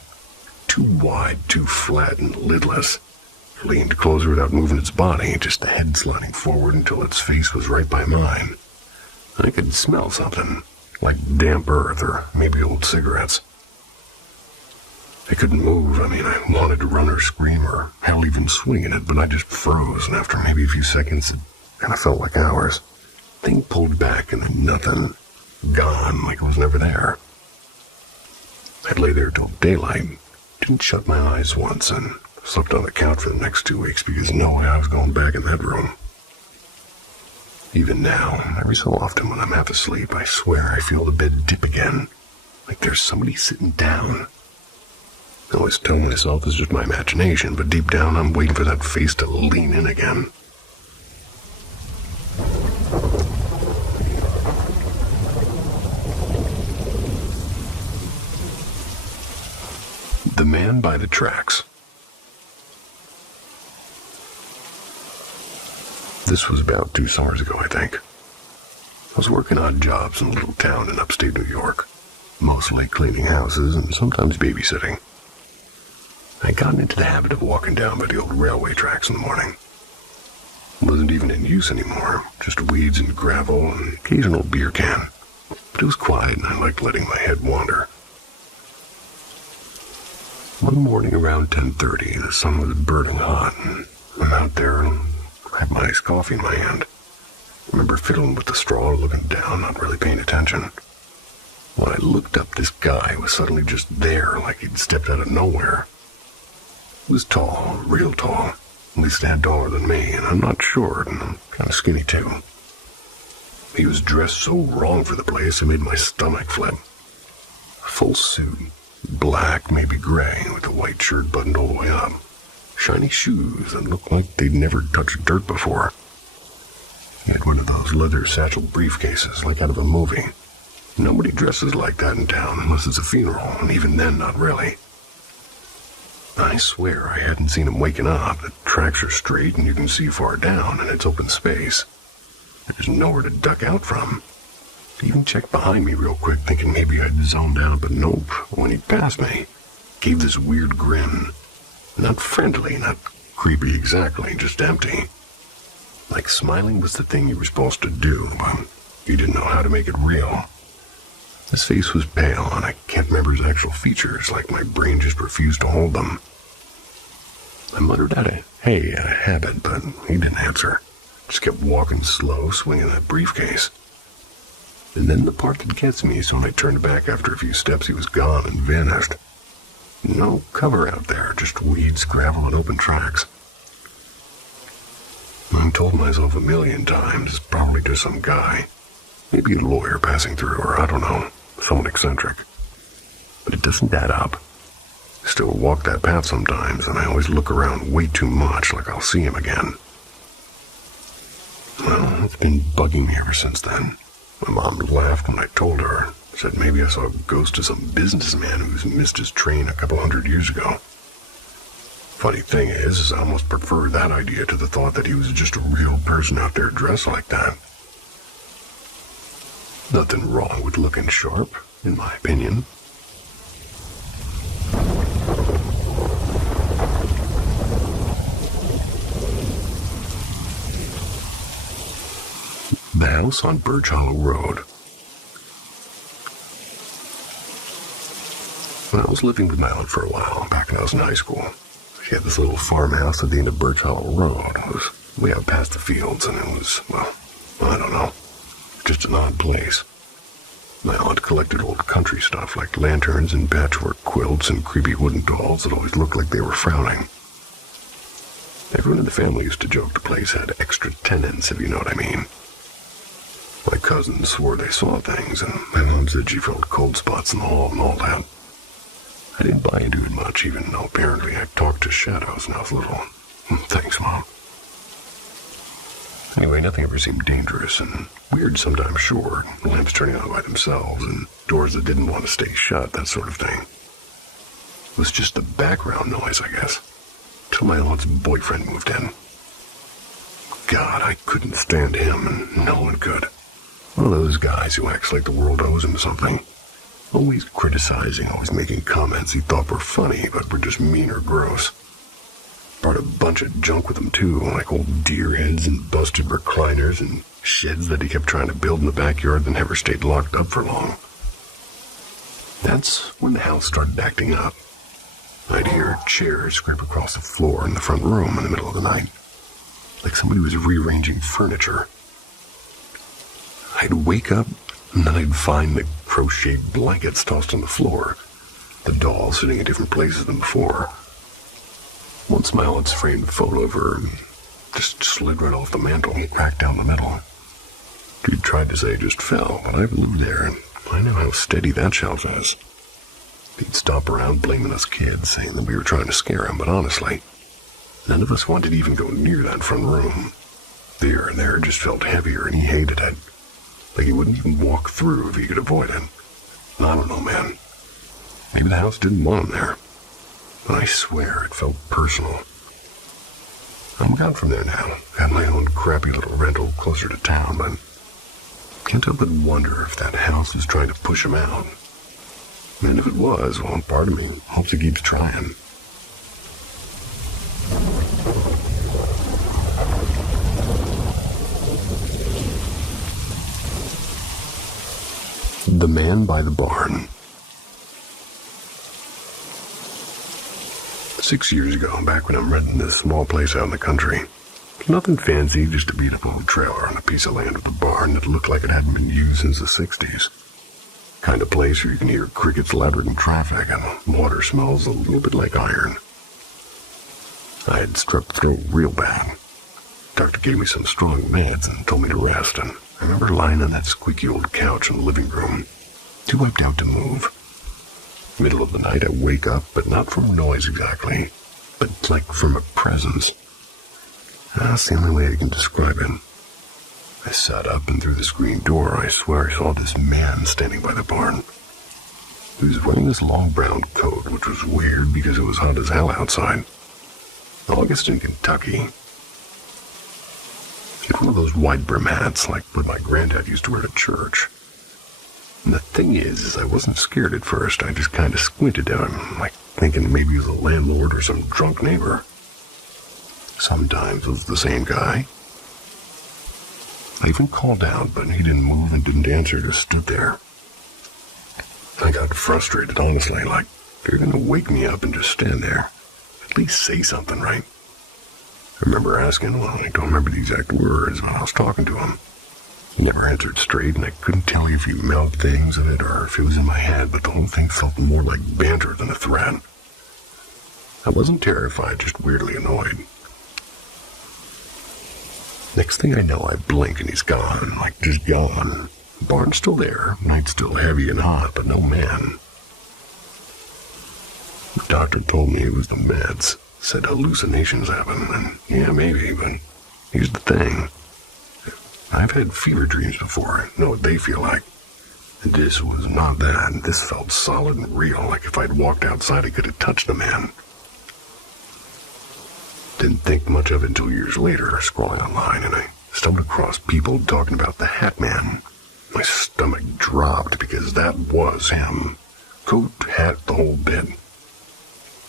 Too wide, too flat, and lidless. It leaned closer without moving its body, just the head sliding forward until its face was right by mine. I could smell something, like damp earth or maybe old cigarettes. I couldn't move. I wanted to run or scream or hell even swing at it, but I just froze, and after maybe a few seconds, it kind of felt like hours. Thing pulled back and then nothing. Gone, like it was never there. I'd lay there till daylight, didn't shut my eyes once, and slept on the couch for the next 2 weeks because no way I was going back in that room. Even now, every so often when I'm half asleep, I swear I feel the bed dip again, like there's somebody sitting down. I always tell myself it's just my imagination, but deep down I'm waiting for that face to lean in again. The Man by the Tracks. This was about 2 summers ago, I think. I was working odd jobs in a little town in upstate New York, mostly cleaning houses and sometimes babysitting. I'd gotten into the habit of walking down by the old railway tracks in the morning. It wasn't even in use anymore, just weeds and gravel and an occasional beer can. But it was quiet and I liked letting my head wander. One morning around 10:30, the sun was burning hot, and I'm out there and I had my iced coffee in my hand. I remember fiddling with the straw, looking down, not really paying attention. When I looked up, this guy was suddenly just there, like he'd stepped out of nowhere. He was tall, real tall. At least a head taller than me, and I'm not short, and I'm kind of skinny too. He was dressed so wrong for the place, it made my stomach flip. Full suit, black, maybe gray, with a white shirt buttoned all the way up. Shiny shoes that looked like they'd never touched dirt before. He had one of those leather satchel briefcases, like out of a movie. Nobody dresses like that in town unless it's a funeral, and even then, not really. I swear I hadn't seen him waking up. The tracks are straight and you can see far down, and it's open space. There's nowhere to duck out from. I even checked behind me real quick, thinking maybe I'd zoned out, but nope. When he passed me, gave this weird grin. Not friendly, not creepy exactly, just empty. Like smiling was the thing you were supposed to do, but you didn't know how to make it real. His face was pale, and I can't remember his actual features, like my brain just refused to hold them. I muttered out a hey out of habit, but he didn't answer. Just kept walking slow, swinging that briefcase. And then the part that gets me is when I turned back after a few steps, he was gone and vanished. No cover out there, just weeds, gravel, and open tracks. I've told myself a million times it's probably just some guy. Maybe a lawyer passing through, or I don't know, someone eccentric. But it doesn't add up. I still walk that path sometimes, and I always look around way too much, like I'll see him again. Well, it's been bugging me ever since then. My mom laughed when I told her. Said maybe I saw a ghost of some businessman who's missed his train a couple 100 years ago. Funny thing is I almost prefer that idea to the thought that he was just a real person out there dressed like that. Nothing wrong with looking sharp, in my opinion. The house on Birch Hollow Road. When I was living with my aunt for a while, back when I was in high school, she had this little farmhouse at the end of Birch Hollow Road. It was way out past the fields, and it was, well, I don't know, just an odd place. My aunt collected old country stuff like lanterns and patchwork quilts and creepy wooden dolls that always looked like they were frowning. Everyone in the family used to joke the place had extra tenants, if you know what I mean. My cousins swore they saw things, and my mom said she felt cold spots in the hall and all that. I didn't buy into it much, even though apparently I talked to shadows when I was little. Thanks, Mom. Anyway, nothing ever seemed dangerous, and weird sometimes, sure. Lamps turning on by themselves, and doors that didn't want to stay shut, that sort of thing. It was just the background noise, I guess, till my aunt's boyfriend moved in. God, I couldn't stand him, and no one could. One of those guys who acts like the world owes him something. Always criticizing, always making comments he thought were funny, but were just mean or gross. Brought a bunch of junk with him, too, like old deer heads and busted recliners and sheds that he kept trying to build in the backyard that never stayed locked up for long. That's when the house started acting up. I'd hear chairs scrape across the floor in the front room in the middle of the night, like somebody was rearranging furniture. I'd wake up, and then I'd find the crocheted blankets tossed on the floor, the doll sitting in different places than before. Once my aunt's framed photo of her just slid right off the mantel and cracked down the middle. She tried to say it just fell, but I've lived there, and I know how steady that shelf is. He'd stop around blaming us kids, saying that we were trying to scare him, but honestly, none of us wanted to even go near that front room. The air in there just felt heavier, and he hated it. Like he wouldn't even walk through if he could avoid it. I don't know, man. Maybe the house didn't want him there. But I swear it felt personal. I'm gone from there now. Got my own crappy little rental closer to town, but can't help but wonder if that house was trying to push him out. And if it was, well, part of me hopes it keeps trying. The Man by the Barn. 6 years ago, back when I'm renting this small place out in the country. Nothing fancy, just a beautiful little trailer on a piece of land with a barn that looked like it hadn't been used since the 60s. Kind of place where you can hear crickets louder than traffic and water smells a little bit like iron. I had strep throat real bad. Doctor gave me some strong meds and told me to rest, and I remember lying on that squeaky old couch in the living room, too wiped out to move. Middle of the night, I wake up, but not from noise exactly, but like from a presence. That's the only way I can describe it. I sat up, and through the screen door, I swear I saw this man standing by the barn. He was wearing this long brown coat, which was weird because it was hot as hell outside. August in Kentucky. He had one of those wide brim hats like what my granddad used to wear to church. And the thing is I wasn't scared at first. I just kind of squinted at him, like thinking maybe he was a landlord or some drunk neighbor. Sometimes it was the same guy. I even called out, but he didn't move and didn't answer, just stood there. I got frustrated, honestly, like, you're gonna wake me up and just stand there. At least say something, right? I remember asking, well, I don't remember the exact words when I was talking to him. He never answered straight, and I couldn't tell you if he mouthed things of it or if it was in my head, but the whole thing felt more like banter than a threat. I wasn't terrified, just weirdly annoyed. Next thing I know, I blink and he's gone, like just gone. The barn's still there, night's still heavy and hot, but no man. The doctor told me it was the meds. Said hallucinations happen, and yeah, maybe, but here's the thing. I've had fever dreams before, I know what they feel like. And this was not that. This felt solid and real, like if I'd walked outside I could have touched the man. Didn't think much of it until years later, scrolling online, and I stumbled across people talking about the Hat Man. My stomach dropped because that was him. Coat, hat, the whole bit.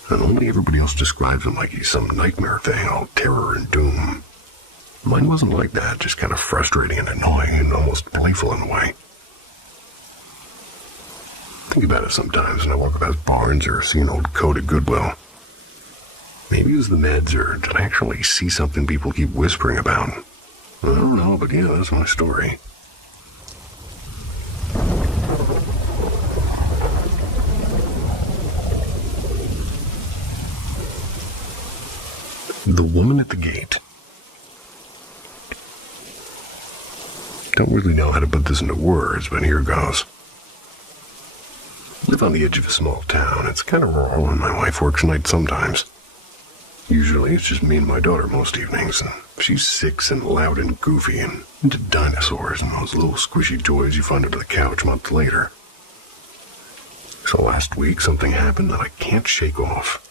And only everybody else describes him like he's some nightmare thing, all terror and doom. Mine wasn't like that, just kind of frustrating and annoying and almost playful in a way. Think about it sometimes when I walk past barns or see an old coat at Goodwill. Maybe it was the meds, or did I actually see something people keep whispering about? I don't know, but yeah, that's my story. The Woman at the Gate. Don't really know how to put this into words, but here goes. I live on the edge of a small town. It's kind of rural, and my wife works nights sometimes. Usually it's just me and my daughter most evenings, and she's 6 and loud and goofy and into dinosaurs and those little squishy toys you find under the couch months later. So last week something happened that I can't shake off.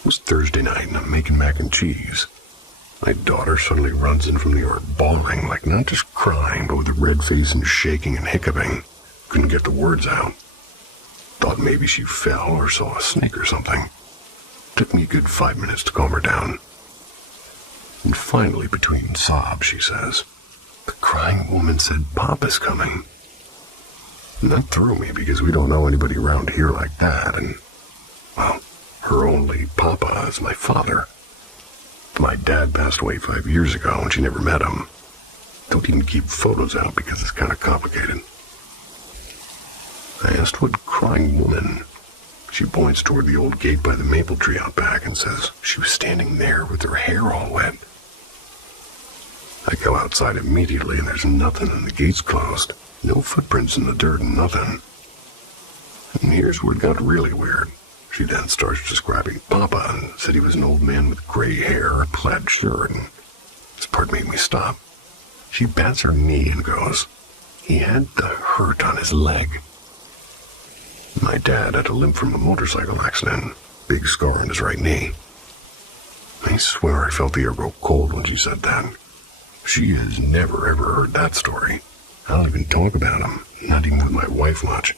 It was Thursday night and I'm making mac and cheese. My daughter suddenly runs in from the yard bawling, like not just crying, but with a red face and shaking and hiccuping. Couldn't get the words out. Thought maybe she fell or saw a snake or something. Took me a good 5 minutes to calm her down. And finally, between sobs, she says, "The crying woman said Papa's coming." And that threw me because we don't know anybody around here like that, and, well, her only Papa is my father. My dad passed away 5 years ago and she never met him. Don't even keep photos out because it's kind of complicated. I asked what crying woman. She points toward the old gate by the maple tree out back and says she was standing there with her hair all wet. I go outside immediately and there's nothing and the gate's closed. No footprints in the dirt and nothing. And here's where it got really weird. She then starts describing Papa and said he was an old man with gray hair, a plaid shirt, and this part made me stop. She bats her knee and goes, "He had the hurt on his leg." My dad had a limp from a motorcycle accident, big scar on his right knee. I swear I felt the air go cold when she said that. She has never ever heard that story. I don't even talk about him, not even with my wife much.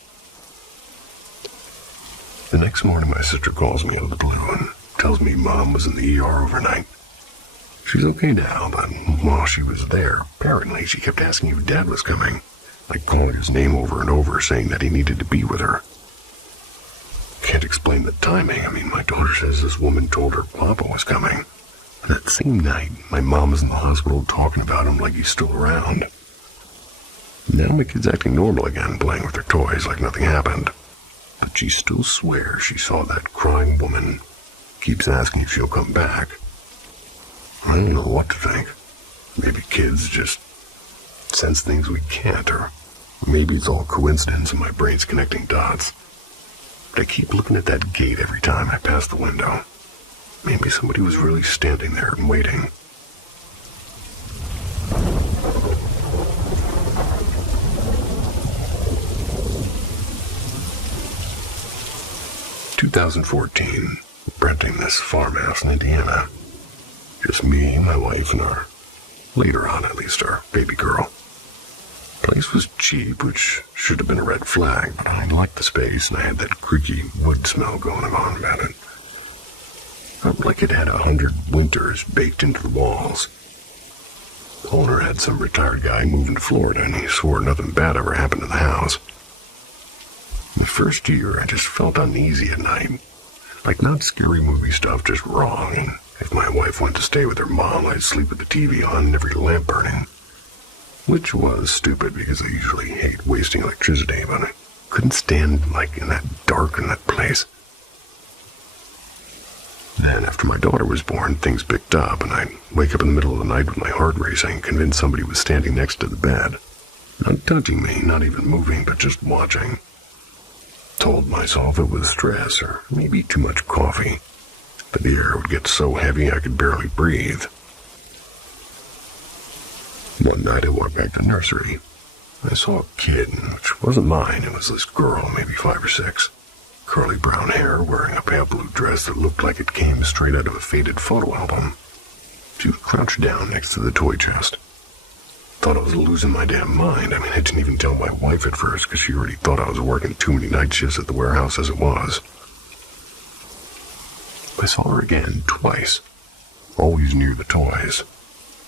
The next morning my sister calls me out of the blue and tells me Mom was in the ER overnight. She's okay now, but while she was there, apparently she kept asking if Dad was coming, like calling his name over and over, saying that he needed to be with her. Can't explain the timing. I mean, my daughter says this woman told her Papa was coming. And that same night, my mom was in the hospital talking about him like he's still around. Now my kid's acting normal again, playing with her toys like nothing happened. But she still swears she saw that crying woman. Keeps asking if she'll come back. I don't know what to think. Maybe kids just sense things we can't, or maybe it's all coincidence and my brain's connecting dots. But I keep looking at that gate every time I pass the window. Maybe somebody was really standing there and waiting. "2014, renting this farmhouse in Indiana. Just me, my wife, and our, later on at least, our baby girl. Place was cheap, which should have been a red flag, but I liked the space and I had that creaky wood smell going on about it. Felt like it had 100 winters baked into the walls. The owner had some retired guy moving to Florida and he swore nothing bad ever happened to the house. The first year, I just felt uneasy at night. Like not scary movie stuff, just wrong. And if my wife went to stay with her mom, I'd sleep with the TV on and every lamp burning. Which was stupid because I usually hate wasting electricity, but I couldn't stand, like, in that dark in that place. Then, after my daughter was born, things picked up, and I'd wake up in the middle of the night with my heart racing, convinced somebody was standing next to the bed. Not touching me, not even moving, but just watching. Told myself it was stress, or maybe too much coffee. But the air would get so heavy I could barely breathe. One night I walked back to nursery. I saw a kid, which wasn't mine. It was this girl, maybe 5 or 6. Curly brown hair, wearing a pale blue dress that looked like it came straight out of a faded photo album. She was crouched down next to the toy chest. Thought I was losing my damn mind. I mean, I didn't even tell my wife at first because she already thought I was working too many night shifts at the warehouse as it was. I saw her again twice, always near the toys.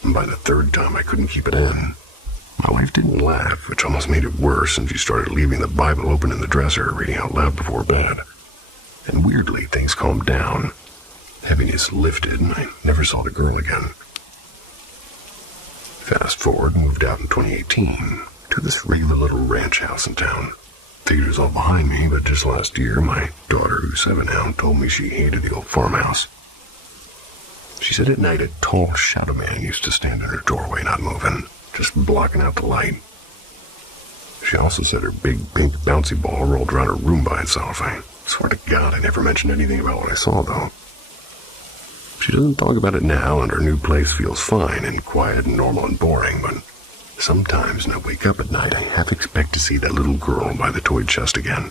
And by the third time, I couldn't keep it in. My wife didn't laugh, which almost made it worse, and she started leaving the Bible open in the dresser, reading out loud before bed. And weirdly, things calmed down. Heaviness lifted, and I never saw the girl again. Fast forward, moved out in 2018 to this regular little ranch house in town. Theater's all behind me, but just last year, my daughter, who's 7 now, told me she hated the old farmhouse. She said at night a tall shadow man used to stand in her doorway, not moving. just blocking out the light. She also said her big pink bouncy ball rolled around her room by itself. I swear to God I never mentioned anything about what I saw, though. She doesn't talk about it now, and her new place feels fine and quiet and normal and boring, but sometimes when I wake up at night, I half expect to see that little girl by the toy chest again.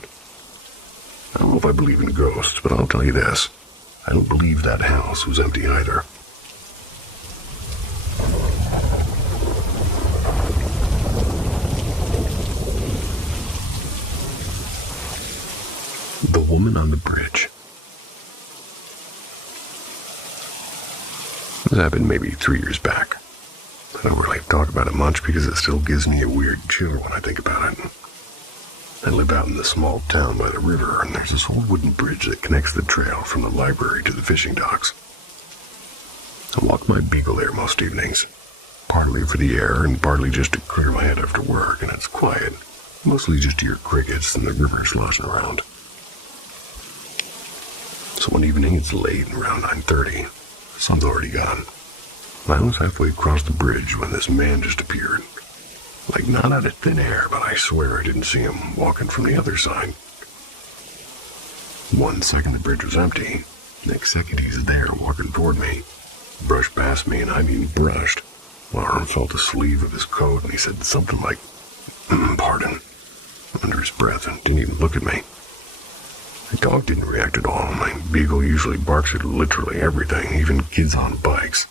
I don't know if I believe in ghosts, but I'll tell you this. I don't believe that house was empty either. The woman on the bridge. This happened maybe 3 years back. I don't really talk about it much because it still gives me a weird chill when I think about it. I live out in the small town by the river, and there's this old wooden bridge that connects the trail from the library to the fishing docks. I walk my beagle there most evenings, partly for the air and partly just to clear my head after work, and it's quiet, mostly just to hear crickets and the river sloshing around. So one evening, it's late, around 9:30. The sun's already gone. I was halfway across the bridge when this man just appeared. Like not out of thin air, but I swear I didn't see him walking from the other side. 1 second the bridge was empty. Next second he's there walking toward me. Brushed past me, and I mean brushed. My arm felt the sleeve of his coat, and he said something like, "Pardon," under his breath, and didn't even look at me. The dog didn't react at all. My beagle usually barks at literally everything, even kids on bikes.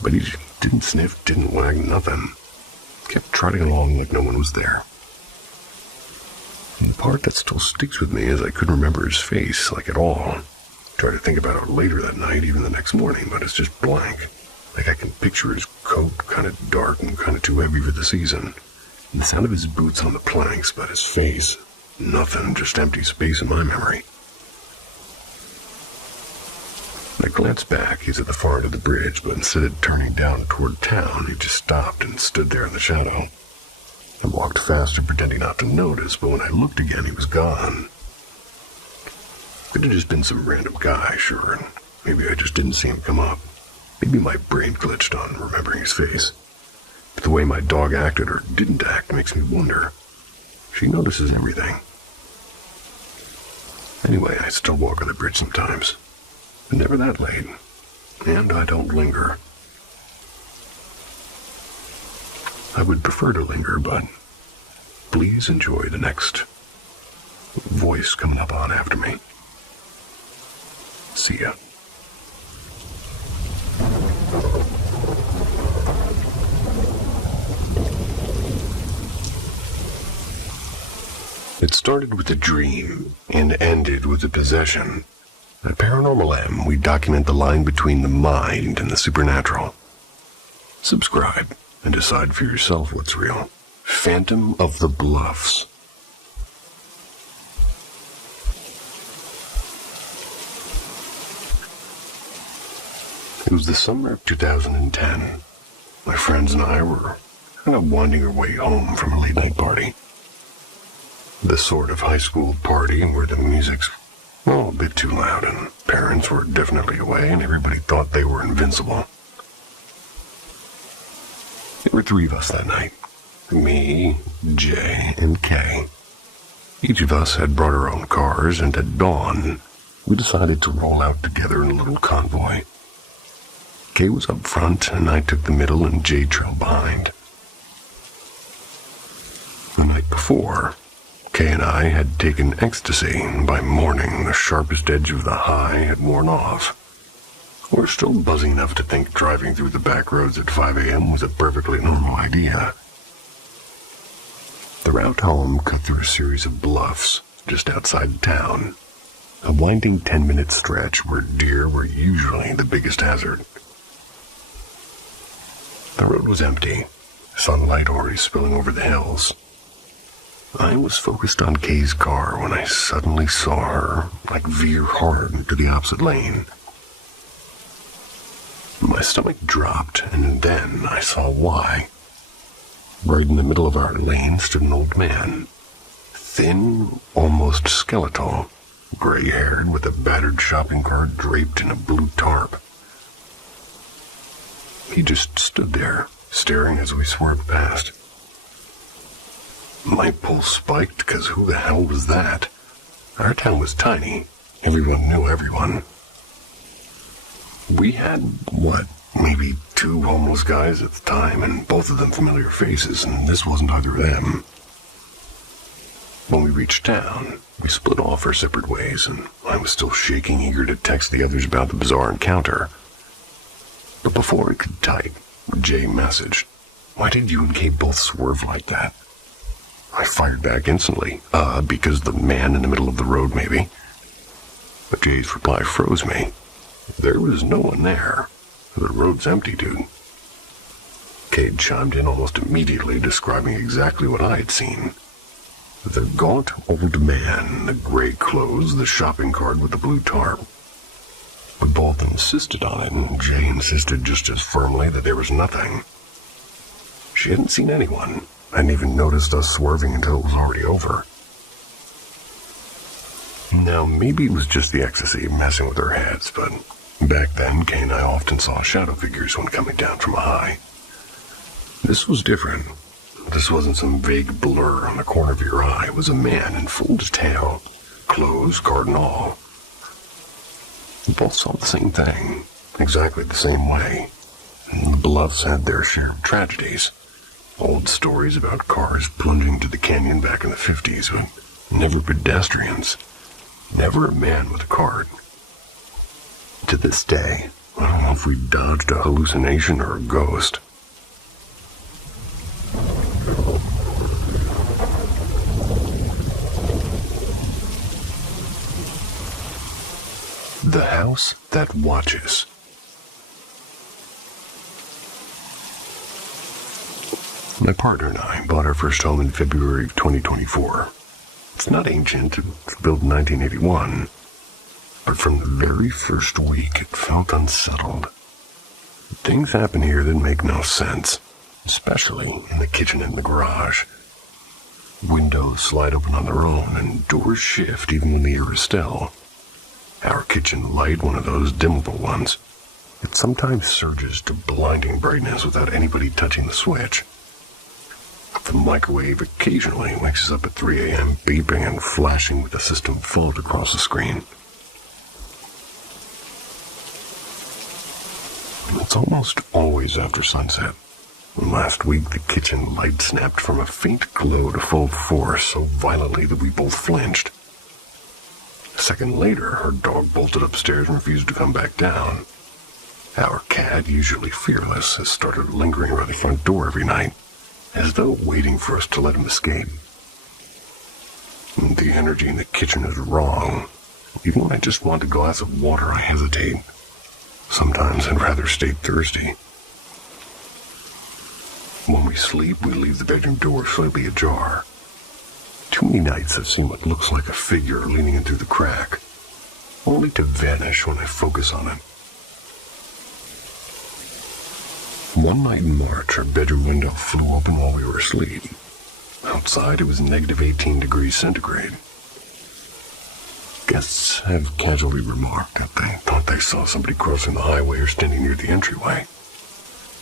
But he didn't sniff, didn't wag, nothing. Kept trotting along like no one was there. And the part that still sticks with me is I couldn't remember his face, like at all. Tried to think about it later that night, even the next morning, but it's just blank. Like I can picture his coat, kind of dark and kind of too heavy for the season. And the sound of his boots on the planks, but his face, nothing, just empty space in my memory. I glanced back. He's at the far end of the bridge, but instead of turning down toward town, he just stopped and stood there in the shadow. I walked faster, pretending not to notice, but when I looked again, he was gone. Could have just been some random guy, sure, and maybe I just didn't see him come up. Maybe my brain glitched on remembering his face. But the way my dog acted or didn't act makes me wonder. She notices everything. Anyway, I still walk on the bridge sometimes. But never that late. And I don't linger. I would prefer to linger, but please enjoy the next voice coming up on after me. See ya. It started with a dream and ended with a possession. At Paranormal M, we document the line between the mind and the supernatural. Subscribe and decide for yourself what's real. Phantom of the Bluffs. It was the summer of 2010. My friends and I were kind of winding our way home from a late-night party. The sort of high school party where the music's, well, a bit too loud, and parents were definitely away, and everybody thought they were invincible. There were 3 of us that night. Me, Jay, and Kay. Each of us had brought our own cars, and at dawn, we decided to roll out together in a little convoy. Kay was up front, and I took the middle, and Jay trailed behind. The night before, Kay and I had taken ecstasy, and by morning the sharpest edge of the high had worn off. We were still buzzing enough to think driving through the back roads at 5 a.m. was a perfectly normal idea. The route home cut through a series of bluffs just outside town, a winding 10-minute stretch where deer were usually the biggest hazard. The road was empty, sunlight already spilling over the hills. I was focused on Kay's car when I suddenly saw her, veer hard to the opposite lane. My stomach dropped, and then I saw why. Right in the middle of our lane stood an old man. Thin, almost skeletal, gray-haired with a battered shopping cart draped in a blue tarp. He just stood there, staring as we swerved past. My pulse spiked, because who the hell was that? Our town was tiny. Everyone knew everyone. We had, maybe 2 homeless guys at the time, and both of them familiar faces, and this wasn't either of them. When we reached town, we split off our separate ways, and I was still shaking, eager to text the others about the bizarre encounter. But before I could type, Jay messaged, "Why did you and Kate both swerve like that?" I fired back instantly, because the man in the middle of the road, maybe. But Jay's reply froze me. There was no one there. The road's empty, dude. Kate chimed in almost immediately, describing exactly what I had seen. The gaunt old man, the gray clothes, the shopping cart with the blue tarp. We both insisted on it, and Jay insisted just as firmly that there was nothing. She hadn't seen anyone, hadn't even noticed us swerving until it was already over. Now, maybe it was just the ecstasy messing with our heads, but back then, Kay and I often saw shadow figures when coming down from a high. This was different. This wasn't some vague blur on the corner of your eye. It was a man in full detail, clothes, cart and all. We both saw the same thing, exactly the same way. And the Bluffs had their share of tragedies. Old stories about cars plunging to the canyon back in the 50s, but never pedestrians. Never a man with a cart. To this day, I don't know if we dodged a hallucination or a ghost. The House That Watches. My partner and I bought our first home in February of 2024. It's not ancient, it's built in 1981, but from the very first week it felt unsettled. Things happen here that make no sense, especially in the kitchen and the garage. Windows slide open on their own and doors shift even when the air is still. Our kitchen light, one of those dimmable ones, it sometimes surges to blinding brightness without anybody touching the switch. The microwave occasionally wakes us up at 3 a.m. beeping and flashing with the system fault across the screen. It's almost always after sunset. Last week, the kitchen light snapped from a faint glow to full force so violently that we both flinched. A second later, our dog bolted upstairs and refused to come back down. Our cat, usually fearless, has started lingering around the front door every night, as though waiting for us to let him escape. The energy in the kitchen is wrong. Even when I just want a glass of water, I hesitate. Sometimes I'd rather stay thirsty. When we sleep, we leave the bedroom door slightly ajar. Too many nights I've seen what looks like a figure leaning in through the crack, only to vanish when I focus on it. One night in March, our bedroom window flew open while we were asleep. Outside, it was negative 18 degrees centigrade. Guests have casually remarked that they thought they saw somebody crossing the highway or standing near the entryway,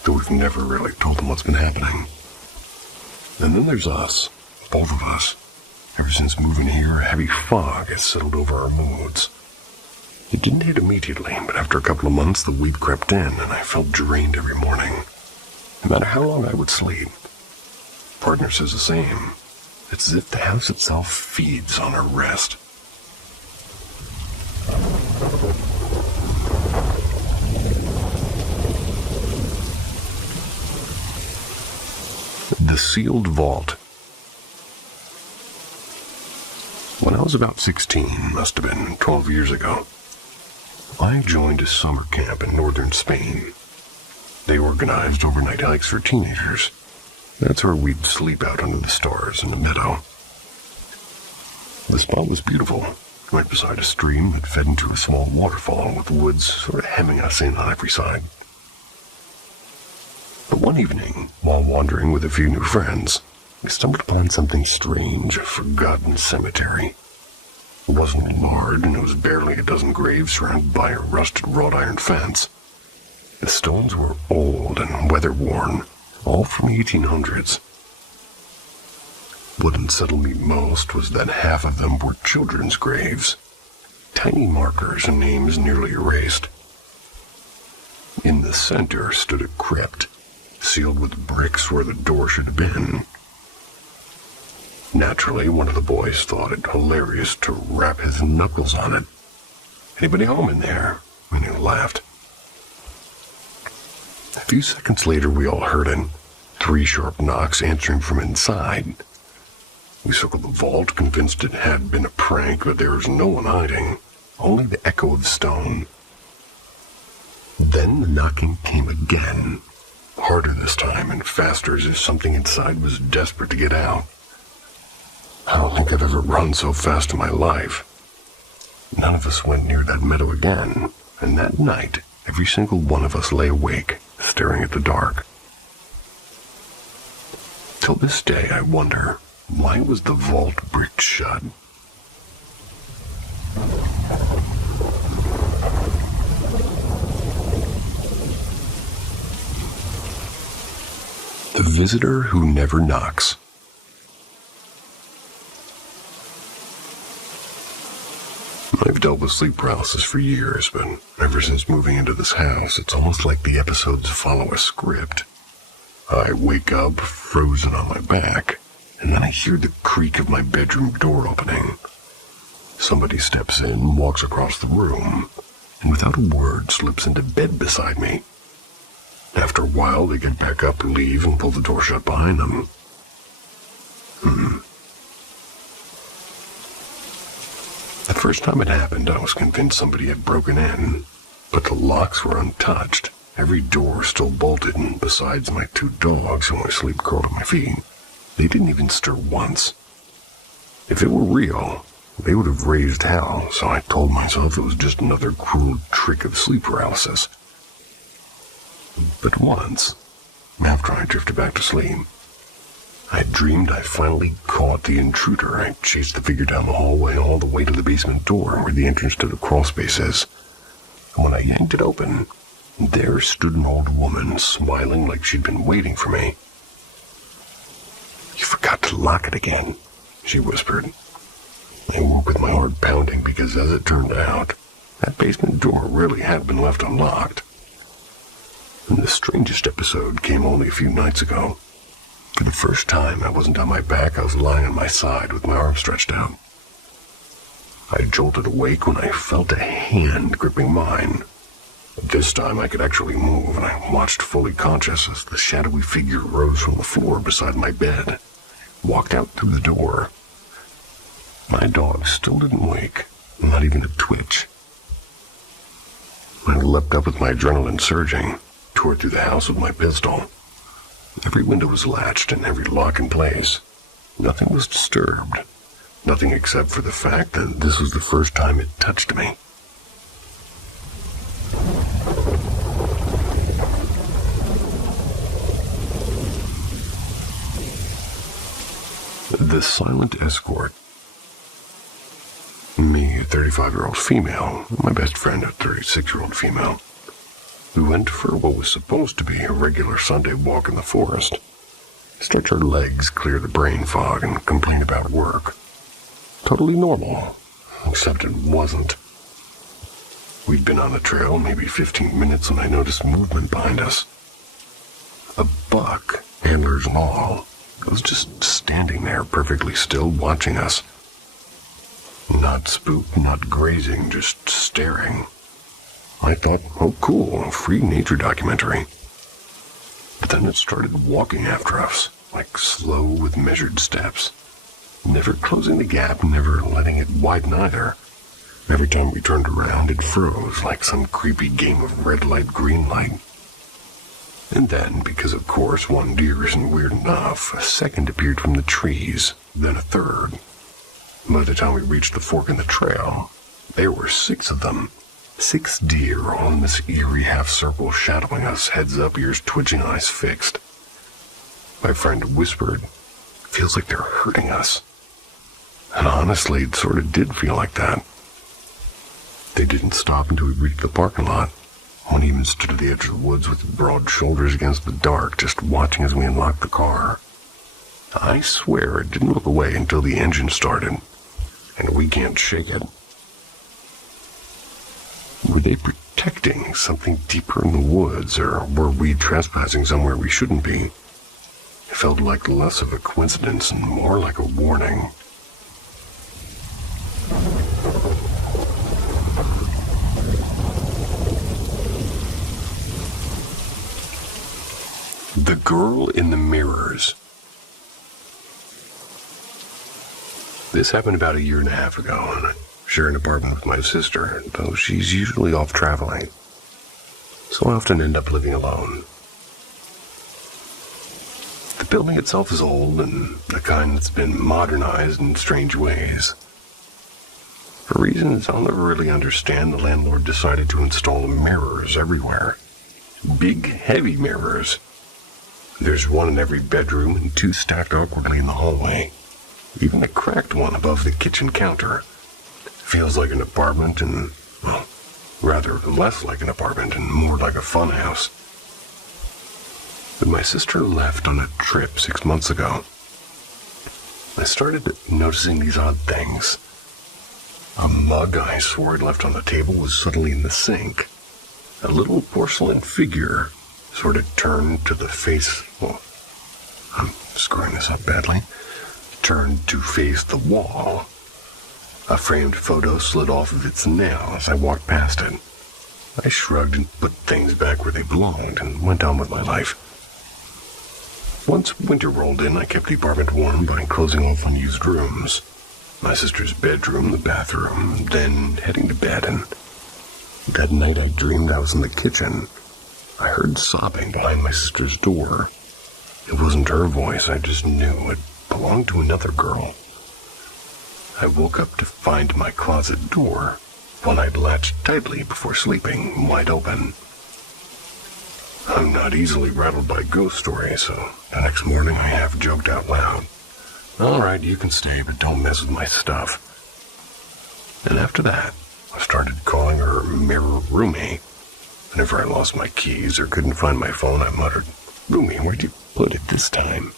though we've never really told them what's been happening. And then there's us, both of us. Ever since moving here, a heavy fog has settled over our moods. It didn't hit immediately, but after a couple of months, the weed crept in, and I felt drained every morning, no matter how long I would sleep. Partner says the same. It's as if the house itself feeds on our rest. The Sealed Vault. When I was about 16, must have been 12 years ago, I joined a summer camp in northern Spain. They organized overnight hikes for teenagers. That's where we'd sleep out under the stars in a meadow. The spot was beautiful, right beside a stream that fed into a small waterfall with woods sort of hemming us in on every side. But one evening, while wandering with a few new friends, we stumbled upon something strange, a forgotten cemetery. It wasn't large, and it was barely a dozen graves surrounded by a rusted wrought iron fence. The stones were old and weather-worn, all from the 1800s. What unsettled me most was that half of them were children's graves, tiny markers and names nearly erased. In the center stood a crypt, sealed with bricks where the door should have been. Naturally, one of the boys thought it hilarious to rap his knuckles on it. "Anybody home in there?" And he laughed. A few seconds later, we all heard it. 3 sharp knocks answering from inside. We circled the vault, convinced it had been a prank, but there was no one hiding, only the echo of stone. Then the knocking came again, harder this time and faster, as if something inside was desperate to get out. I don't think I've ever run so fast in my life. None of us went near that meadow again, and that night, every single one of us lay awake, staring at the dark. Till this day, I wonder, why was the vault bricked shut? The visitor who never knocks. I've dealt with sleep paralysis for years, but ever since moving into this house, it's almost like the episodes follow a script. I wake up, frozen on my back, and then I hear the creak of my bedroom door opening. Somebody steps in, walks across the room, and without a word slips into bed beside me. After a while, they get back up and leave and pull the door shut behind them. The first time it happened, I was convinced somebody had broken in, but the locks were untouched. Every door still bolted, and besides my 2 dogs who I sleep curled at my feet, they didn't even stir once. If it were real, they would have raised hell, so I told myself it was just another cruel trick of sleep paralysis. But once, after I drifted back to sleep, I dreamed I finally caught the intruder. I chased the figure down the hallway all the way to the basement door where the entrance to the crawl space is. And when I yanked it open, there stood an old woman smiling like she'd been waiting for me. "You forgot to lock it again," she whispered. I woke with my heart pounding because, as it turned out, that basement door really had been left unlocked. And the strangest episode came only a few nights ago. For the first time, I wasn't on my back, I was lying on my side with my arms stretched out. I jolted awake when I felt a hand gripping mine. This time I could actually move, and I watched fully conscious as the shadowy figure rose from the floor beside my bed, walked out through the door. My dog still didn't wake, not even a twitch. I leapt up with my adrenaline surging, tore through the house with my pistol. Every window was latched and every lock in place. Nothing was disturbed. Nothing except for the fact that this was the first time it touched me. The silent escort. Me, a 35-year-old female, and my best friend, a 36-year-old female. We went for what was supposed to be a regular Sunday walk in the forest. Stretch our legs, clear the brain fog, and complain about work. Totally normal, except it wasn't. We'd been on the trail maybe 15 minutes when I noticed movement behind us. A buck, antlers and all, was just standing there perfectly still, watching us. Not spooked, not grazing, just staring. I thought, oh cool, a free nature documentary. But then it started walking after us, like slow with measured steps. Never closing the gap, never letting it widen either. Every time we turned around, it froze like some creepy game of red light, green light. And then, because of course one deer isn't weird enough, a second appeared from the trees, then a third. By the time we reached the fork in the trail, there were 6 of them. 6 deer all in this eerie half-circle shadowing us, heads up, ears twitching, eyes fixed. My friend whispered, "Feels like they're hurting us." And honestly, it sort of did feel like that. They didn't stop until we reached the parking lot. One even stood at the edge of the woods with broad shoulders against the dark, just watching as we unlocked the car. I swear it didn't look away until the engine started, and we can't shake it. Were they protecting something deeper in the woods, or were we trespassing somewhere we shouldn't be? It felt like less of a coincidence and more like a warning. The girl in the mirrors. This happened about 1.5 years ago, and I share an apartment with my sister, though she's usually off traveling, so I often end up living alone. The building itself is old, and the kind that's been modernized in strange ways. For reasons I'll never really understand, the landlord decided to install mirrors everywhere. Big, heavy mirrors. There's one in every bedroom and 2 stacked awkwardly in the hallway. Even a cracked one above the kitchen counter. Feels like an apartment and, well, rather less like an apartment and more like a funhouse. When my sister left on a trip 6 months ago, I started noticing these odd things. A mug I swore I'd left on the table was suddenly in the sink. A little porcelain figure sort of turned to the face, well, I'm screwing this up badly, turned to face the wall. A framed photo slid off of its nail as I walked past it. I shrugged and put things back where they belonged and went on with my life. Once winter rolled in, I kept the apartment warm by closing off unused rooms. My sister's bedroom, the bathroom, then heading to bed, and that night I dreamed I was in the kitchen. I heard sobbing behind my sister's door. It wasn't her voice, I just knew it belonged to another girl. I woke up to find my closet door, one I'd latched tightly before sleeping, wide open. I'm not easily rattled by ghost stories, so the next morning I half joked out loud. All right, you can stay, but don't mess with my stuff. And after that, I started calling her mirror roomie. Whenever I lost my keys or couldn't find my phone, I muttered, "Roomie, where'd you put it this time?"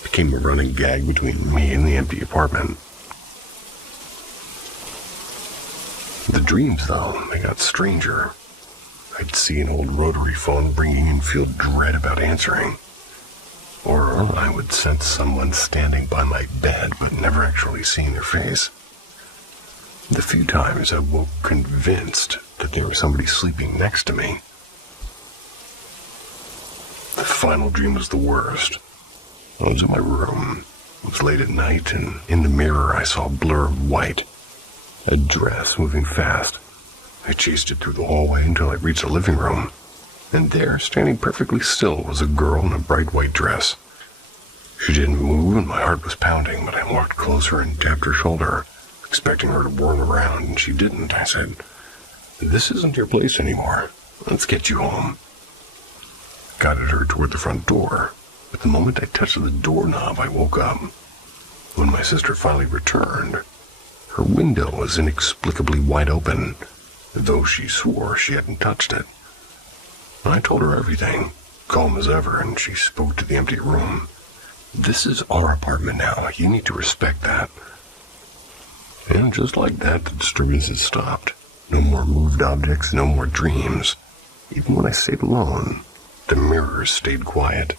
It became a running gag between me and the empty apartment. The dreams, though, they got stranger. I'd see an old rotary phone ringing and feel dread about answering. Or I would sense someone standing by my bed, but never actually seeing their face. The few times I woke convinced that there was somebody sleeping next to me. The final dream was the worst. I was in my room. It was late at night, and in the mirror I saw a blur of white. A dress moving fast. I chased it through the hallway until I reached the living room. And there, standing perfectly still, was a girl in a bright white dress. She didn't move, and my heart was pounding, but I walked closer and tapped her shoulder, expecting her to whirl around, and she didn't. I said, "This isn't your place anymore. Let's get you home." I guided her toward the front door, but the moment I touched the doorknob, I woke up. When my sister finally returned, her window was inexplicably wide open, though she swore she hadn't touched it. I told her everything, calm as ever, and she spoke to the empty room. "This is our apartment now. You need to respect that." And just like that, the disturbances stopped. No more moved objects, no more dreams. Even when I stayed alone, the mirrors stayed quiet.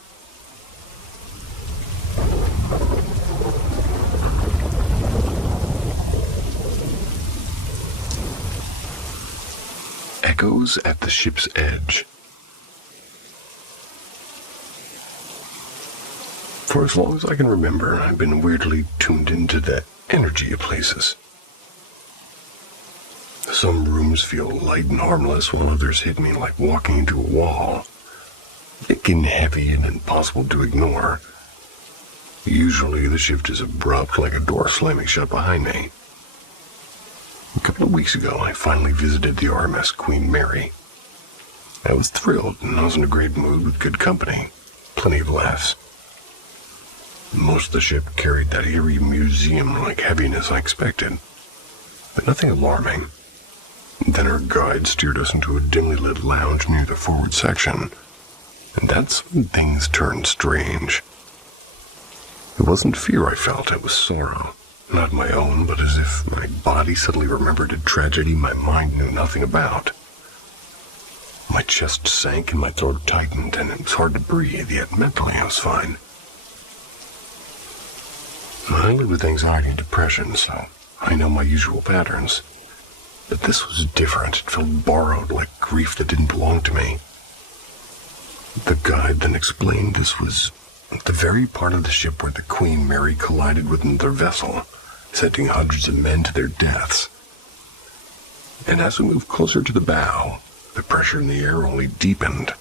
Echoes at the ship's edge. For as long as I can remember, I've been weirdly tuned into the energy of places. Some rooms feel light and harmless, while others hit me like walking into a wall. Thick and heavy and impossible to ignore. Usually the shift is abrupt, like a door slamming shut behind me. A couple of weeks ago, I finally visited the RMS Queen Mary. I was thrilled, and I was in a great mood with good company. Plenty of laughs. Most of the ship carried that eerie museum-like heaviness I expected, but nothing alarming. Then our guide steered us into a dimly lit lounge near the forward section, and that's when things turned strange. It wasn't fear I felt, it was sorrow. Not my own, but as if my body suddenly remembered a tragedy my mind knew nothing about. My chest sank and my throat tightened, and it was hard to breathe, yet mentally I was fine. I live with anxiety and depression, so I know my usual patterns. But this was different. It felt borrowed, like grief that didn't belong to me. The guide then explained this was the very part of the ship where the Queen Mary collided with another vessel, sending hundreds of men to their deaths. And as we moved closer to the bow, the pressure in the air only deepened.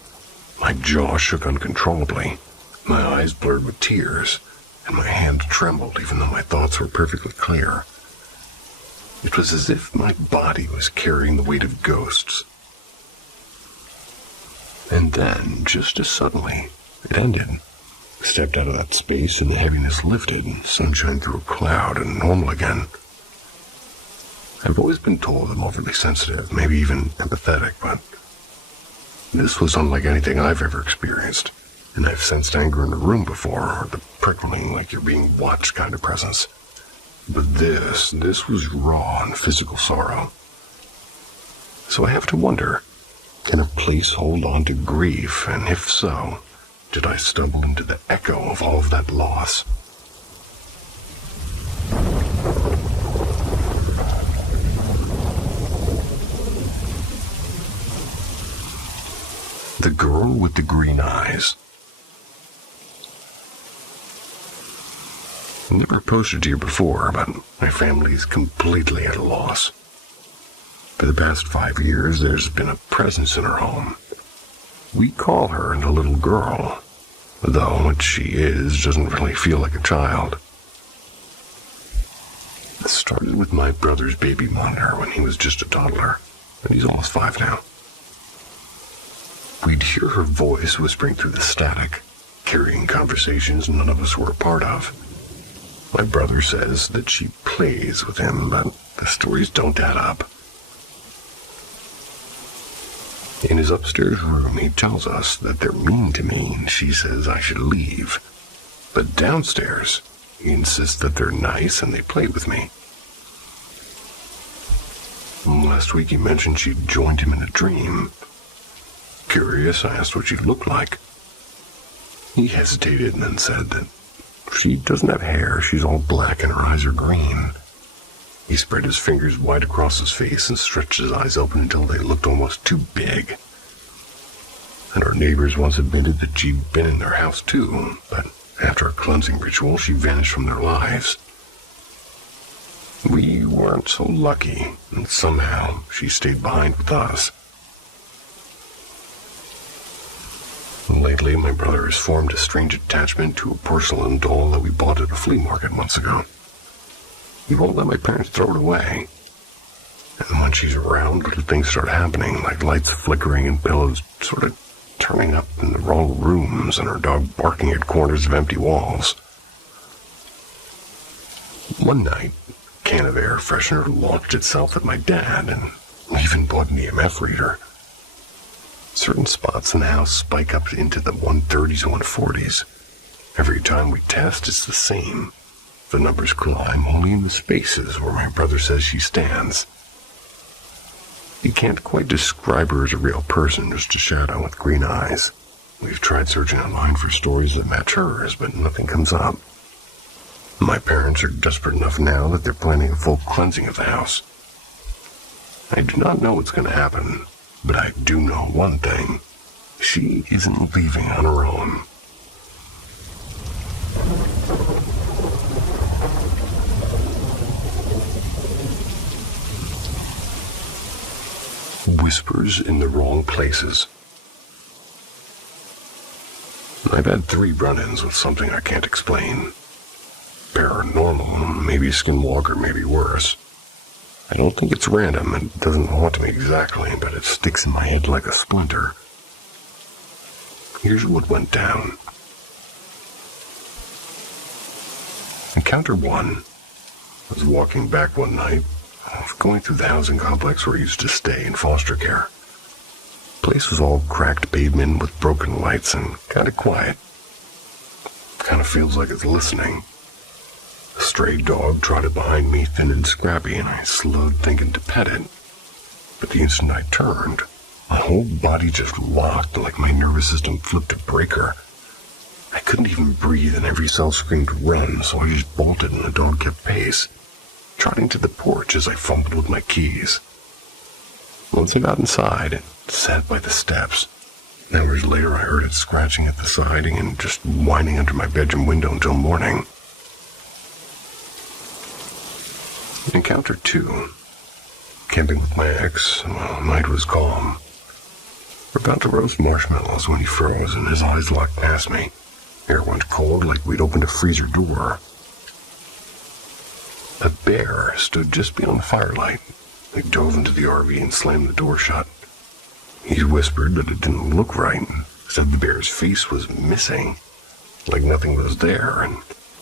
My jaw shook uncontrollably, my eyes blurred with tears, and my hand trembled even though my thoughts were perfectly clear. It was as if my body was carrying the weight of ghosts. And then, just as suddenly, it ended. I stepped out of that space and the heaviness lifted, and sunshine through a cloud and normal again. I've always been told I'm overly sensitive, maybe even empathetic, but this was unlike anything I've ever experienced. And I've sensed anger in the room before, or the prickling like you're being watched kind of presence. But this was raw and physical sorrow. So I have to wonder, can a place hold on to grief, and if so, did I stumble into the echo of all of that loss? The girl with the green eyes. I've never posted here before, but my family's completely at a loss. For the past 5 years, there's been a presence in our home. We call her the little girl, though what she is doesn't really feel like a child. It started with my brother's baby monitor when he was just a toddler, and he's almost 5 now. We'd hear her voice whispering through the static, carrying conversations none of us were a part of. My brother says that she plays with him, but the stories don't add up. In his upstairs room, he tells us that they're mean to me, and she says I should leave. But downstairs, he insists that they're nice and they play with me. Last week he mentioned she'd joined him in a dream. Curious, I asked what she'd look like. He hesitated and then said that she doesn't have hair, she's all black and her eyes are green. He spread his fingers wide across his face and stretched his eyes open until they looked almost too big. And our neighbors once admitted that she'd been in their house too, but after a cleansing ritual, she vanished from their lives. We weren't so lucky, and somehow she stayed behind with us. Lately, my brother has formed a strange attachment to a porcelain doll that we bought at a flea market months ago. He won't let my parents throw it away. And when she's around, little things start happening, like lights flickering and pillows sort of turning up in the wrong rooms and our dog barking at corners of empty walls. One night, a can of air freshener launched itself at my dad, and we even bought an EMF reader. Certain spots in the house spike up into the 130s and 140s. Every time we test, it's the same. The numbers climb only in the spaces where my brother says she stands. You can't quite describe her as a real person, just a shadow with green eyes. We've tried searching online for stories that match hers, but nothing comes up. My parents are desperate enough now that they're planning a full cleansing of the house. I do not know what's going to happen, but I do know one thing. She isn't leaving on her own. Whispers in the wrong places. I've had 3 run-ins with something I can't explain. Paranormal, maybe skinwalker, maybe worse. I don't think it's random. It doesn't haunt me exactly, but it sticks in my head like a splinter. Here's what went down. Encounter 1. I was walking back one night, of going through the housing complex where I used to stay in foster care. The place was all cracked pavement with broken lights and kind of quiet. Kind of feels like it's listening. A stray dog trotted behind me, thin and scrappy, and I slowed thinking to pet it. But the instant I turned, my whole body just locked like my nervous system flipped a breaker. I couldn't even breathe and every cell screamed run, so I just bolted and the dog kept pace, trotting to the porch as I fumbled with my keys. Once I got inside, it sat by the steps. Hours later, I heard it scratching at the siding and just whining under my bedroom window until morning. Encounter 2. Camping with my ex, while the night was calm. We're about to roast marshmallows when he froze and his eyes locked past me. Air went cold like we'd opened a freezer door. A bear stood just beyond the firelight. I dove into the RV and slammed the door shut. He whispered that it didn't look right and said the bear's face was missing, like nothing was there, and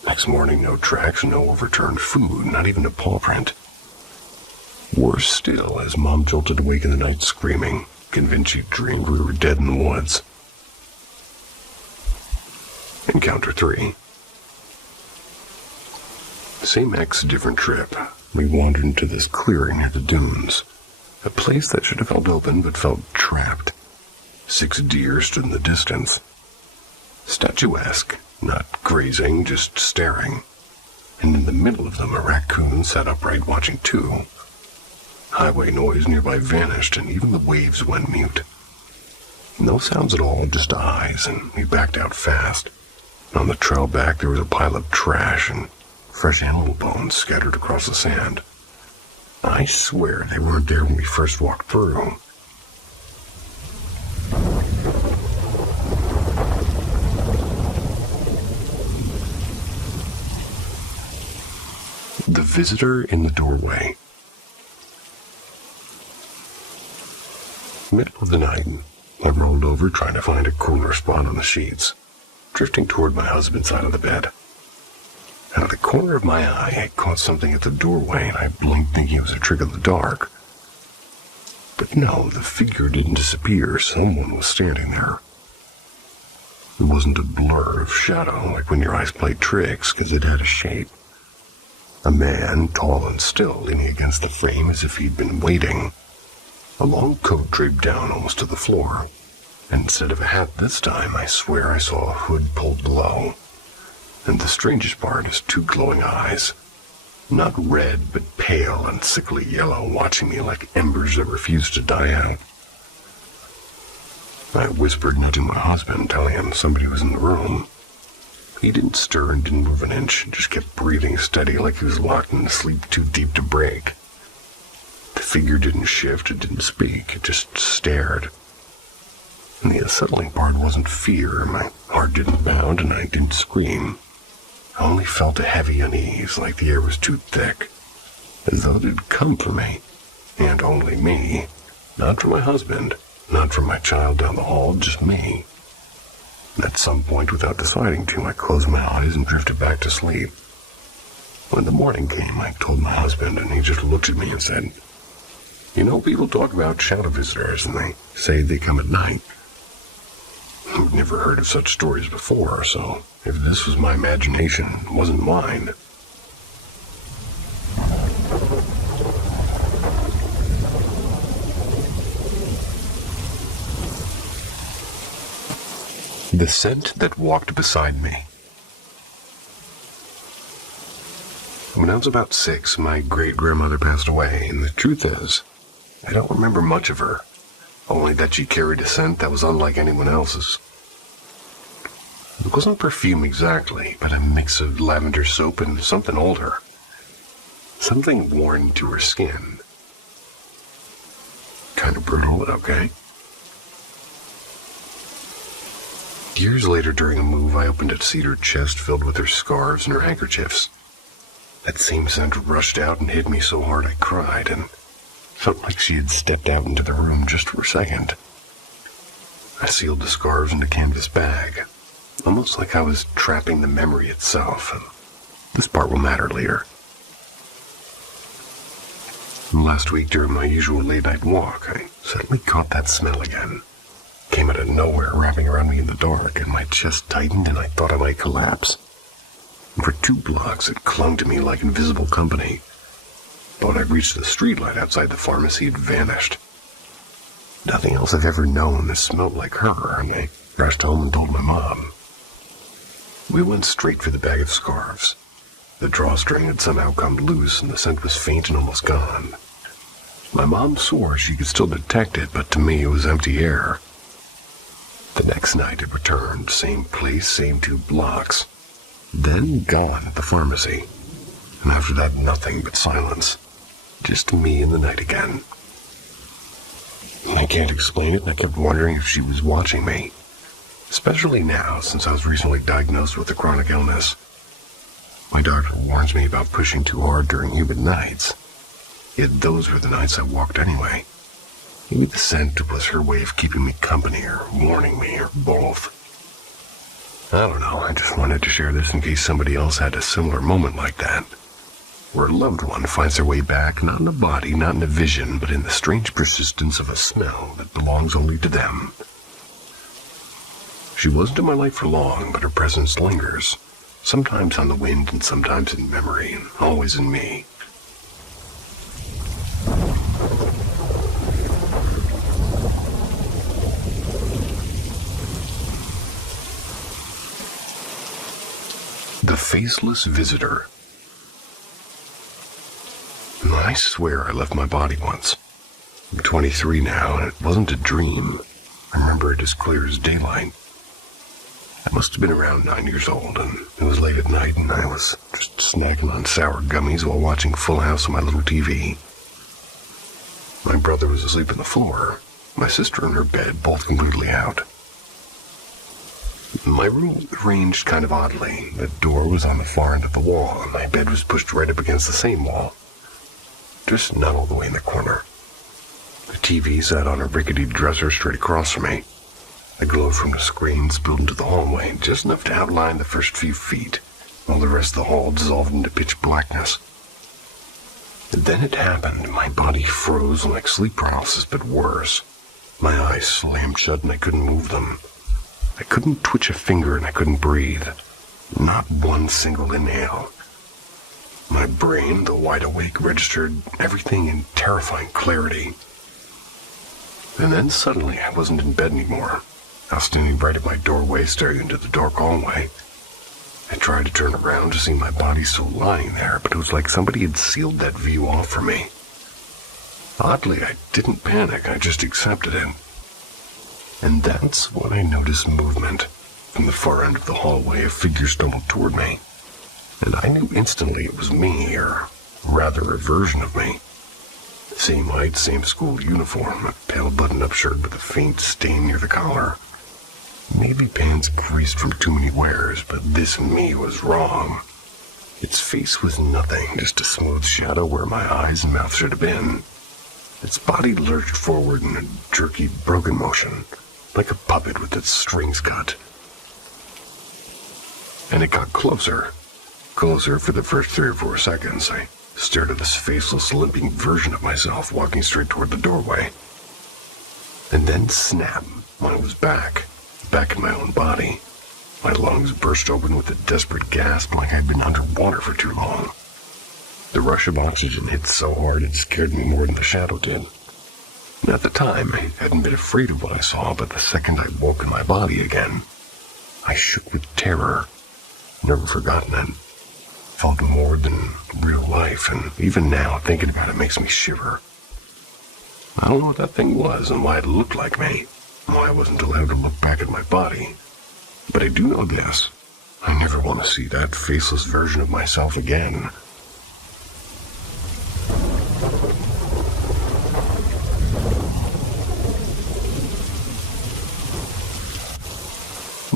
next morning no tracks, no overturned food, not even a paw print. Worse still, as Mom jolted awake in the night screaming, convinced she dreamed we were dead in the woods. Encounter 3. Same ex, different trip. We wandered into this clearing near the dunes. A place that should have felt open but felt trapped. 6 deer stood in the distance. Statuesque, not grazing, just staring. And in the middle of them a raccoon sat upright watching too. Highway noise nearby vanished and even the waves went mute. No sounds at all, just eyes, and we backed out fast. On the trail back there was a pile of trash and fresh animal bones scattered across the sand. I swear they weren't there when we first walked through. The visitor in the doorway. Middle of the night, I rolled over trying to find a cooler spot on the sheets, drifting toward my husband's side of the bed. Out of the corner of my eye, I caught something at the doorway, and I blinked thinking it was a trick of the dark. But no, the figure didn't disappear. Someone was standing there. It wasn't a blur of shadow, like when your eyes play tricks, because it had a shape. A man, tall and still, leaning against the frame as if he'd been waiting. A long coat draped down almost to the floor. And instead of a hat this time, I swear I saw a hood pulled low. And the strangest part is 2 glowing eyes. Not red, but pale and sickly yellow, watching me like embers that refuse to die out. I whispered, nudging my husband, telling him somebody was in the room. He didn't stir and didn't move an inch, just kept breathing steady like he was locked in a sleep too deep to break. The figure didn't shift, it didn't speak, it just stared. And the unsettling part wasn't fear. My heart didn't bound and I didn't scream. I only felt a heavy unease, like the air was too thick, as though it had come for me, and only me. Not for my husband, not for my child down the hall, just me. At some point, without deciding to, I closed my eyes and drifted back to sleep. When the morning came, I told my husband, and he just looked at me and said, "You know, people talk about shadow visitors, and they say they come at night. I've never heard of such stories before, so if this was my imagination, it wasn't mine." The scent that walked beside me. When I was about 6, my great-grandmother passed away, and the truth is, I don't remember much of her, only that she carried a scent that was unlike anyone else's. It wasn't perfume exactly, but a mix of lavender soap and something older. Something worn to her skin. Kind of brutal, but okay. Years later, during a move, I opened a cedar chest filled with her scarves and her handkerchiefs. That same scent rushed out and hit me so hard I cried, and felt like she had stepped out into the room just for a second. I sealed the scarves in a canvas bag, almost like I was trapping the memory itself. This part will matter later. Last week during my usual late-night walk, I suddenly caught that smell again. Came out of nowhere, wrapping around me in the dark, and my chest tightened and I thought I might collapse. For 2 blocks, it clung to me like invisible company. But when I reached the streetlight outside the pharmacy, it vanished. Nothing else I've ever known has smelled like her, and I rushed home and told my mom. We went straight for the bag of scarves. The drawstring had somehow come loose, and the scent was faint and almost gone. My mom swore she could still detect it, but to me it was empty air. The next night it returned, same place, same 2 blocks. Then gone at the pharmacy. And after that, nothing but silence. Just me in the night again. I can't explain it, and I kept wondering if she was watching me. Especially now, since I was recently diagnosed with a chronic illness. My doctor warns me about pushing too hard during humid nights. Yet those were the nights I walked anyway. Maybe the scent was her way of keeping me company, or warning me, or both. I don't know, I just wanted to share this in case somebody else had a similar moment like that. Where a loved one finds their way back, not in a body, not in a vision, but in the strange persistence of a smell that belongs only to them. She wasn't in my life for long, but her presence lingers. Sometimes on the wind and sometimes in memory, and always in me. The Faceless Visitor. I swear I left my body once. I'm 23 now, and it wasn't a dream. I remember it as clear as daylight. I must have been around 9 years old, and it was late at night, and I was just snacking on sour gummies while watching Full House on my little TV. My brother was asleep on the floor, my sister in her bed, both completely out. My room was arranged kind of oddly. The door was on the far end of the wall, and my bed was pushed right up against the same wall. Just not all the way in the corner. The TV sat on a rickety dresser straight across from me. The glow from the screen spilled into the hallway, just enough to outline the first few feet, while the rest of the hall dissolved into pitch blackness. And then it happened. My body froze like sleep paralysis, but worse. My eyes slammed shut and I couldn't move them. I couldn't twitch a finger and I couldn't breathe. Not one single inhale. My brain, though wide awake, registered everything in terrifying clarity. And then suddenly I wasn't in bed anymore. I was standing right at my doorway, staring into the dark hallway. I tried to turn around to see my body still lying there, but it was like somebody had sealed that view off for me. Oddly, I didn't panic, I just accepted it. And that's when I noticed movement. From the far end of the hallway, a figure stumbled toward me. And I knew instantly it was me, or rather a version of me. Same height, same school uniform, a pale button-up shirt with a faint stain near the collar. Maybe pants greased from too many wears, but this me was wrong. Its face was nothing, just a smooth shadow where my eyes and mouth should have been. Its body lurched forward in a jerky, broken motion, like a puppet with its strings cut. And it got closer. Closer for the first 3 or 4 seconds. I stared at this faceless, limping version of myself walking straight toward the doorway. And then snap, when I was back in my own body. My lungs burst open with a desperate gasp like I'd been underwater for too long. The rush of oxygen hit so hard it scared me more than the shadow did. And at the time, I hadn't been afraid of what I saw, but the second I woke in my body again, I shook with terror. Never forgotten it. Felt more than real life, and even now, thinking about it makes me shiver. I don't know what that thing was and why it looked like me, why I wasn't allowed to look back at my body. But I do know this. I never want to see that faceless version of myself again.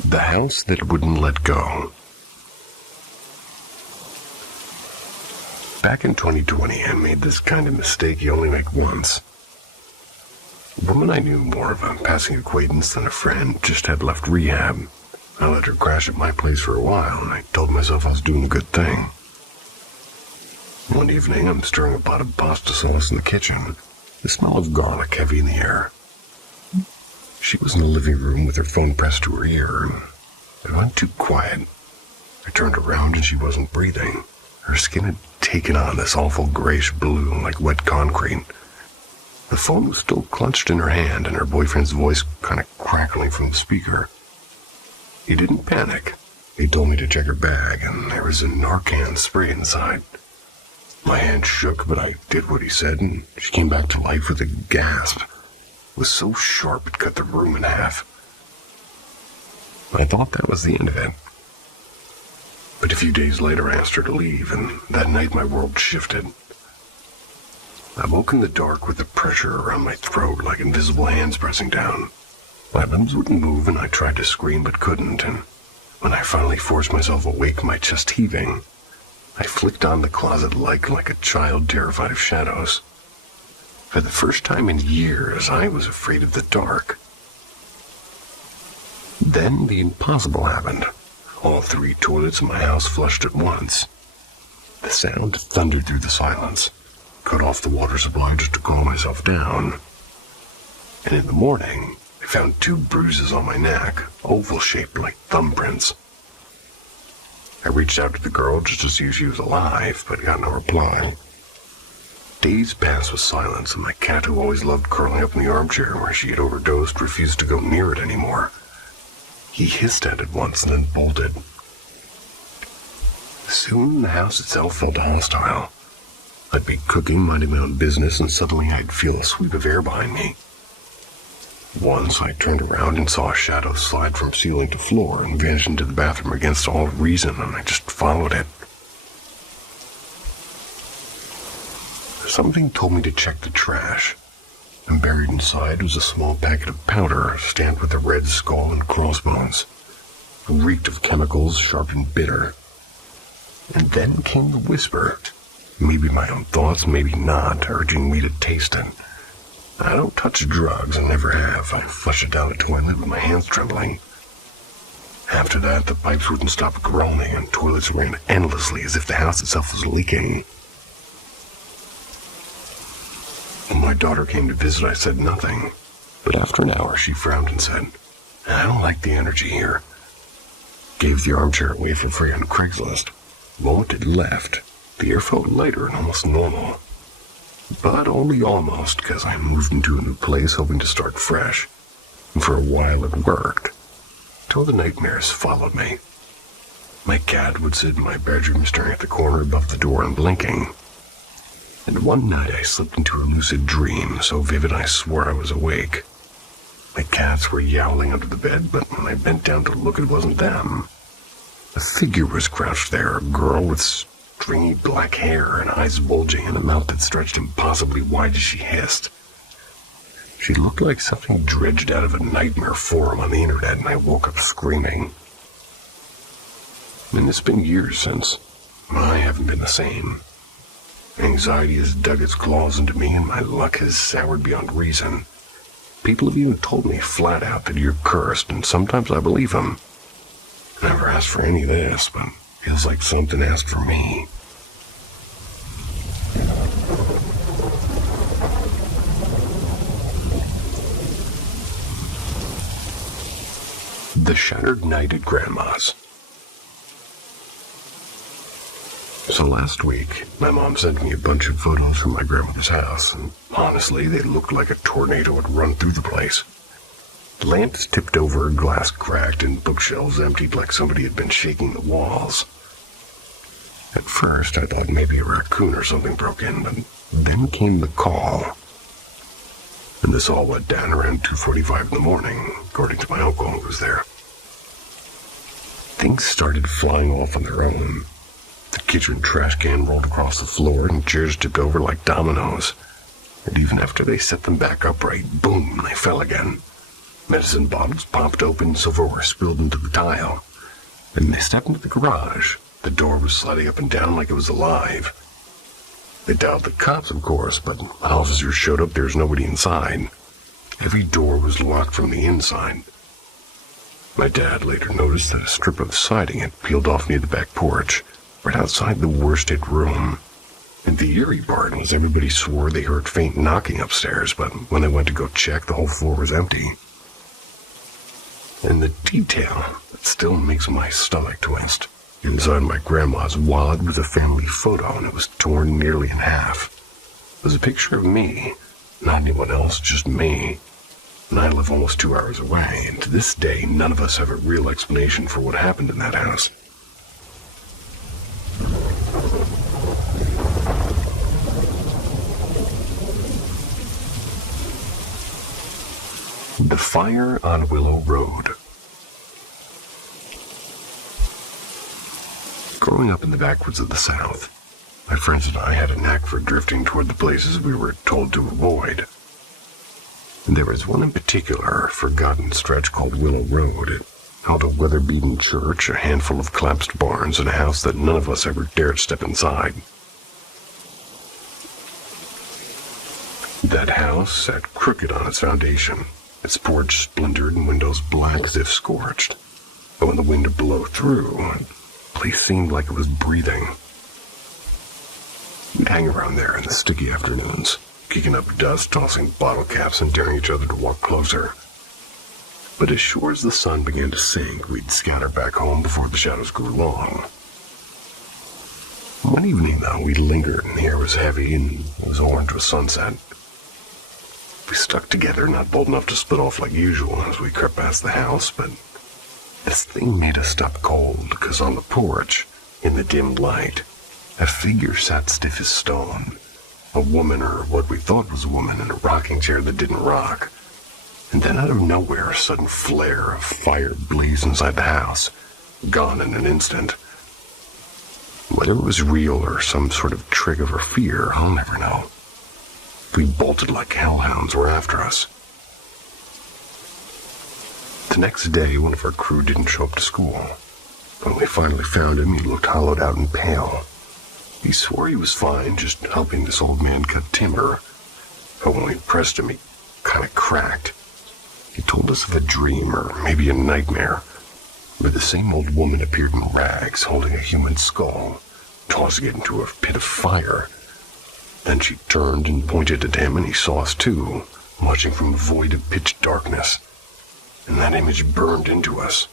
The house that wouldn't let go. Back in 2020, I made this kind of mistake you only make once. A woman I knew more of a passing acquaintance than a friend just had left rehab. I let her crash at my place for a while, and I told myself I was doing a good thing. One evening, I'm stirring a pot of pasta sauce in the kitchen, the smell of garlic heavy in the air. She was in the living room with her phone pressed to her ear, and it went too quiet. I turned around and she wasn't breathing. Her skin had taken on this awful grayish blue like wet concrete. The phone was still clenched in her hand and her boyfriend's voice kind of crackling from the speaker. He didn't panic. He told me to check her bag and there was a Narcan spray inside. My hand shook, but I did what he said and she came back to life with a gasp. It was so sharp it cut the room in half. I thought that was the end of it. But a few days later I asked her to leave, and that night my world shifted. I woke in the dark with the pressure around my throat like invisible hands pressing down. My limbs wouldn't move and I tried to scream but couldn't, and when I finally forced myself awake, my chest heaving, I flicked on the closet light like a child terrified of shadows. For the first time in years, I was afraid of the dark. Then the impossible happened. All 3 toilets in my house flushed at once. The sound thundered through the silence. Cut off the water supply just to calm myself down. And in the morning, I found 2 bruises on my neck, oval-shaped like thumbprints. I reached out to the girl just to see if she was alive, but got no reply. Days passed with silence, and my cat, who always loved curling up in the armchair where she had overdosed, refused to go near it anymore. He hissed at it once and then bolted. Soon the house itself felt hostile. I'd be cooking, minding my own business, and suddenly I'd feel a sweep of air behind me. Once I turned around and saw a shadow slide from ceiling to floor and vanish into the bathroom against all reason, and I just followed it. Something told me to check the trash, and buried inside was a small packet of powder stamped with a red skull and crossbones. It reeked of chemicals, sharp and bitter. And then came the whisper, maybe my own thoughts, maybe not, urging me to taste it. I don't touch drugs and never have. I flush it down the toilet with my hands trembling. After that, the pipes wouldn't stop groaning and toilets ran endlessly as if the house itself was leaking. When my daughter came to visit, I said nothing. But after an hour, she frowned and said, "I don't like the energy here." Gave the armchair away for free on Craigslist. The moment it left, the air felt lighter and almost normal. But only almost, because I moved into a new place hoping to start fresh. And for a while it worked. Till the nightmares followed me. My cat would sit in my bedroom staring at the corner above the door and blinking. And one night I slipped into a lucid dream, so vivid I swore I was awake. The cats were yowling under the bed, but when I bent down to look, it wasn't them. A figure was crouched there, a girl with stringy black hair and eyes bulging and a mouth that stretched impossibly wide as she hissed. She looked like something dredged out of a nightmare forum on the internet, and I woke up screaming. And it's been years since. I haven't been the same. Anxiety has dug its claws into me, and my luck has soured beyond reason. People have even told me flat out that you're cursed, and sometimes I believe them. I never asked for any of this, but it feels like something asked for me. The Shattered Night at Grandma's. So last week, my mom sent me a bunch of photos from my grandmother's house, and honestly, they looked like a tornado had run through the place. Lamps tipped over, glass cracked, and bookshelves emptied like somebody had been shaking the walls. At first, I thought maybe a raccoon or something broke in, but then came the call. And this all went down around 2:45 in the morning, according to my uncle who was there. Things started flying off on their own. The kitchen trash can rolled across the floor and chairs tipped over like dominoes. And even after they set them back upright, boom, they fell again. Medicine bottles popped open, silverware spilled into the tile. And they stepped into the garage. The door was sliding up and down like it was alive. They dialed the cops, of course, but when officers showed up, there was nobody inside. Every door was locked from the inside. My dad later noticed that a strip of siding had peeled off near the back porch, right outside the worst-hit room. And the eerie part was everybody swore they heard faint knocking upstairs, but when they went to go check, the whole floor was empty. And the detail that still makes my stomach twist. Inside my grandma's wallet was a family photo, and it was torn nearly in half. It was a picture of me, not anyone else, just me. And I live almost 2 hours away, and to this day, none of us have a real explanation for what happened in that house. The fire on Willow Road. Growing up in the backwoods of the South, my friends and I had a knack for drifting toward the places we were told to avoid. And there was one in particular, a forgotten stretch called Willow Road. It held a weather-beaten church, a handful of collapsed barns, and a house that none of us ever dared step inside. That house sat crooked on its foundation, its porch splintered and windows black as if scorched. But when the wind would blow through, the place seemed like it was breathing. We'd hang around there in the sticky afternoons, kicking up dust, tossing bottle caps, and daring each other to walk closer. But as sure as the sun began to sink, we'd scatter back home before the shadows grew long. One evening, though, we lingered, and the air was heavy, and it was orange with sunset. We stuck together, not bold enough to split off like usual as we crept past the house, but this thing made us stop cold, because on the porch, in the dim light, a figure sat stiff as stone. A woman, or what we thought was a woman, in a rocking chair that didn't rock. And then out of nowhere, a sudden flare of fire blazed inside the house, gone in an instant. Whether it was real or some sort of trick of her fear, I'll never know. We bolted like hellhounds were after us. The next day, one of our crew didn't show up to school. When we finally found him, he looked hollowed out and pale. He swore he was fine, just helping this old man cut timber. But when we pressed him, he kind of cracked. He told us of a dream, or maybe a nightmare, where the same old woman appeared in rags, holding a human skull, tossing it into a pit of fire. Then she turned and pointed at him, and he saw us too, watching from a void of pitch darkness. And that image burned into us.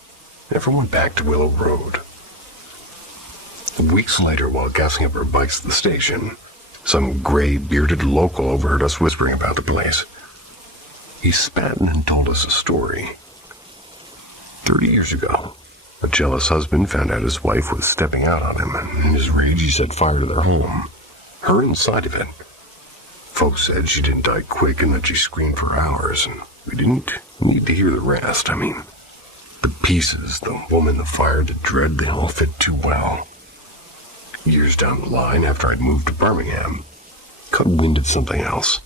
Never went back to Willow Road. Weeks later, while gassing up our bikes at the station, some gray, bearded local overheard us whispering about the place. He spat and told us a story. 30 years ago, a jealous husband found out his wife was stepping out on him, and in his rage he set fire to their home. Her inside of it. Folks said she didn't die quick and that she screamed for hours, and we didn't need to hear the rest. I mean, the pieces, the woman, the fire, the dread, they all fit too well. Years down the line, after I'd moved to Birmingham, caught wind of something else.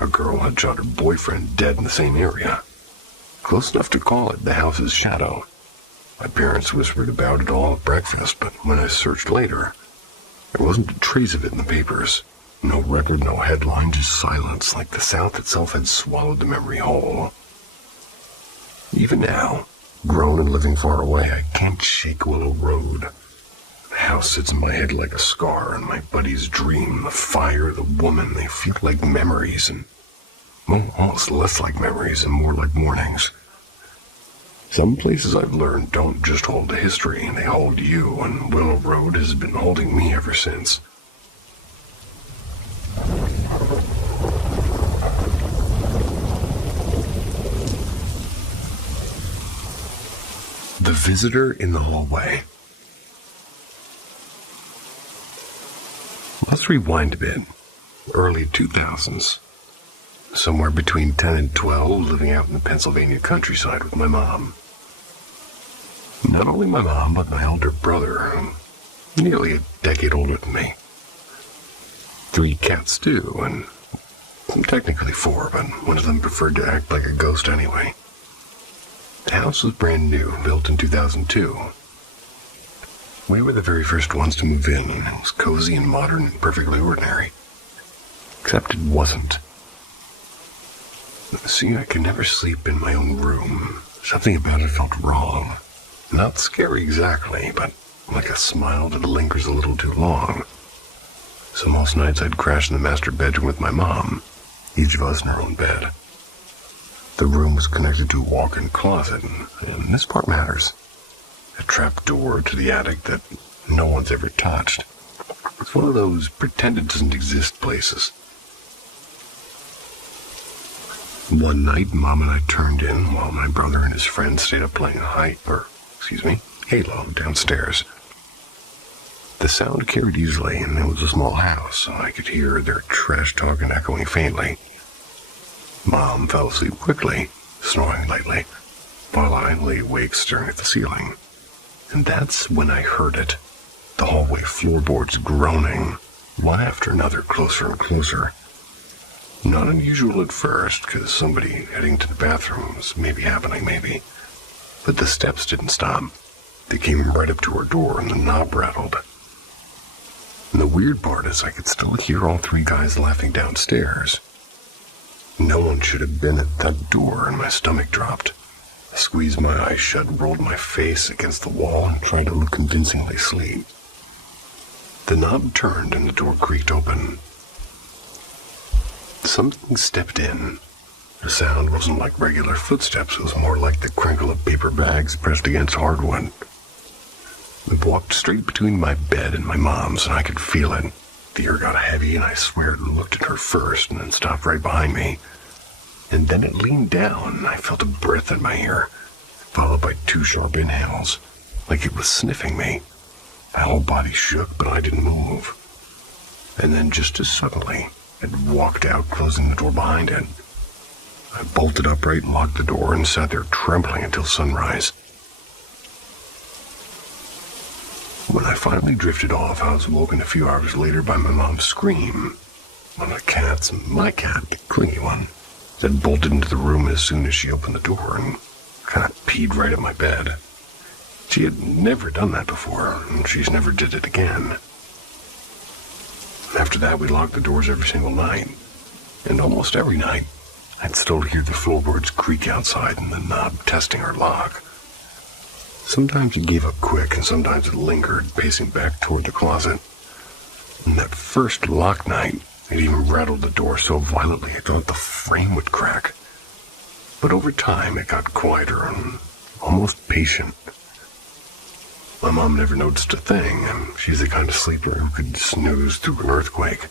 A girl had shot her boyfriend dead in the same area. Close enough to call it the house's shadow. My parents whispered about it all at breakfast, but when I searched later, there wasn't a trace of it in the papers. No record, no headline, just silence, like the South itself had swallowed the memory whole. Even now, grown and living far away, I can't shake Willow Road. The house sits in my head like a scar, and my buddy's dream, the fire, the woman, they feel like memories, and well, almost less like memories and more like mornings. Some places I've learned don't just hold a history, they hold you, and Willow Road has been holding me ever since. The Visitor in the Hallway. Let's rewind a bit. Early 2000s. Somewhere between 10 and 12, living out in the Pennsylvania countryside with my mom. Not only my mom, but my older brother, nearly a decade older than me. 3 cats too, and technically 4, but one of them preferred to act like a ghost anyway. The house was brand new, built in 2002. We were the very first ones to move in, and it was cozy and modern and perfectly ordinary. Except it wasn't. See, I could never sleep in my own room. Something about it felt wrong. Not scary exactly, but like a smile that lingers a little too long. So most nights I'd crash in the master bedroom with my mom, each of us in our own bed. The room was connected to a walk-in closet, and this part matters. A trap door to the attic that no one's ever touched. It's one of those pretend it doesn't exist places. One night, Mom and I turned in while my brother and his friend stayed up playing Halo downstairs. The sound carried easily, and it was a small house, so I could hear their trash talking echoing faintly. Mom fell asleep quickly, snoring lightly, while I lay awake staring at the ceiling. And that's when I heard it. The hallway floorboards groaning, one after another, closer and closer. Not unusual at first, because somebody heading to the bathroom was maybe. But the steps didn't stop. They came right up to our door, and the knob rattled. And the weird part is I could still hear all three guys laughing downstairs. No one should have been at that door, and my stomach dropped. I squeezed my eyes shut, rolled my face against the wall, and tried to look convincingly asleep. The knob turned, and the door creaked open. Something stepped in. The sound wasn't like regular footsteps. It was more like the crinkle of paper bags pressed against hardwood. It walked straight between my bed and my mom's, and I could feel it. The air got heavy, and I swear it looked at her first and then stopped right behind me. And then it leaned down, and I felt a breath in my ear, followed by 2 sharp inhales, like it was sniffing me. My whole body shook, but I didn't move. And then just as suddenly, it walked out, closing the door behind it. I bolted upright and locked the door and sat there trembling until sunrise. When I finally drifted off, I was woken a few hours later by my mom's scream. One of the cats, my cat, the clingy one, that bolted into the room as soon as she opened the door and kind of peed right at my bed. She had never done that before, and she's never did it again. After that, we locked the doors every single night, and almost every night, I'd still hear the floorboards creak outside and the knob testing our lock. Sometimes it gave up quick, and sometimes it lingered, pacing back toward the closet. And that first lock night, it even rattled the door so violently I thought the frame would crack. But over time, it got quieter and almost patient. My mom never noticed a thing, and she's the kind of sleeper who could snooze through an earthquake.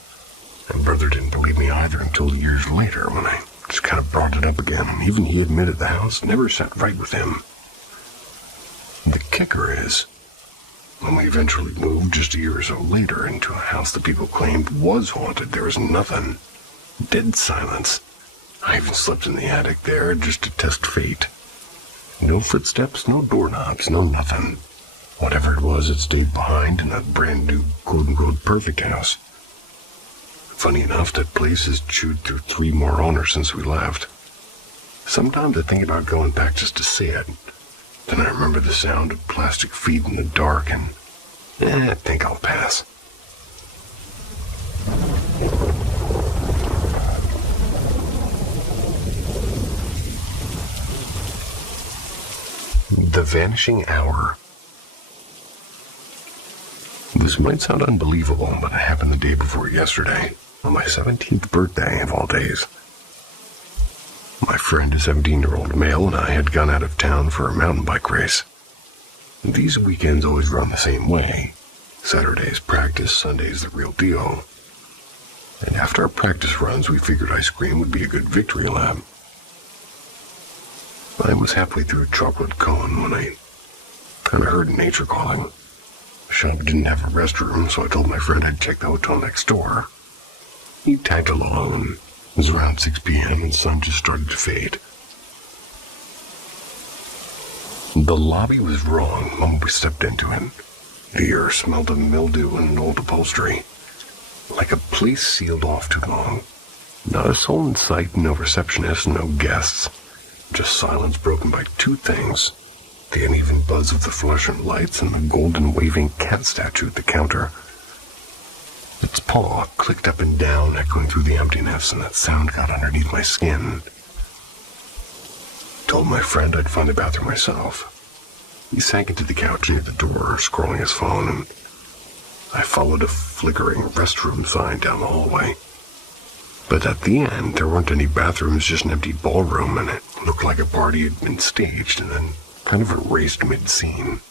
My brother didn't believe me either until years later when I just kind of brought it up again. Even he admitted the house never sat right with him. The kicker is, when we eventually moved just a year or so later into a house that people claimed was haunted, there was nothing. Dead silence. I even slept in the attic there just to test fate. No footsteps, no doorknobs, no nothing. Whatever it was, it stayed behind in that brand new quote-unquote perfect house. Funny enough, that place has chewed through 3 more owners since we left. Sometimes I think about going back just to see it. Then I remember the sound of plastic feet in the dark and I think I'll pass. The Vanishing Hour. This might sound unbelievable, but it happened the day before yesterday, on my 17th birthday of all days. My friend, a 17-year-old male, and I had gone out of town for a mountain bike race. These weekends always run the same way. Saturday's practice, Sunday's the real deal. And after our practice runs, we figured ice cream would be a good victory lap. I was halfway through a chocolate cone when I kind of heard nature calling. The shop didn't have a restroom, so I told my friend I'd check the hotel next door. He tagged along, and it was around 6 p.m. and the sun just started to fade. The lobby was wrong when we stepped into it. The air smelled of mildew and old upholstery, like a place sealed off too long. Not a soul in sight, no receptionist, no guests. Just silence broken by 2 things. The uneven buzz of the fluorescent lights and the golden waving cat statue at the counter. Its paw clicked up and down, echoing through the emptiness, and that sound got underneath my skin. Told my friend I'd find the bathroom myself. He sank into the couch near the door, scrolling his phone, and I followed a flickering restroom sign down the hallway. But at the end, there weren't any bathrooms, just an empty ballroom, and it looked like a party had been staged and then kind of erased mid-scene.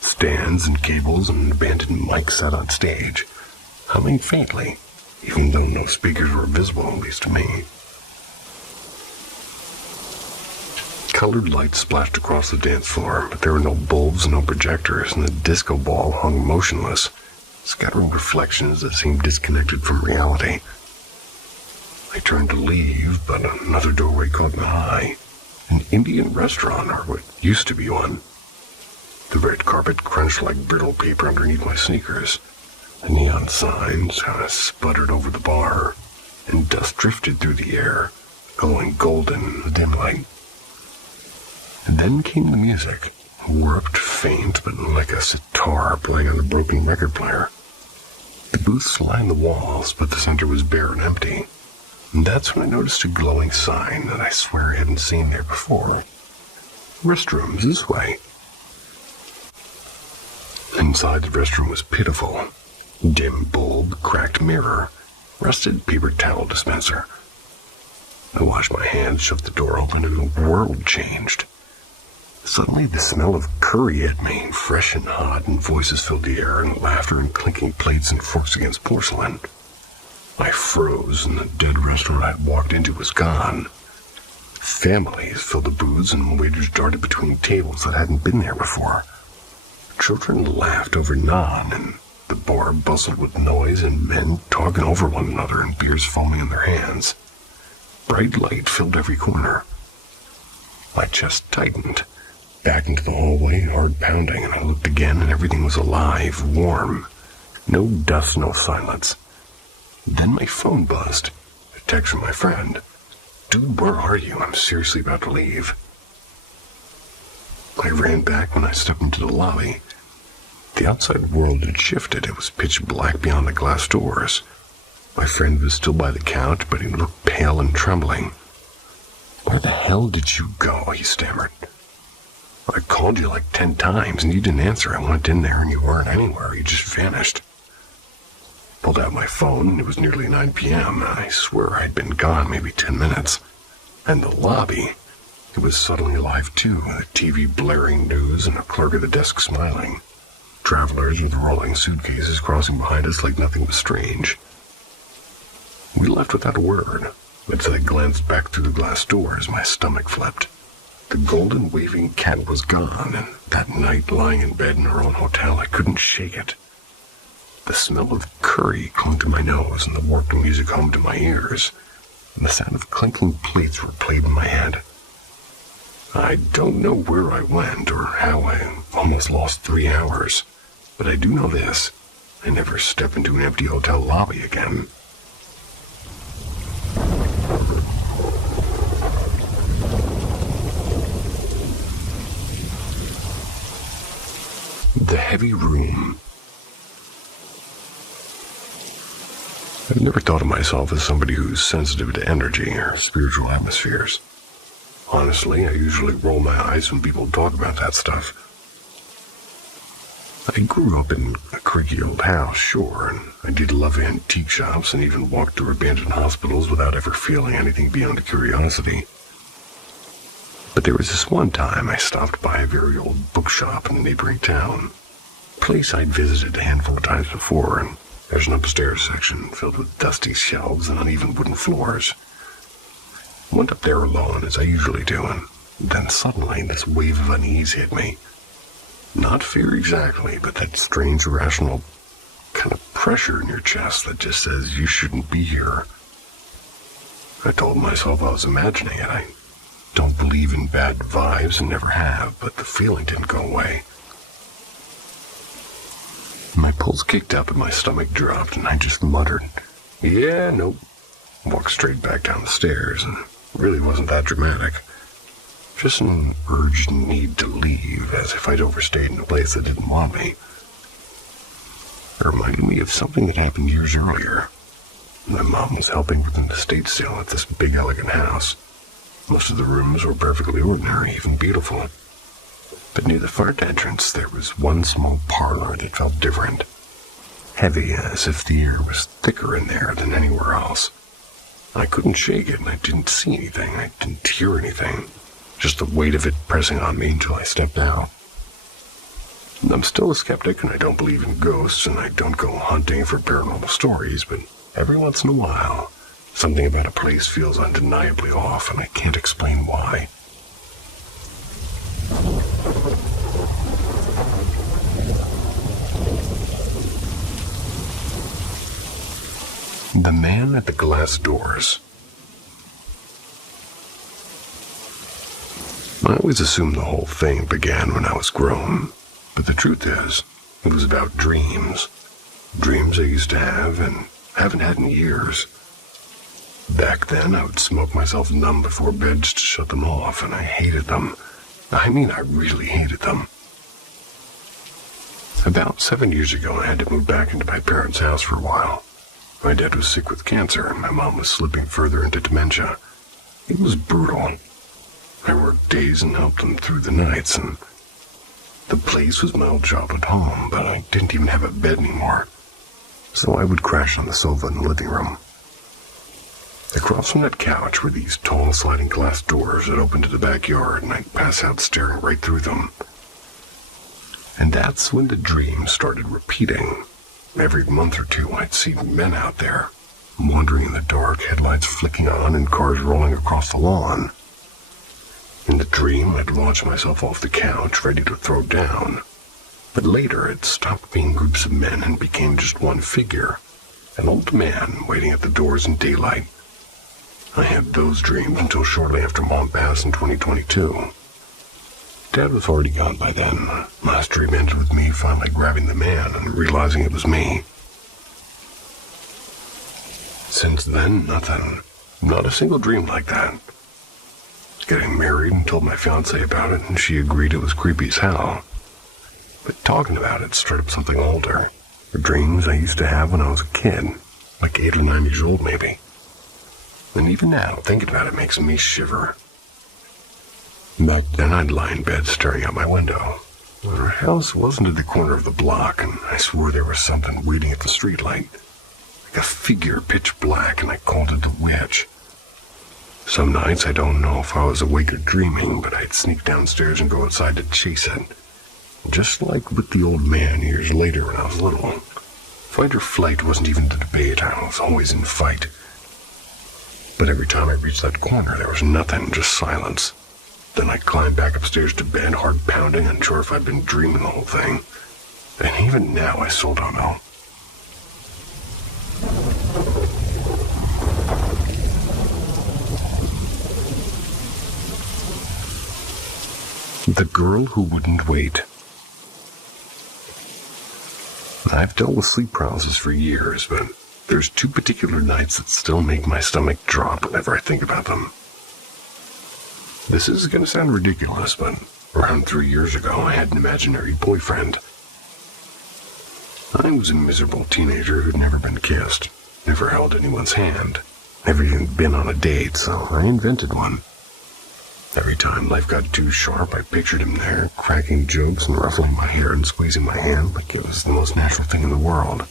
Stands and cables and an abandoned mic sat on stage, humming faintly, even though no speakers were visible, at least to me. Colored lights splashed across the dance floor, but there were no bulbs, no projectors, and the disco ball hung motionless, scattering reflections that seemed disconnected from reality. I turned to leave, but another doorway caught my eye. An Indian restaurant, or what used to be one. The red carpet crunched like brittle paper underneath my sneakers. The neon signs sputtered over the bar, and dust drifted through the air, glowing golden in the dim light. And then came the music, warped, faint, but like a sitar playing on a broken record player. The booths lined the walls, but the center was bare and empty. And that's when I noticed a glowing sign that I swear I hadn't seen there before. Restrooms this way. Inside the restroom was pitiful. Dim bulb, cracked mirror, rusted paper towel dispenser. I washed my hands, shoved the door open, and the world changed. Suddenly the smell of curry hit me, fresh and hot, and voices filled the air, and laughter and clinking plates and forks against porcelain. I froze, and the dead restaurant I had walked into was gone. Families filled the booths, and waiters darted between tables that hadn't been there before. Children laughed over naan, and the bar bustled with noise and men talking over one another and beers foaming in their hands. Bright light filled every corner. My chest tightened. Back into the hallway, hard pounding, and I looked again, and everything was alive, warm. No dust, no silence. Then my phone buzzed. A text from my friend. "Dude, where are you? I'm seriously about to leave." I ran back when I stepped into the lobby. The outside world had shifted. It was pitch black beyond the glass doors. My friend was still by the couch, but he looked pale and trembling. "Where the hell did you go?" he stammered. "I called you like 10 times, and you didn't answer. I went in there, and you weren't anywhere. You just vanished." Pulled out my phone, and it was nearly 9 p.m. I swear I'd been gone maybe 10 minutes. And the lobby, it was suddenly alive too, the TV blaring news and a clerk at the desk smiling. Travelers with rolling suitcases crossing behind us like nothing was strange. We left without a word, but as I glanced back through the glass doors, my stomach flipped. The golden waving cat was gone, and that night, lying in bed in our own hotel, I couldn't shake it. The smell of curry clung to my nose, and the warped music hummed to my ears, and the sound of clinking plates replayed in my head. I don't know where I went, or how I almost lost 3 hours, but I do know this. I never step into an empty hotel lobby again. The heavy room. I've never thought of myself as somebody who's sensitive to energy or spiritual atmospheres. Honestly, I usually roll my eyes when people talk about that stuff. I grew up in a creaky old house, sure, and I did love antique shops and even walked through abandoned hospitals without ever feeling anything beyond a curiosity. But there was this one time I stopped by a very old bookshop in a neighboring town, a place I'd visited a handful of times before, and there's an upstairs section filled with dusty shelves and uneven wooden floors. I went up there alone, as I usually do, and then suddenly this wave of unease hit me. Not fear exactly, but that strange, irrational kind of pressure in your chest that just says you shouldn't be here. I told myself I was imagining it. I don't believe in bad vibes and never have, but the feeling didn't go away. My pulse kicked up and my stomach dropped, and I just muttered, "Yeah, nope." Walked straight back down the stairs, and it really wasn't that dramatic. Just an urged need to leave, as if I'd overstayed in a place that didn't want me. It reminded me of something that happened years earlier. My mom was helping with an estate sale at this big, elegant house. Most of the rooms were perfectly ordinary, even beautiful. But near the front entrance, there was one small parlor that felt different. heavy, as if the air was thicker in there than anywhere else. I couldn't shake it, and I didn't see anything. I didn't hear anything. Just the weight of it pressing on me until I stepped out. I'm still a skeptic, and I don't believe in ghosts, and I don't go hunting for paranormal stories, but every once in a while, something about a place feels undeniably off, and I can't explain why. The man at the glass doors. I always assumed the whole thing began when I was grown, but the truth is, it was about dreams. Dreams I used to have and haven't had in years. Back then, I would smoke myself numb before bed just to shut them off, and I hated them. I mean, I really hated them. About 7 years ago, I had to move back into my parents' house for a while. My dad was sick with cancer, and my mom was slipping further into dementia. It was brutal. I worked days and helped them through the nights, and the place was my old childhood home, but I didn't even have a bed anymore. So I would crash on the sofa in the living room. Across from that couch were these tall sliding glass doors that opened to the backyard, and I'd pass out staring right through them. And that's when the dream started repeating. Every month or two, I'd see men out there, wandering in the dark, headlights flicking on and cars rolling across the lawn. In the dream, I'd launch myself off the couch, ready to throw down. But later, it stopped being groups of men and became just one figure, an old man waiting at the doors in daylight. I had those dreams until shortly after Mom passed in 2022. Dad was already gone by then. Last dream ended with me finally grabbing the man and realizing it was me. Since then, nothing. Not a single dream like that. Getting married and told my fiancée about it, and she agreed it was creepy as hell. But talking about it stirred up something older. The dreams I used to have when I was a kid, like 8 or 9 years old maybe. And even now, thinking about it makes me shiver. Back then, I'd lie in bed staring out my window. Our house wasn't at the corner of the block, and I swore there was something waiting at the streetlight. Like a figure pitch black, and I called it the witch. Some nights, I don't know if I was awake or dreaming, but I'd sneak downstairs and go outside to chase it. Just like with the old man years later when I was little. Fight or flight wasn't even the debate. I was always in fight. But every time I reached that corner, there was nothing, just silence. Then I'd climb back upstairs to bed, heart pounding, unsure if I'd been dreaming the whole thing. And even now, I still don't know. The girl who wouldn't wait. I've dealt with sleep paralysis for years, but there's 2 particular nights that still make my stomach drop whenever I think about them. This is going to sound ridiculous, but around 3 years ago, I had an imaginary boyfriend. I was a miserable teenager who'd never been kissed, never held anyone's hand, never even been on a date, so I invented one. Every time life got too sharp, I pictured him there, cracking jokes and ruffling my hair and squeezing my hand like it was the most natural thing in the world.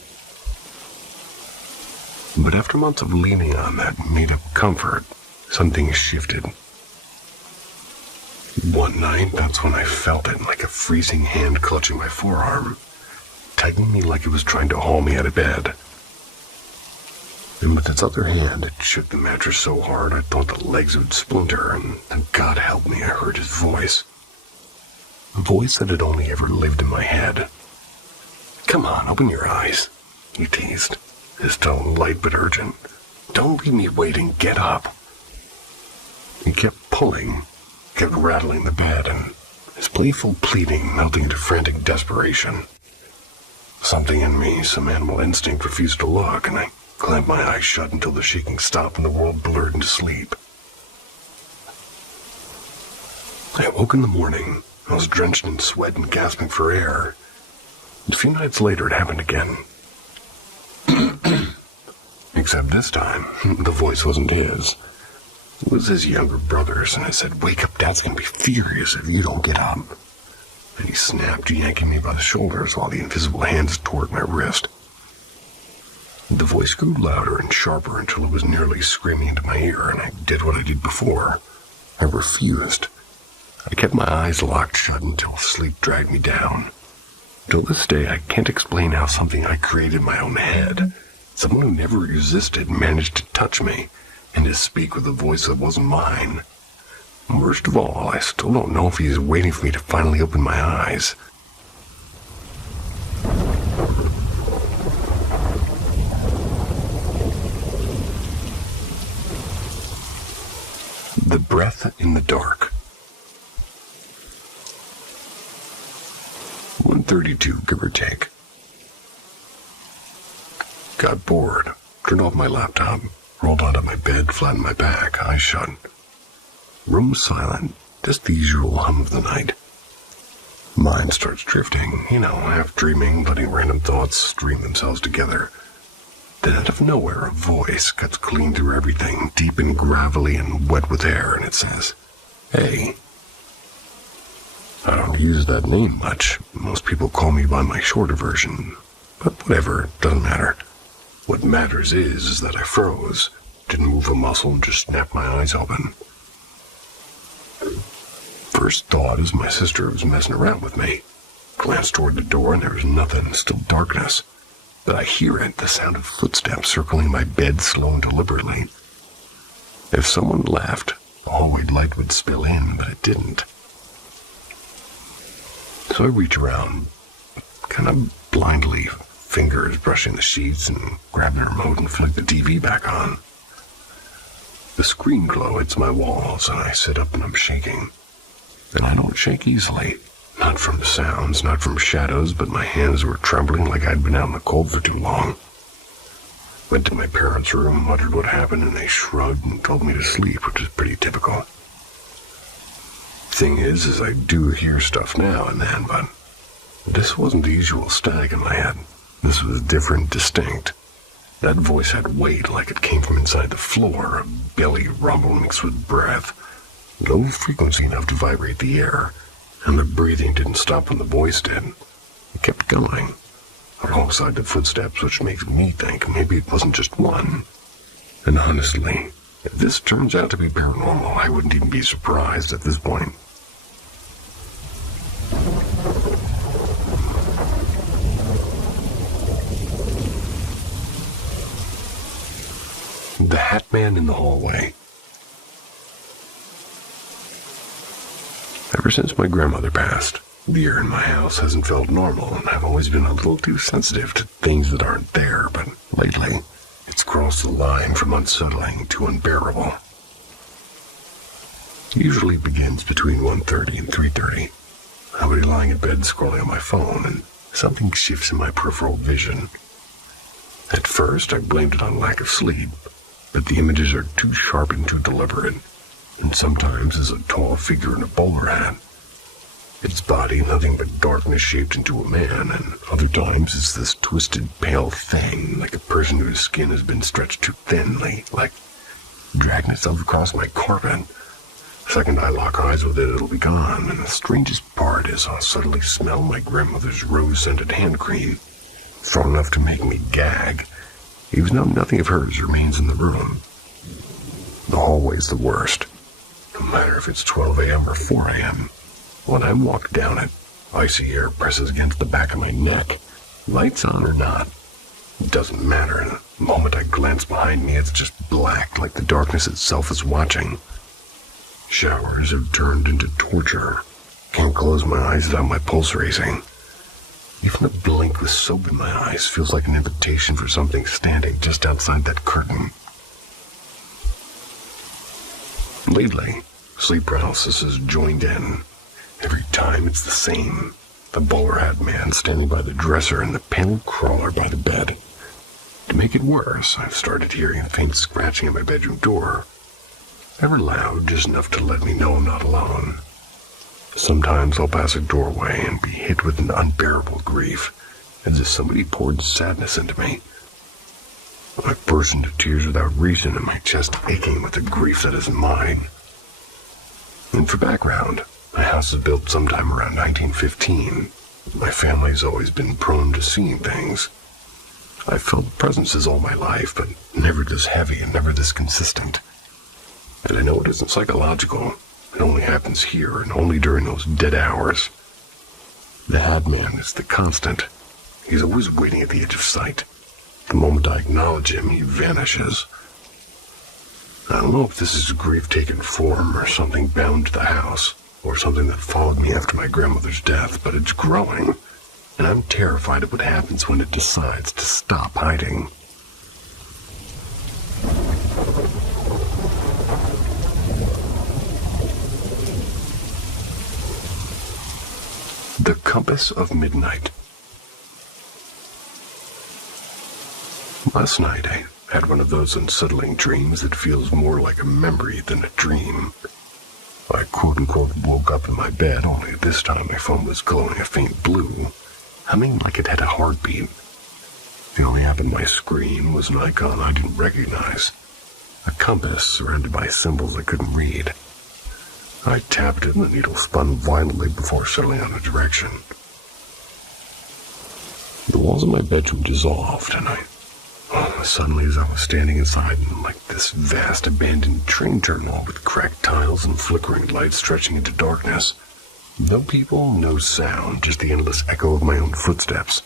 But after months of leaning on that made-up comfort, something shifted. One night, that's when I felt it, like a freezing hand clutching my forearm, tightening me like it was trying to haul me out of bed. And with its other hand, it shook the mattress so hard I thought the legs would splinter, and God help me, I heard his voice. A voice that had only ever lived in my head. "Come on, open your eyes," he teased, his tone light but urgent. "Don't leave me waiting, get up." He kept pulling, kept rattling the bed, and his playful pleading melting into frantic desperation. Something in me, some animal instinct, refused to look, and I clamped my eyes shut until the shaking stopped and the world blurred into sleep. I awoke in the morning. I was drenched in sweat and gasping for air. A few nights later, it happened again. Except this time, the voice wasn't his. It was his younger brother's, and I said, "Wake up, Dad's gonna be furious if you don't get up." And he snapped, yanking me by the shoulders while the invisible hands tore at my wrist. The voice grew louder and sharper until it was nearly screaming into my ear, and I did what I did before. I refused. I kept my eyes locked shut until sleep dragged me down. Till this day, I can't explain how something I created in my own head, someone who never existed, managed to touch me and to speak with a voice that wasn't mine. Worst of all, I still don't know if he's waiting for me to finally open my eyes. The breath in the dark. 1:32, give or take. Got bored, turned off my laptop, rolled onto my bed, flattened my back, eyes shut. Room silent, just the usual hum of the night. Mind starts drifting, half dreaming, letting random thoughts string themselves together. Then out of nowhere, a voice cuts clean through everything, deep and gravelly and wet with air, and it says, "Hey." I don't use that name much. Most people call me by my shorter version. But whatever, doesn't matter. What matters is that I froze. Didn't move a muscle, just snapped my eyes open. First thought is my sister was messing around with me. Glanced toward the door and there was nothing, still darkness. But I hear it, the sound of footsteps circling my bed slow and deliberately. If someone left, the hallway light would spill in, but it didn't. So I reach around, kind of blindly, fingers brushing the sheets, and grab the remote and flick the TV back on. The screen glow hits my walls, and I sit up and I'm shaking. And I don't shake easily. Not from the sounds, not from shadows, but my hands were trembling like I'd been out in the cold for too long. Went to my parents' room, muttered what happened, and they shrugged and told me to sleep, which is pretty typical. Thing is I do hear stuff now and then, but this wasn't the usual static in my head. This was different, distinct. That voice had weight, like it came from inside the floor, a belly rumble mixed with breath. Low frequency enough to vibrate the air, and the breathing didn't stop when the voice did. It kept going, alongside the footsteps, which makes me think maybe it wasn't just one. And honestly, if this turns out to be paranormal, I wouldn't even be surprised at this point. The Hat Man in the hallway. Ever since my grandmother passed, the air in my house hasn't felt normal, and I've always been a little too sensitive to things that aren't there, but lately, it's crossed the line from unsettling to unbearable. It usually begins between 1:30 and 3:30. I'll be lying in bed scrolling on my phone, and something shifts in my peripheral vision. At first, I blamed it on lack of sleep, but the images are too sharp and too deliberate, and sometimes there's a tall figure in a bowler hat. Its body nothing but darkness shaped into a man, and other times it's this twisted, pale thing, like a person whose skin has been stretched too thinly, like dragging itself across my carpet. The second I lock eyes with it, it'll be gone, and the strangest part is I'll suddenly smell my grandmother's rose-scented hand cream, strong enough to make me gag, even though nothing of hers remains in the room. The hallway's the worst. No matter if it's 12 a.m. or 4 a.m. When I walk down it, icy air presses against the back of my neck. Lights on or not, it doesn't matter. In the moment I glance behind me, it's just black, like the darkness itself is watching. Showers have turned into torture. Can't close my eyes without my pulse racing. Even a blink with soap in my eyes feels like an invitation for something standing just outside that curtain. Lately, sleep paralysis has joined in. Every time it's the same. The bowler hat man standing by the dresser and the pale crawler by the bed. To make it worse, I've started hearing a faint scratching at my bedroom door. Never loud, just enough to let me know I'm not alone. Sometimes I'll pass a doorway and be hit with an unbearable grief, as if somebody poured sadness into me. I burst into tears without reason, and my chest aching with the grief that isn't mine. And for background, my house was built sometime around 1915. My family's always been prone to seeing things. I've felt presences all my life, but never this heavy and never this consistent. And I know it isn't psychological. It only happens here and only during those dead hours. The Hat Man is the constant. He's always waiting at the edge of sight. The moment I acknowledge him, he vanishes. I don't know if this is grief-taken form or something bound to the house, or something that followed me after my grandmother's death, but it's growing, and I'm terrified of what happens when it decides to stop hiding. The Compass of Midnight. Last night, I had one of those unsettling dreams that feels more like a memory than a dream. I quote-unquote woke up in my bed, only this time my phone was glowing a faint blue, humming like it had a heartbeat. The only app on my screen was an icon I didn't recognize, a compass surrounded by symbols I couldn't read. I tapped it and the needle spun violently before settling on a direction. The walls of my bedroom dissolved, and suddenly, as I was standing inside like this vast abandoned train terminal with cracked tiles and flickering lights stretching into darkness, no people, no sound, just the endless echo of my own footsteps.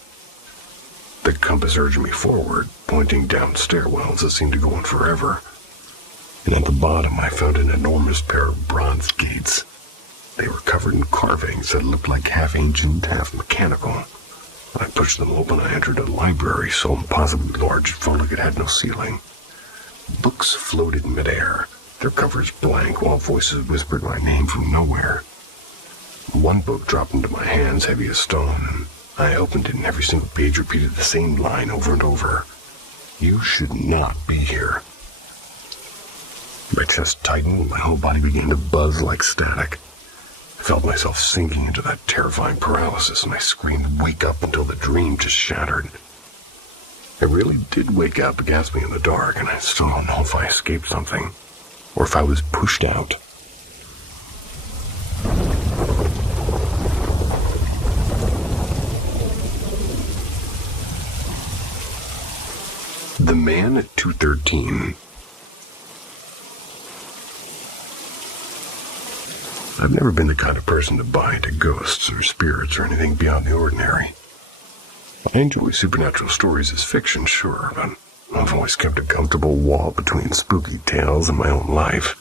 The compass urged me forward, pointing down stairwells that seemed to go on forever. And at the bottom I found an enormous pair of bronze gates. They were covered in carvings that looked like half ancient, half mechanical. I pushed them open. I entered a library so impossibly large it felt like it had no ceiling. Books floated in midair, their covers blank, while voices whispered my name from nowhere. One book dropped into my hands, heavy as stone, and I opened it, and every single page repeated the same line over and over. You should not be here. My chest tightened, and my whole body began to buzz like static. I felt myself sinking into that terrifying paralysis, and I screamed, "Wake up," until the dream just shattered. I really did wake up, gasping in the dark, and I still don't know if I escaped something, or if I was pushed out. The Man at 213. I've never been the kind of person to buy into ghosts or spirits or anything beyond the ordinary. I enjoy supernatural stories as fiction, sure, but I've always kept a comfortable wall between spooky tales and my own life.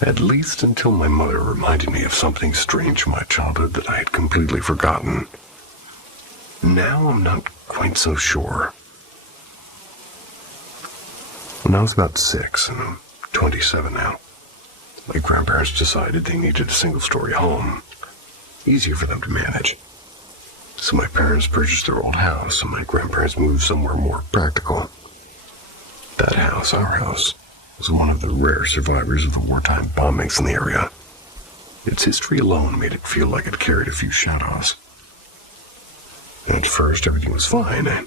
At least until my mother reminded me of something strange from my childhood that I had completely forgotten. Now I'm not quite so sure. When I was about 6, and I'm 27 now, my grandparents decided they needed a single-story home, easier for them to manage. So my parents purchased their old house, and my grandparents moved somewhere more practical. That house, our house, was one of the rare survivors of the wartime bombings in the area. Its history alone made it feel like it carried a few shadows. At first, everything was fine. I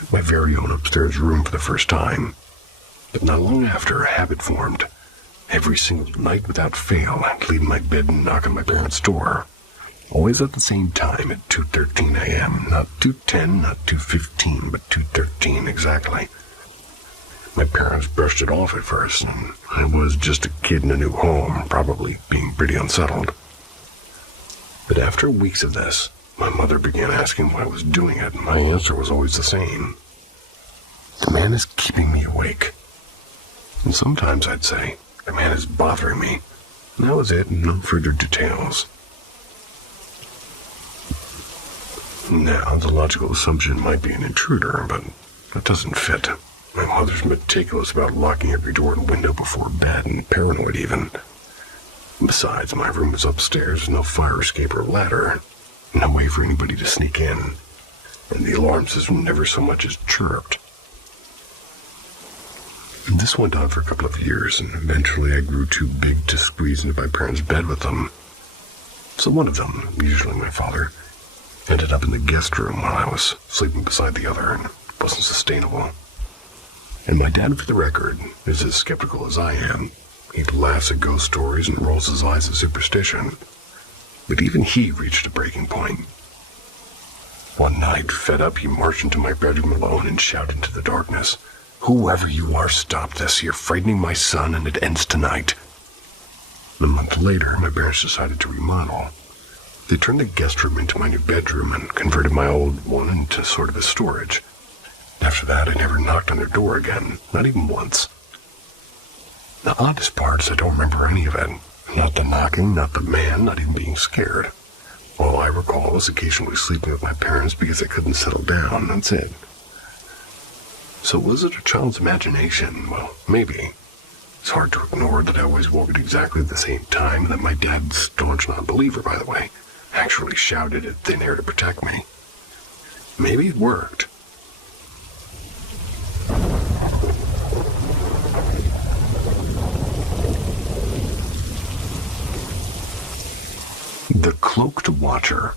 had my very own upstairs room for the first time. But not long after, a habit formed. Every single night without fail, I'd leave my bed and knock on my parents' door. Always at the same time at 2:13 a.m. Not 2:10, not 2:15, but 2:13 exactly. My parents brushed it off at first, and I was just a kid in a new home, probably being pretty unsettled. But after weeks of this, my mother began asking why I was doing it, and my answer was always the same. The man is keeping me awake. And sometimes I'd say, the man is bothering me. And that was it, and no further details. Now, the logical assumption might be an intruder, but that doesn't fit. My mother's meticulous about locking every door and window before bed, and paranoid even. Besides, my room was upstairs, no fire escape or ladder. No way for anybody to sneak in. And the alarm system never so much as chirped. And this went on for a couple of years, and eventually I grew too big to squeeze into my parents' bed with them. So one of them, usually my father, ended up in the guest room while I was sleeping beside the other, and it wasn't sustainable. And my dad, for the record, is as skeptical as I am. He laughs at ghost stories and rolls his eyes at superstition. But even he reached a breaking point. One night, fed up, he marched into my bedroom alone and shouted into the darkness, "Whoever you are, stop this. You're frightening my son, and it ends tonight." A month later, my parents decided to remodel. They turned the guest room into my new bedroom and converted my old one into sort of a storage. After that, I never knocked on their door again, not even once. The oddest part is I don't remember any of it. Not the knocking, not the man, not even being scared. All I recall was occasionally sleeping with my parents because I couldn't settle down, that's it. So was it a child's imagination? Well, maybe. It's hard to ignore that I always woke at exactly the same time and that my dad, staunch non-believer by the way, actually shouted at thin air to protect me. Maybe it worked. The Cloaked Watcher.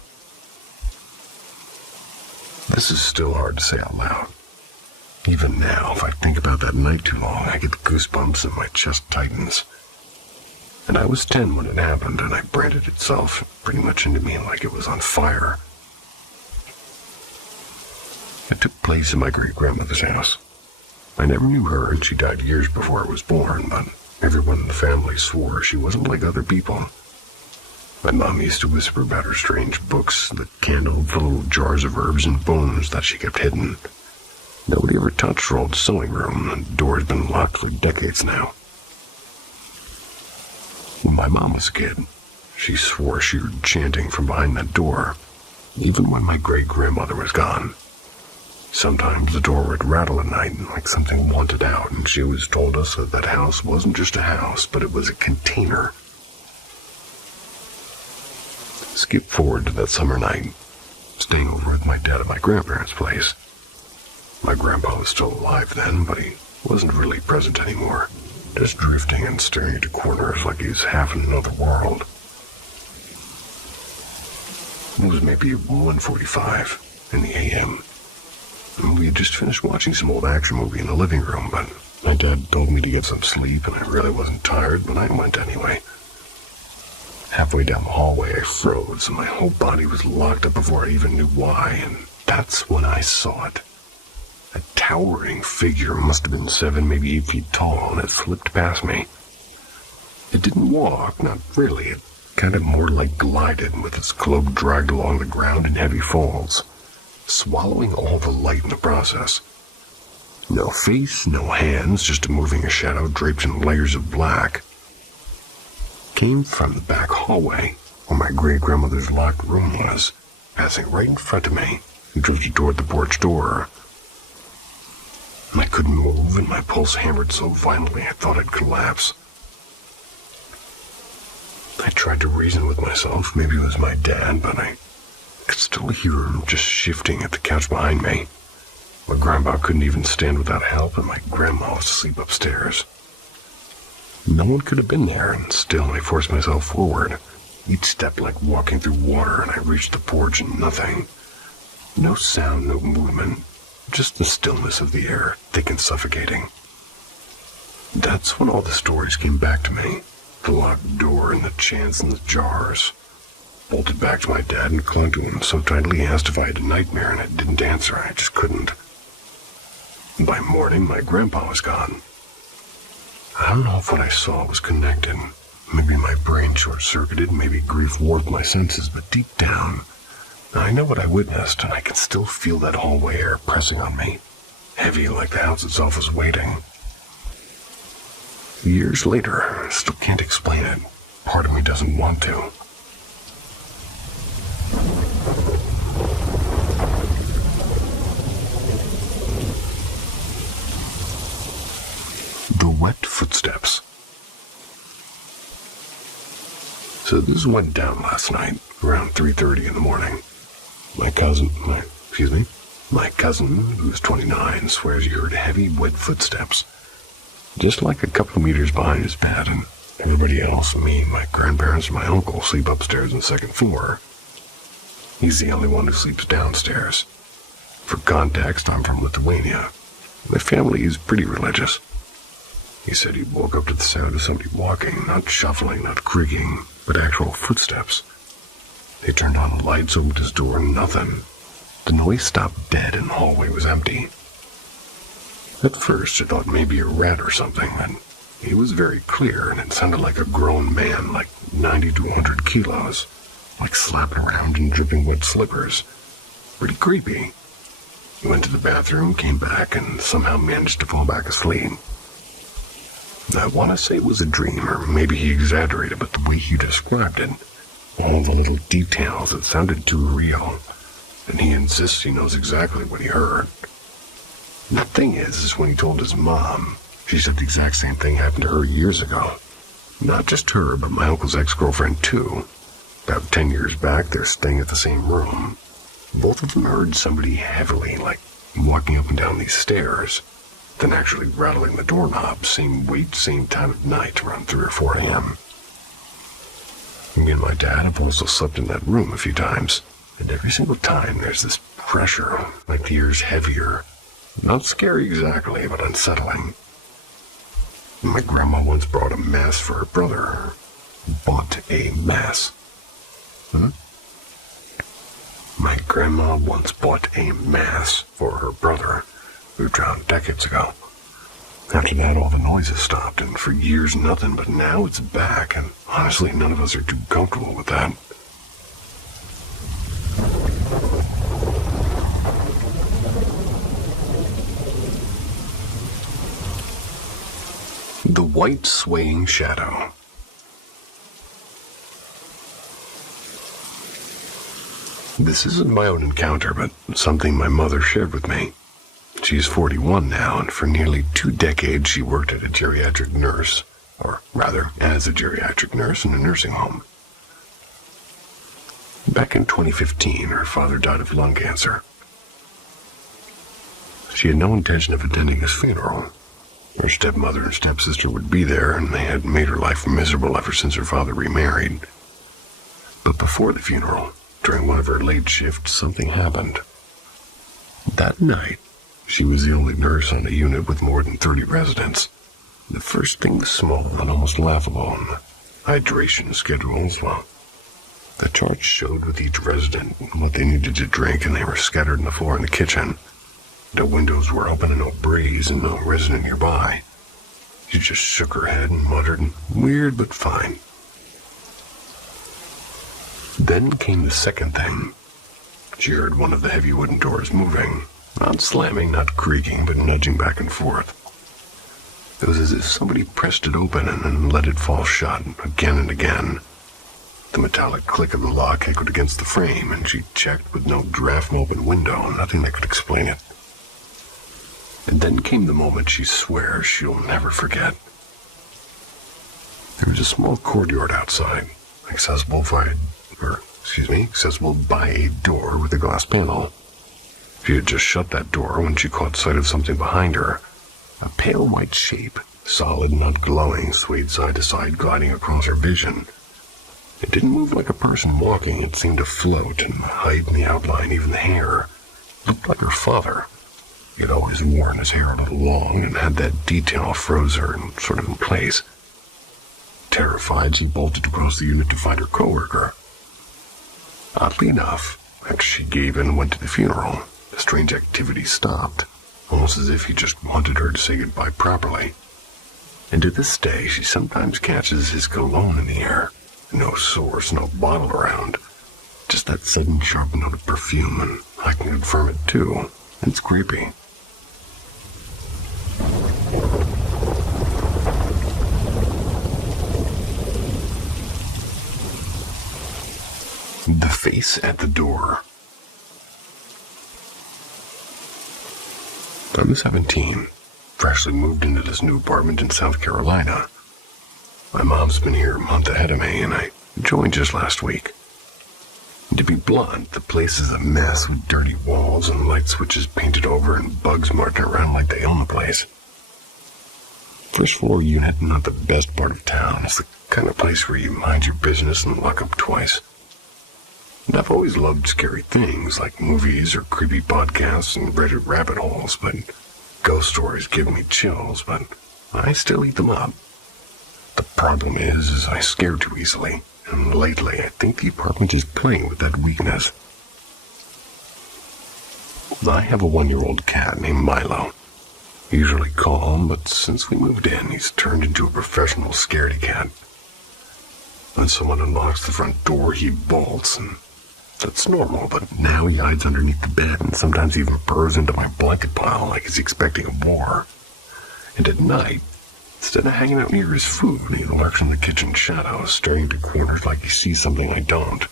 This is still hard to say out loud. Even now, if I think about that night too long, I get goosebumps and my chest tightens. And I was 10 when it happened, and it branded itself pretty much into me like it was on fire. It took place in my great-grandmother's house. I never knew her, and she died years before I was born, but everyone in the family swore she wasn't like other people. My mom used to whisper about her strange books, the candle full of jars of herbs and bones that she kept hidden. Nobody ever touched her old sewing room, and the door has been locked for decades now. When my mom was a kid, she swore she heard chanting from behind that door, even when my great-grandmother was gone. Sometimes the door would rattle at night like something wanted out, and she always told us that that house wasn't just a house, but it was a container. Skip forward to that summer night, staying over with my dad at my grandparents' place. My grandpa was still alive then, but he wasn't really present anymore, just drifting and staring into corners like he was half in another world. It was maybe 1:45 in the a.m. We had just finished watching some old action movie in the living room, but my dad told me to get some sleep, and I really wasn't tired, but I went anyway. Halfway down the hallway, I froze, and my whole body was locked up before I even knew why, and that's when I saw it. A towering figure, must have been 7, maybe 8 feet tall, and it slipped past me. It didn't walk, not really. It kind of more like glided, with its cloak dragged along the ground in heavy folds, swallowing all the light in the process. No face, no hands, just a moving shadow draped in layers of black. Came from the back hallway, where my great-grandmother's locked room was, passing right in front of me, and drifted toward the porch door. I couldn't move, and my pulse hammered so violently I thought I'd collapse. I tried to reason with myself, maybe it was my dad, but I could still hear him just shifting at the couch behind me. My grandpa couldn't even stand without help, and my grandma was asleep upstairs. No one could have been there, and still I forced myself forward, each step like walking through water, and I reached the porch and nothing. No sound, no movement, just the stillness of the air, thick and suffocating. That's when all the stories came back to me, the locked door and the chants and the jars. Bolted back to my dad and clung to him so tightly he asked if I had a nightmare, and I didn't answer, I just couldn't. By morning, my grandpa was gone. I don't know if what I saw was connected. Maybe my brain short-circuited, maybe grief warped my senses, but deep down, I know what I witnessed, and I can still feel that hallway air pressing on me, heavy like the house itself was waiting. Years later, I still can't explain it. Part of me doesn't want to. The Wet Footsteps. So this went down last night, around 3:30 in the morning. My cousin, who's 29, swears he heard heavy, wet footsteps, just like a couple of meters behind his bed, and everybody else, me, my grandparents, and my uncle, sleep upstairs on the second floor. He's the only one who sleeps downstairs. For context, I'm from Lithuania. My family is pretty religious. He said he woke up to the sound of somebody walking, not shuffling, not creaking, but actual footsteps. They turned on the lights, opened his door, and nothing. The noise stopped dead and the hallway was empty. At first, I thought maybe a rat or something, and it was very clear, and it sounded like a grown man, like 90 to 100 kilos, like slapping around in dripping wet slippers. Pretty creepy. He went to the bathroom, came back, and somehow managed to fall back asleep. I want to say it was a dream, or maybe he exaggerated, but the way he described it, all the little details, it sounded too real, and he insists he knows exactly what he heard. And the thing is when he told his mom, she said the exact same thing happened to her years ago. Not just her, but my uncle's ex-girlfriend too. About 10 years back, they're staying at the same room. Both of them heard somebody heavily, like walking up and down these stairs, then actually rattling the doorknob, same weight, same time of night, around 3 or 4 a.m. Me and my dad have also slept in that room a few times, and every single time there's this pressure, like the air's heavier. Not scary exactly, but unsettling. My grandma once brought a mass for her brother. Bought a mass. My grandma once bought a mass for her brother, who drowned decades ago. After that, all the noises stopped, and for years nothing, but now it's back, and honestly, none of us are too comfortable with that. The white swaying shadow. This isn't my own encounter, but something my mother shared with me. She's 41 now, and for nearly 2 decades she worked as a geriatric nurse in a nursing home. Back in 2015, her father died of lung cancer. She had no intention of attending his funeral. Her stepmother and stepsister would be there, and they had made her life miserable ever since her father remarried. But before the funeral, during one of her late shifts, something happened. That night, she was the only nurse on a unit with more than 30 residents. The first thing was small and almost laughable, and the hydration schedules, well, the chart showed with each resident what they needed to drink, and they were scattered on the floor in the kitchen. The windows were open and no breeze, and no resident nearby. She just shook her head and muttered, "Weird, but fine." Then came the second thing. She heard one of the heavy wooden doors moving. Not slamming, not creaking, but nudging back and forth. It was as if somebody pressed it open and then let it fall shut again and again. The metallic click of the lock echoed against the frame, and she checked with no draft from open window, nothing that could explain it. And then came the moment she swears she'll never forget. There was a small courtyard outside, accessible by a door with a glass panel. She had just shut that door when she caught sight of something behind her. A pale white shape, solid, not glowing, swayed side to side, gliding across her vision. It didn't move like a person walking. It seemed to float, and the height and the outline, even the hair, looked like her father. He had always worn his hair a little long and had that detail froze her sort of in place. Terrified, she bolted across the unit to find her coworker. Oddly enough, after she gave in and went to the funeral, the strange activity stopped, almost as if he just wanted her to say goodbye properly. And to this day, she sometimes catches his cologne in the air. No source, no bottle around. Just that sudden sharp note of perfume, and I can confirm it too. It's creepy. The face at the door. I'm 17, freshly moved into this new apartment in South Carolina. My mom's been here a month ahead of me, and I joined just last week. And to be blunt, the place is a mess with dirty walls and light switches painted over and bugs marching around like they own the place. First floor unit, not the best part of town. It's the kind of place where you mind your business and lock up twice. And I've always loved scary things like movies or creepy podcasts and Reddit rabbit holes, but ghost stories give me chills, but I still eat them up. The problem is I scare too easily, and lately I think the apartment is playing with that weakness. I have a 1-year-old cat named Milo. Usually calm, but since we moved in, he's turned into a professional scaredy cat. When someone unlocks the front door, he bolts, and that's normal, but now he hides underneath the bed and sometimes even burrows into my blanket pile like he's expecting a war. And at night, instead of hanging out near his food, he lurks in the kitchen shadows, staring into corners like he sees something I don't.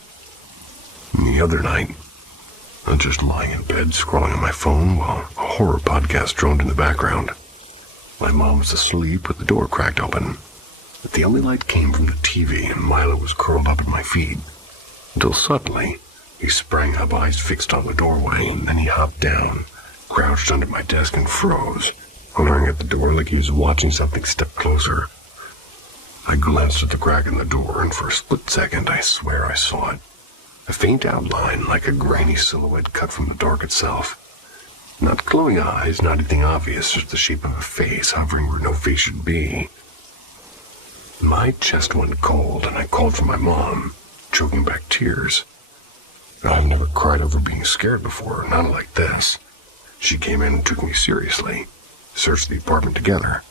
And the other night, I'm just lying in bed scrolling on my phone while a horror podcast droned in the background. My mom was asleep with the door cracked open, but the only light came from the TV and Milo was curled up at my feet. Until suddenly, he sprang up, eyes fixed on the doorway, and then he hopped down, crouched under my desk and froze, hovering at the door like he was watching something step closer. I glanced at the crack in the door, and for a split second, I swear I saw it. A faint outline, like a grainy silhouette cut from the dark itself. Not glowing eyes, not anything obvious, just the shape of a face hovering where no face should be. My chest went cold, and I called for my mom, choking back tears. I've never cried over being scared before, not like this. She came in and took me seriously, searched the apartment together.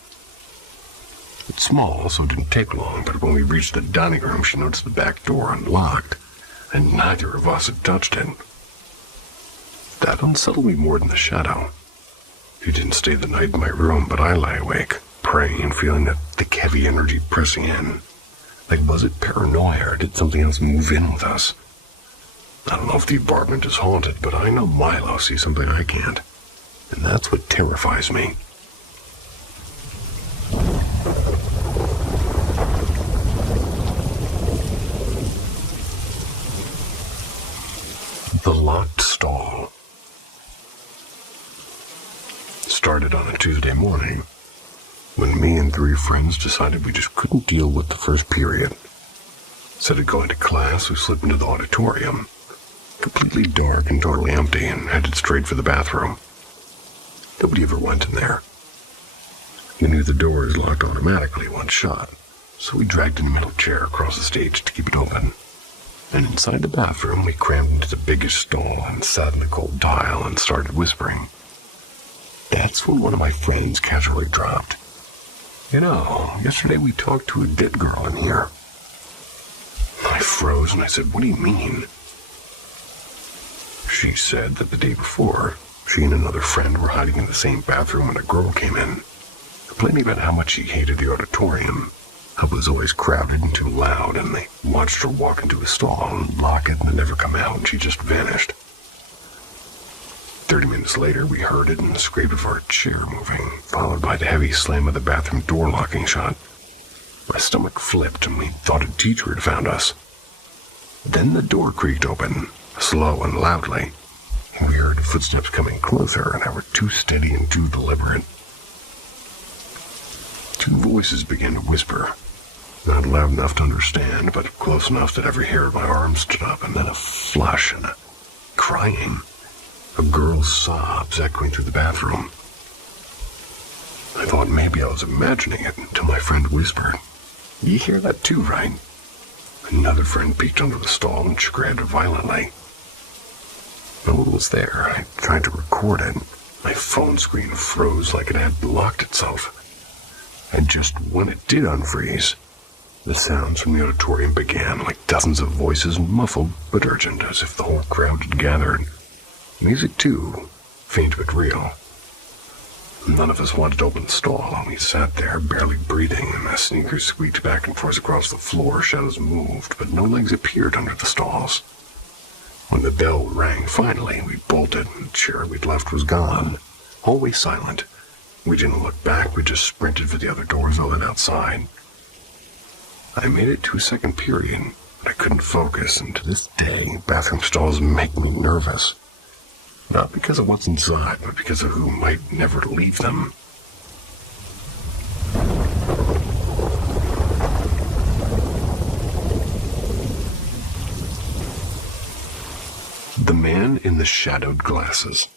It's small, so it didn't take long, but when we reached the dining room, she noticed the back door unlocked, and neither of us had touched it. That unsettled me more than the shadow. She didn't stay the night in my room, but I lay awake, praying and feeling that thick, heavy energy pressing in. Like, was it paranoia, or did something else move in with us? I don't know if the apartment is haunted, but I know Milo sees something I can't. And that's what terrifies me. The locked stall. Started on a Tuesday morning, when me and 3 friends decided we just couldn't deal with the first period. Instead of going to class, we slipped into the auditorium, completely dark and totally empty, and headed straight for the bathroom. Nobody ever went in there. We knew the door is locked automatically once shut, so we dragged a metal chair across the stage to keep it open. And inside the bathroom, we crammed into the biggest stall and sat in the cold tile and started whispering. That's when one of my friends casually dropped. You know, yesterday we talked to a dead girl in here. I froze and I said, what do you mean? She said that the day before, she and another friend were hiding in the same bathroom when a girl came in, complaining about how much she hated the auditorium, how it was always crowded and too loud, and they watched her walk into a stall and lock it and then never come out, and she just vanished. 30 minutes later, we heard it and the scrape of our chair moving, followed by the heavy slam of the bathroom door locking shut. My stomach flipped and we thought a teacher had found us. Then the door creaked open, slow and loudly. We heard footsteps coming closer, and they were too steady and too deliberate. 2 voices began to whisper, not loud enough to understand, but close enough that every hair of my arm stood up, and then a flush and a crying. A girl's sobs echoing through the bathroom. I thought maybe I was imagining it until my friend whispered, "You hear that too, right?" Another friend peeked under the stall and shook her head violently. No one was there. I tried to record it. My phone screen froze like it had locked itself. And just when it did unfreeze, the sounds from the auditorium began, like dozens of voices, muffled but urgent, as if the whole crowd had gathered. Music, too, faint but real. None of us wanted to open the stall, and we sat there, barely breathing, and as sneakers squeaked back and forth across the floor, shadows moved, but no legs appeared under the stalls. When the bell rang finally, we bolted, and the chair we'd left was gone. Always silent. We didn't look back, we just sprinted for the other doors and then outside. I made it to a second period, but I couldn't focus, and to this day, bathroom stalls make me nervous. Not because of what's inside, but because of who might never leave them. The Man in the Shadowed Glasses.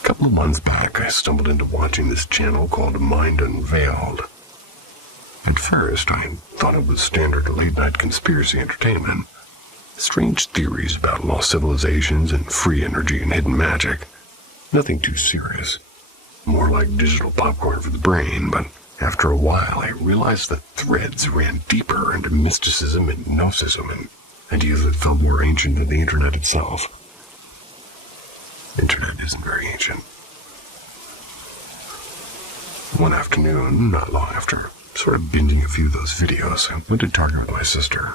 A couple of months back, I stumbled into watching this channel called Mind Unveiled. At first, I thought it was standard late-night conspiracy entertainment. Strange theories about lost civilizations and free energy and hidden magic. Nothing too serious. More like digital popcorn for the brain, but after a while I realized the threads ran deeper into mysticism and gnosticism and ideas that felt more ancient than the internet itself. Internet isn't very ancient. One afternoon, not long after, sort of binging a few of those videos, I went to Target with my sister.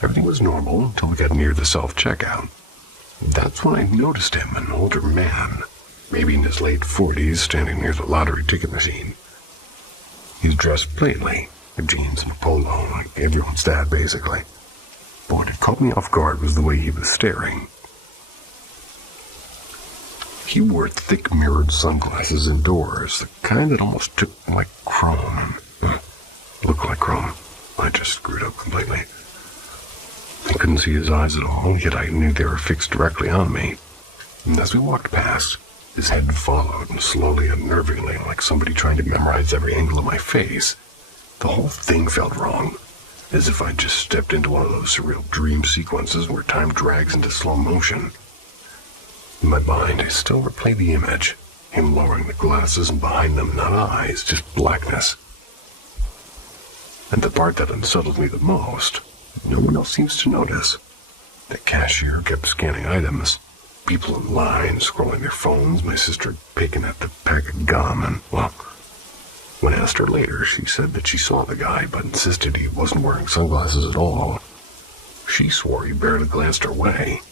Everything was normal until we got near the self-checkout. That's when I noticed him, an older man, maybe in his late 40s, standing near the lottery ticket machine. He was dressed plainly, in jeans and a polo, like everyone's dad, basically. But what had caught me off guard was the way he was staring. He wore thick mirrored sunglasses indoors, the kind that almost looked like chrome. Looked like chrome. I just screwed up completely. I couldn't see his eyes at all, yet I knew they were fixed directly on me. And as we walked past, his head followed, and slowly, unnervingly, like somebody trying to memorize every angle of my face. The whole thing felt wrong, as if I'd just stepped into one of those surreal dream sequences where time drags into slow motion. In my mind, I still replay the image, him lowering the glasses, and behind them, not eyes, just blackness. And the part that unsettled me the most, no one else seems to notice. The cashier kept scanning items. People in line, scrolling their phones, my sister picking at the pack of gum, and, well, when I asked her later, she said that she saw the guy, but insisted he wasn't wearing sunglasses at all. She swore he barely glanced her way.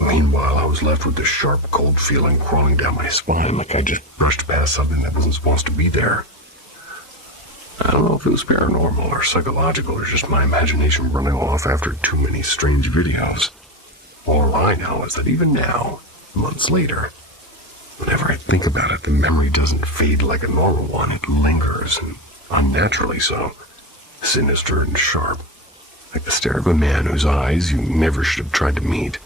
Meanwhile, I was left with this sharp, cold feeling crawling down my spine like I just brushed past something that wasn't supposed to be there. I don't know if it was paranormal or psychological or just my imagination running off after too many strange videos. All I know is that even now, months later, whenever I think about it, the memory doesn't fade like a normal one. It lingers, and unnaturally so, sinister and sharp, like the stare of a man whose eyes you never should have tried to meet.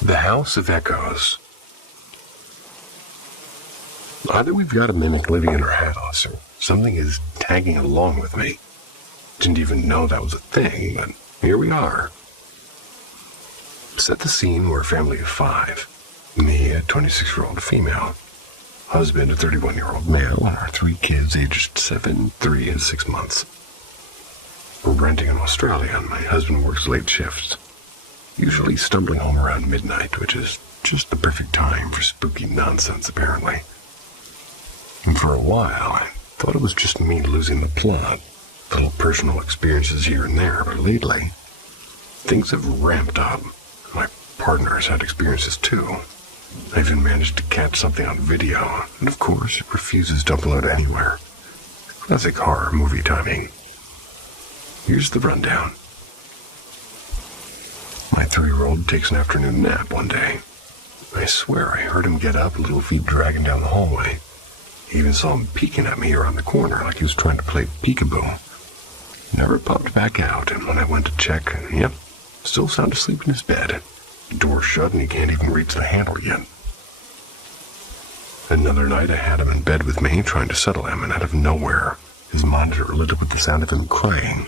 The House of Echoes. Either we've got a mimic living in our house, or something is tagging along with me. Didn't even know that was a thing, but here we are. Set the scene, we're a family of 5. Me, a 26-year-old female. Husband, a 31-year-old male, and our 3 kids aged 7, 3, and 6 months. We're renting in Australia, and my husband works late shifts. Usually stumbling home around midnight, which is just the perfect time for spooky nonsense, apparently. And for a while, I thought it was just me losing the plot. Little personal experiences here and there, but lately, things have ramped up. My partner's had experiences too. I even managed to catch something on video, and of course, it refuses to upload anywhere. Classic horror movie timing. Here's the rundown. My 3-year-old takes an afternoon nap one day. I swear I heard him get up, little feet dragging down the hallway. I even saw him peeking at me around the corner like he was trying to play peekaboo. Never popped back out, and when I went to check, yep, still sound asleep in his bed. The door shut and he can't even reach the handle yet. Another night I had him in bed with me, trying to settle him, and out of nowhere, his monitor lit up with the sound of him crying.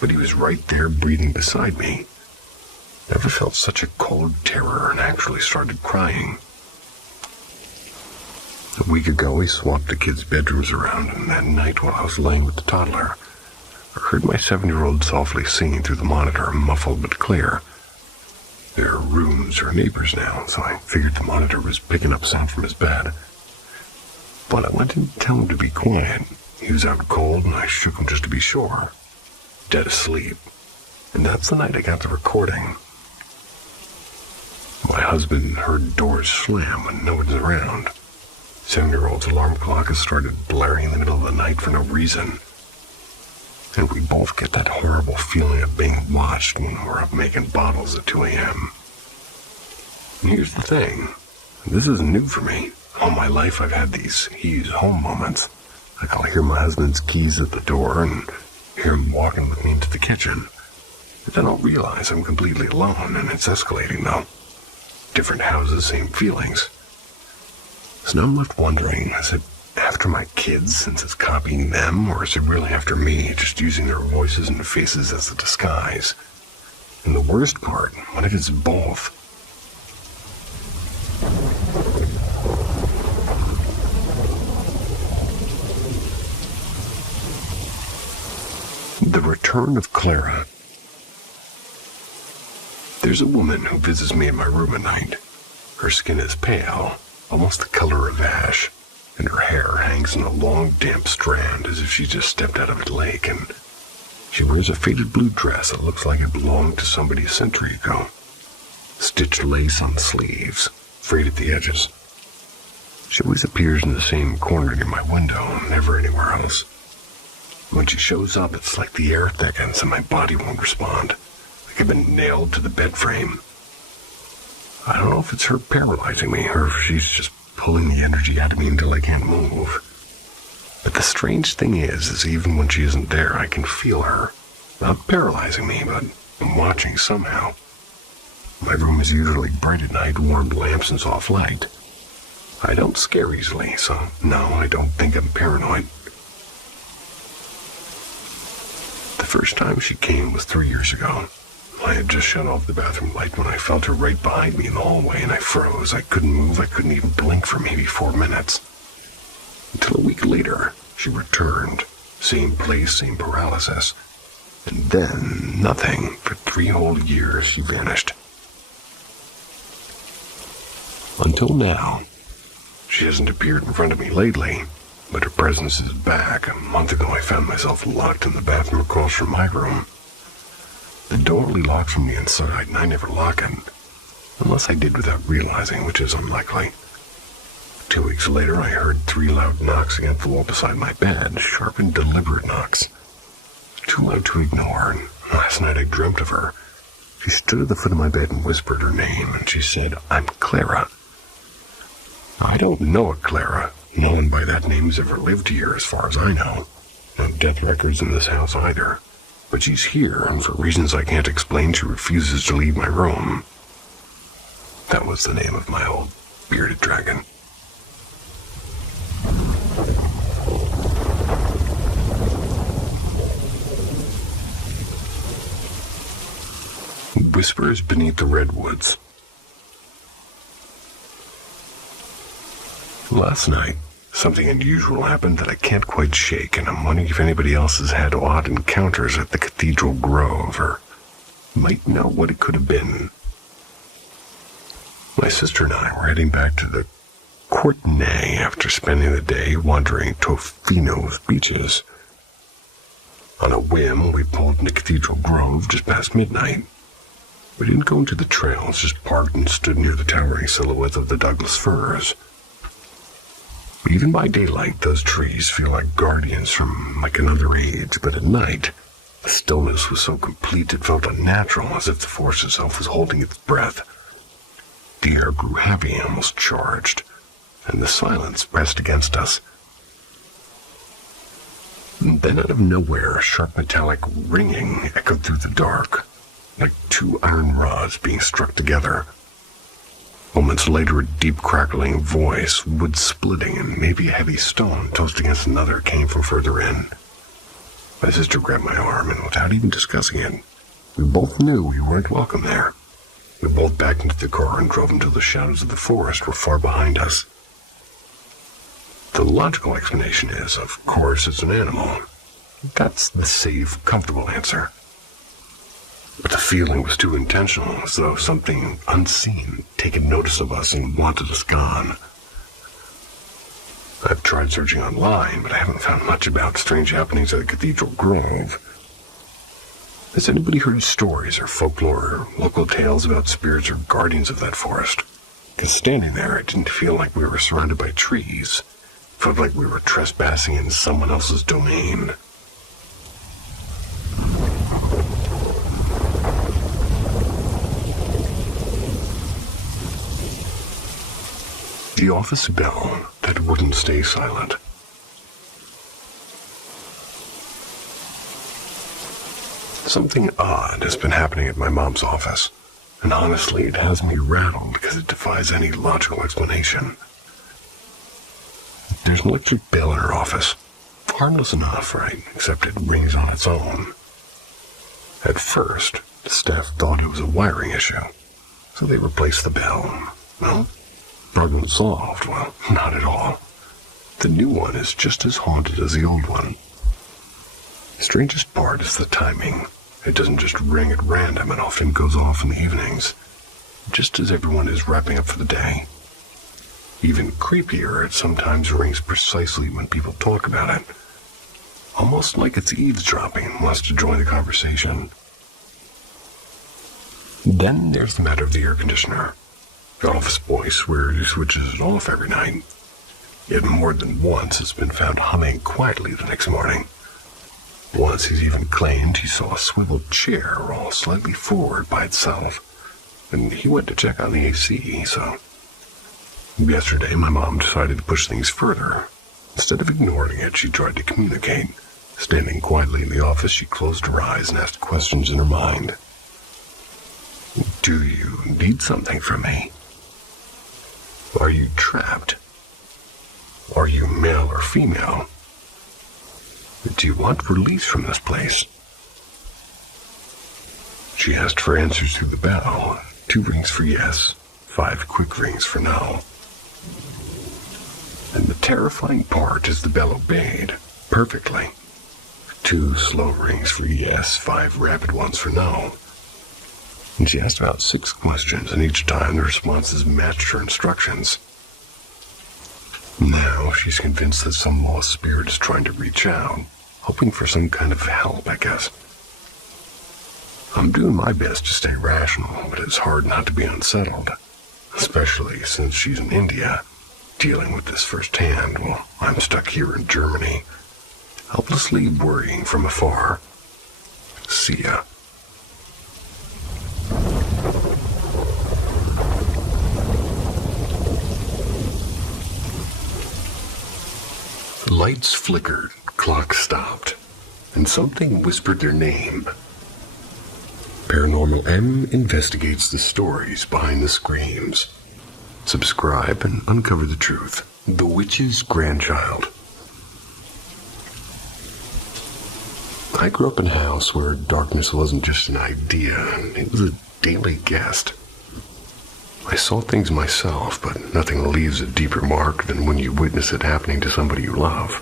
But he was right there breathing beside me. Never felt such a cold terror and actually started crying. A week ago, we swapped the kids' bedrooms around, and that night while I was laying with the toddler, I heard my 7-year-old softly singing through the monitor, muffled but clear. Their rooms are neighbors now, so I figured the monitor was picking up sound from his bed. But I went in to tell him to be quiet. He was out cold, and I shook him just to be sure. Dead asleep. And that's the night I got the recording. My husband heard doors slam when no one's around. 7-year-old's alarm clock has started blaring in the middle of the night for no reason. And we both get that horrible feeling of being watched when we're up making bottles at 2 a.m. And here's the thing. This is new for me. All my life I've had these he's home moments. Like I'll hear my husband's keys at the door and hear him walking with me into the kitchen. But then I'll realize I'm completely alone, and it's escalating though. Different houses, same feelings. So now I'm left wondering, is it after my kids since it's copying them, or is it really after me, just using their voices and faces as a disguise? And the worst part, what if it's both? The return of Clara. There's a woman who visits me in my room at night. Her skin is pale, almost the color of ash, and her hair hangs in a long, damp strand as if she just stepped out of a lake, and she wears a faded blue dress that looks like it belonged to somebody a century ago. Stitched lace on the sleeves, frayed at the edges. She always appears in the same corner near my window, never anywhere else. When she shows up, it's like the air thickens and my body won't respond, like I've been nailed to the bed frame. I don't know if it's her paralyzing me, or if she's just pulling the energy out of me until I can't move. But the strange thing is even when she isn't there, I can feel her. Not paralyzing me, but I'm watching somehow. My room is usually bright at night, warm lamps and soft light. I don't scare easily, so no, I don't think I'm paranoid. The first time she came was 3 years ago. I had just shut off the bathroom light when I felt her right behind me in the hallway, and I froze. I couldn't move. I couldn't even blink for maybe 4 minutes. Until a week later, she returned. Same place, same paralysis. And then, nothing. For 3 whole years, she vanished. Until now. She hasn't appeared in front of me lately, but her presence is back. A month ago, I found myself locked in the bathroom across from my room. The door only locks from the inside, and I never lock it. Unless I did without realizing, which is unlikely. 2 weeks later, I heard 3 loud knocks against the wall beside my bed, sharp and deliberate knocks. Too loud to ignore, and last night I dreamt of her. She stood at the foot of my bed and whispered her name, and she said, "I'm Clara." I don't know a Clara. No one by that name has ever lived here, as far as I know. No death records in this house either. But she's here, and for reasons I can't explain, she refuses to leave my room. That was the name of my old bearded dragon. Whispers beneath the redwoods. Last night, something unusual happened that I can't quite shake, and I'm wondering if anybody else has had odd encounters at the Cathedral Grove, or might know what it could have been. My sister and I were heading back to the Courtenay after spending the day wandering Tofino's beaches. On a whim, we pulled into Cathedral Grove just past midnight. We didn't go into the trails, just parked and stood near the towering silhouette of the Douglas firs. Even by daylight, those trees feel like guardians from like another age, but at night, the stillness was so complete it felt unnatural, as if the forest itself was holding its breath. The air grew heavy, almost charged, and the silence pressed against us. And then out of nowhere, a sharp metallic ringing echoed through the dark, like 2 iron rods being struck together. Moments later, a deep crackling voice, wood splitting, and maybe a heavy stone tossed against another came from further in. My sister grabbed my arm, and without even discussing it, we both knew we weren't welcome there. We both backed into the car and drove until the shadows of the forest were far behind us. The logical explanation is, of course, it's an animal. That's the safe, comfortable answer. But the feeling was too intentional, as though something unseen taken notice of us and wanted us gone. I've tried searching online, but I haven't found much about strange happenings at the Cathedral Grove. Has anybody heard stories or folklore or local tales about spirits or guardians of that forest? Because standing there, it didn't feel like we were surrounded by trees. It felt like we were trespassing in someone else's domain. The office bell that wouldn't stay silent. Something odd has been happening at my mom's office, and honestly, it has me rattled because it defies any logical explanation. There's an electric bell in her office. Harmless enough, right? Except it rings on its own. At first, the staff thought it was a wiring issue, so they replaced the bell. Well, problem solved. Well, not at all. The new one is just as haunted as the old one. The strangest part is the timing. It doesn't just ring at random and often goes off in the evenings, just as everyone is wrapping up for the day. Even creepier, it sometimes rings precisely when people talk about it. Almost like it's eavesdropping and wants to join the conversation. Then there's the matter of the air conditioner. The office boy swears he switches it off every night. Yet more than once it's been found humming quietly the next morning. Once he's even claimed he saw a swiveled chair roll slightly forward by itself, and he went to check on the AC, so... Yesterday, my mom decided to push things further. Instead of ignoring it, she tried to communicate. Standing quietly in the office, she closed her eyes and asked questions in her mind. Do you need something from me? Are you trapped? Are you male or female? Do you want release from this place? She asked for answers through the bell. 2 rings for yes, 5 quick rings for no. And the terrifying part is the bell obeyed perfectly. 2 slow rings for yes, 5 rapid ones for no. And she asked about 6 questions, and each time the responses matched her instructions. Now she's convinced that some lost spirit is trying to reach out, hoping for some kind of help, I guess. I'm doing my best to stay rational, but it's hard not to be unsettled, especially since she's in India, dealing with this firsthand while I'm stuck here in Germany, helplessly worrying from afar. See ya. Lights flickered, clock stopped, and something whispered their name. Paranormal M investigates the stories behind the screams. Subscribe and uncover the truth. The Witch's Grandchild. I grew up in a house where darkness wasn't just an idea, it was a daily guest. I saw things myself, but nothing leaves a deeper mark than when you witness it happening to somebody you love.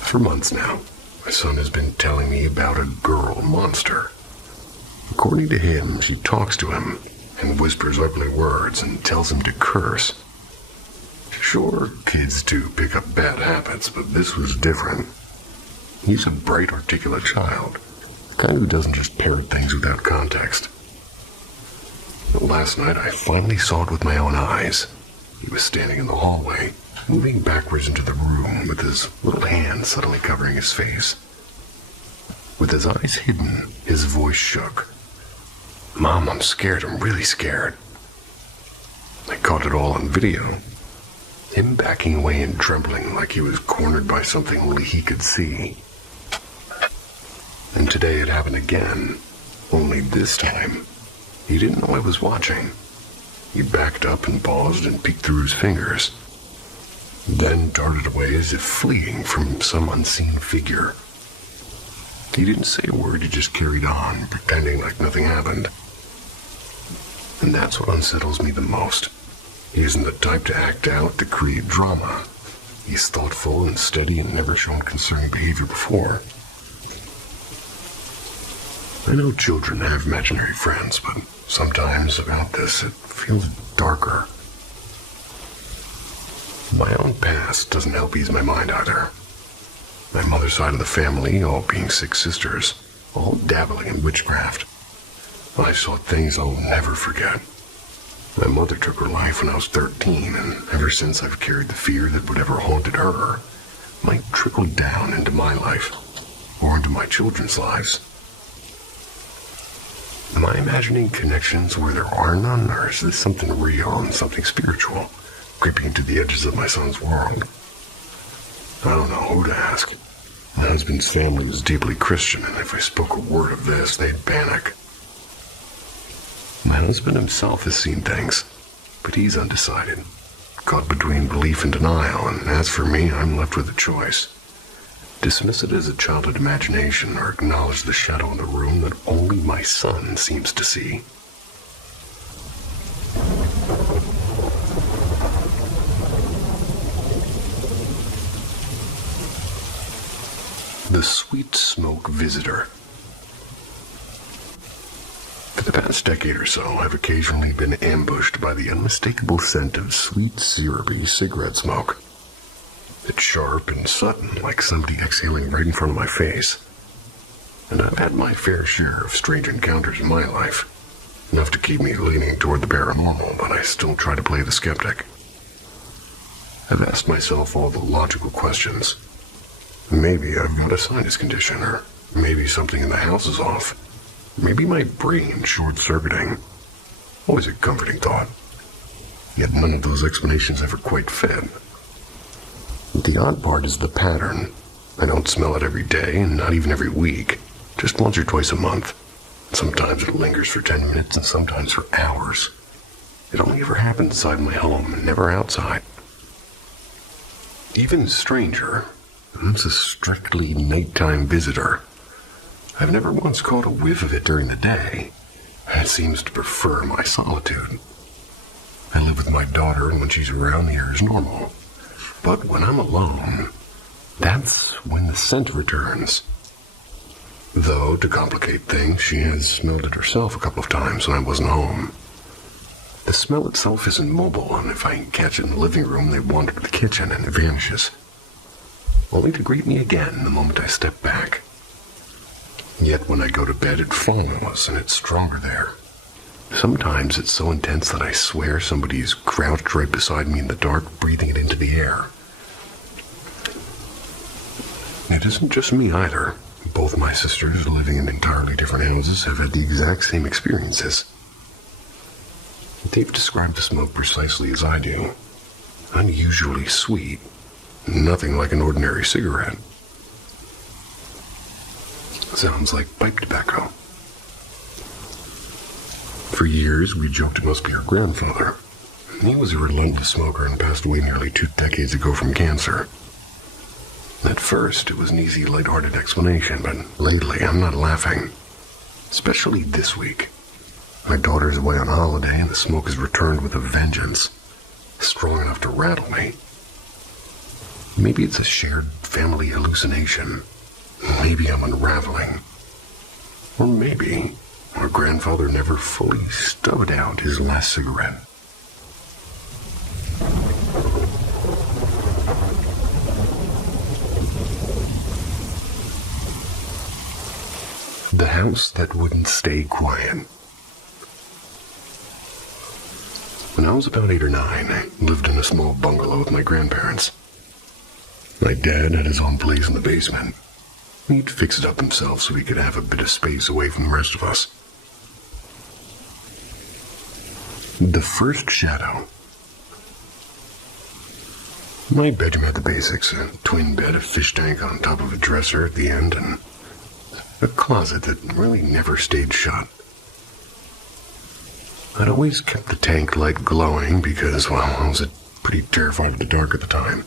For months now, my son has been telling me about a girl monster. According to him, she talks to him and whispers ugly words and tells him to curse. Sure, kids do pick up bad habits, but this was different. He's a bright, articulate child, the kind who doesn't just parrot things without context. Last night, I finally saw it with my own eyes. He was standing in the hallway, moving backwards into the room with his little hand suddenly covering his face. With his eyes hidden, his voice shook. Mom, I'm scared. I'm really scared. I caught it all on video. Him backing away and trembling like he was cornered by something only he could see. And today it happened again, only this time he didn't know I was watching. He backed up and paused and peeked through his fingers, then darted away as if fleeing from some unseen figure. He didn't say a word, he just carried on, pretending like nothing happened. And that's what unsettles me the most. He isn't the type to act out, to create drama. He's thoughtful and steady and never shown concerning behavior before. I know children have imaginary friends, but sometimes about this it feels darker. My own past doesn't help ease my mind either. My mother's side of the family, all being 6 sisters, all dabbling in witchcraft. I saw things I'll never forget. My mother took her life when I was 13, and ever since I've carried the fear that whatever haunted her might trickle down into my life, or into my children's lives. Am I imagining connections where there are none, or is this something real and something spiritual, creeping into the edges of my son's world? I don't know who to ask. My husband's family is deeply Christian, and if I spoke a word of this, they'd panic. My husband himself has seen things, but he's undecided. caught between belief and denial, and as for me, I'm left with a choice. Dismiss it as a childhood imagination or acknowledge the shadow in the room that only my son seems to see. The Sweet Smoke Visitor. For the past decade or so, I've occasionally been ambushed by the unmistakable scent of sweet, syrupy cigarette smoke. It's sharp and sudden, like somebody exhaling right in front of my face. And I've had my fair share of strange encounters in my life, enough to keep me leaning toward the paranormal, but I still try to play the skeptic. I've asked myself all the logical questions. Maybe I've got a sinus condition, or maybe something in the house is off. Maybe my brain's short-circuiting. Always a comforting thought. Yet none of those explanations ever quite fit. The odd part is the pattern. I don't smell it every day, and not even every week. Just once or twice a month. Sometimes it lingers for 10 minutes, and sometimes for hours. It only ever happens inside my home, and never outside. Even stranger, it's a strictly nighttime visitor. I've never once caught a whiff of it during the day. It seems to prefer my solitude. I live with my daughter, and when she's around, the air is normal. But when I'm alone, that's when the scent returns. Though, to complicate things, she has smelled it herself a couple of times when I wasn't home. The smell itself isn't mobile, and if I catch it in the living room, they wander to the kitchen and it vanishes, only to greet me again the moment I step back. Yet when I go to bed, it follows, and it's stronger there. Sometimes it's so intense that I swear somebody is crouched right beside me in the dark, breathing it into the air. It isn't just me either. Both my sisters, living in entirely different houses, have had the exact same experiences. They've described the smoke precisely as I do. Unusually sweet. Nothing like an ordinary cigarette. Sounds like pipe tobacco. For years, we joked it must be our grandfather. He was a relentless smoker and passed away nearly 2 decades ago from cancer. At first, it was an easy, lighthearted explanation, but lately I'm not laughing. Especially this week. My daughter's away on holiday, and the smoke has returned with a vengeance. Strong enough to rattle me. Maybe it's a shared family hallucination. Maybe I'm unraveling. Or maybe our grandfather never fully stubbed out his last cigarette. The house that wouldn't stay quiet. When I was about 8 or 9, I lived in a small bungalow with my grandparents. My dad had his own place in the basement. He'd fix it up himself so he could have a bit of space away from the rest of us. The first shadow. My bedroom had the basics: a twin bed, a fish tank on top of a dresser at the end, and a closet that really never stayed shut. I'd always kept the tank light glowing because, well, I was pretty terrified of the dark at the time.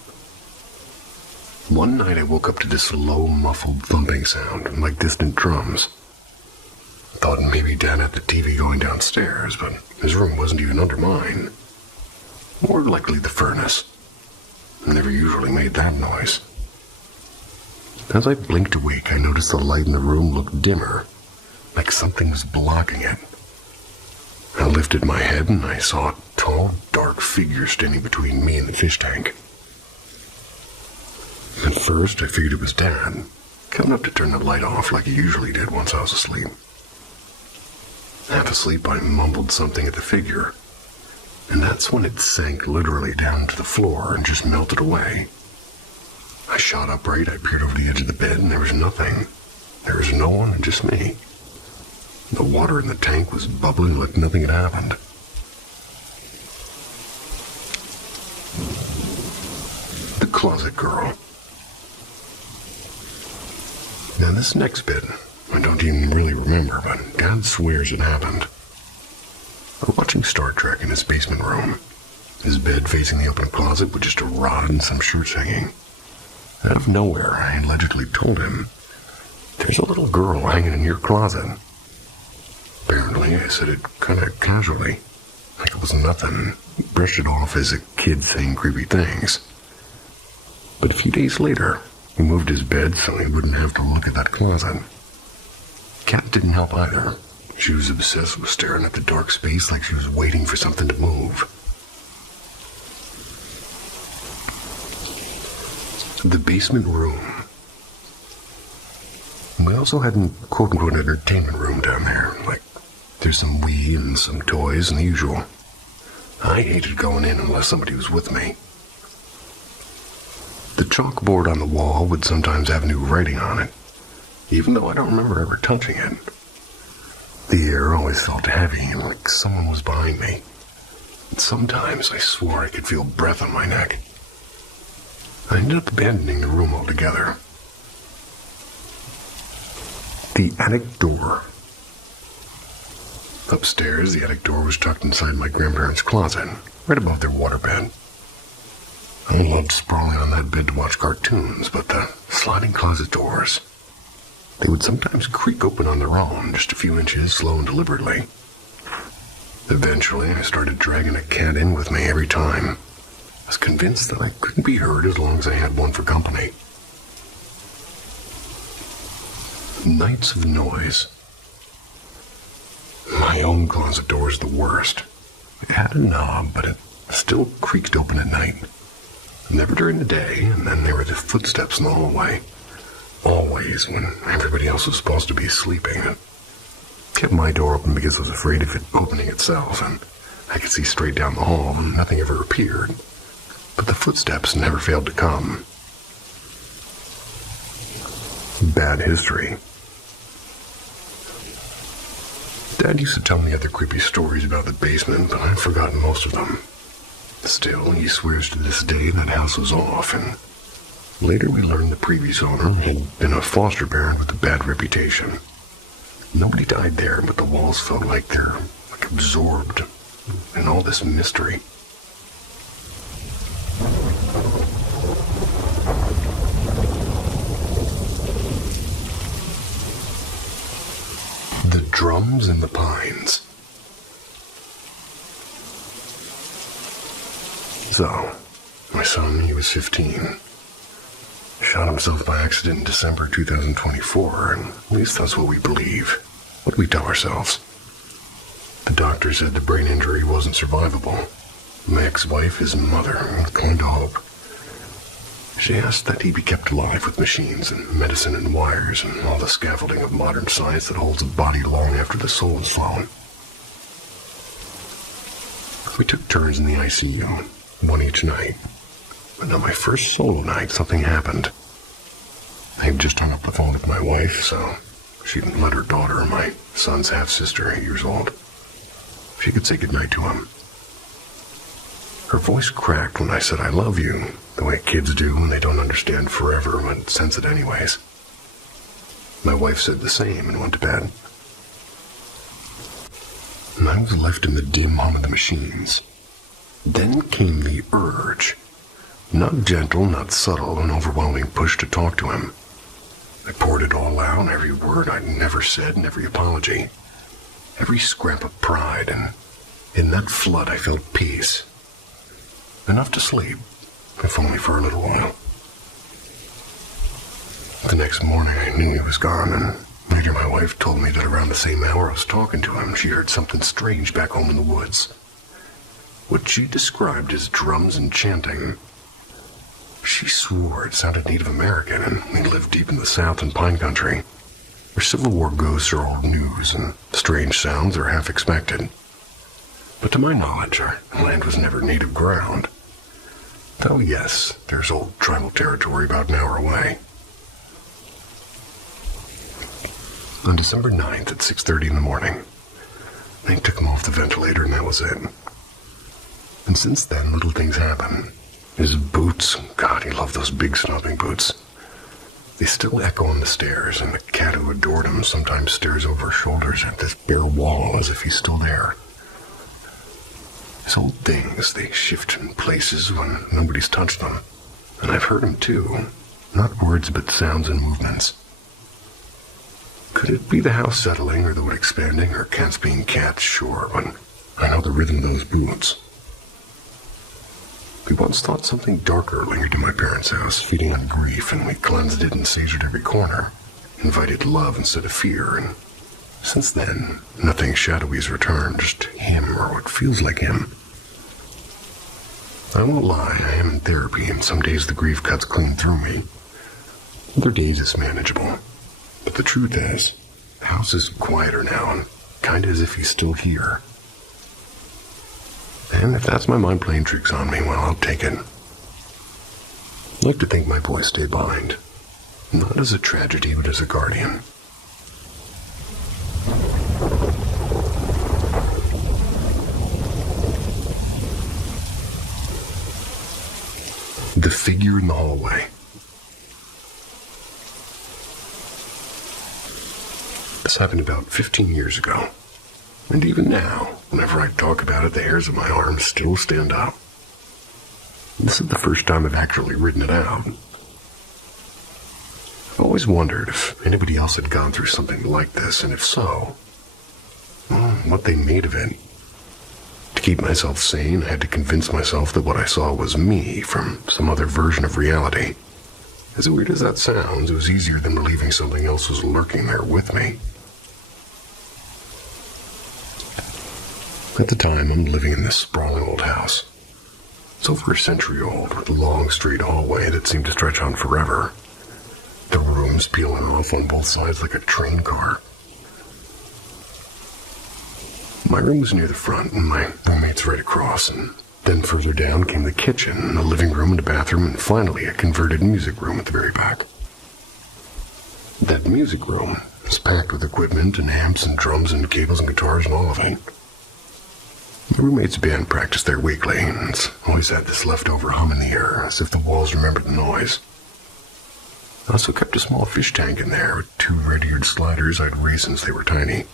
One night I woke up to this low, muffled thumping sound, like distant drums. I thought maybe Dad had the TV going downstairs, but his room wasn't even under mine. More likely the furnace. Never usually made that noise. As I blinked awake, I noticed the light in the room looked dimmer, like something was blocking it. I lifted my head and I saw a tall, dark figure standing between me and the fish tank. At first, I figured it was Dad, coming up to turn the light off like he usually did once I was asleep. Half asleep, I mumbled something at the figure, and that's when it sank literally down to the floor and just melted away. I shot upright, I peered over the edge of the bed, and there was nothing. There was no one, just me. The water in the tank was bubbling like nothing had happened. The closet girl. Now this next bit, I don't even really remember, but Dad swears it happened. We're watching Star Trek in his basement room. His bed facing the open closet with just a rod and some shirts hanging. Out of nowhere, I allegedly told him, "There's a little girl hanging in your closet." Apparently, I said it kind of casually, like it was nothing. Brushed it off as a kid saying creepy things. But a few days later, he moved his bed so he wouldn't have to look at that closet. Kat didn't help either. She was obsessed with staring at the dark space like she was waiting for something to move. The basement room. We also had an quote-unquote entertainment room down there. Like, there's some Wii and some toys and the usual. I hated going in unless somebody was with me. The chalkboard on the wall would sometimes have new writing on it, even though I don't remember ever touching it. The air always felt heavy and like someone was behind me. And sometimes I swore I could feel breath on my neck. I ended up abandoning the room altogether. The attic door. Upstairs, the attic door was tucked inside my grandparents' closet, right above their waterbed. I loved sprawling on that bed to watch cartoons, but the sliding closet doors, they would sometimes creak open on their own, just a few inches, slow and deliberately. Eventually, I started dragging a cat in with me every time. I was convinced that I couldn't be heard as long as I had one for company. Nights of noise. My own closet door was the worst. It had a knob, but it still creaked open at night. Never during the day, and then there were the footsteps in the hallway. Always when everybody else was supposed to be sleeping. I kept my door open because I was afraid of it opening itself, and I could see straight down the hall and nothing ever appeared. But the footsteps never failed to come. Bad history. Dad used to tell me other creepy stories about the basement, but I've forgotten most of them. Still, he swears to this day that house was off, and later we learned the previous owner had been a foster parent with a bad reputation. Nobody died there, but the walls felt like they're absorbed in all this mystery. The drums in the pines. So, my son, he was 15. Shot himself by accident in December 2024, and at least that's what we believe. What do we tell ourselves? The doctor said the brain injury wasn't survivable. My ex-wife, his mother, clung to hope. She asked that he be kept alive with machines and medicine and wires and all the scaffolding of modern science that holds a body long after the soul is flown. We took turns in the ICU, one each night. But on my first solo night, something happened. I had just hung up the phone with my wife, so she didn't let her daughter, my son's half-sister, 8 years old, she could say goodnight to him. Her voice cracked when I said I love you, the way kids do when they don't understand forever but sense it anyways. My wife said the same and went to bed. And I was left in the dim hum of the machines. Then came the urge. Not gentle, not subtle, an overwhelming push to talk to him. I poured it all out, every word I'd never said and every apology. Every scrap of pride, and in that flood I felt peace. Enough to sleep, if only for a little while. The next morning I knew he was gone, and later my wife told me that around the same hour I was talking to him, she heard something strange back home in the woods. What she described as drums and chanting. She swore it sounded Native American, and we lived deep in the South in pine country, where Civil War ghosts are old news and strange sounds are half expected. But to my knowledge, our land was never native ground. Though yes, there's old tribal territory about an hour away. On December 9th at 6:30 in the morning, they took him off the ventilator and that was it. And since then, little things happen. His boots, God, he loved those big stomping boots. They still echo on the stairs, and the cat who adored him sometimes stares over his shoulders at this bare wall as if he's still there. These old things, they shift in places when nobody's touched them. And I've heard them too. Not words, but sounds and movements. Could it be the house settling, or the wood expanding, or cats being cats? Sure, but I know the rhythm of those boots. We once thought something darker lingered in my parents' house, feeding on grief, and we cleansed it and saged every corner. Invited love instead of fear, and since then, nothing shadowy has returned, just him, or what feels like him. I won't lie, I am in therapy, and some days the grief cuts clean through me. Other days it's manageable. But the truth is, the house is quieter now, and kinda as if he's still here. And if that's my mind playing tricks on me, well, I'll take it. I'd like to think my boy stayed behind. Not as a tragedy, but as a guardian. The figure in the hallway. This happened about 15 years ago. And even now, whenever I talk about it, the hairs of my arms still stand up. This is the first time I've actually written it out. I've always wondered if anybody else had gone through something like this, and if so, what they made of it. To keep myself sane, I had to convince myself that what I saw was me from some other version of reality. As weird as that sounds, it was easier than believing something else was lurking there with me. At the time, I'm living in this sprawling old house. It's over a century old, with a long, straight hallway that seemed to stretch on forever. The rooms peeling off on both sides like a train car. My room was near the front, and my roommate's right across, and then further down came the kitchen, a living room and a bathroom, and finally a converted music room at the very back. That music room was packed with equipment and amps and drums and cables and guitars and all of it. My roommate's band practiced there weekly, and it's always had this leftover hum in the air, as if the walls remembered the noise. I also kept a small fish tank in there with 2 red-eared sliders I'd raised since they were tiny.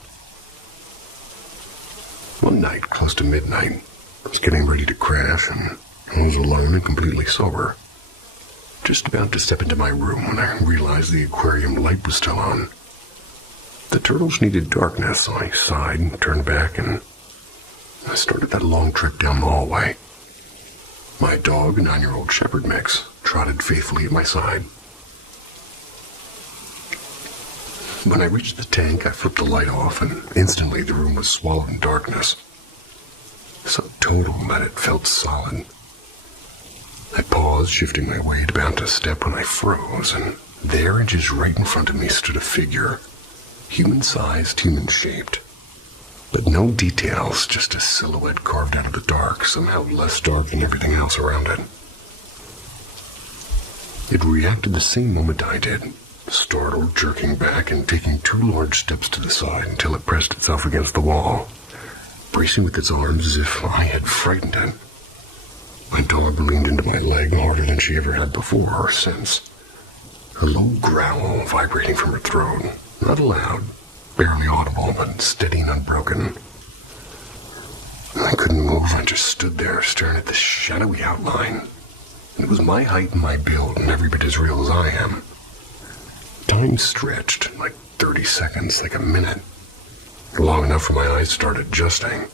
One night, close to midnight, I was getting ready to crash, and I was alone and completely sober. Just about to step into my room when I realized the aquarium light was still on. The turtles needed darkness, so I sighed and turned back, and I started that long trek down the hallway. My dog, a 9-year-old shepherd mix, trotted faithfully at my side. When I reached the tank, I flipped the light off, and instantly the room was swallowed in darkness. So total that it felt solid. I paused, shifting my weight, about to step when I froze, and there, and just right in front of me, stood a figure. Human-sized, human-shaped. But no details, just a silhouette carved out of the dark, somehow less dark than everything else around it. It reacted the same moment I did, startled, jerking back and taking 2 large steps to the side until it pressed itself against the wall, bracing with its arms as if I had frightened it. My dog leaned into my leg harder than she ever had before or since. A low growl vibrating from her throat, not loud, barely audible, but steady and unbroken. I couldn't move. I just stood there staring at the shadowy outline. It was my height and my build, and every bit as real as I am. Time stretched, like 30 seconds, like a minute. Long enough for my eyes to start adjusting.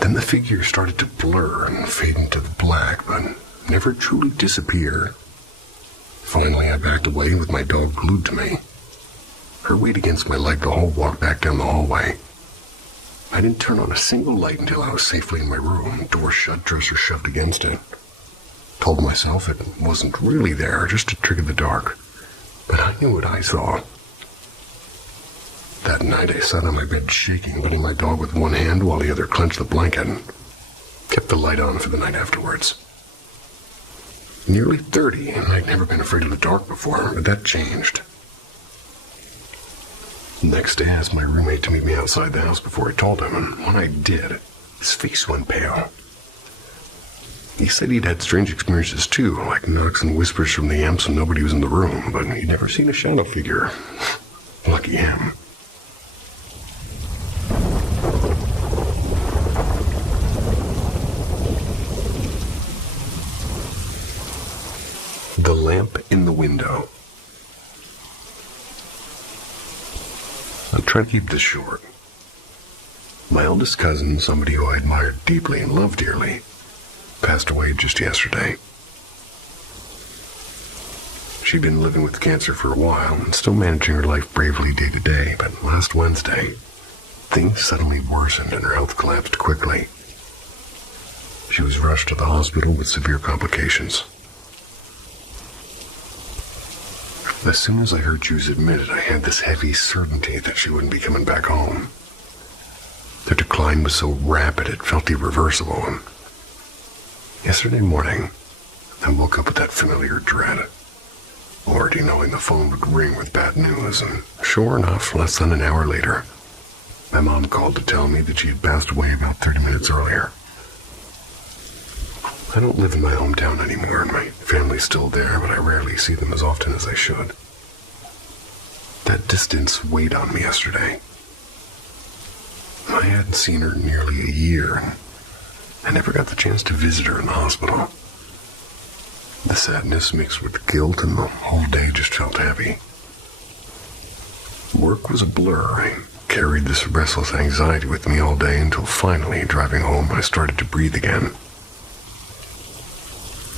Then the figure started to blur and fade into the black, but never truly disappear. Finally, I backed away with my dog glued to me. Her weight against my leg the whole walk back down the hallway. I didn't turn on a single light until I was safely in my room, door shut, dresser shoved against it. Told myself it wasn't really there, just to trigger the dark. But I knew what I saw. That night I sat on my bed shaking, letting my dog with one hand while the other clenched the blanket. Kept the light on for the night afterwards. Nearly 30, and I'd never been afraid of the dark before, but that changed. Next day I asked my roommate to meet me outside the house before I told him, and when I did, his face went pale. He said he'd had strange experiences too, like knocks and whispers from the amps when nobody was in the room, but he'd never seen a shadow figure. Lucky him. The lamp in the window. I'll try to keep this short. My eldest cousin, somebody who I admired deeply and loved dearly, passed away just yesterday. She'd been living with cancer for a while and still managing her life bravely day to day, but last Wednesday, things suddenly worsened and her health collapsed quickly. She was rushed to the hospital with severe complications. As soon as I heard she was admitted, I had this heavy certainty that she wouldn't be coming back home. The decline was so rapid it felt irreversible, and yesterday morning, I woke up with that familiar dread, already knowing the phone would ring with bad news, and sure enough, less than an hour later, my mom called to tell me that she had passed away about 30 minutes earlier. I don't live in my hometown anymore, and my family's still there, but I rarely see them as often as I should. That distance weighed on me yesterday. I hadn't seen her in nearly a year, and I never got the chance to visit her in the hospital. The sadness mixed with the guilt, and the whole day just felt heavy. Work was a blur. I carried this restless anxiety with me all day until finally, driving home, I started to breathe again.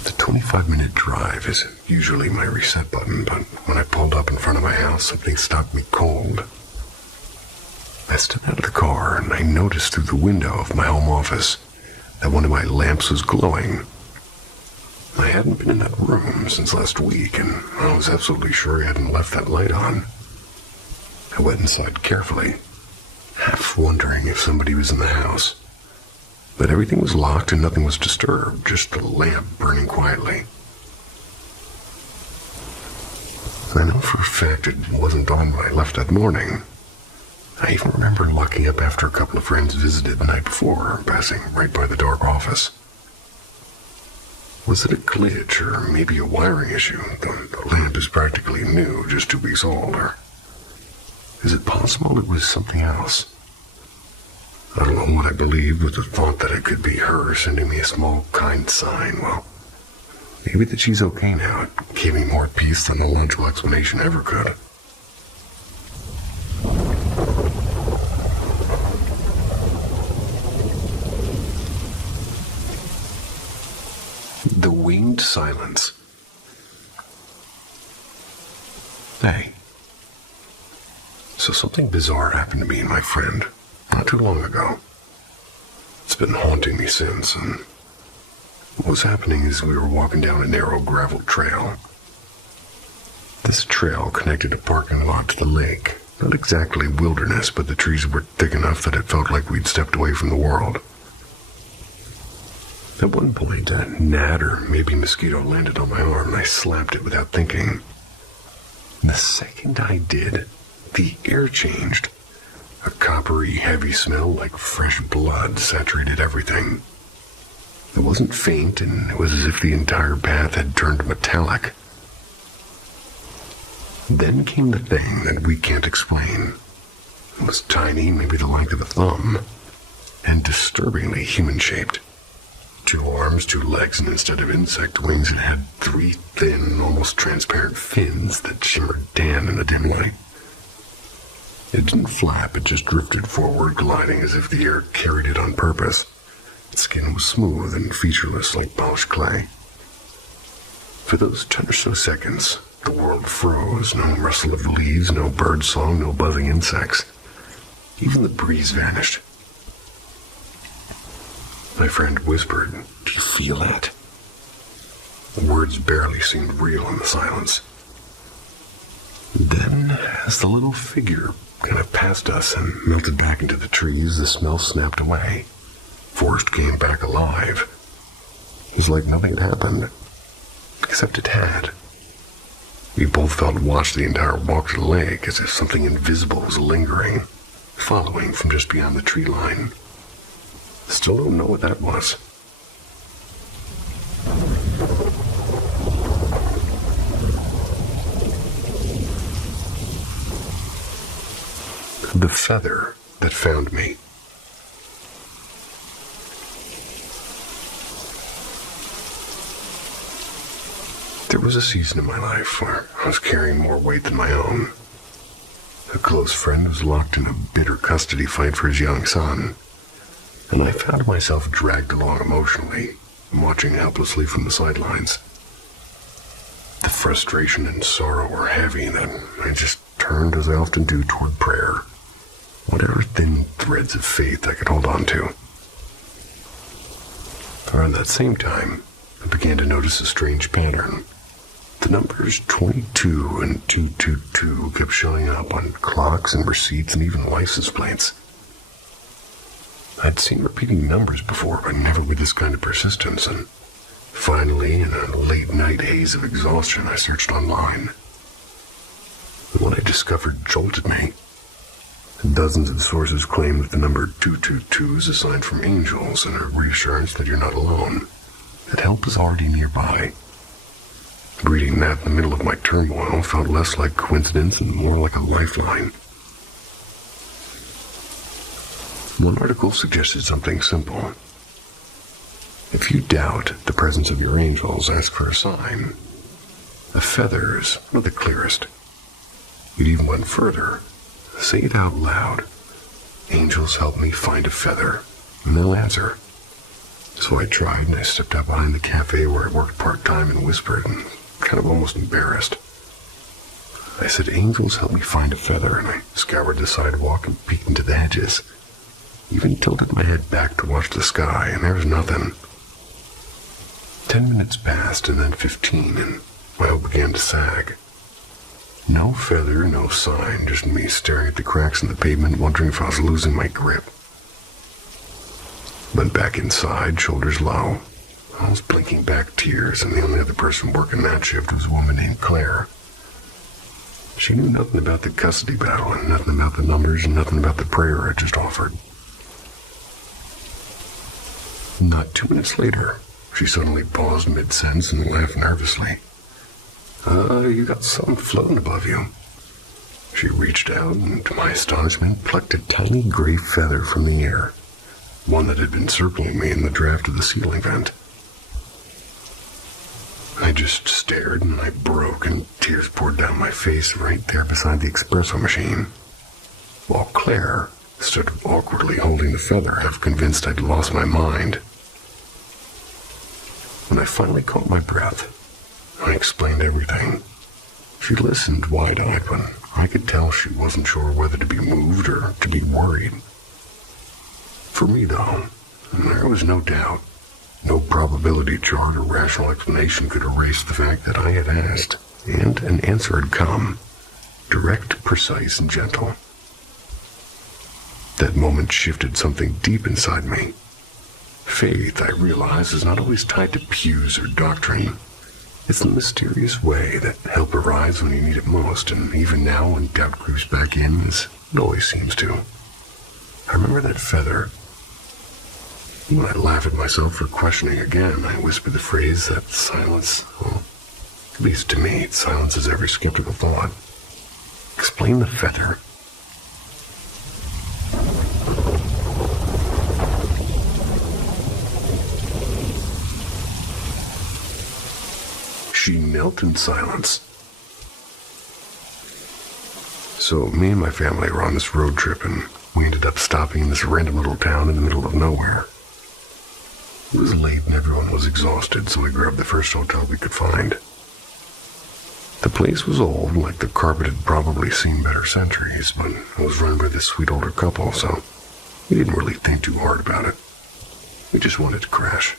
The 25-minute drive is usually my reset button, but when I pulled up in front of my house, something stopped me cold. I stepped out of the car, and I noticed through the window of my home office that one of my lamps was glowing. I hadn't been in that room since last week, and I was absolutely sure I hadn't left that light on. I went inside carefully, half wondering if somebody was in the house. But everything was locked and nothing was disturbed, just the lamp burning quietly. I know for a fact it wasn't on when I left that morning. I even remember locking up after a couple of friends visited the night before, passing right by the dark office. Was it a glitch or maybe a wiring issue? The lamp is practically new, just 2 weeks old, or is it possible it was something else? I don't know what I believed with the thought that it could be her sending me a small, kind sign. Well, maybe that she's okay now. It gave me more peace than a logical explanation ever could. The winged silence. Hey. So something bizarre happened to me and my friend not too long ago. It's been haunting me since, and what was happening is we were walking down a narrow gravel trail. This trail connected a parking lot to the lake. Not exactly wilderness, but the trees were thick enough that it felt like we'd stepped away from the world. At one point, a gnat or maybe mosquito landed on my arm, and I slapped it without thinking. The second I did, the air changed. A coppery, heavy smell like fresh blood saturated everything. It wasn't faint, and it was as if the entire path had turned metallic. Then came the thing that we can't explain. It was tiny, maybe the length of a thumb, and disturbingly human-shaped. 2 arms, 2 legs, and instead of insect wings, it had 3 thin, almost transparent fins that shimmered tan in the dim light. It didn't flap, it just drifted forward, gliding as if the air carried it on purpose. Its skin was smooth and featureless like polished clay. For those 10 or so seconds, the world froze. No rustle of leaves, no bird song, no buzzing insects. Even the breeze vanished. My friend whispered, "Do you feel that?" The words barely seemed real in the silence. Then, as the little figure kind of passed us and melted back into the trees, the smell snapped away. Forest came back alive. It was like nothing had happened, except it had. We both felt watched the entire walk to the lake, as if something invisible was lingering, following from just beyond the tree line. Still don't know what that was. The feather that found me. There was a season in my life where I was carrying more weight than my own. A close friend was locked in a bitter custody fight for his young son, and I found myself dragged along emotionally, watching helplessly from the sidelines. The frustration and sorrow were heavy that I just turned, as I often do, toward prayer, whatever thin threads of faith I could hold on to. Around that same time, I began to notice a strange pattern. The numbers 22 and 222 kept showing up on clocks and receipts and even license plates. I'd seen repeating numbers before, but never with this kind of persistence, and finally, in a late-night haze of exhaustion, I searched online. And what I discovered jolted me. Dozens of sources claim that the number 222 is a sign from angels and a reassurance that you're not alone, that help is already nearby. Reading that in the middle of my turmoil felt less like coincidence and more like a lifeline. One article suggested something simple. If you doubt the presence of your angels, ask for a sign. A feather is one of the clearest. It even went further. Say it out loud. Angels help me find a feather, and they'll answer. So I tried, and I stepped out behind the cafe where I worked part-time and whispered, and kind of almost embarrassed. I said, angels help me find a feather, and I scoured the sidewalk and peeked into the hedges. Even tilted my head back to watch the sky, and there was nothing. 10 minutes passed, and then 15, and my hope began to sag. No feather, no sign, just me staring at the cracks in the pavement, wondering if I was losing my grip. Went back inside, shoulders low. I was blinking back tears, and the only other person working that shift was a woman named Claire. She knew nothing about the custody battle, and nothing about the numbers, and nothing about the prayer I just offered. Not 2 minutes later, she suddenly paused mid-sentence and laughed nervously. You got something floating above you. She reached out and, to my astonishment, plucked a tiny gray feather from the air, one that had been circling me in the draft of the ceiling vent. I just stared and I broke, and tears poured down my face right there beside the espresso machine, while Claire stood awkwardly holding the feather, half convinced I'd lost my mind. When I finally caught my breath, I explained everything. She listened wide-eyed, but I could tell she wasn't sure whether to be moved or to be worried. For me, though, there was no doubt. No probability chart or rational explanation could erase the fact that I had asked, and an answer had come. Direct, precise, and gentle. That moment shifted something deep inside me. Faith, I realize, is not always tied to pews or doctrine. It's the mysterious way that help arrives when you need it most, and even now when doubt creeps back in, as it always seems to. I remember that feather. When I laugh at myself for questioning again, I whisper the phrase that silence, well, at least to me, it silences every skeptical thought. Explain the feather. She knelt in silence. So me and my family were on this road trip, and we ended up stopping in this random little town in the middle of nowhere. It was late and everyone was exhausted, so we grabbed the first hotel we could find. The place was old, like the carpet had probably seen better centuries, but it was run by this sweet older couple, so we didn't really think too hard about it. We just wanted to crash.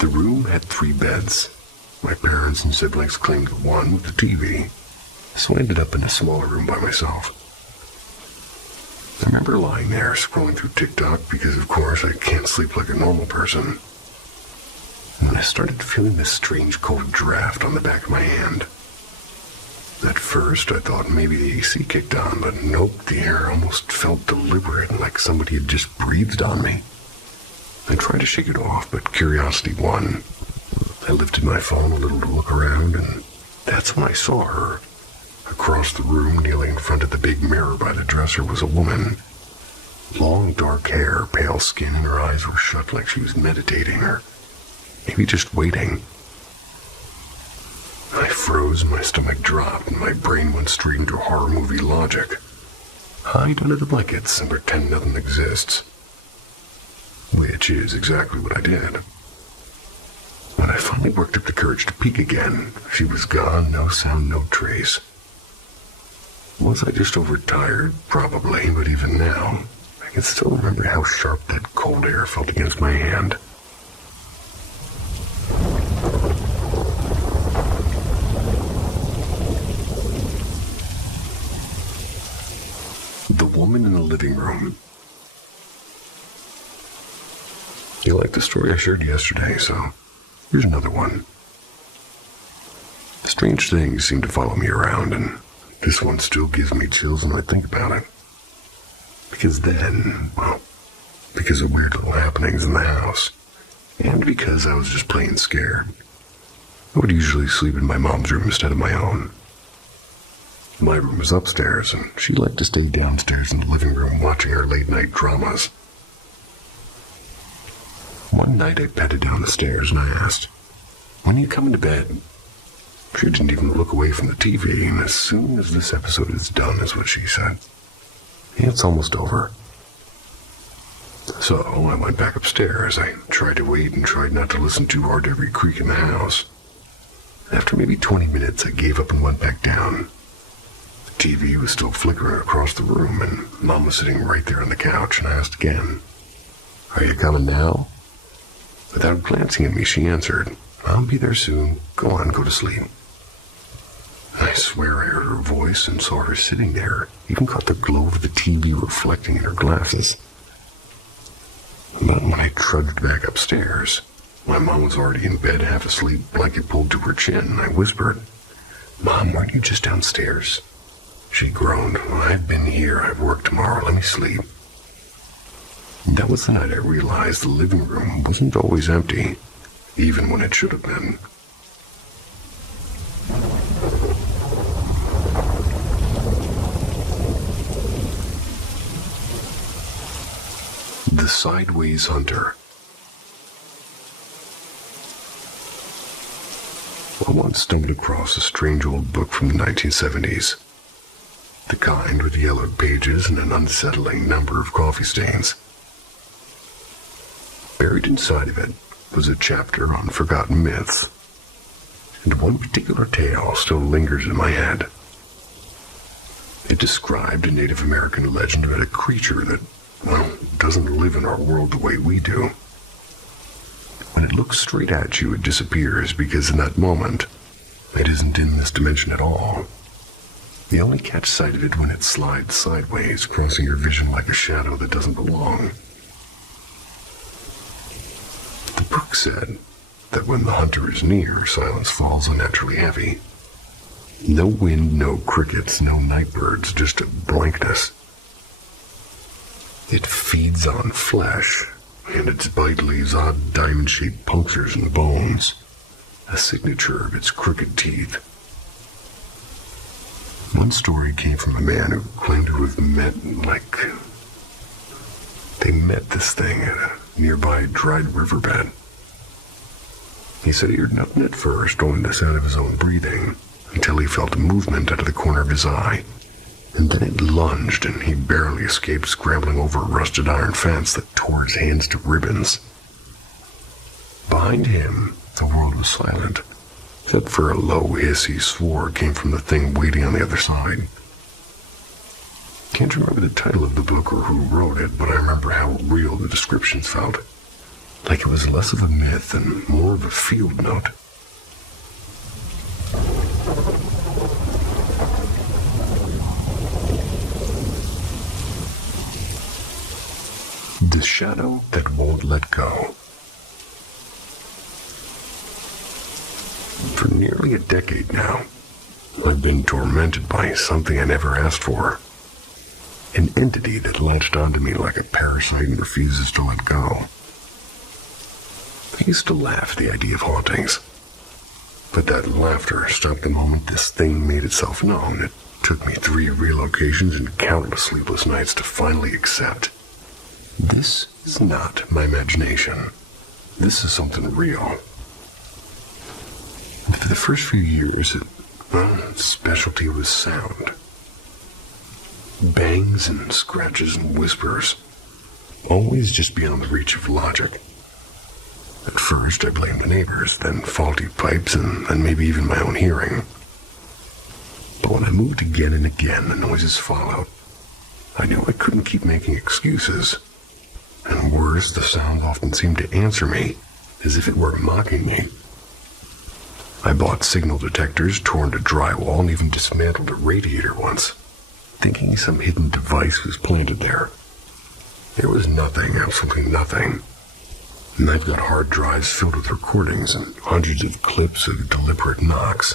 The room had 3 beds. My parents and siblings claimed one with the TV, so I ended up in a smaller room by myself. I remember lying there scrolling through TikTok because, of course, I can't sleep like a normal person. And then I started feeling this strange cold draft on the back of my hand. At first, I thought maybe the AC kicked on, but nope, the air almost felt deliberate, like somebody had just breathed on me. I tried to shake it off, but curiosity won. I lifted my phone a little to look around, and that's when I saw her. Across the room, kneeling in front of the big mirror by the dresser, was a woman. Long dark hair, pale skin, and her eyes were shut like she was meditating, or maybe just waiting. I froze, my stomach dropped, and my brain went straight into horror movie logic. Hide under the blankets and pretend nothing exists. Which is exactly what I did. When I finally worked up the courage to peek again, she was gone, no sound, no trace. Was I just overtired? Probably, but even now, I can still remember how sharp that cold air felt against my hand. The woman in the living room. You liked the story I shared yesterday, so here's another one. Strange things seem to follow me around, and this one still gives me chills when I think about it. Because of weird little happenings in the house, and because I was just plain scared. I would usually sleep in my mom's room instead of my own. My room was upstairs, and she liked to stay downstairs in the living room watching her late-night dramas. One night I petted down the stairs and I asked, "When are you coming to bed?" She didn't even look away from the TV, and as soon as this episode is done, is what she said. It's almost over. So I went back upstairs. I tried to wait and tried not to listen too hard to every creak in the house. After maybe 20 minutes, I gave up and went back down. The TV was still flickering across the room, and Mom was sitting right there on the couch, and I asked again, "Are you coming now?" Without glancing at me, she answered, "I'll be there soon. Go on, go to sleep." I swear I heard her voice and saw her sitting there, even caught the glow of the TV reflecting in her glasses. But when I trudged back upstairs, my mom was already in bed, half asleep, blanket pulled to her chin. I whispered, "Mom, weren't you just downstairs?" She groaned, "I've been here. I've work tomorrow. Let me sleep." That was the night I realized the living room wasn't always empty, even when it should have been. The Sideways Hunter. I once stumbled across a strange old book from the 1970s. The kind with yellowed pages and an unsettling number of coffee stains. Buried inside of it was a chapter on forgotten myths, and one particular tale still lingers in my head. It described a Native American legend about a creature that, doesn't live in our world the way we do. When it looks straight at you, it disappears because in that moment, it isn't in this dimension at all. You only catch sight of it when it slides sideways, crossing your vision like a shadow that doesn't belong. The book said that when the hunter is near, silence falls unnaturally heavy. No wind, no crickets, no night birds, just a blankness. It feeds on flesh, and its bite leaves odd diamond-shaped punctures in the bones, a signature of its crooked teeth. One story came from a man who claimed to have they met this thing at a nearby dried riverbed. He said he heard nothing at first, only the sound of his own breathing, until he felt a movement out of the corner of his eye. And then it lunged, and he barely escaped scrambling over a rusted iron fence that tore his hands to ribbons. Behind him, the world was silent, except for a low hiss he swore came from the thing waiting on the other side. Can't remember the title of the book or who wrote it, but I remember how real the descriptions felt. Like it was less of a myth and more of a field note. The shadow that won't let go. For nearly a decade now, I've been tormented by something I never asked for. An entity that latched onto me like a parasite and refuses to let go. I used to laugh at the idea of hauntings, but that laughter stopped the moment this thing made itself known. It took me 3 relocations and countless sleepless nights to finally accept. This is not my imagination. This is something real. In For the first few years, its specialty was sound. Bangs and scratches and whispers, always just beyond the reach of logic. At first, I blamed the neighbors, then faulty pipes, and then maybe even my own hearing. But when I moved again and again, the noises followed. I knew I couldn't keep making excuses. And worse, the sounds often seemed to answer me, as if it were mocking me. I bought signal detectors, tore into drywall, and even dismantled a radiator once, thinking some hidden device was planted there. There was nothing, absolutely nothing. And I've got hard drives filled with recordings and hundreds of clips of deliberate knocks.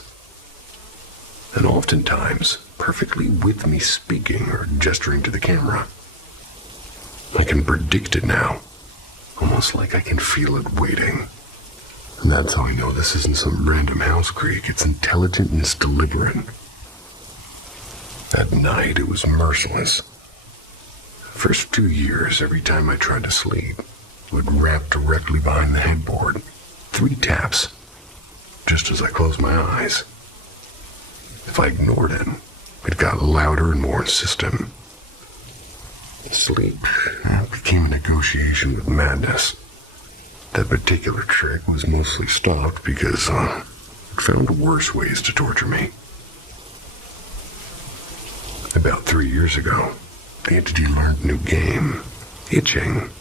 And oftentimes, perfectly with me speaking or gesturing to the camera. I can predict it now, almost like I can feel it waiting. And that's how I know this isn't some random house creak. It's intelligent and it's deliberate. At night, it was merciless. First 2 years, every time I tried to sleep, it would rap directly behind the headboard. 3 taps, just as I closed my eyes. If I ignored it, it got louder and more insistent. Sleep became a negotiation with madness. That particular trick was mostly stopped because it found worse ways to torture me. About 3 years ago, the entity learned a new game. Itching.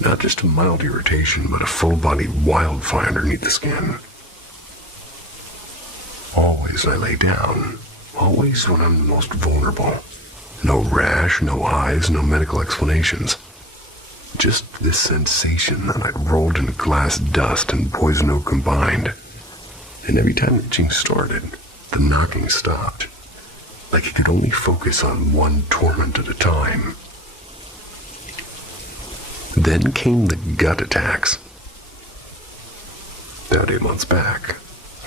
Not just a mild irritation, but a full-body wildfire underneath the skin. Always I lay down. Always when I'm the most vulnerable. No rash, no eyes, no medical explanations. Just this sensation that I'd rolled in glass dust and poison oak combined. And every time the itching started, the knocking stopped. Like it could only focus on one torment at a time. Then came the gut attacks. About 8 months back,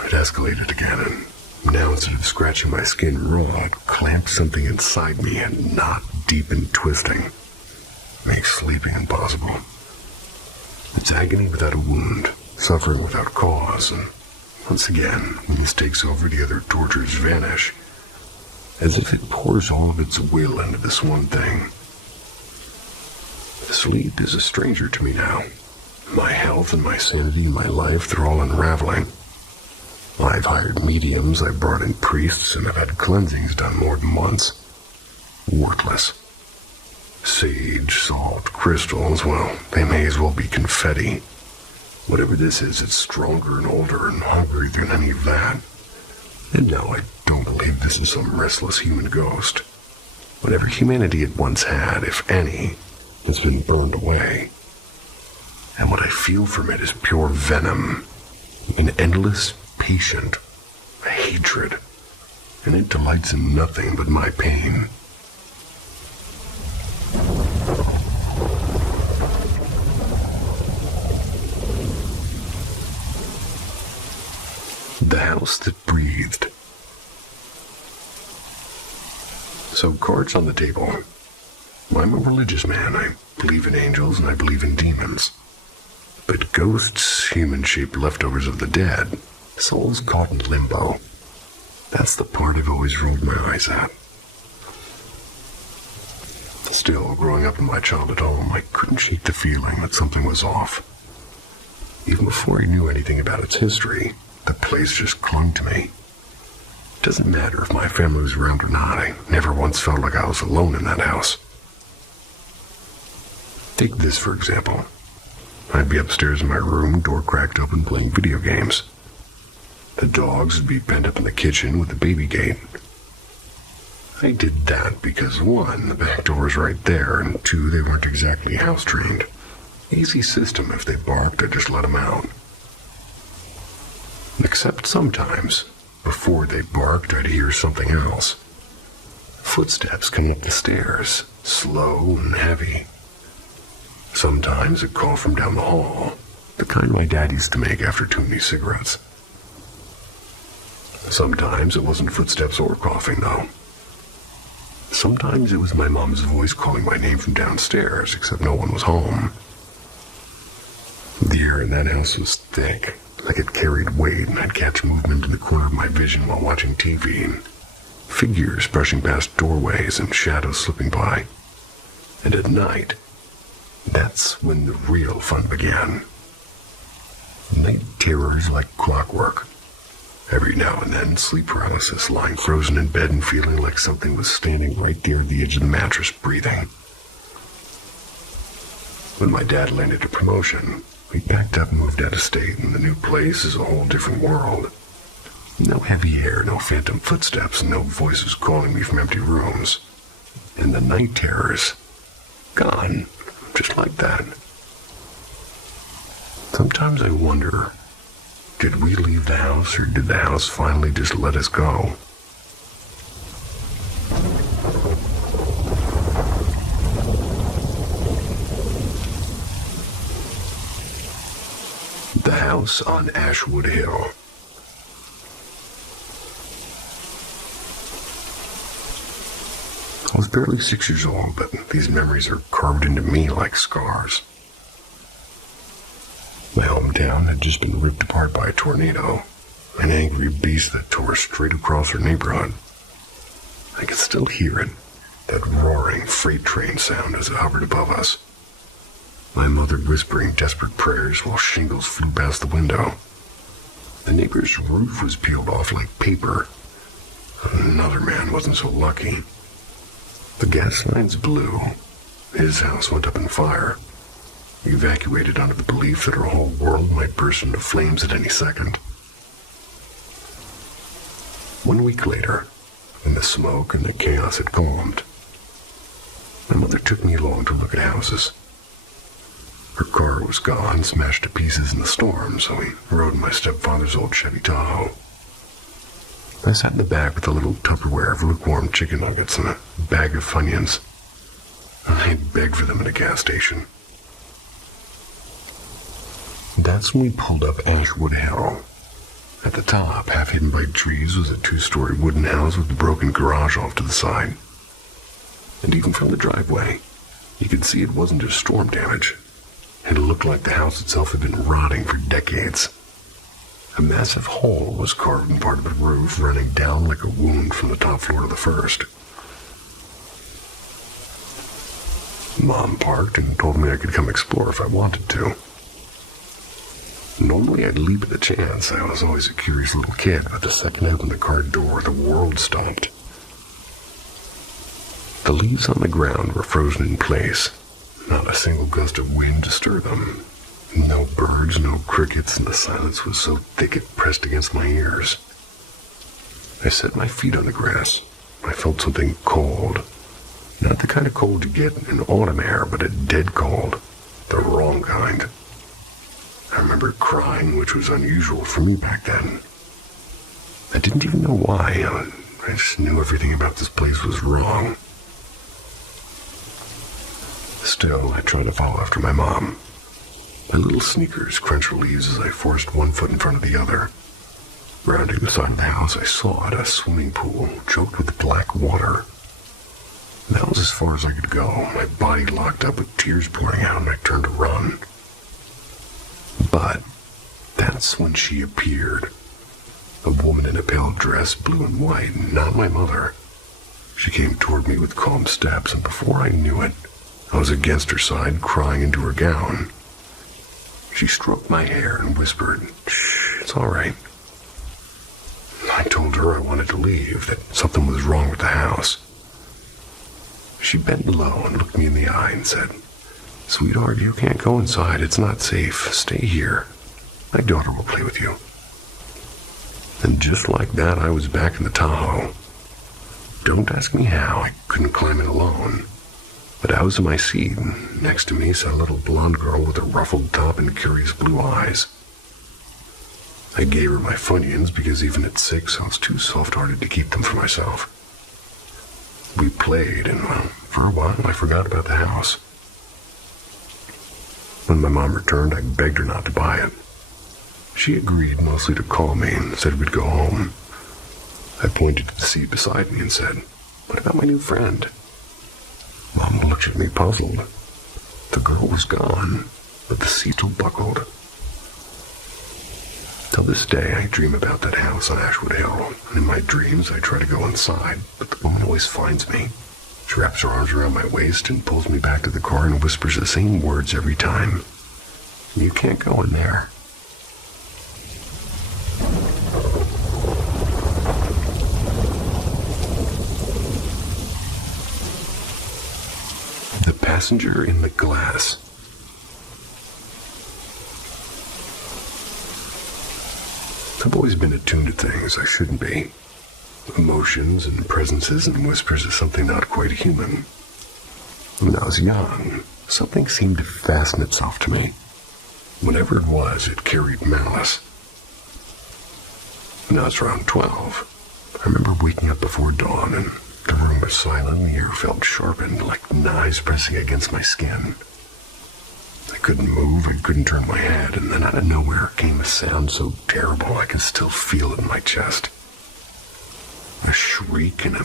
it escalated again, and now instead of scratching my skin raw, it clamped something inside me and knocked deep and twisting. Makes sleeping impossible. It's agony without a wound, suffering without cause, and once again, when this takes over, the other tortures vanish, as if it pours all of its will into this one thing. Sleep is a stranger to me now. My health and my sanity and my life, they're all unraveling. I've hired mediums, I've brought in priests, and I've had cleansings done more than once. Worthless. Sage, salt, crystals, well, they may as well be confetti. Whatever this is, it's stronger and older and hungrier than any of that. And no, I don't believe this is some restless human ghost. Whatever humanity it once had, if any, has been burned away. And what I feel from it is pure venom, an endless, patient hatred, and it delights in nothing but my pain. The house that breathed. So, cards on the table. I'm a religious man. I believe in angels and I believe in demons. But ghosts, human-shaped leftovers of the dead, souls caught in limbo. That's the part I've always rolled my eyes at. Still, growing up in my childhood home, I couldn't shake the feeling that something was off. Even before I knew anything about its history, the place just clung to me. It doesn't matter if my family was around or not, I never once felt like I was alone in that house. Take this for example. I'd be upstairs in my room, door cracked open, playing video games. The dogs would be penned up in the kitchen with the baby gate. I did that because 1, the back door was right there, and 2, they weren't exactly house-trained. Easy system. If they barked, I'd just let them out. Except sometimes, before they barked, I'd hear something else. Footsteps coming up the stairs, slow and heavy. Sometimes a call from down the hall, the kind my dad used to make after too many cigarettes. Sometimes it wasn't footsteps or coughing, though. Sometimes it was my mom's voice calling my name from downstairs, except no one was home. The air in that house was thick, Like it carried weight, and I'd catch movement in the corner of my vision while watching TV, and figures brushing past doorways and shadows slipping by. And at night, that's when the real fun began. Night terrors like clockwork. Every now and then, sleep paralysis, lying frozen in bed and feeling like something was standing right there at the edge of the mattress, breathing. When my dad landed a promotion, we packed up and moved out of state, and the new place is a whole different world. No heavy air, no phantom footsteps, no voices calling me from empty rooms. And the night terrors, gone, just like that. Sometimes I wonder, did we leave the house, or did the house finally just let us go? The house on Ashwood Hill. I was barely 6 years old, but these memories are carved into me like scars. My hometown had just been ripped apart by a tornado, an angry beast that tore straight across our neighborhood. I could still hear it, that roaring freight train sound as it hovered above us. My mother whispering desperate prayers while shingles flew past the window. The neighbor's roof was peeled off like paper. Another man wasn't so lucky. The gas lines blew. His house went up in fire. We evacuated under the belief that our whole world might burst into flames at any second. 1 week later, when the smoke and the chaos had calmed, my mother took me along to look at houses. Her car was gone, smashed to pieces in the storm, so we rode in my stepfather's old Chevy Tahoe. I sat in the back with a little Tupperware of lukewarm chicken nuggets and a bag of Funyuns. I begged for them at a gas station. That's when we pulled up Ashwood Hill. At the top, half hidden by trees, was a 2-story wooden house with a broken garage off to the side. And even from the driveway, you could see it wasn't just storm damage. It looked like the house itself had been rotting for decades. A massive hole was carved in part of the roof, running down like a wound from the top floor to the first. Mom parked and told me I could come explore if I wanted to. Normally I'd leap at the chance. I was always a curious little kid, but the second I opened the car door, the world stopped. The leaves on the ground were frozen in place. Not a single gust of wind to stir them. No birds, no crickets, and the silence was so thick it pressed against my ears. I set my feet on the grass. I felt something cold. Not the kind of cold you get in autumn air, but a dead cold. The wrong kind. I remember crying, which was unusual for me back then. I didn't even know why. I just knew everything about this place was wrong. Still, I tried to follow after my mom. My little sneakers crunched leaves as I forced one foot in front of the other. Rounding the side of the house, I saw it, a swimming pool choked with black water. That was as far as I could go, my body locked up with tears pouring out, and I turned to run. But that's when she appeared. A woman in a pale dress, blue and white, not my mother. She came toward me with calm steps, and before I knew it, I was against her side, crying into her gown. She stroked my hair and whispered, "Shh, it's all right." I told her I wanted to leave, that something was wrong with the house. She bent low and looked me in the eye and said, "Sweetheart, you can't go inside. It's not safe. Stay here. My daughter will play with you." And just like that, I was back in the Tahoe. Don't ask me how. I couldn't climb it alone. But I was in my seat, and next to me sat a little blonde girl with a ruffled top and curious blue eyes. I gave her my Funyuns because even at 6, I was too soft-hearted to keep them for myself. We played, and for a while, I forgot about the house. When my mom returned, I begged her not to buy it. She agreed mostly to call me and said we'd go home. I pointed to the seat beside me and said, "What about my new friend?" Mom looked at me puzzled. The girl was gone, but the seat still buckled. Till this day, I dream about that house on Ashwood Hill, and in my dreams, I try to go inside, but the woman always finds me. She wraps her arms around my waist and pulls me back to the car and whispers the same words every time. You can't go in there. The passenger in the glass. I've always been attuned to things I shouldn't be. Emotions and presences and whispers of something not quite human. When I was young, something seemed to fasten itself to me. Whatever it was, it carried malice. When I was around 12, I remember waking up before dawn and the room was silent and the air felt sharpened like knives pressing against my skin. I couldn't move, I couldn't turn my head, and then out of nowhere came a sound so terrible I could still feel it in my chest. A shriek and a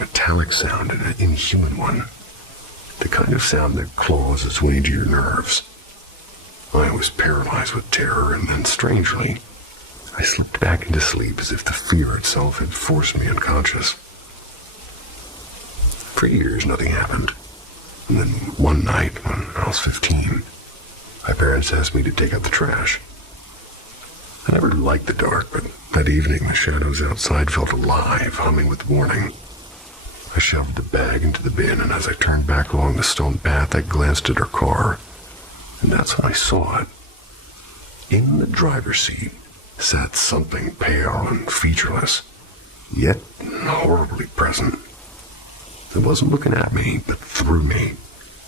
metallic sound, and an inhuman one. The kind of sound that claws its way into your nerves. I was paralyzed with terror, and then strangely, I slipped back into sleep as if the fear itself had forced me unconscious. For years, nothing happened. And then one night, when I was 15, my parents asked me to take out the trash. I never liked the dark, but that evening the shadows outside felt alive, humming with warning. I shoved the bag into the bin, and as I turned back along the stone path, I glanced at her car, and that's when I saw it. In the driver's seat sat something pale and featureless, yet horribly present. It wasn't looking at me, but through me,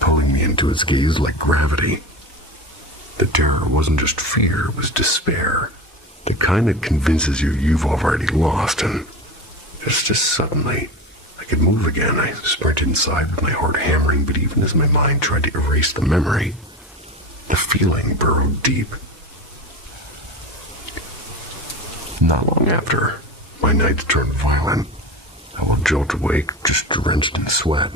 pulling me into its gaze like gravity. The terror wasn't just fear, it was despair. The kind that convinces you you've already lost, and just suddenly, I could move again. I sprinted inside with my heart hammering, but even as my mind tried to erase the memory, the feeling burrowed deep. Not long after, my nights turned violent. I would jolt awake, just drenched in sweat,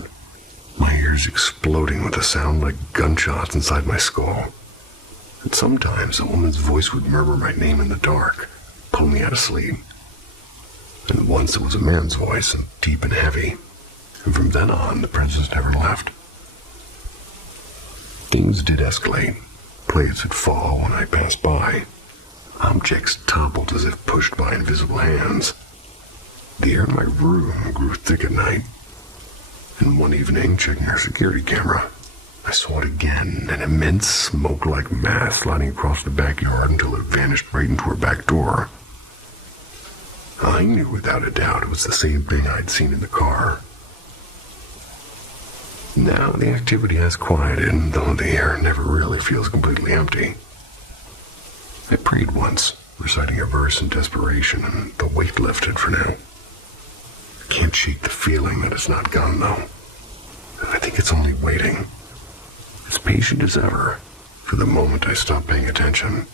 my ears exploding with a sound like gunshots inside my skull. And sometimes a woman's voice would murmur my name in the dark, pull me out of sleep. And once it was a man's voice, and deep and heavy. And from then on, the presence never left. Things did escalate. Plates would fall when I passed by. Objects toppled as if pushed by invisible hands. The air in my room grew thick at night. And one evening, checking our security camera, I saw it again, an immense smoke-like mass sliding across the backyard until it vanished right into her back door. I knew without a doubt it was the same thing I'd seen in the car. Now the activity has quieted, though the air never really feels completely empty. I prayed once, reciting a verse in desperation, and the weight lifted for now. I can't shake the feeling that it's not gone, though. I think it's only waiting. As patient as ever, for the moment I stop paying attention.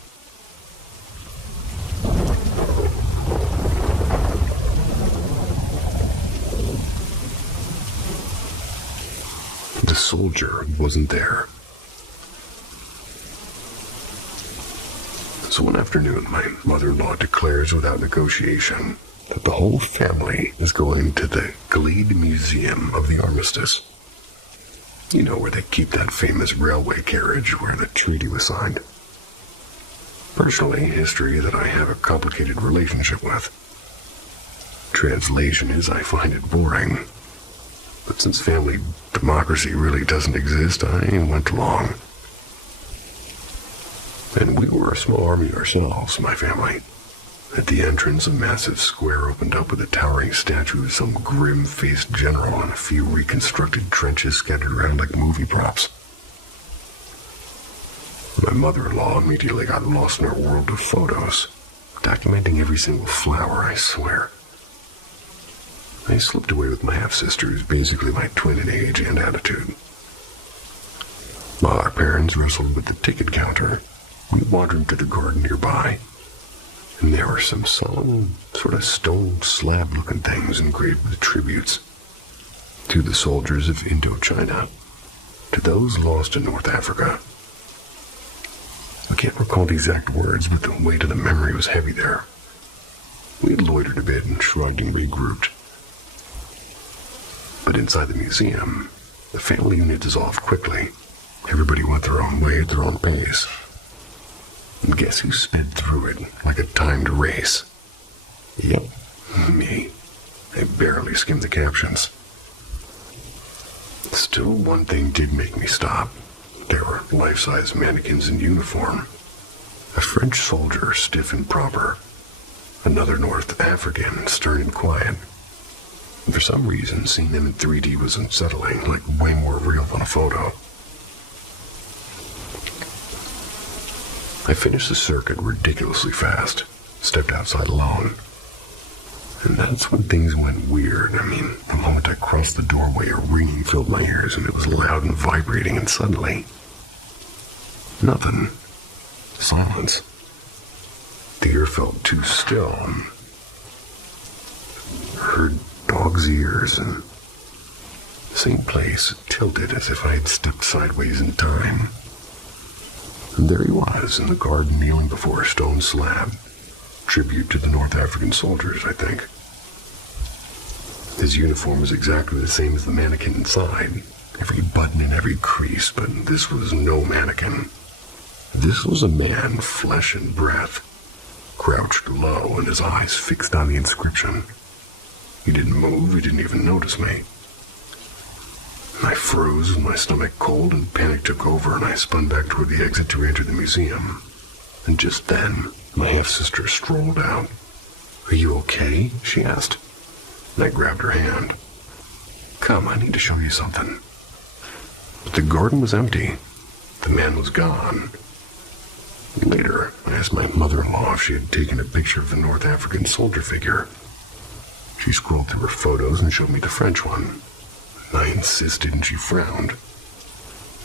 The soldier wasn't there. So one afternoon, my mother-in-law declares without negotiation that the whole family is going to the Glebe Museum of the Armistice. You know, where they keep that famous railway carriage where the treaty was signed. Personally, history that I have a complicated relationship with. Translation is I find it boring. But since family democracy really doesn't exist, I went along. And we were a small army ourselves, my family. At the entrance, a massive square opened up with a towering statue of some grim-faced general and a few reconstructed trenches scattered around like movie props. My mother-in-law immediately got lost in her world of photos, documenting every single flower, I swear. I slipped away with my half-sister, who's basically my twin in age and attitude. While our parents wrestled with the ticket counter, we wandered to the garden nearby. And there were some solemn, sort of stone slab-looking things engraved with tributes to the soldiers of Indochina, to those lost in North Africa. I can't recall the exact words, but the weight of the memory was heavy there. We had loitered a bit and shrugged and regrouped. But inside the museum, the family unit dissolved quickly. Everybody went their own way at their own pace. And guess who sped through it like a timed race? Yep, me. I barely skimmed the captions. Still, one thing did make me stop. There were life-size mannequins in uniform. A French soldier, stiff and proper. Another North African, stern and quiet. And for some reason, seeing them in 3D was unsettling, like way more real than a photo. I finished the circuit ridiculously fast, stepped outside alone. And that's when things went weird. I mean, the moment I crossed the doorway, a ringing filled my ears, and it was loud and vibrating, and suddenly, nothing. Silence. The air felt too still. Heard dog's ears, and the same place tilted as if I had stepped sideways in time. And there he was, in the garden, kneeling before a stone slab. Tribute to the North African soldiers, I think. His uniform was exactly the same as the mannequin inside. Every button and every crease, but this was no mannequin. This was a man, flesh and breath, crouched low and his eyes fixed on the inscription. He didn't move, he didn't even notice me. I froze with my stomach cold and panic took over and I spun back toward the exit to enter the museum. And just then, my half-sister strolled out. "Are you okay?" she asked. And I grabbed her hand. "Come, I need to show you something." But the garden was empty. The man was gone. Later, I asked my mother-in-law if she had taken a picture of the North African soldier figure. She scrolled through her photos and showed me the French one. I insisted and she frowned.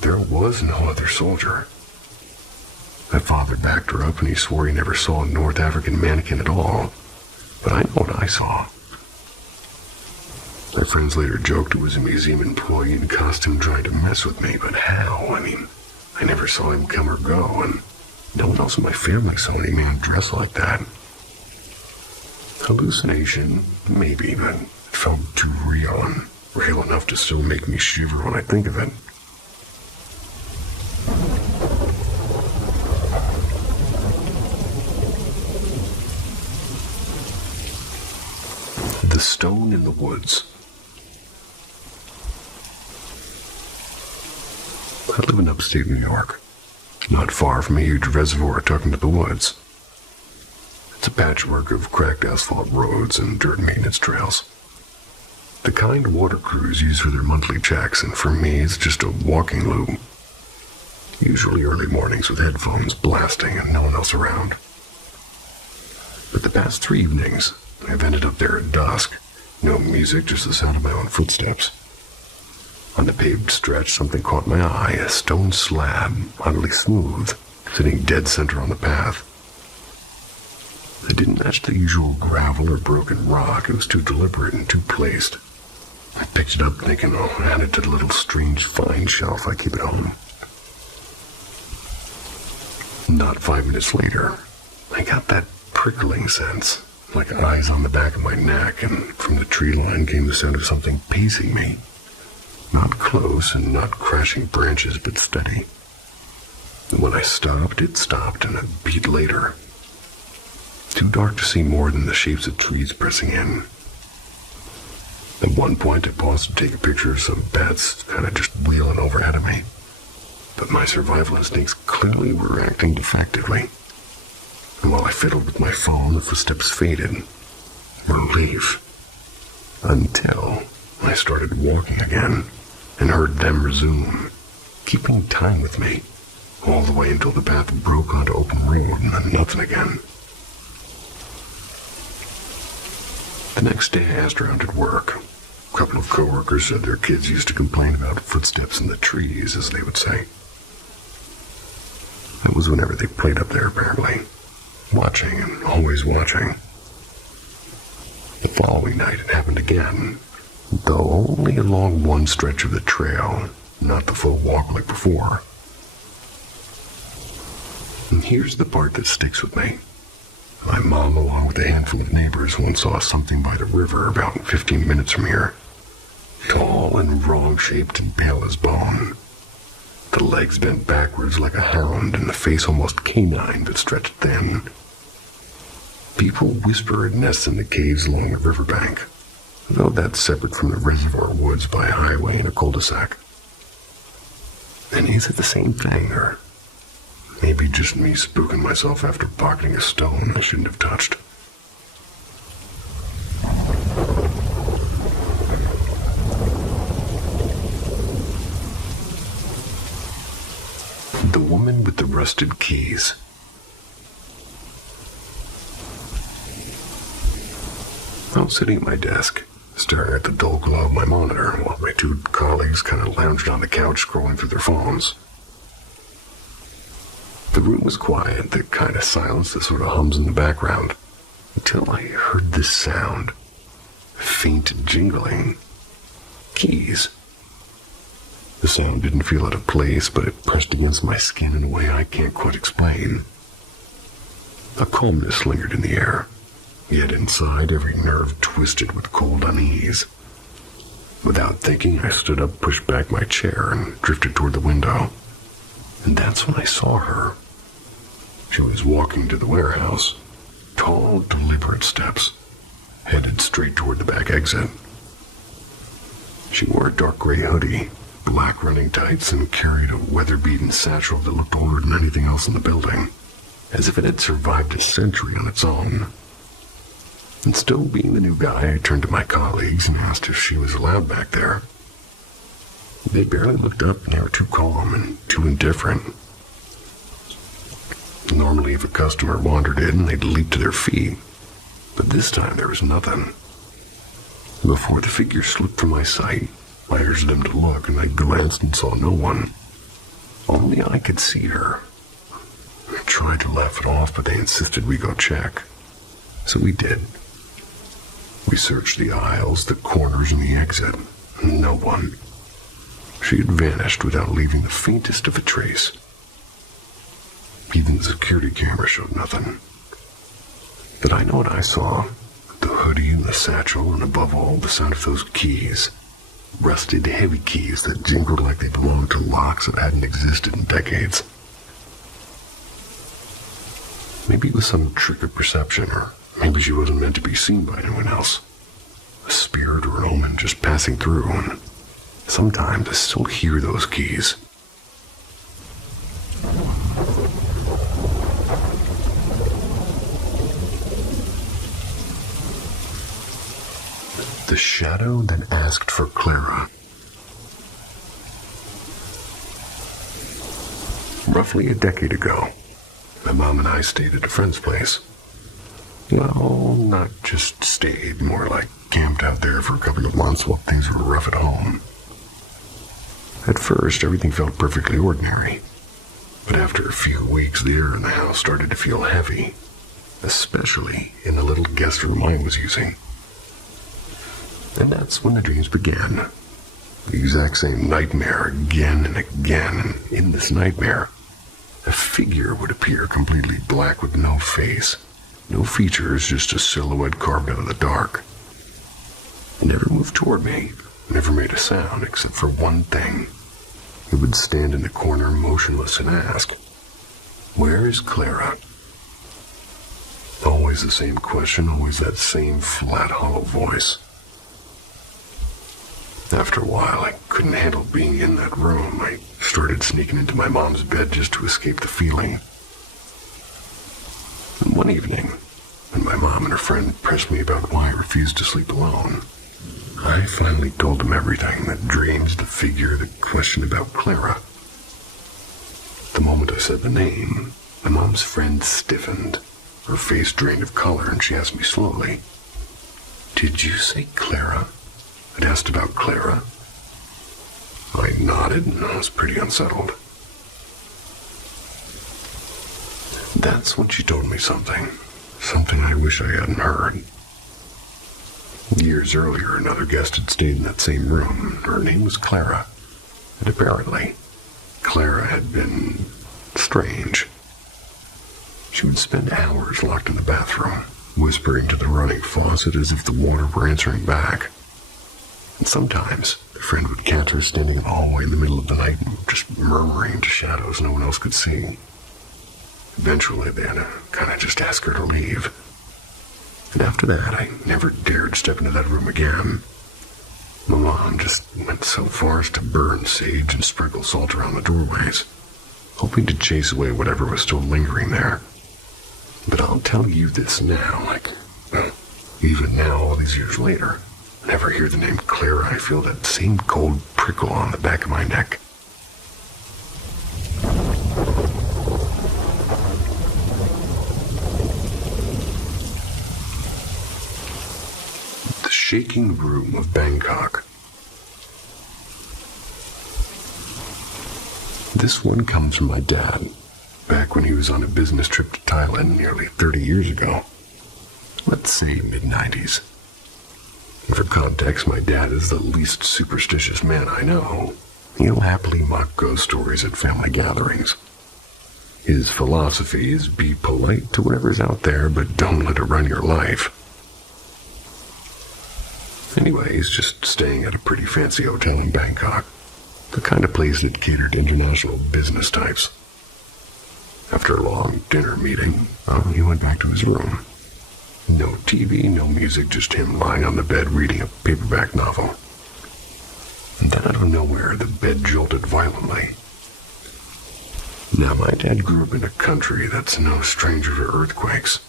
There was no other soldier. My father backed her up and he swore he never saw a North African mannequin at all. But I know what I saw. My friends later joked it was a museum employee in costume trying to mess with me, but how? I mean, I never saw him come or go, and no one else in my family saw any man dressed like that. Hallucination? Maybe, but it felt too real, and real enough to still make me shiver when I think of it. The stone in the woods. I live in upstate New York, not far from a huge reservoir tucked into the woods. It's a patchwork of cracked asphalt roads and dirt maintenance trails. The kind water crews use for their monthly checks, and for me, it's just a walking loop. Usually early mornings with headphones blasting and no one else around. But the past 3 evenings, I've ended up there at dusk. No music, just the sound of my own footsteps. On the paved stretch, something caught my eye, a stone slab, oddly smooth, sitting dead center on the path. It didn't match the usual gravel or broken rock. It was too deliberate and too placed. I picked it up thinking I'll add it to the little strange find shelf I keep at home. Not 5 minutes later, I got that prickling sense, like eyes on the back of my neck, and from the tree line came the sound of something pacing me. Not close and not crashing branches, but steady. And when I stopped, it stopped, and a beat later. Too dark to see more than the shapes of trees pressing in. At one point, I paused to take a picture of some bats kind of just wheeling overhead of me. But my survival instincts clearly were acting defectively. And while I fiddled with my phone, the footsteps faded. Relief. Until I started walking again and heard them resume, keeping time with me, all the way until the path broke onto open road and then nothing again. The next day I asked around at work. A couple of coworkers said their kids used to complain about footsteps in the trees, as they would say. That was whenever they played up there, apparently. Watching and always watching. The following night it happened again, though only along one stretch of the trail, not the full walk like before. And here's the part that sticks with me. My mom, along with a handful of neighbors, once saw something by the river about 15 minutes from here. Tall and wrong-shaped and pale as bone. The legs bent backwards like a hound and the face almost canine but stretched thin. People whisper it nests in the caves along the riverbank, though that's separate from the reservoir woods by a highway and a cul-de-sac. And is it the same thing, or maybe just me spooking myself after pocketing a stone I shouldn't have touched? The woman with the rusted keys. I was sitting at my desk, staring at the dull glow of my monitor, while my two colleagues kind of lounged on the couch scrolling through their phones. The room was quiet, the kind of silence that sort of hums in the background, until I heard this sound. Faint jingling. Keys. The sound didn't feel out of place, but it pressed against my skin in a way I can't quite explain. A calmness lingered in the air, yet inside every nerve twisted with cold unease. Without thinking, I stood up, pushed back my chair, and drifted toward the window. And that's when I saw her. She was walking to the warehouse, tall, deliberate steps, headed straight toward the back exit. She wore a dark gray hoodie, black running tights, and carried a weather-beaten satchel that looked older than anything else in the building, as if it had survived a century on its own. And still being the new guy, I turned to my colleagues and asked if she was allowed back there. They barely looked up, and they were too calm and too indifferent. Normally, if a customer wandered in, they'd leap to their feet, but this time there was nothing. Before the figure slipped from my sight, I urged them to look, and I glanced and saw no one. Only I could see her. I tried to laugh it off, but they insisted we go check. So we did. We searched the aisles, the corners, and the exit. No one. She had vanished without leaving the faintest of a trace. Even the security camera showed nothing. But I know what I saw. The hoodie and the satchel, and above all, the sound of those keys. Rusted, heavy keys that jingled like they belonged to locks that hadn't existed in decades. Maybe it was some trick of perception, or maybe she wasn't meant to be seen by anyone else. A spirit or an omen just passing through, and sometimes I still hear those keys. The shadow that asked for Clara. Roughly a decade ago, my mom and I stayed at a friend's place. Well, not just stayed, more like camped out there for a couple of months while things were rough at home. At first, everything felt perfectly ordinary. But after a few weeks, the air in the house started to feel heavy, especially in the little guest room I was using. And that's when the dreams began. The exact same nightmare again and again, and in this nightmare, a figure would appear completely black with no face, no features, just a silhouette carved out of the dark. It never moved toward me, never made a sound except for one thing. It would stand in the corner motionless and ask, "Where is Clara?" Always the same question, always that same flat, hollow voice. After a while, I couldn't handle being in that room. I started sneaking into my mom's bed just to escape the feeling. And one evening, when my mom and her friend pressed me about why I refused to sleep alone, I finally told them everything, the dreams, the figure, the question about Clara. The moment I said the name, my mom's friend stiffened. Her face drained of color, and she asked me slowly, "Did you say Clara?" I'd asked about Clara. I nodded, and I was pretty unsettled. That's when she told me something I wish I hadn't heard. Years earlier, another guest had stayed in that same room. Her name was Clara, and apparently, Clara had been strange. She would spend hours locked in the bathroom, whispering to the running faucet as if the water were answering back. And sometimes, a friend would catch her standing in the hallway in the middle of the night and just murmuring into shadows no one else could see. Eventually, they had to kind of just ask her to leave. And after that, I never dared step into that room again. My mom just went so far as to burn sage and sprinkle salt around the doorways, hoping to chase away whatever was still lingering there. But I'll tell you this now, even now, all these years later, whenever I hear the name Clara, I feel that same cold prickle on the back of my neck. The Shaking Room of Bangkok. This one comes from my dad, back when he was on a business trip to Thailand nearly 30 years ago. Let's say mid-90s. For context, my dad is the least superstitious man I know. He'll happily mock ghost stories at family gatherings. His philosophy is be polite to whatever's out there, but don't let it run your life. Anyway, he's just staying at a pretty fancy hotel in Bangkok, the kind of place that catered to international business types. After a long dinner meeting, he went back to his room. No TV, no music, just him lying on the bed reading a paperback novel. And then out of nowhere, the bed jolted violently. Now, my dad grew up in a country that's no stranger to earthquakes,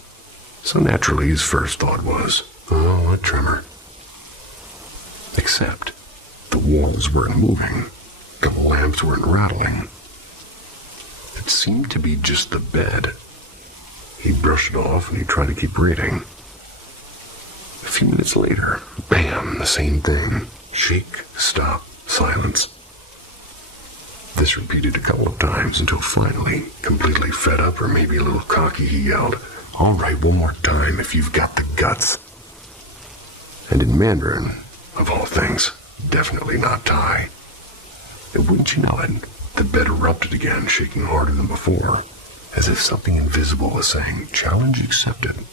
so naturally his first thought was, oh, a tremor. Except, the walls weren't moving, the lamps weren't rattling. It seemed to be just the bed. He brushed it off and he tried to keep reading. A few minutes later, bam, the same thing. Shake, stop, silence. This repeated a couple of times until finally, completely fed up or maybe a little cocky, he yelled, "All right, one more time if you've got the guts." And in Mandarin, of all things, definitely not Thai. And wouldn't you know it, the bed erupted again, shaking harder than before, as if something invisible was saying, "Challenge accepted."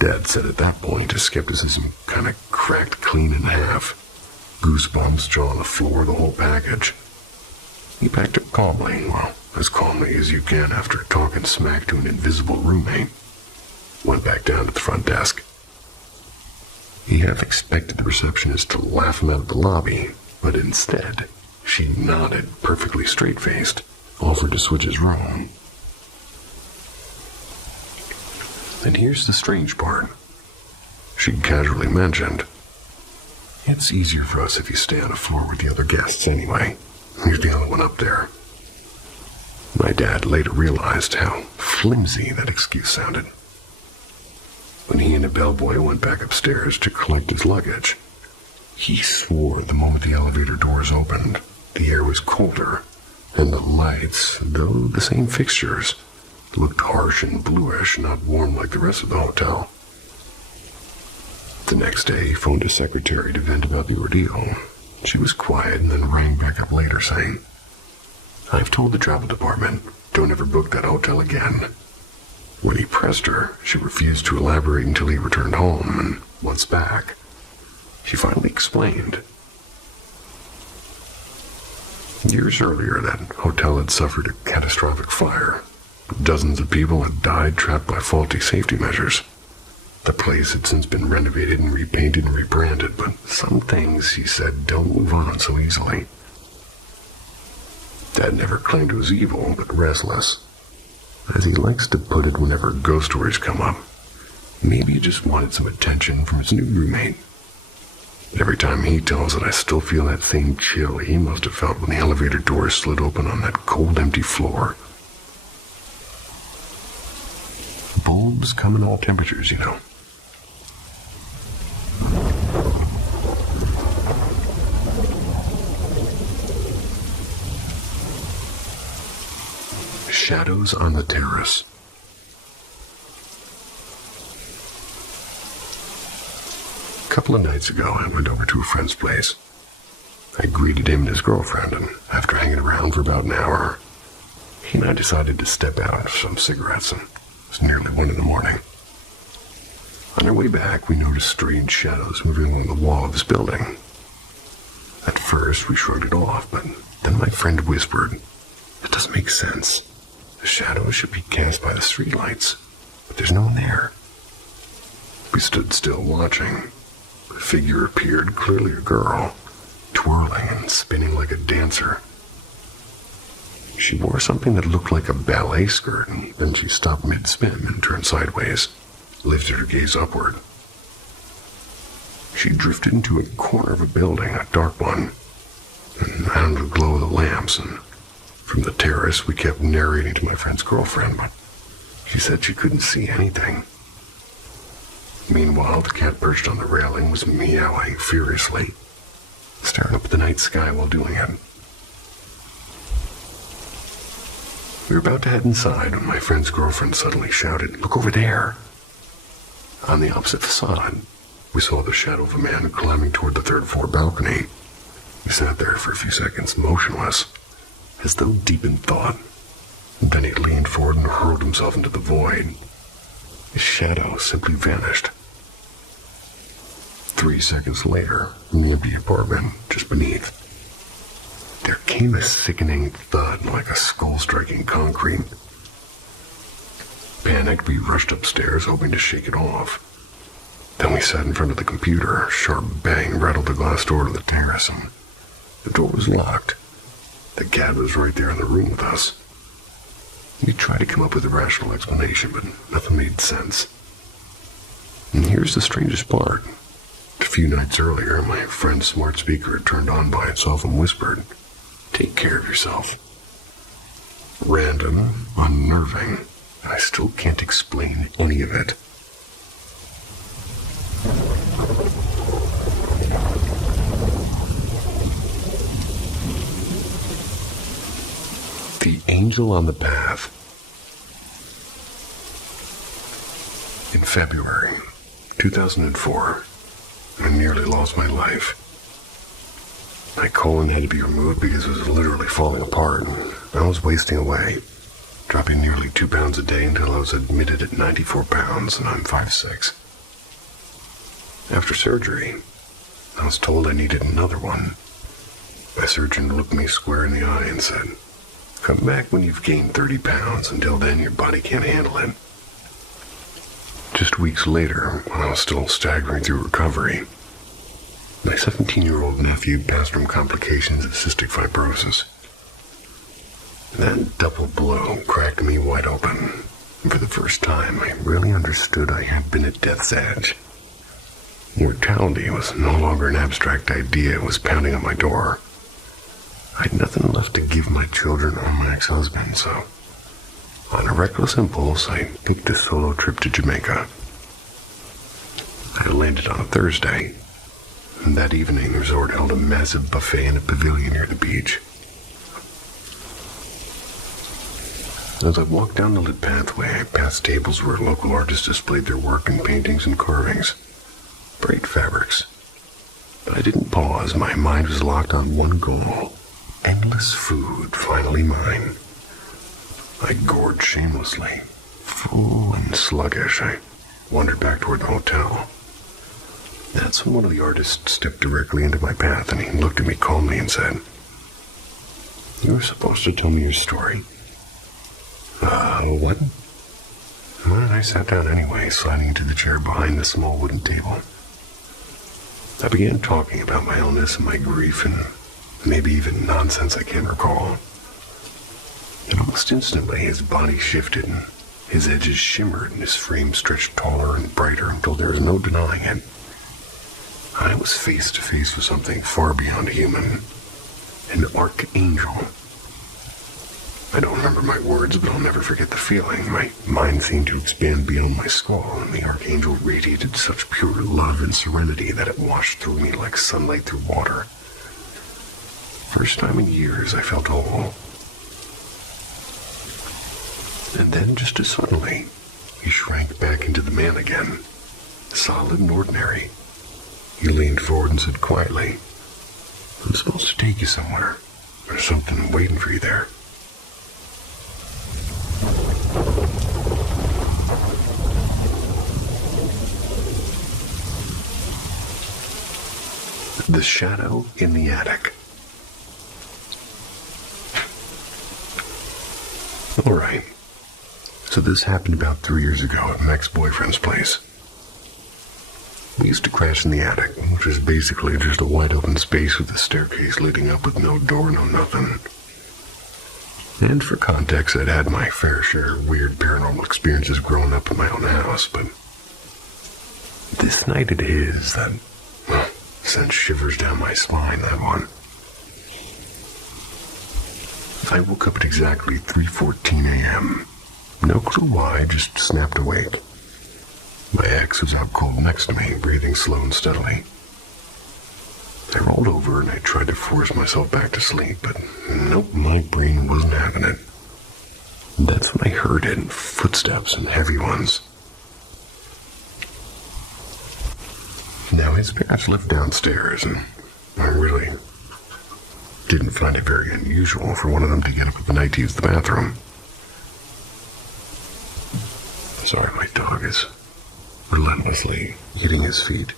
Dad said at that point his skepticism kind of cracked clean in half. Goosebumps, jaw on the floor, the whole package. He packed up calmly, well, as calmly as you can after talking smack to an invisible roommate. Went back down to the front desk. He half expected the receptionist to laugh him out of the lobby, but instead, she nodded, perfectly straight-faced, offered to switch his room. And here's the strange part. She casually mentioned, "It's easier for us if you stay on the floor with the other guests anyway. You're the only one up there." My dad later realized how flimsy that excuse sounded. When he and a bellboy went back upstairs to collect his luggage, he swore the moment the elevator doors opened, the air was colder, and the lights, though the same fixtures, looked harsh and bluish, not warm like the rest of the hotel. The next day, he phoned his secretary to vent about the ordeal. She was quiet and then rang back up later saying, "I've told the travel department, don't ever book that hotel again." When he pressed her, she refused to elaborate until he returned home, and once back, she finally explained. Years earlier, that hotel had suffered a catastrophic fire. Dozens of people had died trapped by faulty safety measures. The place had since been renovated and repainted and rebranded, but some things, he said, don't move on so easily. Dad never claimed it was evil, but restless. As he likes to put it whenever ghost stories come up, maybe he just wanted some attention from his new roommate. Every time he tells it, I still feel that same chill he must have felt when the elevator doors slid open on that cold, empty floor. Bulbs come in all temperatures, you know. Shadows on the terrace. A couple of nights ago, I went over to a friend's place. I greeted him and his girlfriend, and after hanging around for about an hour, He and I decided to step out for some cigarettes, and it was nearly 1 in the morning. On our way back, we noticed strange shadows moving along the wall of this building. At first, we shrugged it off, but then my friend whispered, "It doesn't make sense. The shadows should be cast by the streetlights, but there's no one there." We stood still watching. A figure appeared, clearly a girl, twirling and spinning like a dancer. She wore something that looked like a ballet skirt, and then she stopped mid-spin and turned sideways, lifted her gaze upward. She drifted into a corner of a building, a dark one, and out of the glow of the lamps, and from the terrace we kept narrating to my friend's girlfriend, but she said she couldn't see anything. Meanwhile, the cat perched on the railing was meowing furiously, staring up at the night sky while doing it. We were about to head inside when my friend's girlfriend suddenly shouted, "Look over there!" On the opposite facade, we saw the shadow of a man climbing toward the 3rd-floor balcony. He sat there for a few seconds, motionless, as though deep in thought. Then he leaned forward and hurled himself into the void. His shadow simply vanished. 3 seconds later, in the empty apartment just beneath, there came a sickening thud like a skull striking concrete. Panicked, we rushed upstairs, hoping to shake it off. Then we sat in front of the computer. A sharp bang rattled the glass door to the terrace, and the door was locked. The cat was right there in the room with us. We tried to come up with a rational explanation, but nothing made sense. And here's the strangest part. A few nights earlier, my friend's smart speaker had turned on by itself and whispered, "Take care of yourself." Random, unnerving, and I still can't explain any of it. The Angel on the Path. In February 2004, I nearly lost my life. My colon had to be removed because it was literally falling apart, and I was wasting away, dropping nearly 2 pounds a day until I was admitted at 94 pounds, and I'm 5'6". After surgery, I was told I needed another one. My surgeon looked me square in the eye and said, "Come back when you've gained 30 pounds. Until then, your body can't handle it." Just weeks later, when I was still staggering through recovery, my 17-year-old nephew passed from complications of cystic fibrosis. That double blow cracked me wide open, and for the first time, I really understood I had been at death's edge. Mortality was no longer an abstract idea. It was pounding on my door. I had nothing left to give my children or my ex-husband, so on a reckless impulse, I booked a solo trip to Jamaica. I landed on a Thursday, and that evening the resort held a massive buffet in a pavilion near the beach. As I walked down the lit pathway, I passed tables where local artists displayed their work in paintings and carvings. Bright fabrics. But I didn't pause. My mind was locked on one goal. Endless food, finally mine. I gorged shamelessly. Full and sluggish, I wandered back toward the hotel. That's when one of the artists stepped directly into my path, and he looked at me calmly and said, "You were supposed to tell me your story." What? Well, I sat down anyway, sliding into the chair behind the small wooden table. I began talking about my illness and my grief, and maybe even nonsense I can't recall. And almost instantly, his body shifted, and his edges shimmered, and his frame stretched taller and brighter until there was no denying it. I was face to face with something far beyond human, an archangel. I don't remember my words, but I'll never forget the feeling. My mind seemed to expand beyond my skull, and the archangel radiated such pure love and serenity that it washed through me like sunlight through water. First time in years, I felt whole. And then, just as suddenly, he shrank back into the man again, solid and ordinary. He leaned forward and said quietly, "I'm supposed to take you somewhere. There's something waiting for you there." The shadow in the attic. Alright, so this happened about 3 years ago at my ex-boyfriend's place. We used to crash in the attic, which is basically just a wide open space with a staircase leading up with no door, no nothing. And for context, I'd had my fair share of weird paranormal experiences growing up in my own house, but this night it is that, well, sent shivers down my spine, that one. I woke up at exactly 3:14 a.m. No clue why, just snapped awake. My ex was out cold next to me, breathing slow and steadily. I rolled over and I tried to force myself back to sleep, but nope, my brain wasn't having it. That's when I heard it, footsteps and heavy ones. Now, his parents lived downstairs, and I really didn't find it very unusual for one of them to get up at the night to use the bathroom. Sorry, my dog is relentlessly hitting his feet.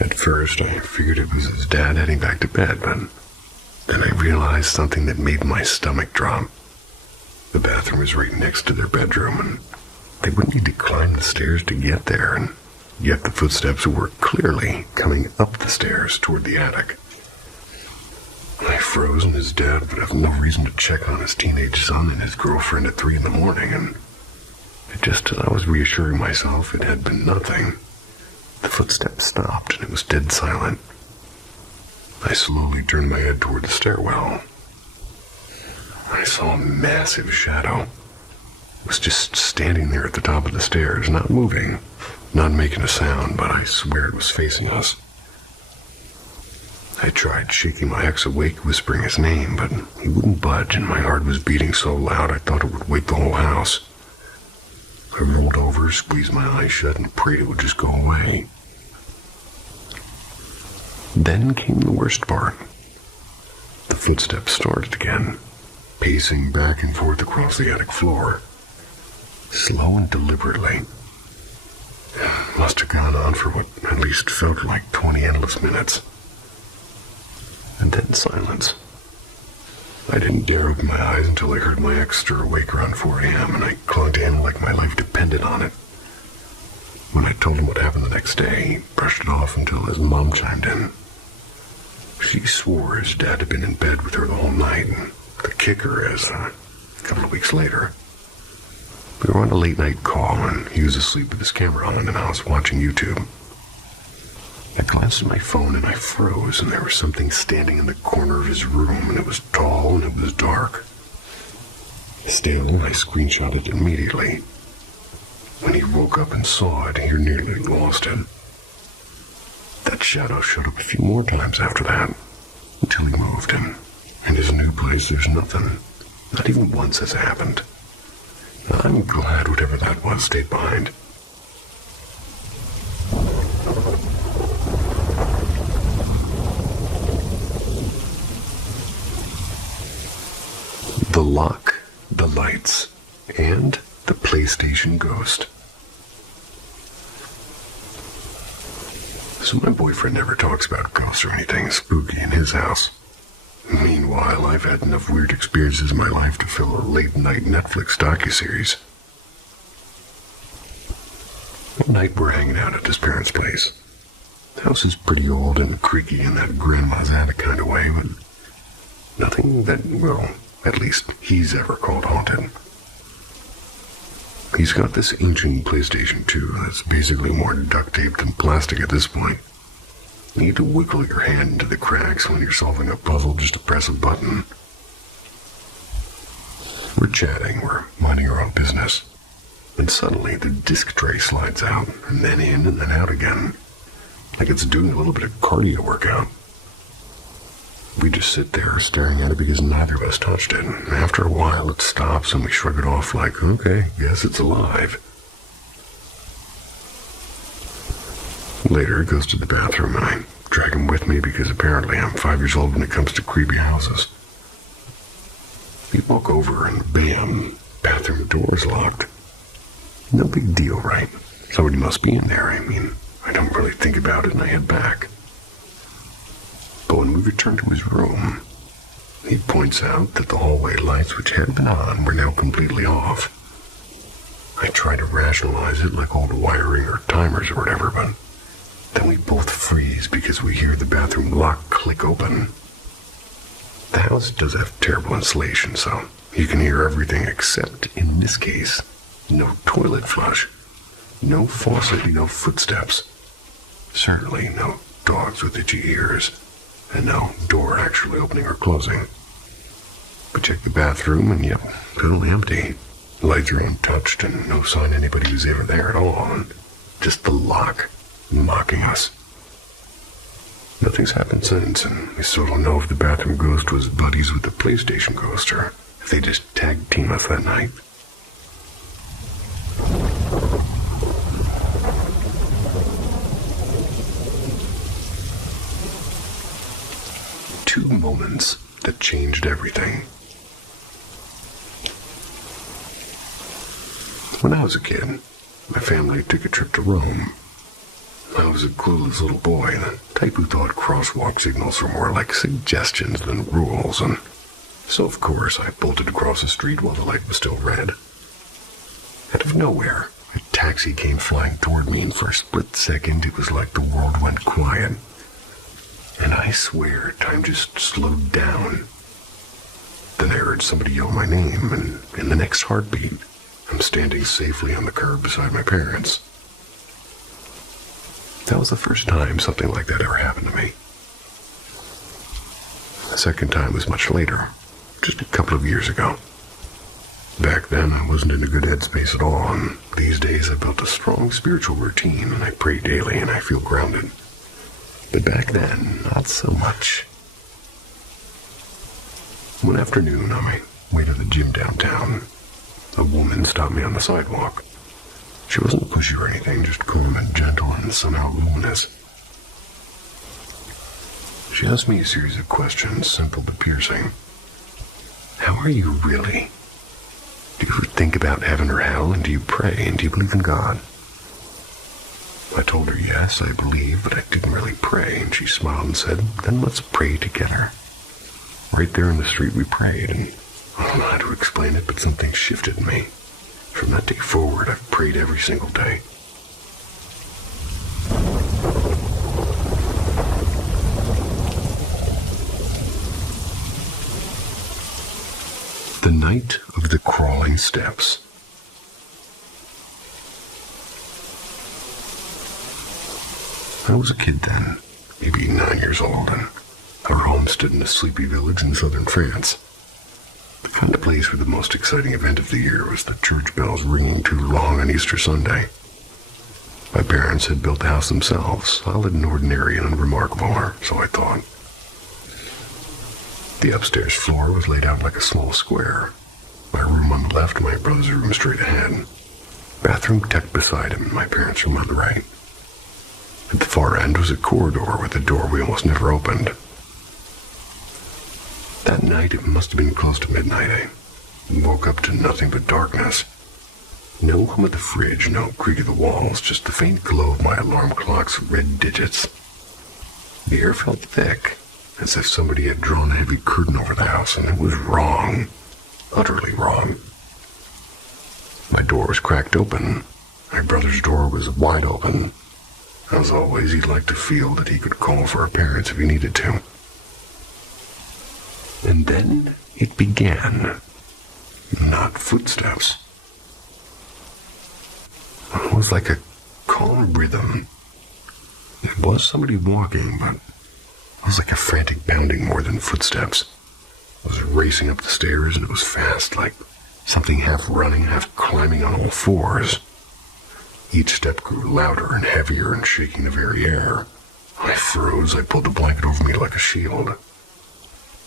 At first, I figured it was his dad heading back to bed, but then I realized something that made my stomach drop. The bathroom was right next to their bedroom, and they wouldn't need to climb the stairs to get there, and yet the footsteps were clearly coming up the stairs toward the attic. I froze, and his dad would have no reason to check on his teenage son and his girlfriend at 3 in the morning, and just as I was reassuring myself it had been nothing, the footsteps stopped and it was dead silent. I slowly turned my head toward the stairwell. I saw a massive shadow. It was just standing there at the top of the stairs, not moving, not making a sound, but I swear it was facing us. I tried shaking my ex awake, whispering his name, but he wouldn't budge, and my heart was beating so loud I thought it would wake the whole house. I rolled over, squeezed my eyes shut, and prayed it would just go away. Then came the worst part. The footsteps started again, pacing back and forth across the attic floor, slow and deliberately. It must have gone on for what at least felt like 20 endless minutes. And then silence. I didn't dare open my eyes until I heard my ex stir awake around 4 a.m., and I clung to him like my life depended on it. When I told him what happened the next day, he brushed it off until his mom chimed in. She swore his dad had been in bed with her the whole night, and the kicker is, a couple of weeks later, we were on a late-night call, and he was asleep with his camera on, and I was watching YouTube. I glanced at my phone and I froze, and there was something standing in the corner of his room, and it was tall and it was dark. Still, I screenshotted it immediately. When he woke up and saw it, he nearly lost it. That shadow showed up a few more times after that, until he moved, and in his new place there's nothing. Not even once has happened. I'm glad whatever that was stayed behind. The lock, the lights, and the PlayStation ghost. So my boyfriend never talks about ghosts or anything spooky in his house. Meanwhile, I've had enough weird experiences in my life to fill a late-night Netflix docuseries. One night we're hanging out at his parents' place. The house is pretty old and creaky in that grandma's attic kind of way, but nothing that, well, at least he's ever called haunted. He's got this ancient PlayStation 2 that's basically more duct tape than plastic at this point. You need to wiggle your hand into the cracks when you're solving a puzzle just to press a button. We're chatting, we're minding our own business. And suddenly the disc tray slides out, and then in and then out again. Like it's doing a little bit of cardio workout. We just sit there staring at it because neither of us touched it. And after a while it stops and we shrug it off like, okay, guess it's alive. Later it goes to the bathroom and I drag him with me because apparently I'm 5 years old when it comes to creepy houses. We walk over and bam, bathroom door's locked. No big deal, right? Somebody must be in there. I mean, I don't really think about it and I head back. But when we return to his room, he points out that the hallway lights, which had been on, were now completely off. I try to rationalize it like old wiring or timers or whatever, but then we both freeze because we hear the bathroom lock click open. The house does have terrible insulation, so you can hear everything except, in this case, no toilet flush, no faucet, no footsteps, certainly no dogs with itchy ears, and no door actually opening or closing. We check the bathroom, and yep, totally empty. Lights are untouched, and no sign anybody was ever there at all, and just the lock mocking us. Nothing's happened since, and we still don't know if the bathroom ghost was buddies with the PlayStation ghost, or if they just tag team us that night. Two moments that changed everything. When I was a kid, my family took a trip to Rome. I was a clueless little boy, the type who thought crosswalk signals were more like suggestions than rules, and so of course I bolted across the street while the light was still red. Out of nowhere, a taxi came flying toward me, and for a split second it was like the world went quiet. And I swear, time just slowed down. Then I heard somebody yell my name, and in the next heartbeat, I'm standing safely on the curb beside my parents. That was the first time something like that ever happened to me. The second time was much later, just a couple of years ago. Back then, I wasn't in a good headspace at all, and these days I've built a strong spiritual routine, and I pray daily, and I feel grounded. But back then, not so much. One afternoon, on my way to the gym downtown, a woman stopped me on the sidewalk. She wasn't pushy or anything, just calm and gentle and somehow luminous. She asked me a series of questions, simple but piercing. How are you really? Do you ever think about heaven or hell, and do you pray, and do you believe in God? I told her yes, I believe, but I didn't really pray, and she smiled and said, then let's pray together. Right there in the street we prayed, and I don't know how to explain it, but something shifted in me. From that day forward, I've prayed every single day. The night of the crawling steps. I was a kid then, maybe 9 years old, and our home stood in a sleepy village in southern France. The kind of place where the most exciting event of the year was the church bells ringing too long on Easter Sunday. My parents had built the house themselves, solid and ordinary and unremarkable, or so I thought. The upstairs floor was laid out like a small square. My room on the left, my brother's room straight ahead. Bathroom tucked beside him, and my parents' room on the right. At the far end was a corridor with a door we almost never opened. That night, it must have been close to midnight. I woke up to nothing but darkness. No hum of the fridge, no creak of the walls, just the faint glow of my alarm clock's red digits. The air felt thick, as if somebody had drawn a heavy curtain over the house, and it was wrong. Utterly wrong. My door was cracked open. My brother's door was wide open. As always, he liked to feel that he could call for our parents if he needed to. And then it began. Not footsteps. It was like a calm rhythm. It was somebody walking, but it was like a frantic pounding more than footsteps. It was racing up the stairs, and it was fast, like something half running, half climbing on all fours. Each step grew louder and heavier and shaking the very air. I froze. I pulled the blanket over me like a shield.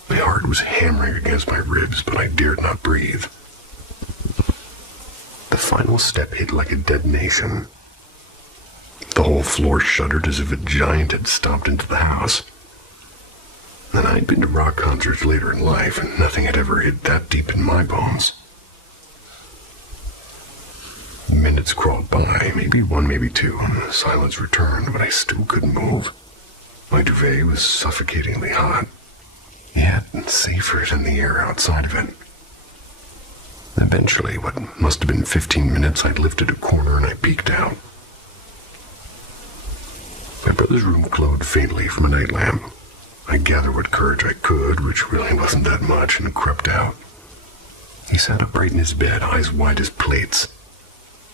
My heart was hammering against my ribs, but I dared not breathe. The final step hit like a detonation. The whole floor shuddered as if a giant had stomped into the house. And I'd been to rock concerts later in life, and nothing had ever hit that deep in my bones. Minutes crawled by, maybe one, maybe two, and silence returned, but I still couldn't move. My duvet was suffocatingly hot, yet safer than the air outside of it. Eventually, what must have been 15 minutes, I lifted a corner and I peeked out. My brother's room glowed faintly from a night lamp. I gathered what courage I could, which really wasn't that much, and crept out. He sat upright in his bed, eyes wide as plates.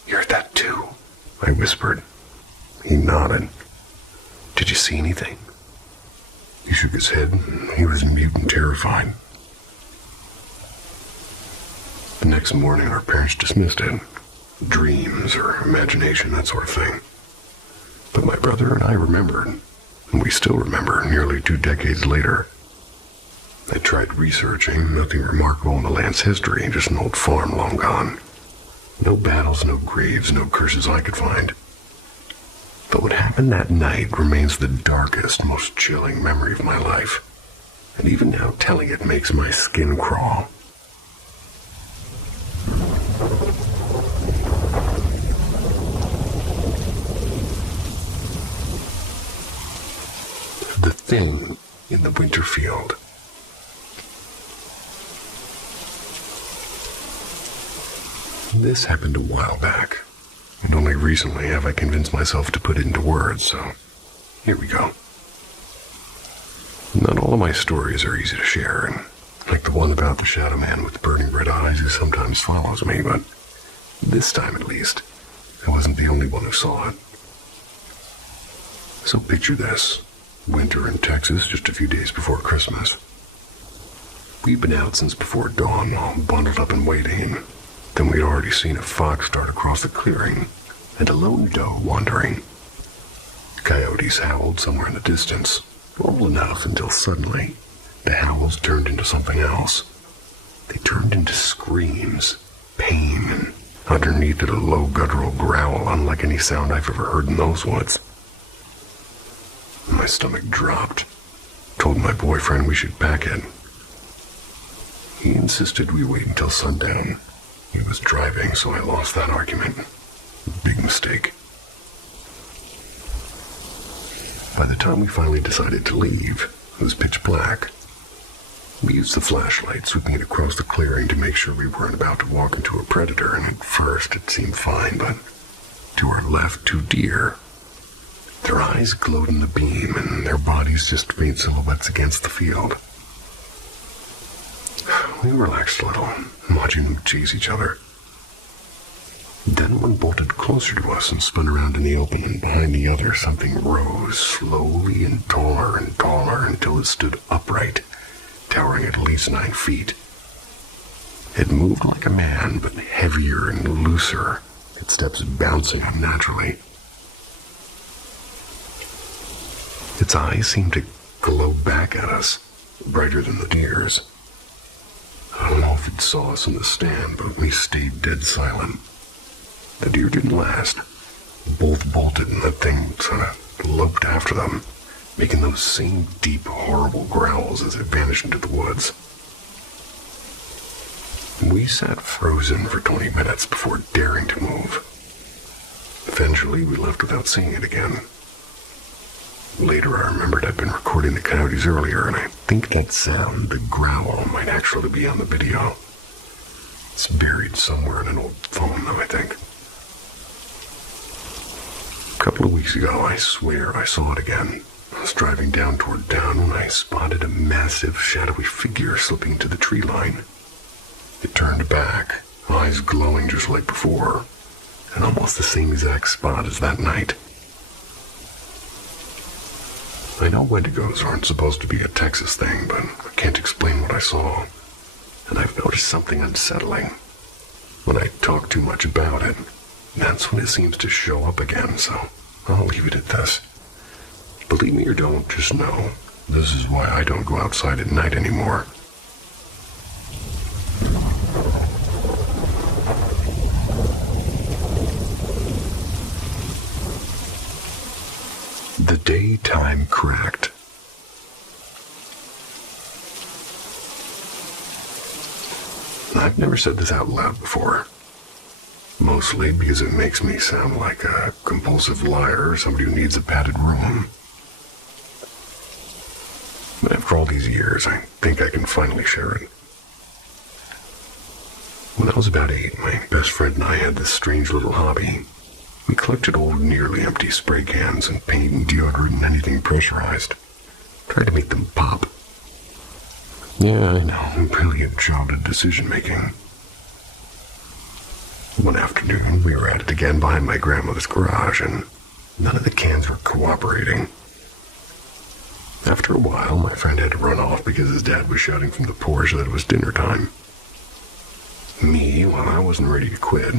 "You heard that too?" I whispered. He nodded. "Did you see anything?" He shook his head, and he was mute and terrified. The next morning, our parents dismissed it. Dreams or imagination, that sort of thing. But my brother and I remembered, and we still remember nearly 2 decades later. I tried researching, nothing remarkable in the land's history, just an old farm long gone. No battles, no graves, no curses I could find. But what happened that night remains the darkest, most chilling memory of my life. And even now, telling it makes my skin crawl. The thing in the winter field. This happened a while back, and only recently have I convinced myself to put it into words, so here we go. Not all of my stories are easy to share, and like the one about the shadow man with burning red eyes who sometimes follows me, but this time at least, I wasn't the only one who saw it. So picture this. Winter in Texas, just a few days before Christmas. We'd been out since before dawn, all bundled up and waiting, and then we'd already seen a fox dart across the clearing, and a lone doe wandering. Coyotes howled somewhere in the distance, normal enough until suddenly, the howls turned into something else. They turned into screams, pain, and underneath it a low guttural growl unlike any sound I've ever heard in those woods. My stomach dropped. Told my boyfriend we should pack it. He insisted we wait until sundown. He was driving, so I lost that argument. Big mistake. By the time we finally decided to leave, it was pitch black. We used the flashlight sweeping it across the clearing to make sure we weren't about to walk into a predator, and at first it seemed fine, but to our left, 2 deer. Their eyes glowed in the beam, and their bodies just faint silhouettes against the field. We relaxed a little, watching them chase each other. Then one bolted closer to us and spun around in the open, and behind the other something rose slowly and taller until it stood upright, towering at least 9 feet. It moved like a man, but heavier and looser, its steps bouncing unnaturally. Its eyes seemed to glow back at us, brighter than the deer's. I don't know if it saw us in the stand, but we stayed dead silent. The deer didn't last. Both bolted, and that thing sort of loped after them, making those same deep, horrible growls as it vanished into the woods. We sat frozen for 20 minutes before daring to move. Eventually, we left without seeing it again. Later, I remembered I'd been recording the coyotes earlier, and I think that sound, the growl, might actually be on the video. It's buried somewhere in an old phone, though, I think. A couple of weeks ago, I swear I saw it again. I was driving down toward town when I spotted a massive, shadowy figure slipping into the tree line. It turned back, eyes glowing just like before, and almost the same exact spot as that night. I know Wendigos aren't supposed to be a Texas thing, but I can't explain what I saw. And I've noticed something unsettling. When I talk too much about it, that's when it seems to show up again, so I'll leave it at this. Believe me or don't, just know, this is why I don't go outside at night anymore. The day time cracked. I've never said this out loud before, Mostly because it makes me sound like a compulsive liar or somebody who needs a padded room. But after all these years, I think I can finally share it. When I was about 8, my best friend and I had this strange little hobby. We collected old, nearly empty spray cans and paint and deodorant and anything pressurized. Tried to make them pop. Yeah, I know, brilliant childhood decision-making. One afternoon, we were at it again behind my grandmother's garage, and none of the cans were cooperating. After a while, my friend had to run off because his dad was shouting from the porch that it was dinner time. Me, while I wasn't ready to quit,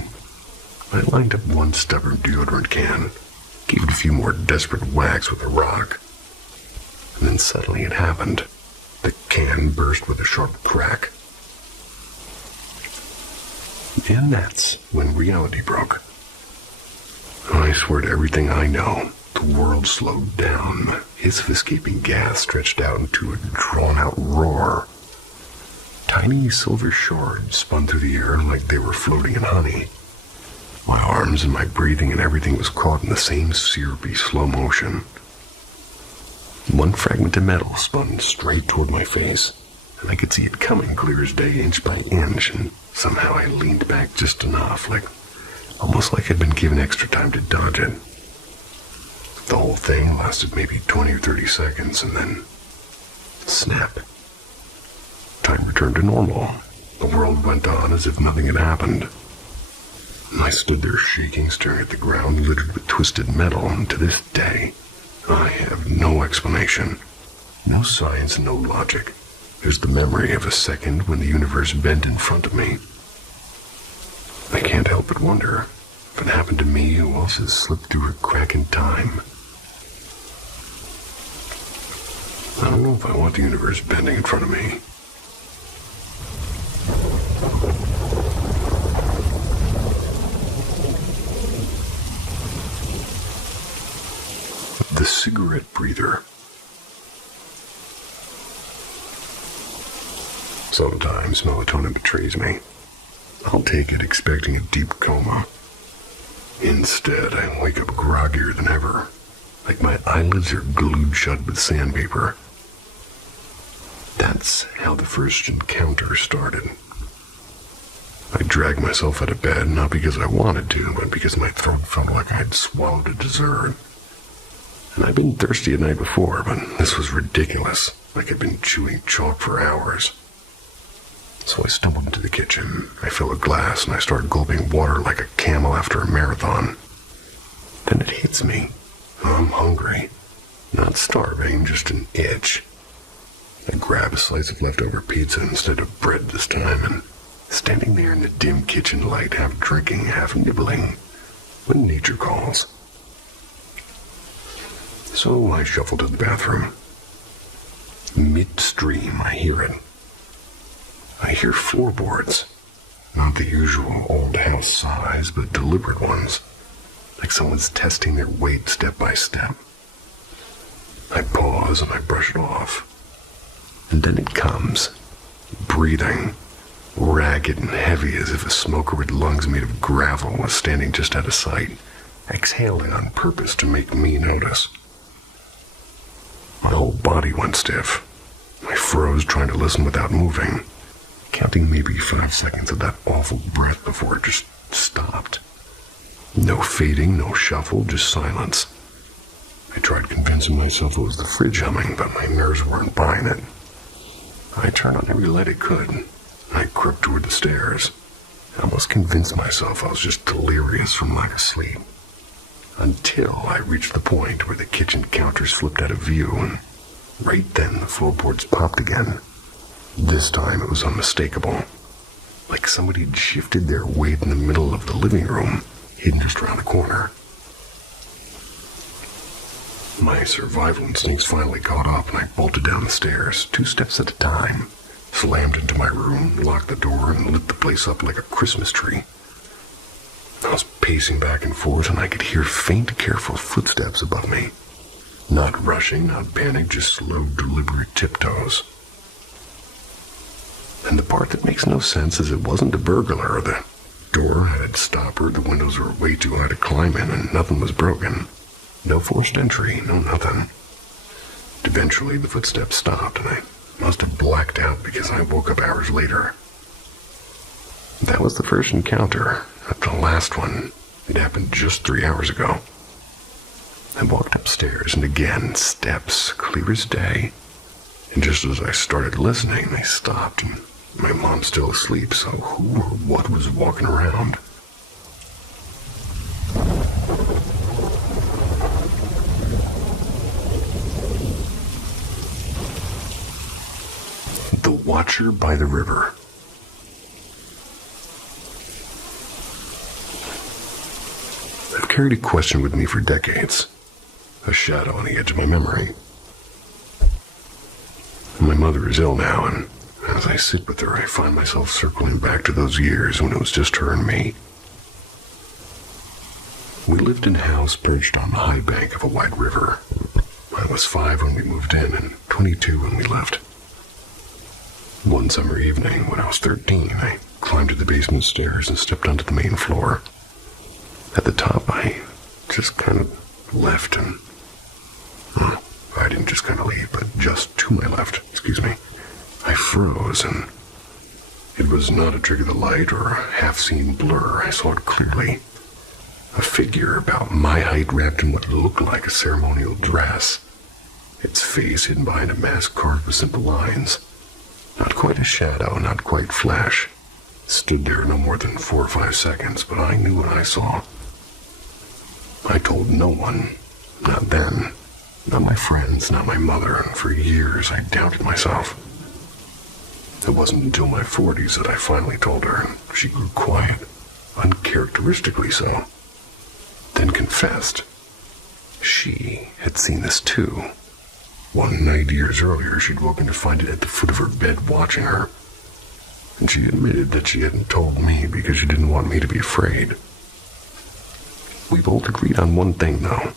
I lined up one stubborn deodorant can, gave it a few more desperate whacks with a rock, and then suddenly it happened. The can burst with a sharp crack. And that's when reality broke. I swear to everything I know, the world slowed down. The hiss of escaping gas stretched out into a drawn-out roar. Tiny silver shards spun through the air like they were floating in honey. My arms and my breathing and everything was caught in the same syrupy slow motion. One fragment of metal spun straight toward my face, and I could see it coming clear as day, inch by inch, and somehow I leaned back just enough, almost like I'd been given extra time to dodge it. The whole thing lasted maybe 20 or 30 seconds, and then snap. Time returned to normal. The world went on as if nothing had happened. I stood there shaking, staring at the ground littered with twisted metal, and to this day, I have no explanation. No science, no logic. There's the memory of a second when the universe bent in front of me. I can't help but wonder, if it happened to me, who else has slipped through a crack in time? I don't know if I want the universe bending in front of me. The cigarette breather. Sometimes melatonin betrays me. I'll take it expecting a deep coma. Instead, I wake up groggier than ever, like my eyelids are glued shut with sandpaper. That's how the first encounter started. I dragged myself out of bed, not because I wanted to, but because my throat felt like I'd swallowed a dessert. And I'd been thirsty the night before, but this was ridiculous, like I'd been chewing chalk for hours. So I stumbled into the kitchen. I filled a glass, and I started gulping water like a camel after a marathon. Then it hits me. I'm hungry. Not starving, just an itch. I grab a slice of leftover pizza instead of bread this time, and standing there in the dim kitchen light, half drinking, half nibbling, when nature calls. So I shuffle to the bathroom. Midstream, I hear it. I hear floorboards. Not the usual old house sighs, but deliberate ones. Like someone's testing their weight step by step. I pause and I brush it off. And then it comes. Breathing. Ragged and heavy as if a smoker with lungs made of gravel was standing just out of sight. Exhaling on purpose to make me notice. My whole body went stiff. I froze trying to listen without moving, counting maybe 5 seconds of that awful breath before it just stopped. No fading, no shuffle, just silence. I tried convincing myself it was the fridge humming, but my nerves weren't buying it. I turned on every light I could. I crept toward the stairs. I almost convinced myself I was just delirious from lack of sleep. Until I reached the point where the kitchen counter slipped out of view, and right then the floorboards popped again. This time it was unmistakable. Like somebody had shifted their weight in the middle of the living room, hidden just around the corner. My survival instincts finally caught up, and I bolted down the stairs, 2 steps at a time, slammed into my room, locked the door, and lit the place up like a Christmas tree. I was pacing back and forth, and I could hear faint, careful footsteps above me. Not rushing, not panic, just slow, deliberate tiptoes. And the part that makes no sense is it wasn't a burglar or the door had its stopper, the windows were way too high to climb in, and nothing was broken. No forced entry, no nothing. Eventually, the footsteps stopped, and I must have blacked out because I woke up hours later. That was the first encounter. The last one. It happened just 3 hours ago. I walked upstairs, and again, steps, clear as day. And just as I started listening, they stopped, and my mom's still asleep, so who or what was walking around? The Watcher by the River. I've carried a question with me for decades, a shadow on the edge of my memory. My mother is ill now, and as I sit with her, I find myself circling back to those years when it was just her and me. We lived in a house perched on the high bank of a wide river. I was 5 when we moved in and 22 when we left. One summer evening, when I was 13, I climbed to the basement stairs and stepped onto the main floor. At the top, I just kind of left and... I didn't just kind of leave, but just to my left, I froze, and it was not a trick of the light or a half-seen blur. I saw it clearly. A figure about my height wrapped in what looked like a ceremonial dress. Its face hidden behind a mask carved with simple lines. Not quite a shadow, not quite flesh. Stood there no more than 4 or 5 seconds, but I knew what I saw. I told no one. Not then. Not my friends, not my mother, and for years I doubted myself. It wasn't until my 40s that I finally told her, and she grew quiet, uncharacteristically so. Then confessed. She had seen this too. One night years earlier, she'd woken to find it at the foot of her bed watching her. And she admitted that she hadn't told me because she didn't want me to be afraid. We both agreed on one thing, though.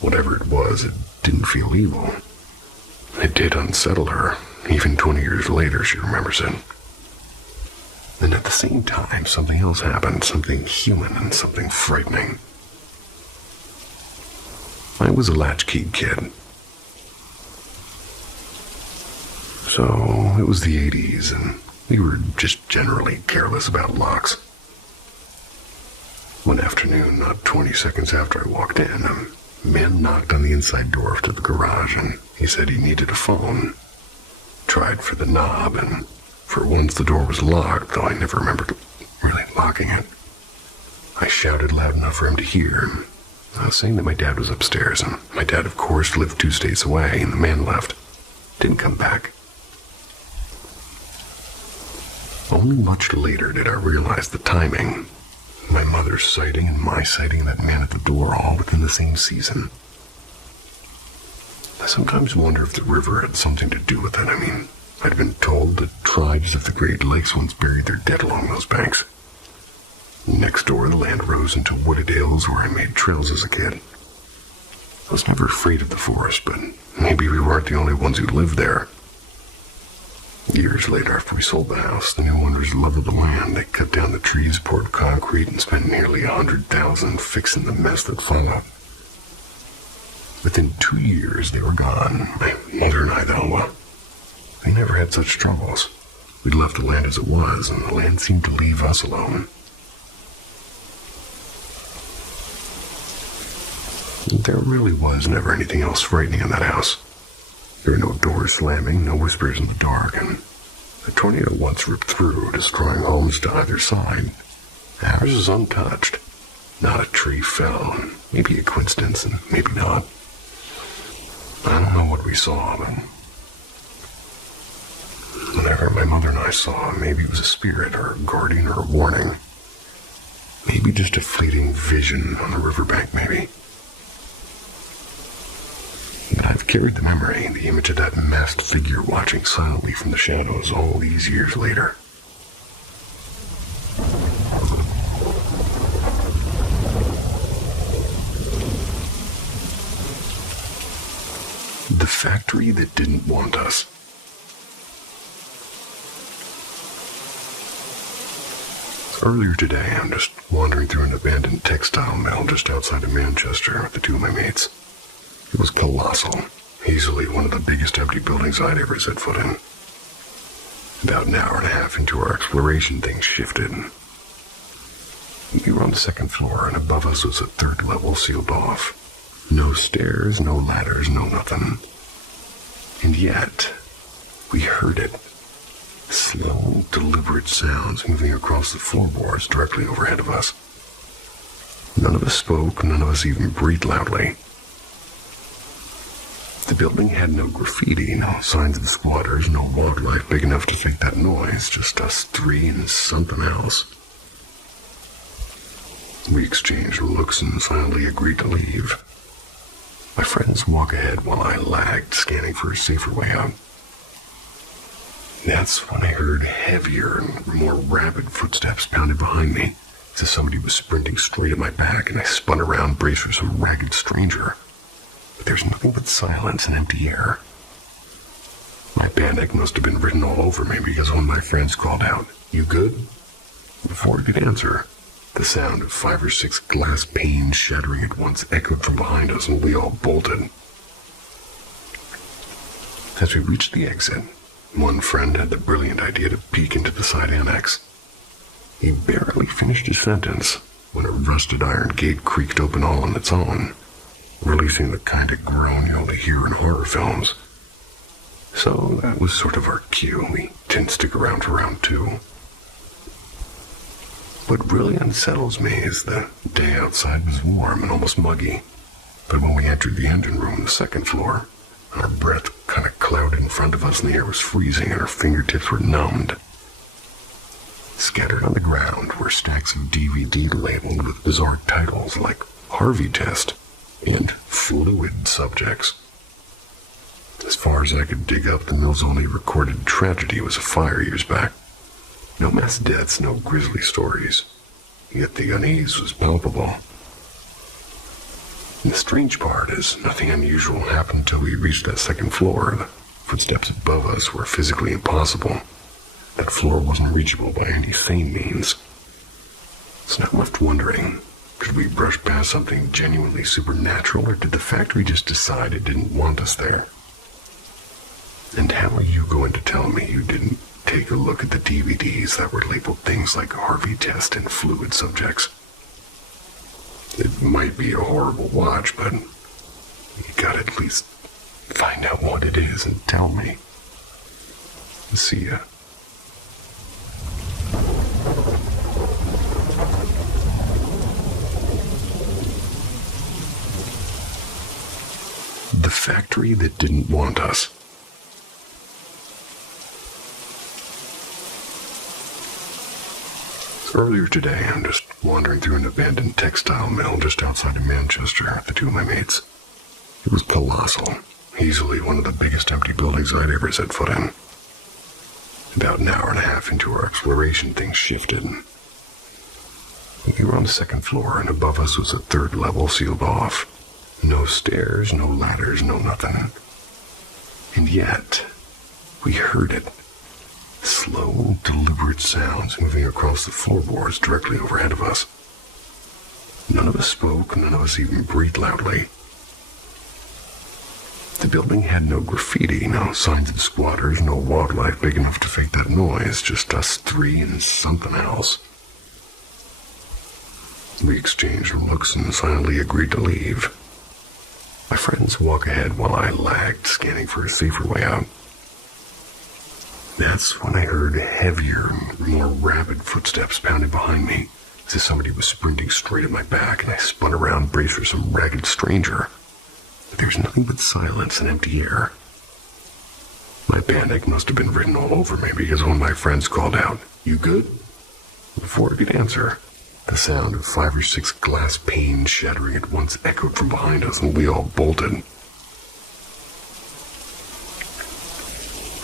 Whatever it was, it didn't feel evil. It did unsettle her. Even 20 years later, she remembers it. And at the same time, something else happened, something human and something frightening. I was a latchkey kid. So, it was the 80s, and we were just generally careless about locks. One afternoon, not 20 seconds after I walked in, a man knocked on the inside door to the garage, and he said he needed a phone. Tried for the knob, and for once the door was locked, though I never remembered really locking it. I shouted loud enough for him to hear. I was saying that my dad was upstairs, and my dad, of course, lived 2 states away, and the man left. Didn't come back. Only much later did I realize the timing. My mother's sighting and my sighting that man at the door all within the same season. I sometimes wonder if the river had something to do with it. I mean, I'd been told that tribes of the Great Lakes once buried their dead along those banks. Next door, the land rose into wooded hills where I made trails as a kid. I was never afraid of the forest, but maybe we weren't the only ones who lived there. Years later, after we sold the house, the new owners loved the land. They cut down the trees, poured concrete, and spent nearly $100,000 fixing the mess that followed. Within 2 years, they were gone. My mother and I, though, we never had such troubles. We left the land as it was, and the land seemed to leave us alone. There really was never anything else frightening in that house. There were no doors slamming, no whispers in the dark, and a tornado once ripped through, destroying homes to either side. Ours is untouched. Not a tree fell. Maybe a coincidence, and maybe not. I don't know what we saw, but whatever my mother and I saw, maybe it was a spirit or a guardian or a warning. Maybe just a fleeting vision on the riverbank, maybe. But I've carried the memory, the image of that masked figure watching silently from the shadows all these years later. The factory that didn't want us. Earlier today, I'm just wandering through an abandoned textile mill just outside of Manchester with the two of my mates. It was colossal, easily one of the biggest empty buildings I'd ever set foot in. About an hour and a half into our exploration, things shifted. We were on the second floor, and above us was a third level sealed off. No stairs, no ladders, no nothing. And yet, we heard it. Slow, deliberate sounds moving across the floorboards directly overhead of us. None of us spoke, none of us even breathed loudly. The building had no graffiti, no signs of squatters, no wildlife big enough to fake that noise, just us three and something else. We exchanged looks and silently agreed to leave. My friends walk ahead while I lagged, scanning for a safer way out. That's when I heard heavier and more rapid footsteps pounded behind me, as if somebody was sprinting straight at my back, and I spun around, braced for some ragged stranger. But there's nothing but silence and empty air. My panic must have been written all over me because one of my friends called out, "You good?" Before I could answer, the sound of 5 or 6 glass panes shattering at once echoed from behind us, and we all bolted. As we reached the exit, one friend had the brilliant idea to peek into the side annex. He barely finished his sentence when a rusted iron gate creaked open all on its own, releasing the kind of groan you only hear in horror films. So that was sort of our cue. We didn't stick around for round 2. What really unsettles me is the day outside was warm and almost muggy, but when we entered the engine room, the second floor, our breath kind of clouded in front of us and the air was freezing and our fingertips were numbed. Scattered on the ground were stacks of DVD labeled with bizarre titles like Harvey Test and Fluid Subjects. As far as I could dig up, the mill's only recorded tragedy was a fire years back. No mass deaths, no grisly stories, yet the unease was palpable. And the strange part is nothing unusual happened until we reached that second floor. The footsteps above us were physically impossible. That floor wasn't reachable by any sane means. So now I'm left wondering, could we brush past something genuinely supernatural, or did the factory just decide it didn't want us there? And how are you going to tell me you didn't take a look at the DVDs that were labeled things like Harvey Test and Fluid Subjects? It might be a horrible watch, but you gotta at least find out what it is and tell me. See ya. The factory that didn't want us. Earlier today, I'm just wandering through an abandoned textile mill just outside of Manchester with the two of my mates. It was colossal, easily one of the biggest empty buildings I'd ever set foot in. About an hour and a half into our exploration, things shifted. We were on the second floor, and above us was a third level sealed off. No stairs, no ladders, no nothing. And yet, we heard it. Slow, deliberate sounds moving across the floorboards directly overhead of us. None of us spoke, none of us even breathed loudly. The building had no graffiti, no signs of squatters, no wildlife big enough to fake that noise, just us three and something else. We exchanged looks and silently agreed to leave. My friends walk ahead while I lagged, scanning for a safer way out. That's when I heard heavier, more rapid footsteps pounded behind me, as if somebody was sprinting straight at my back, and I spun around, braced for some ragged stranger. But there was nothing but silence and empty air. My panic must have been written all over me because one of my friends called out, "You good?" Before I could answer, the sound of 5 or 6 glass panes shattering at once echoed from behind us, and we all bolted.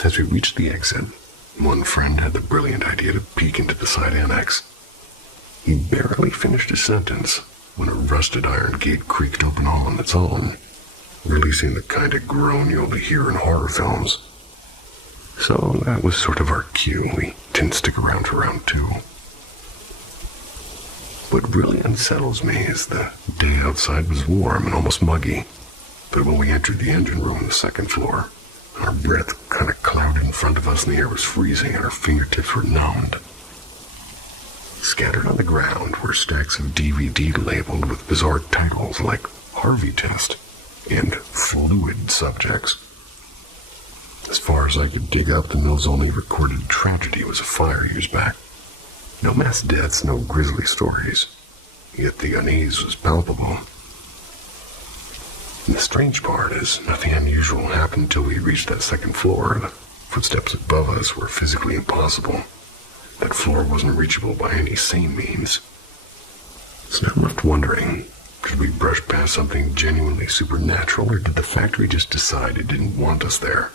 As we reached the exit, one friend had the brilliant idea to peek into the side annex. He barely finished his sentence when a rusted iron gate creaked open all on its own, releasing the kind of groan you only hear in horror films. So that was sort of our cue. We didn't stick around for round 2. What really unsettles me is the day outside was warm and almost muggy, but when we entered the engine room on the second floor, our breath kind of clouded in front of us and the air was freezing and our fingertips were numbed. Scattered on the ground were stacks of DVD labeled with bizarre titles like Harvey Test and Fluid Subjects. As far as I could dig up, the mill's only recorded tragedy was a fire years back. No mass deaths, no grisly stories. Yet the unease was palpable. And the strange part is nothing unusual happened until we reached that second floor. The footsteps above us were physically impossible. That floor wasn't reachable by any sane means. So now I'm left wondering, did we brush past something genuinely supernatural, or did the factory just decide it didn't want us there?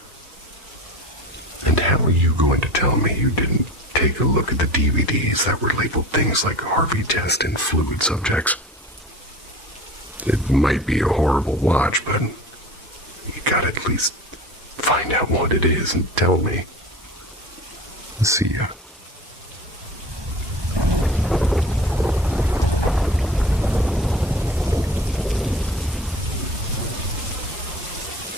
And how are you going to tell me you didn't take a look at the DVDs that were labeled things like Harvey Test and Fluid Subjects? It might be a horrible watch, but you gotta at least find out what it is and tell me. See ya.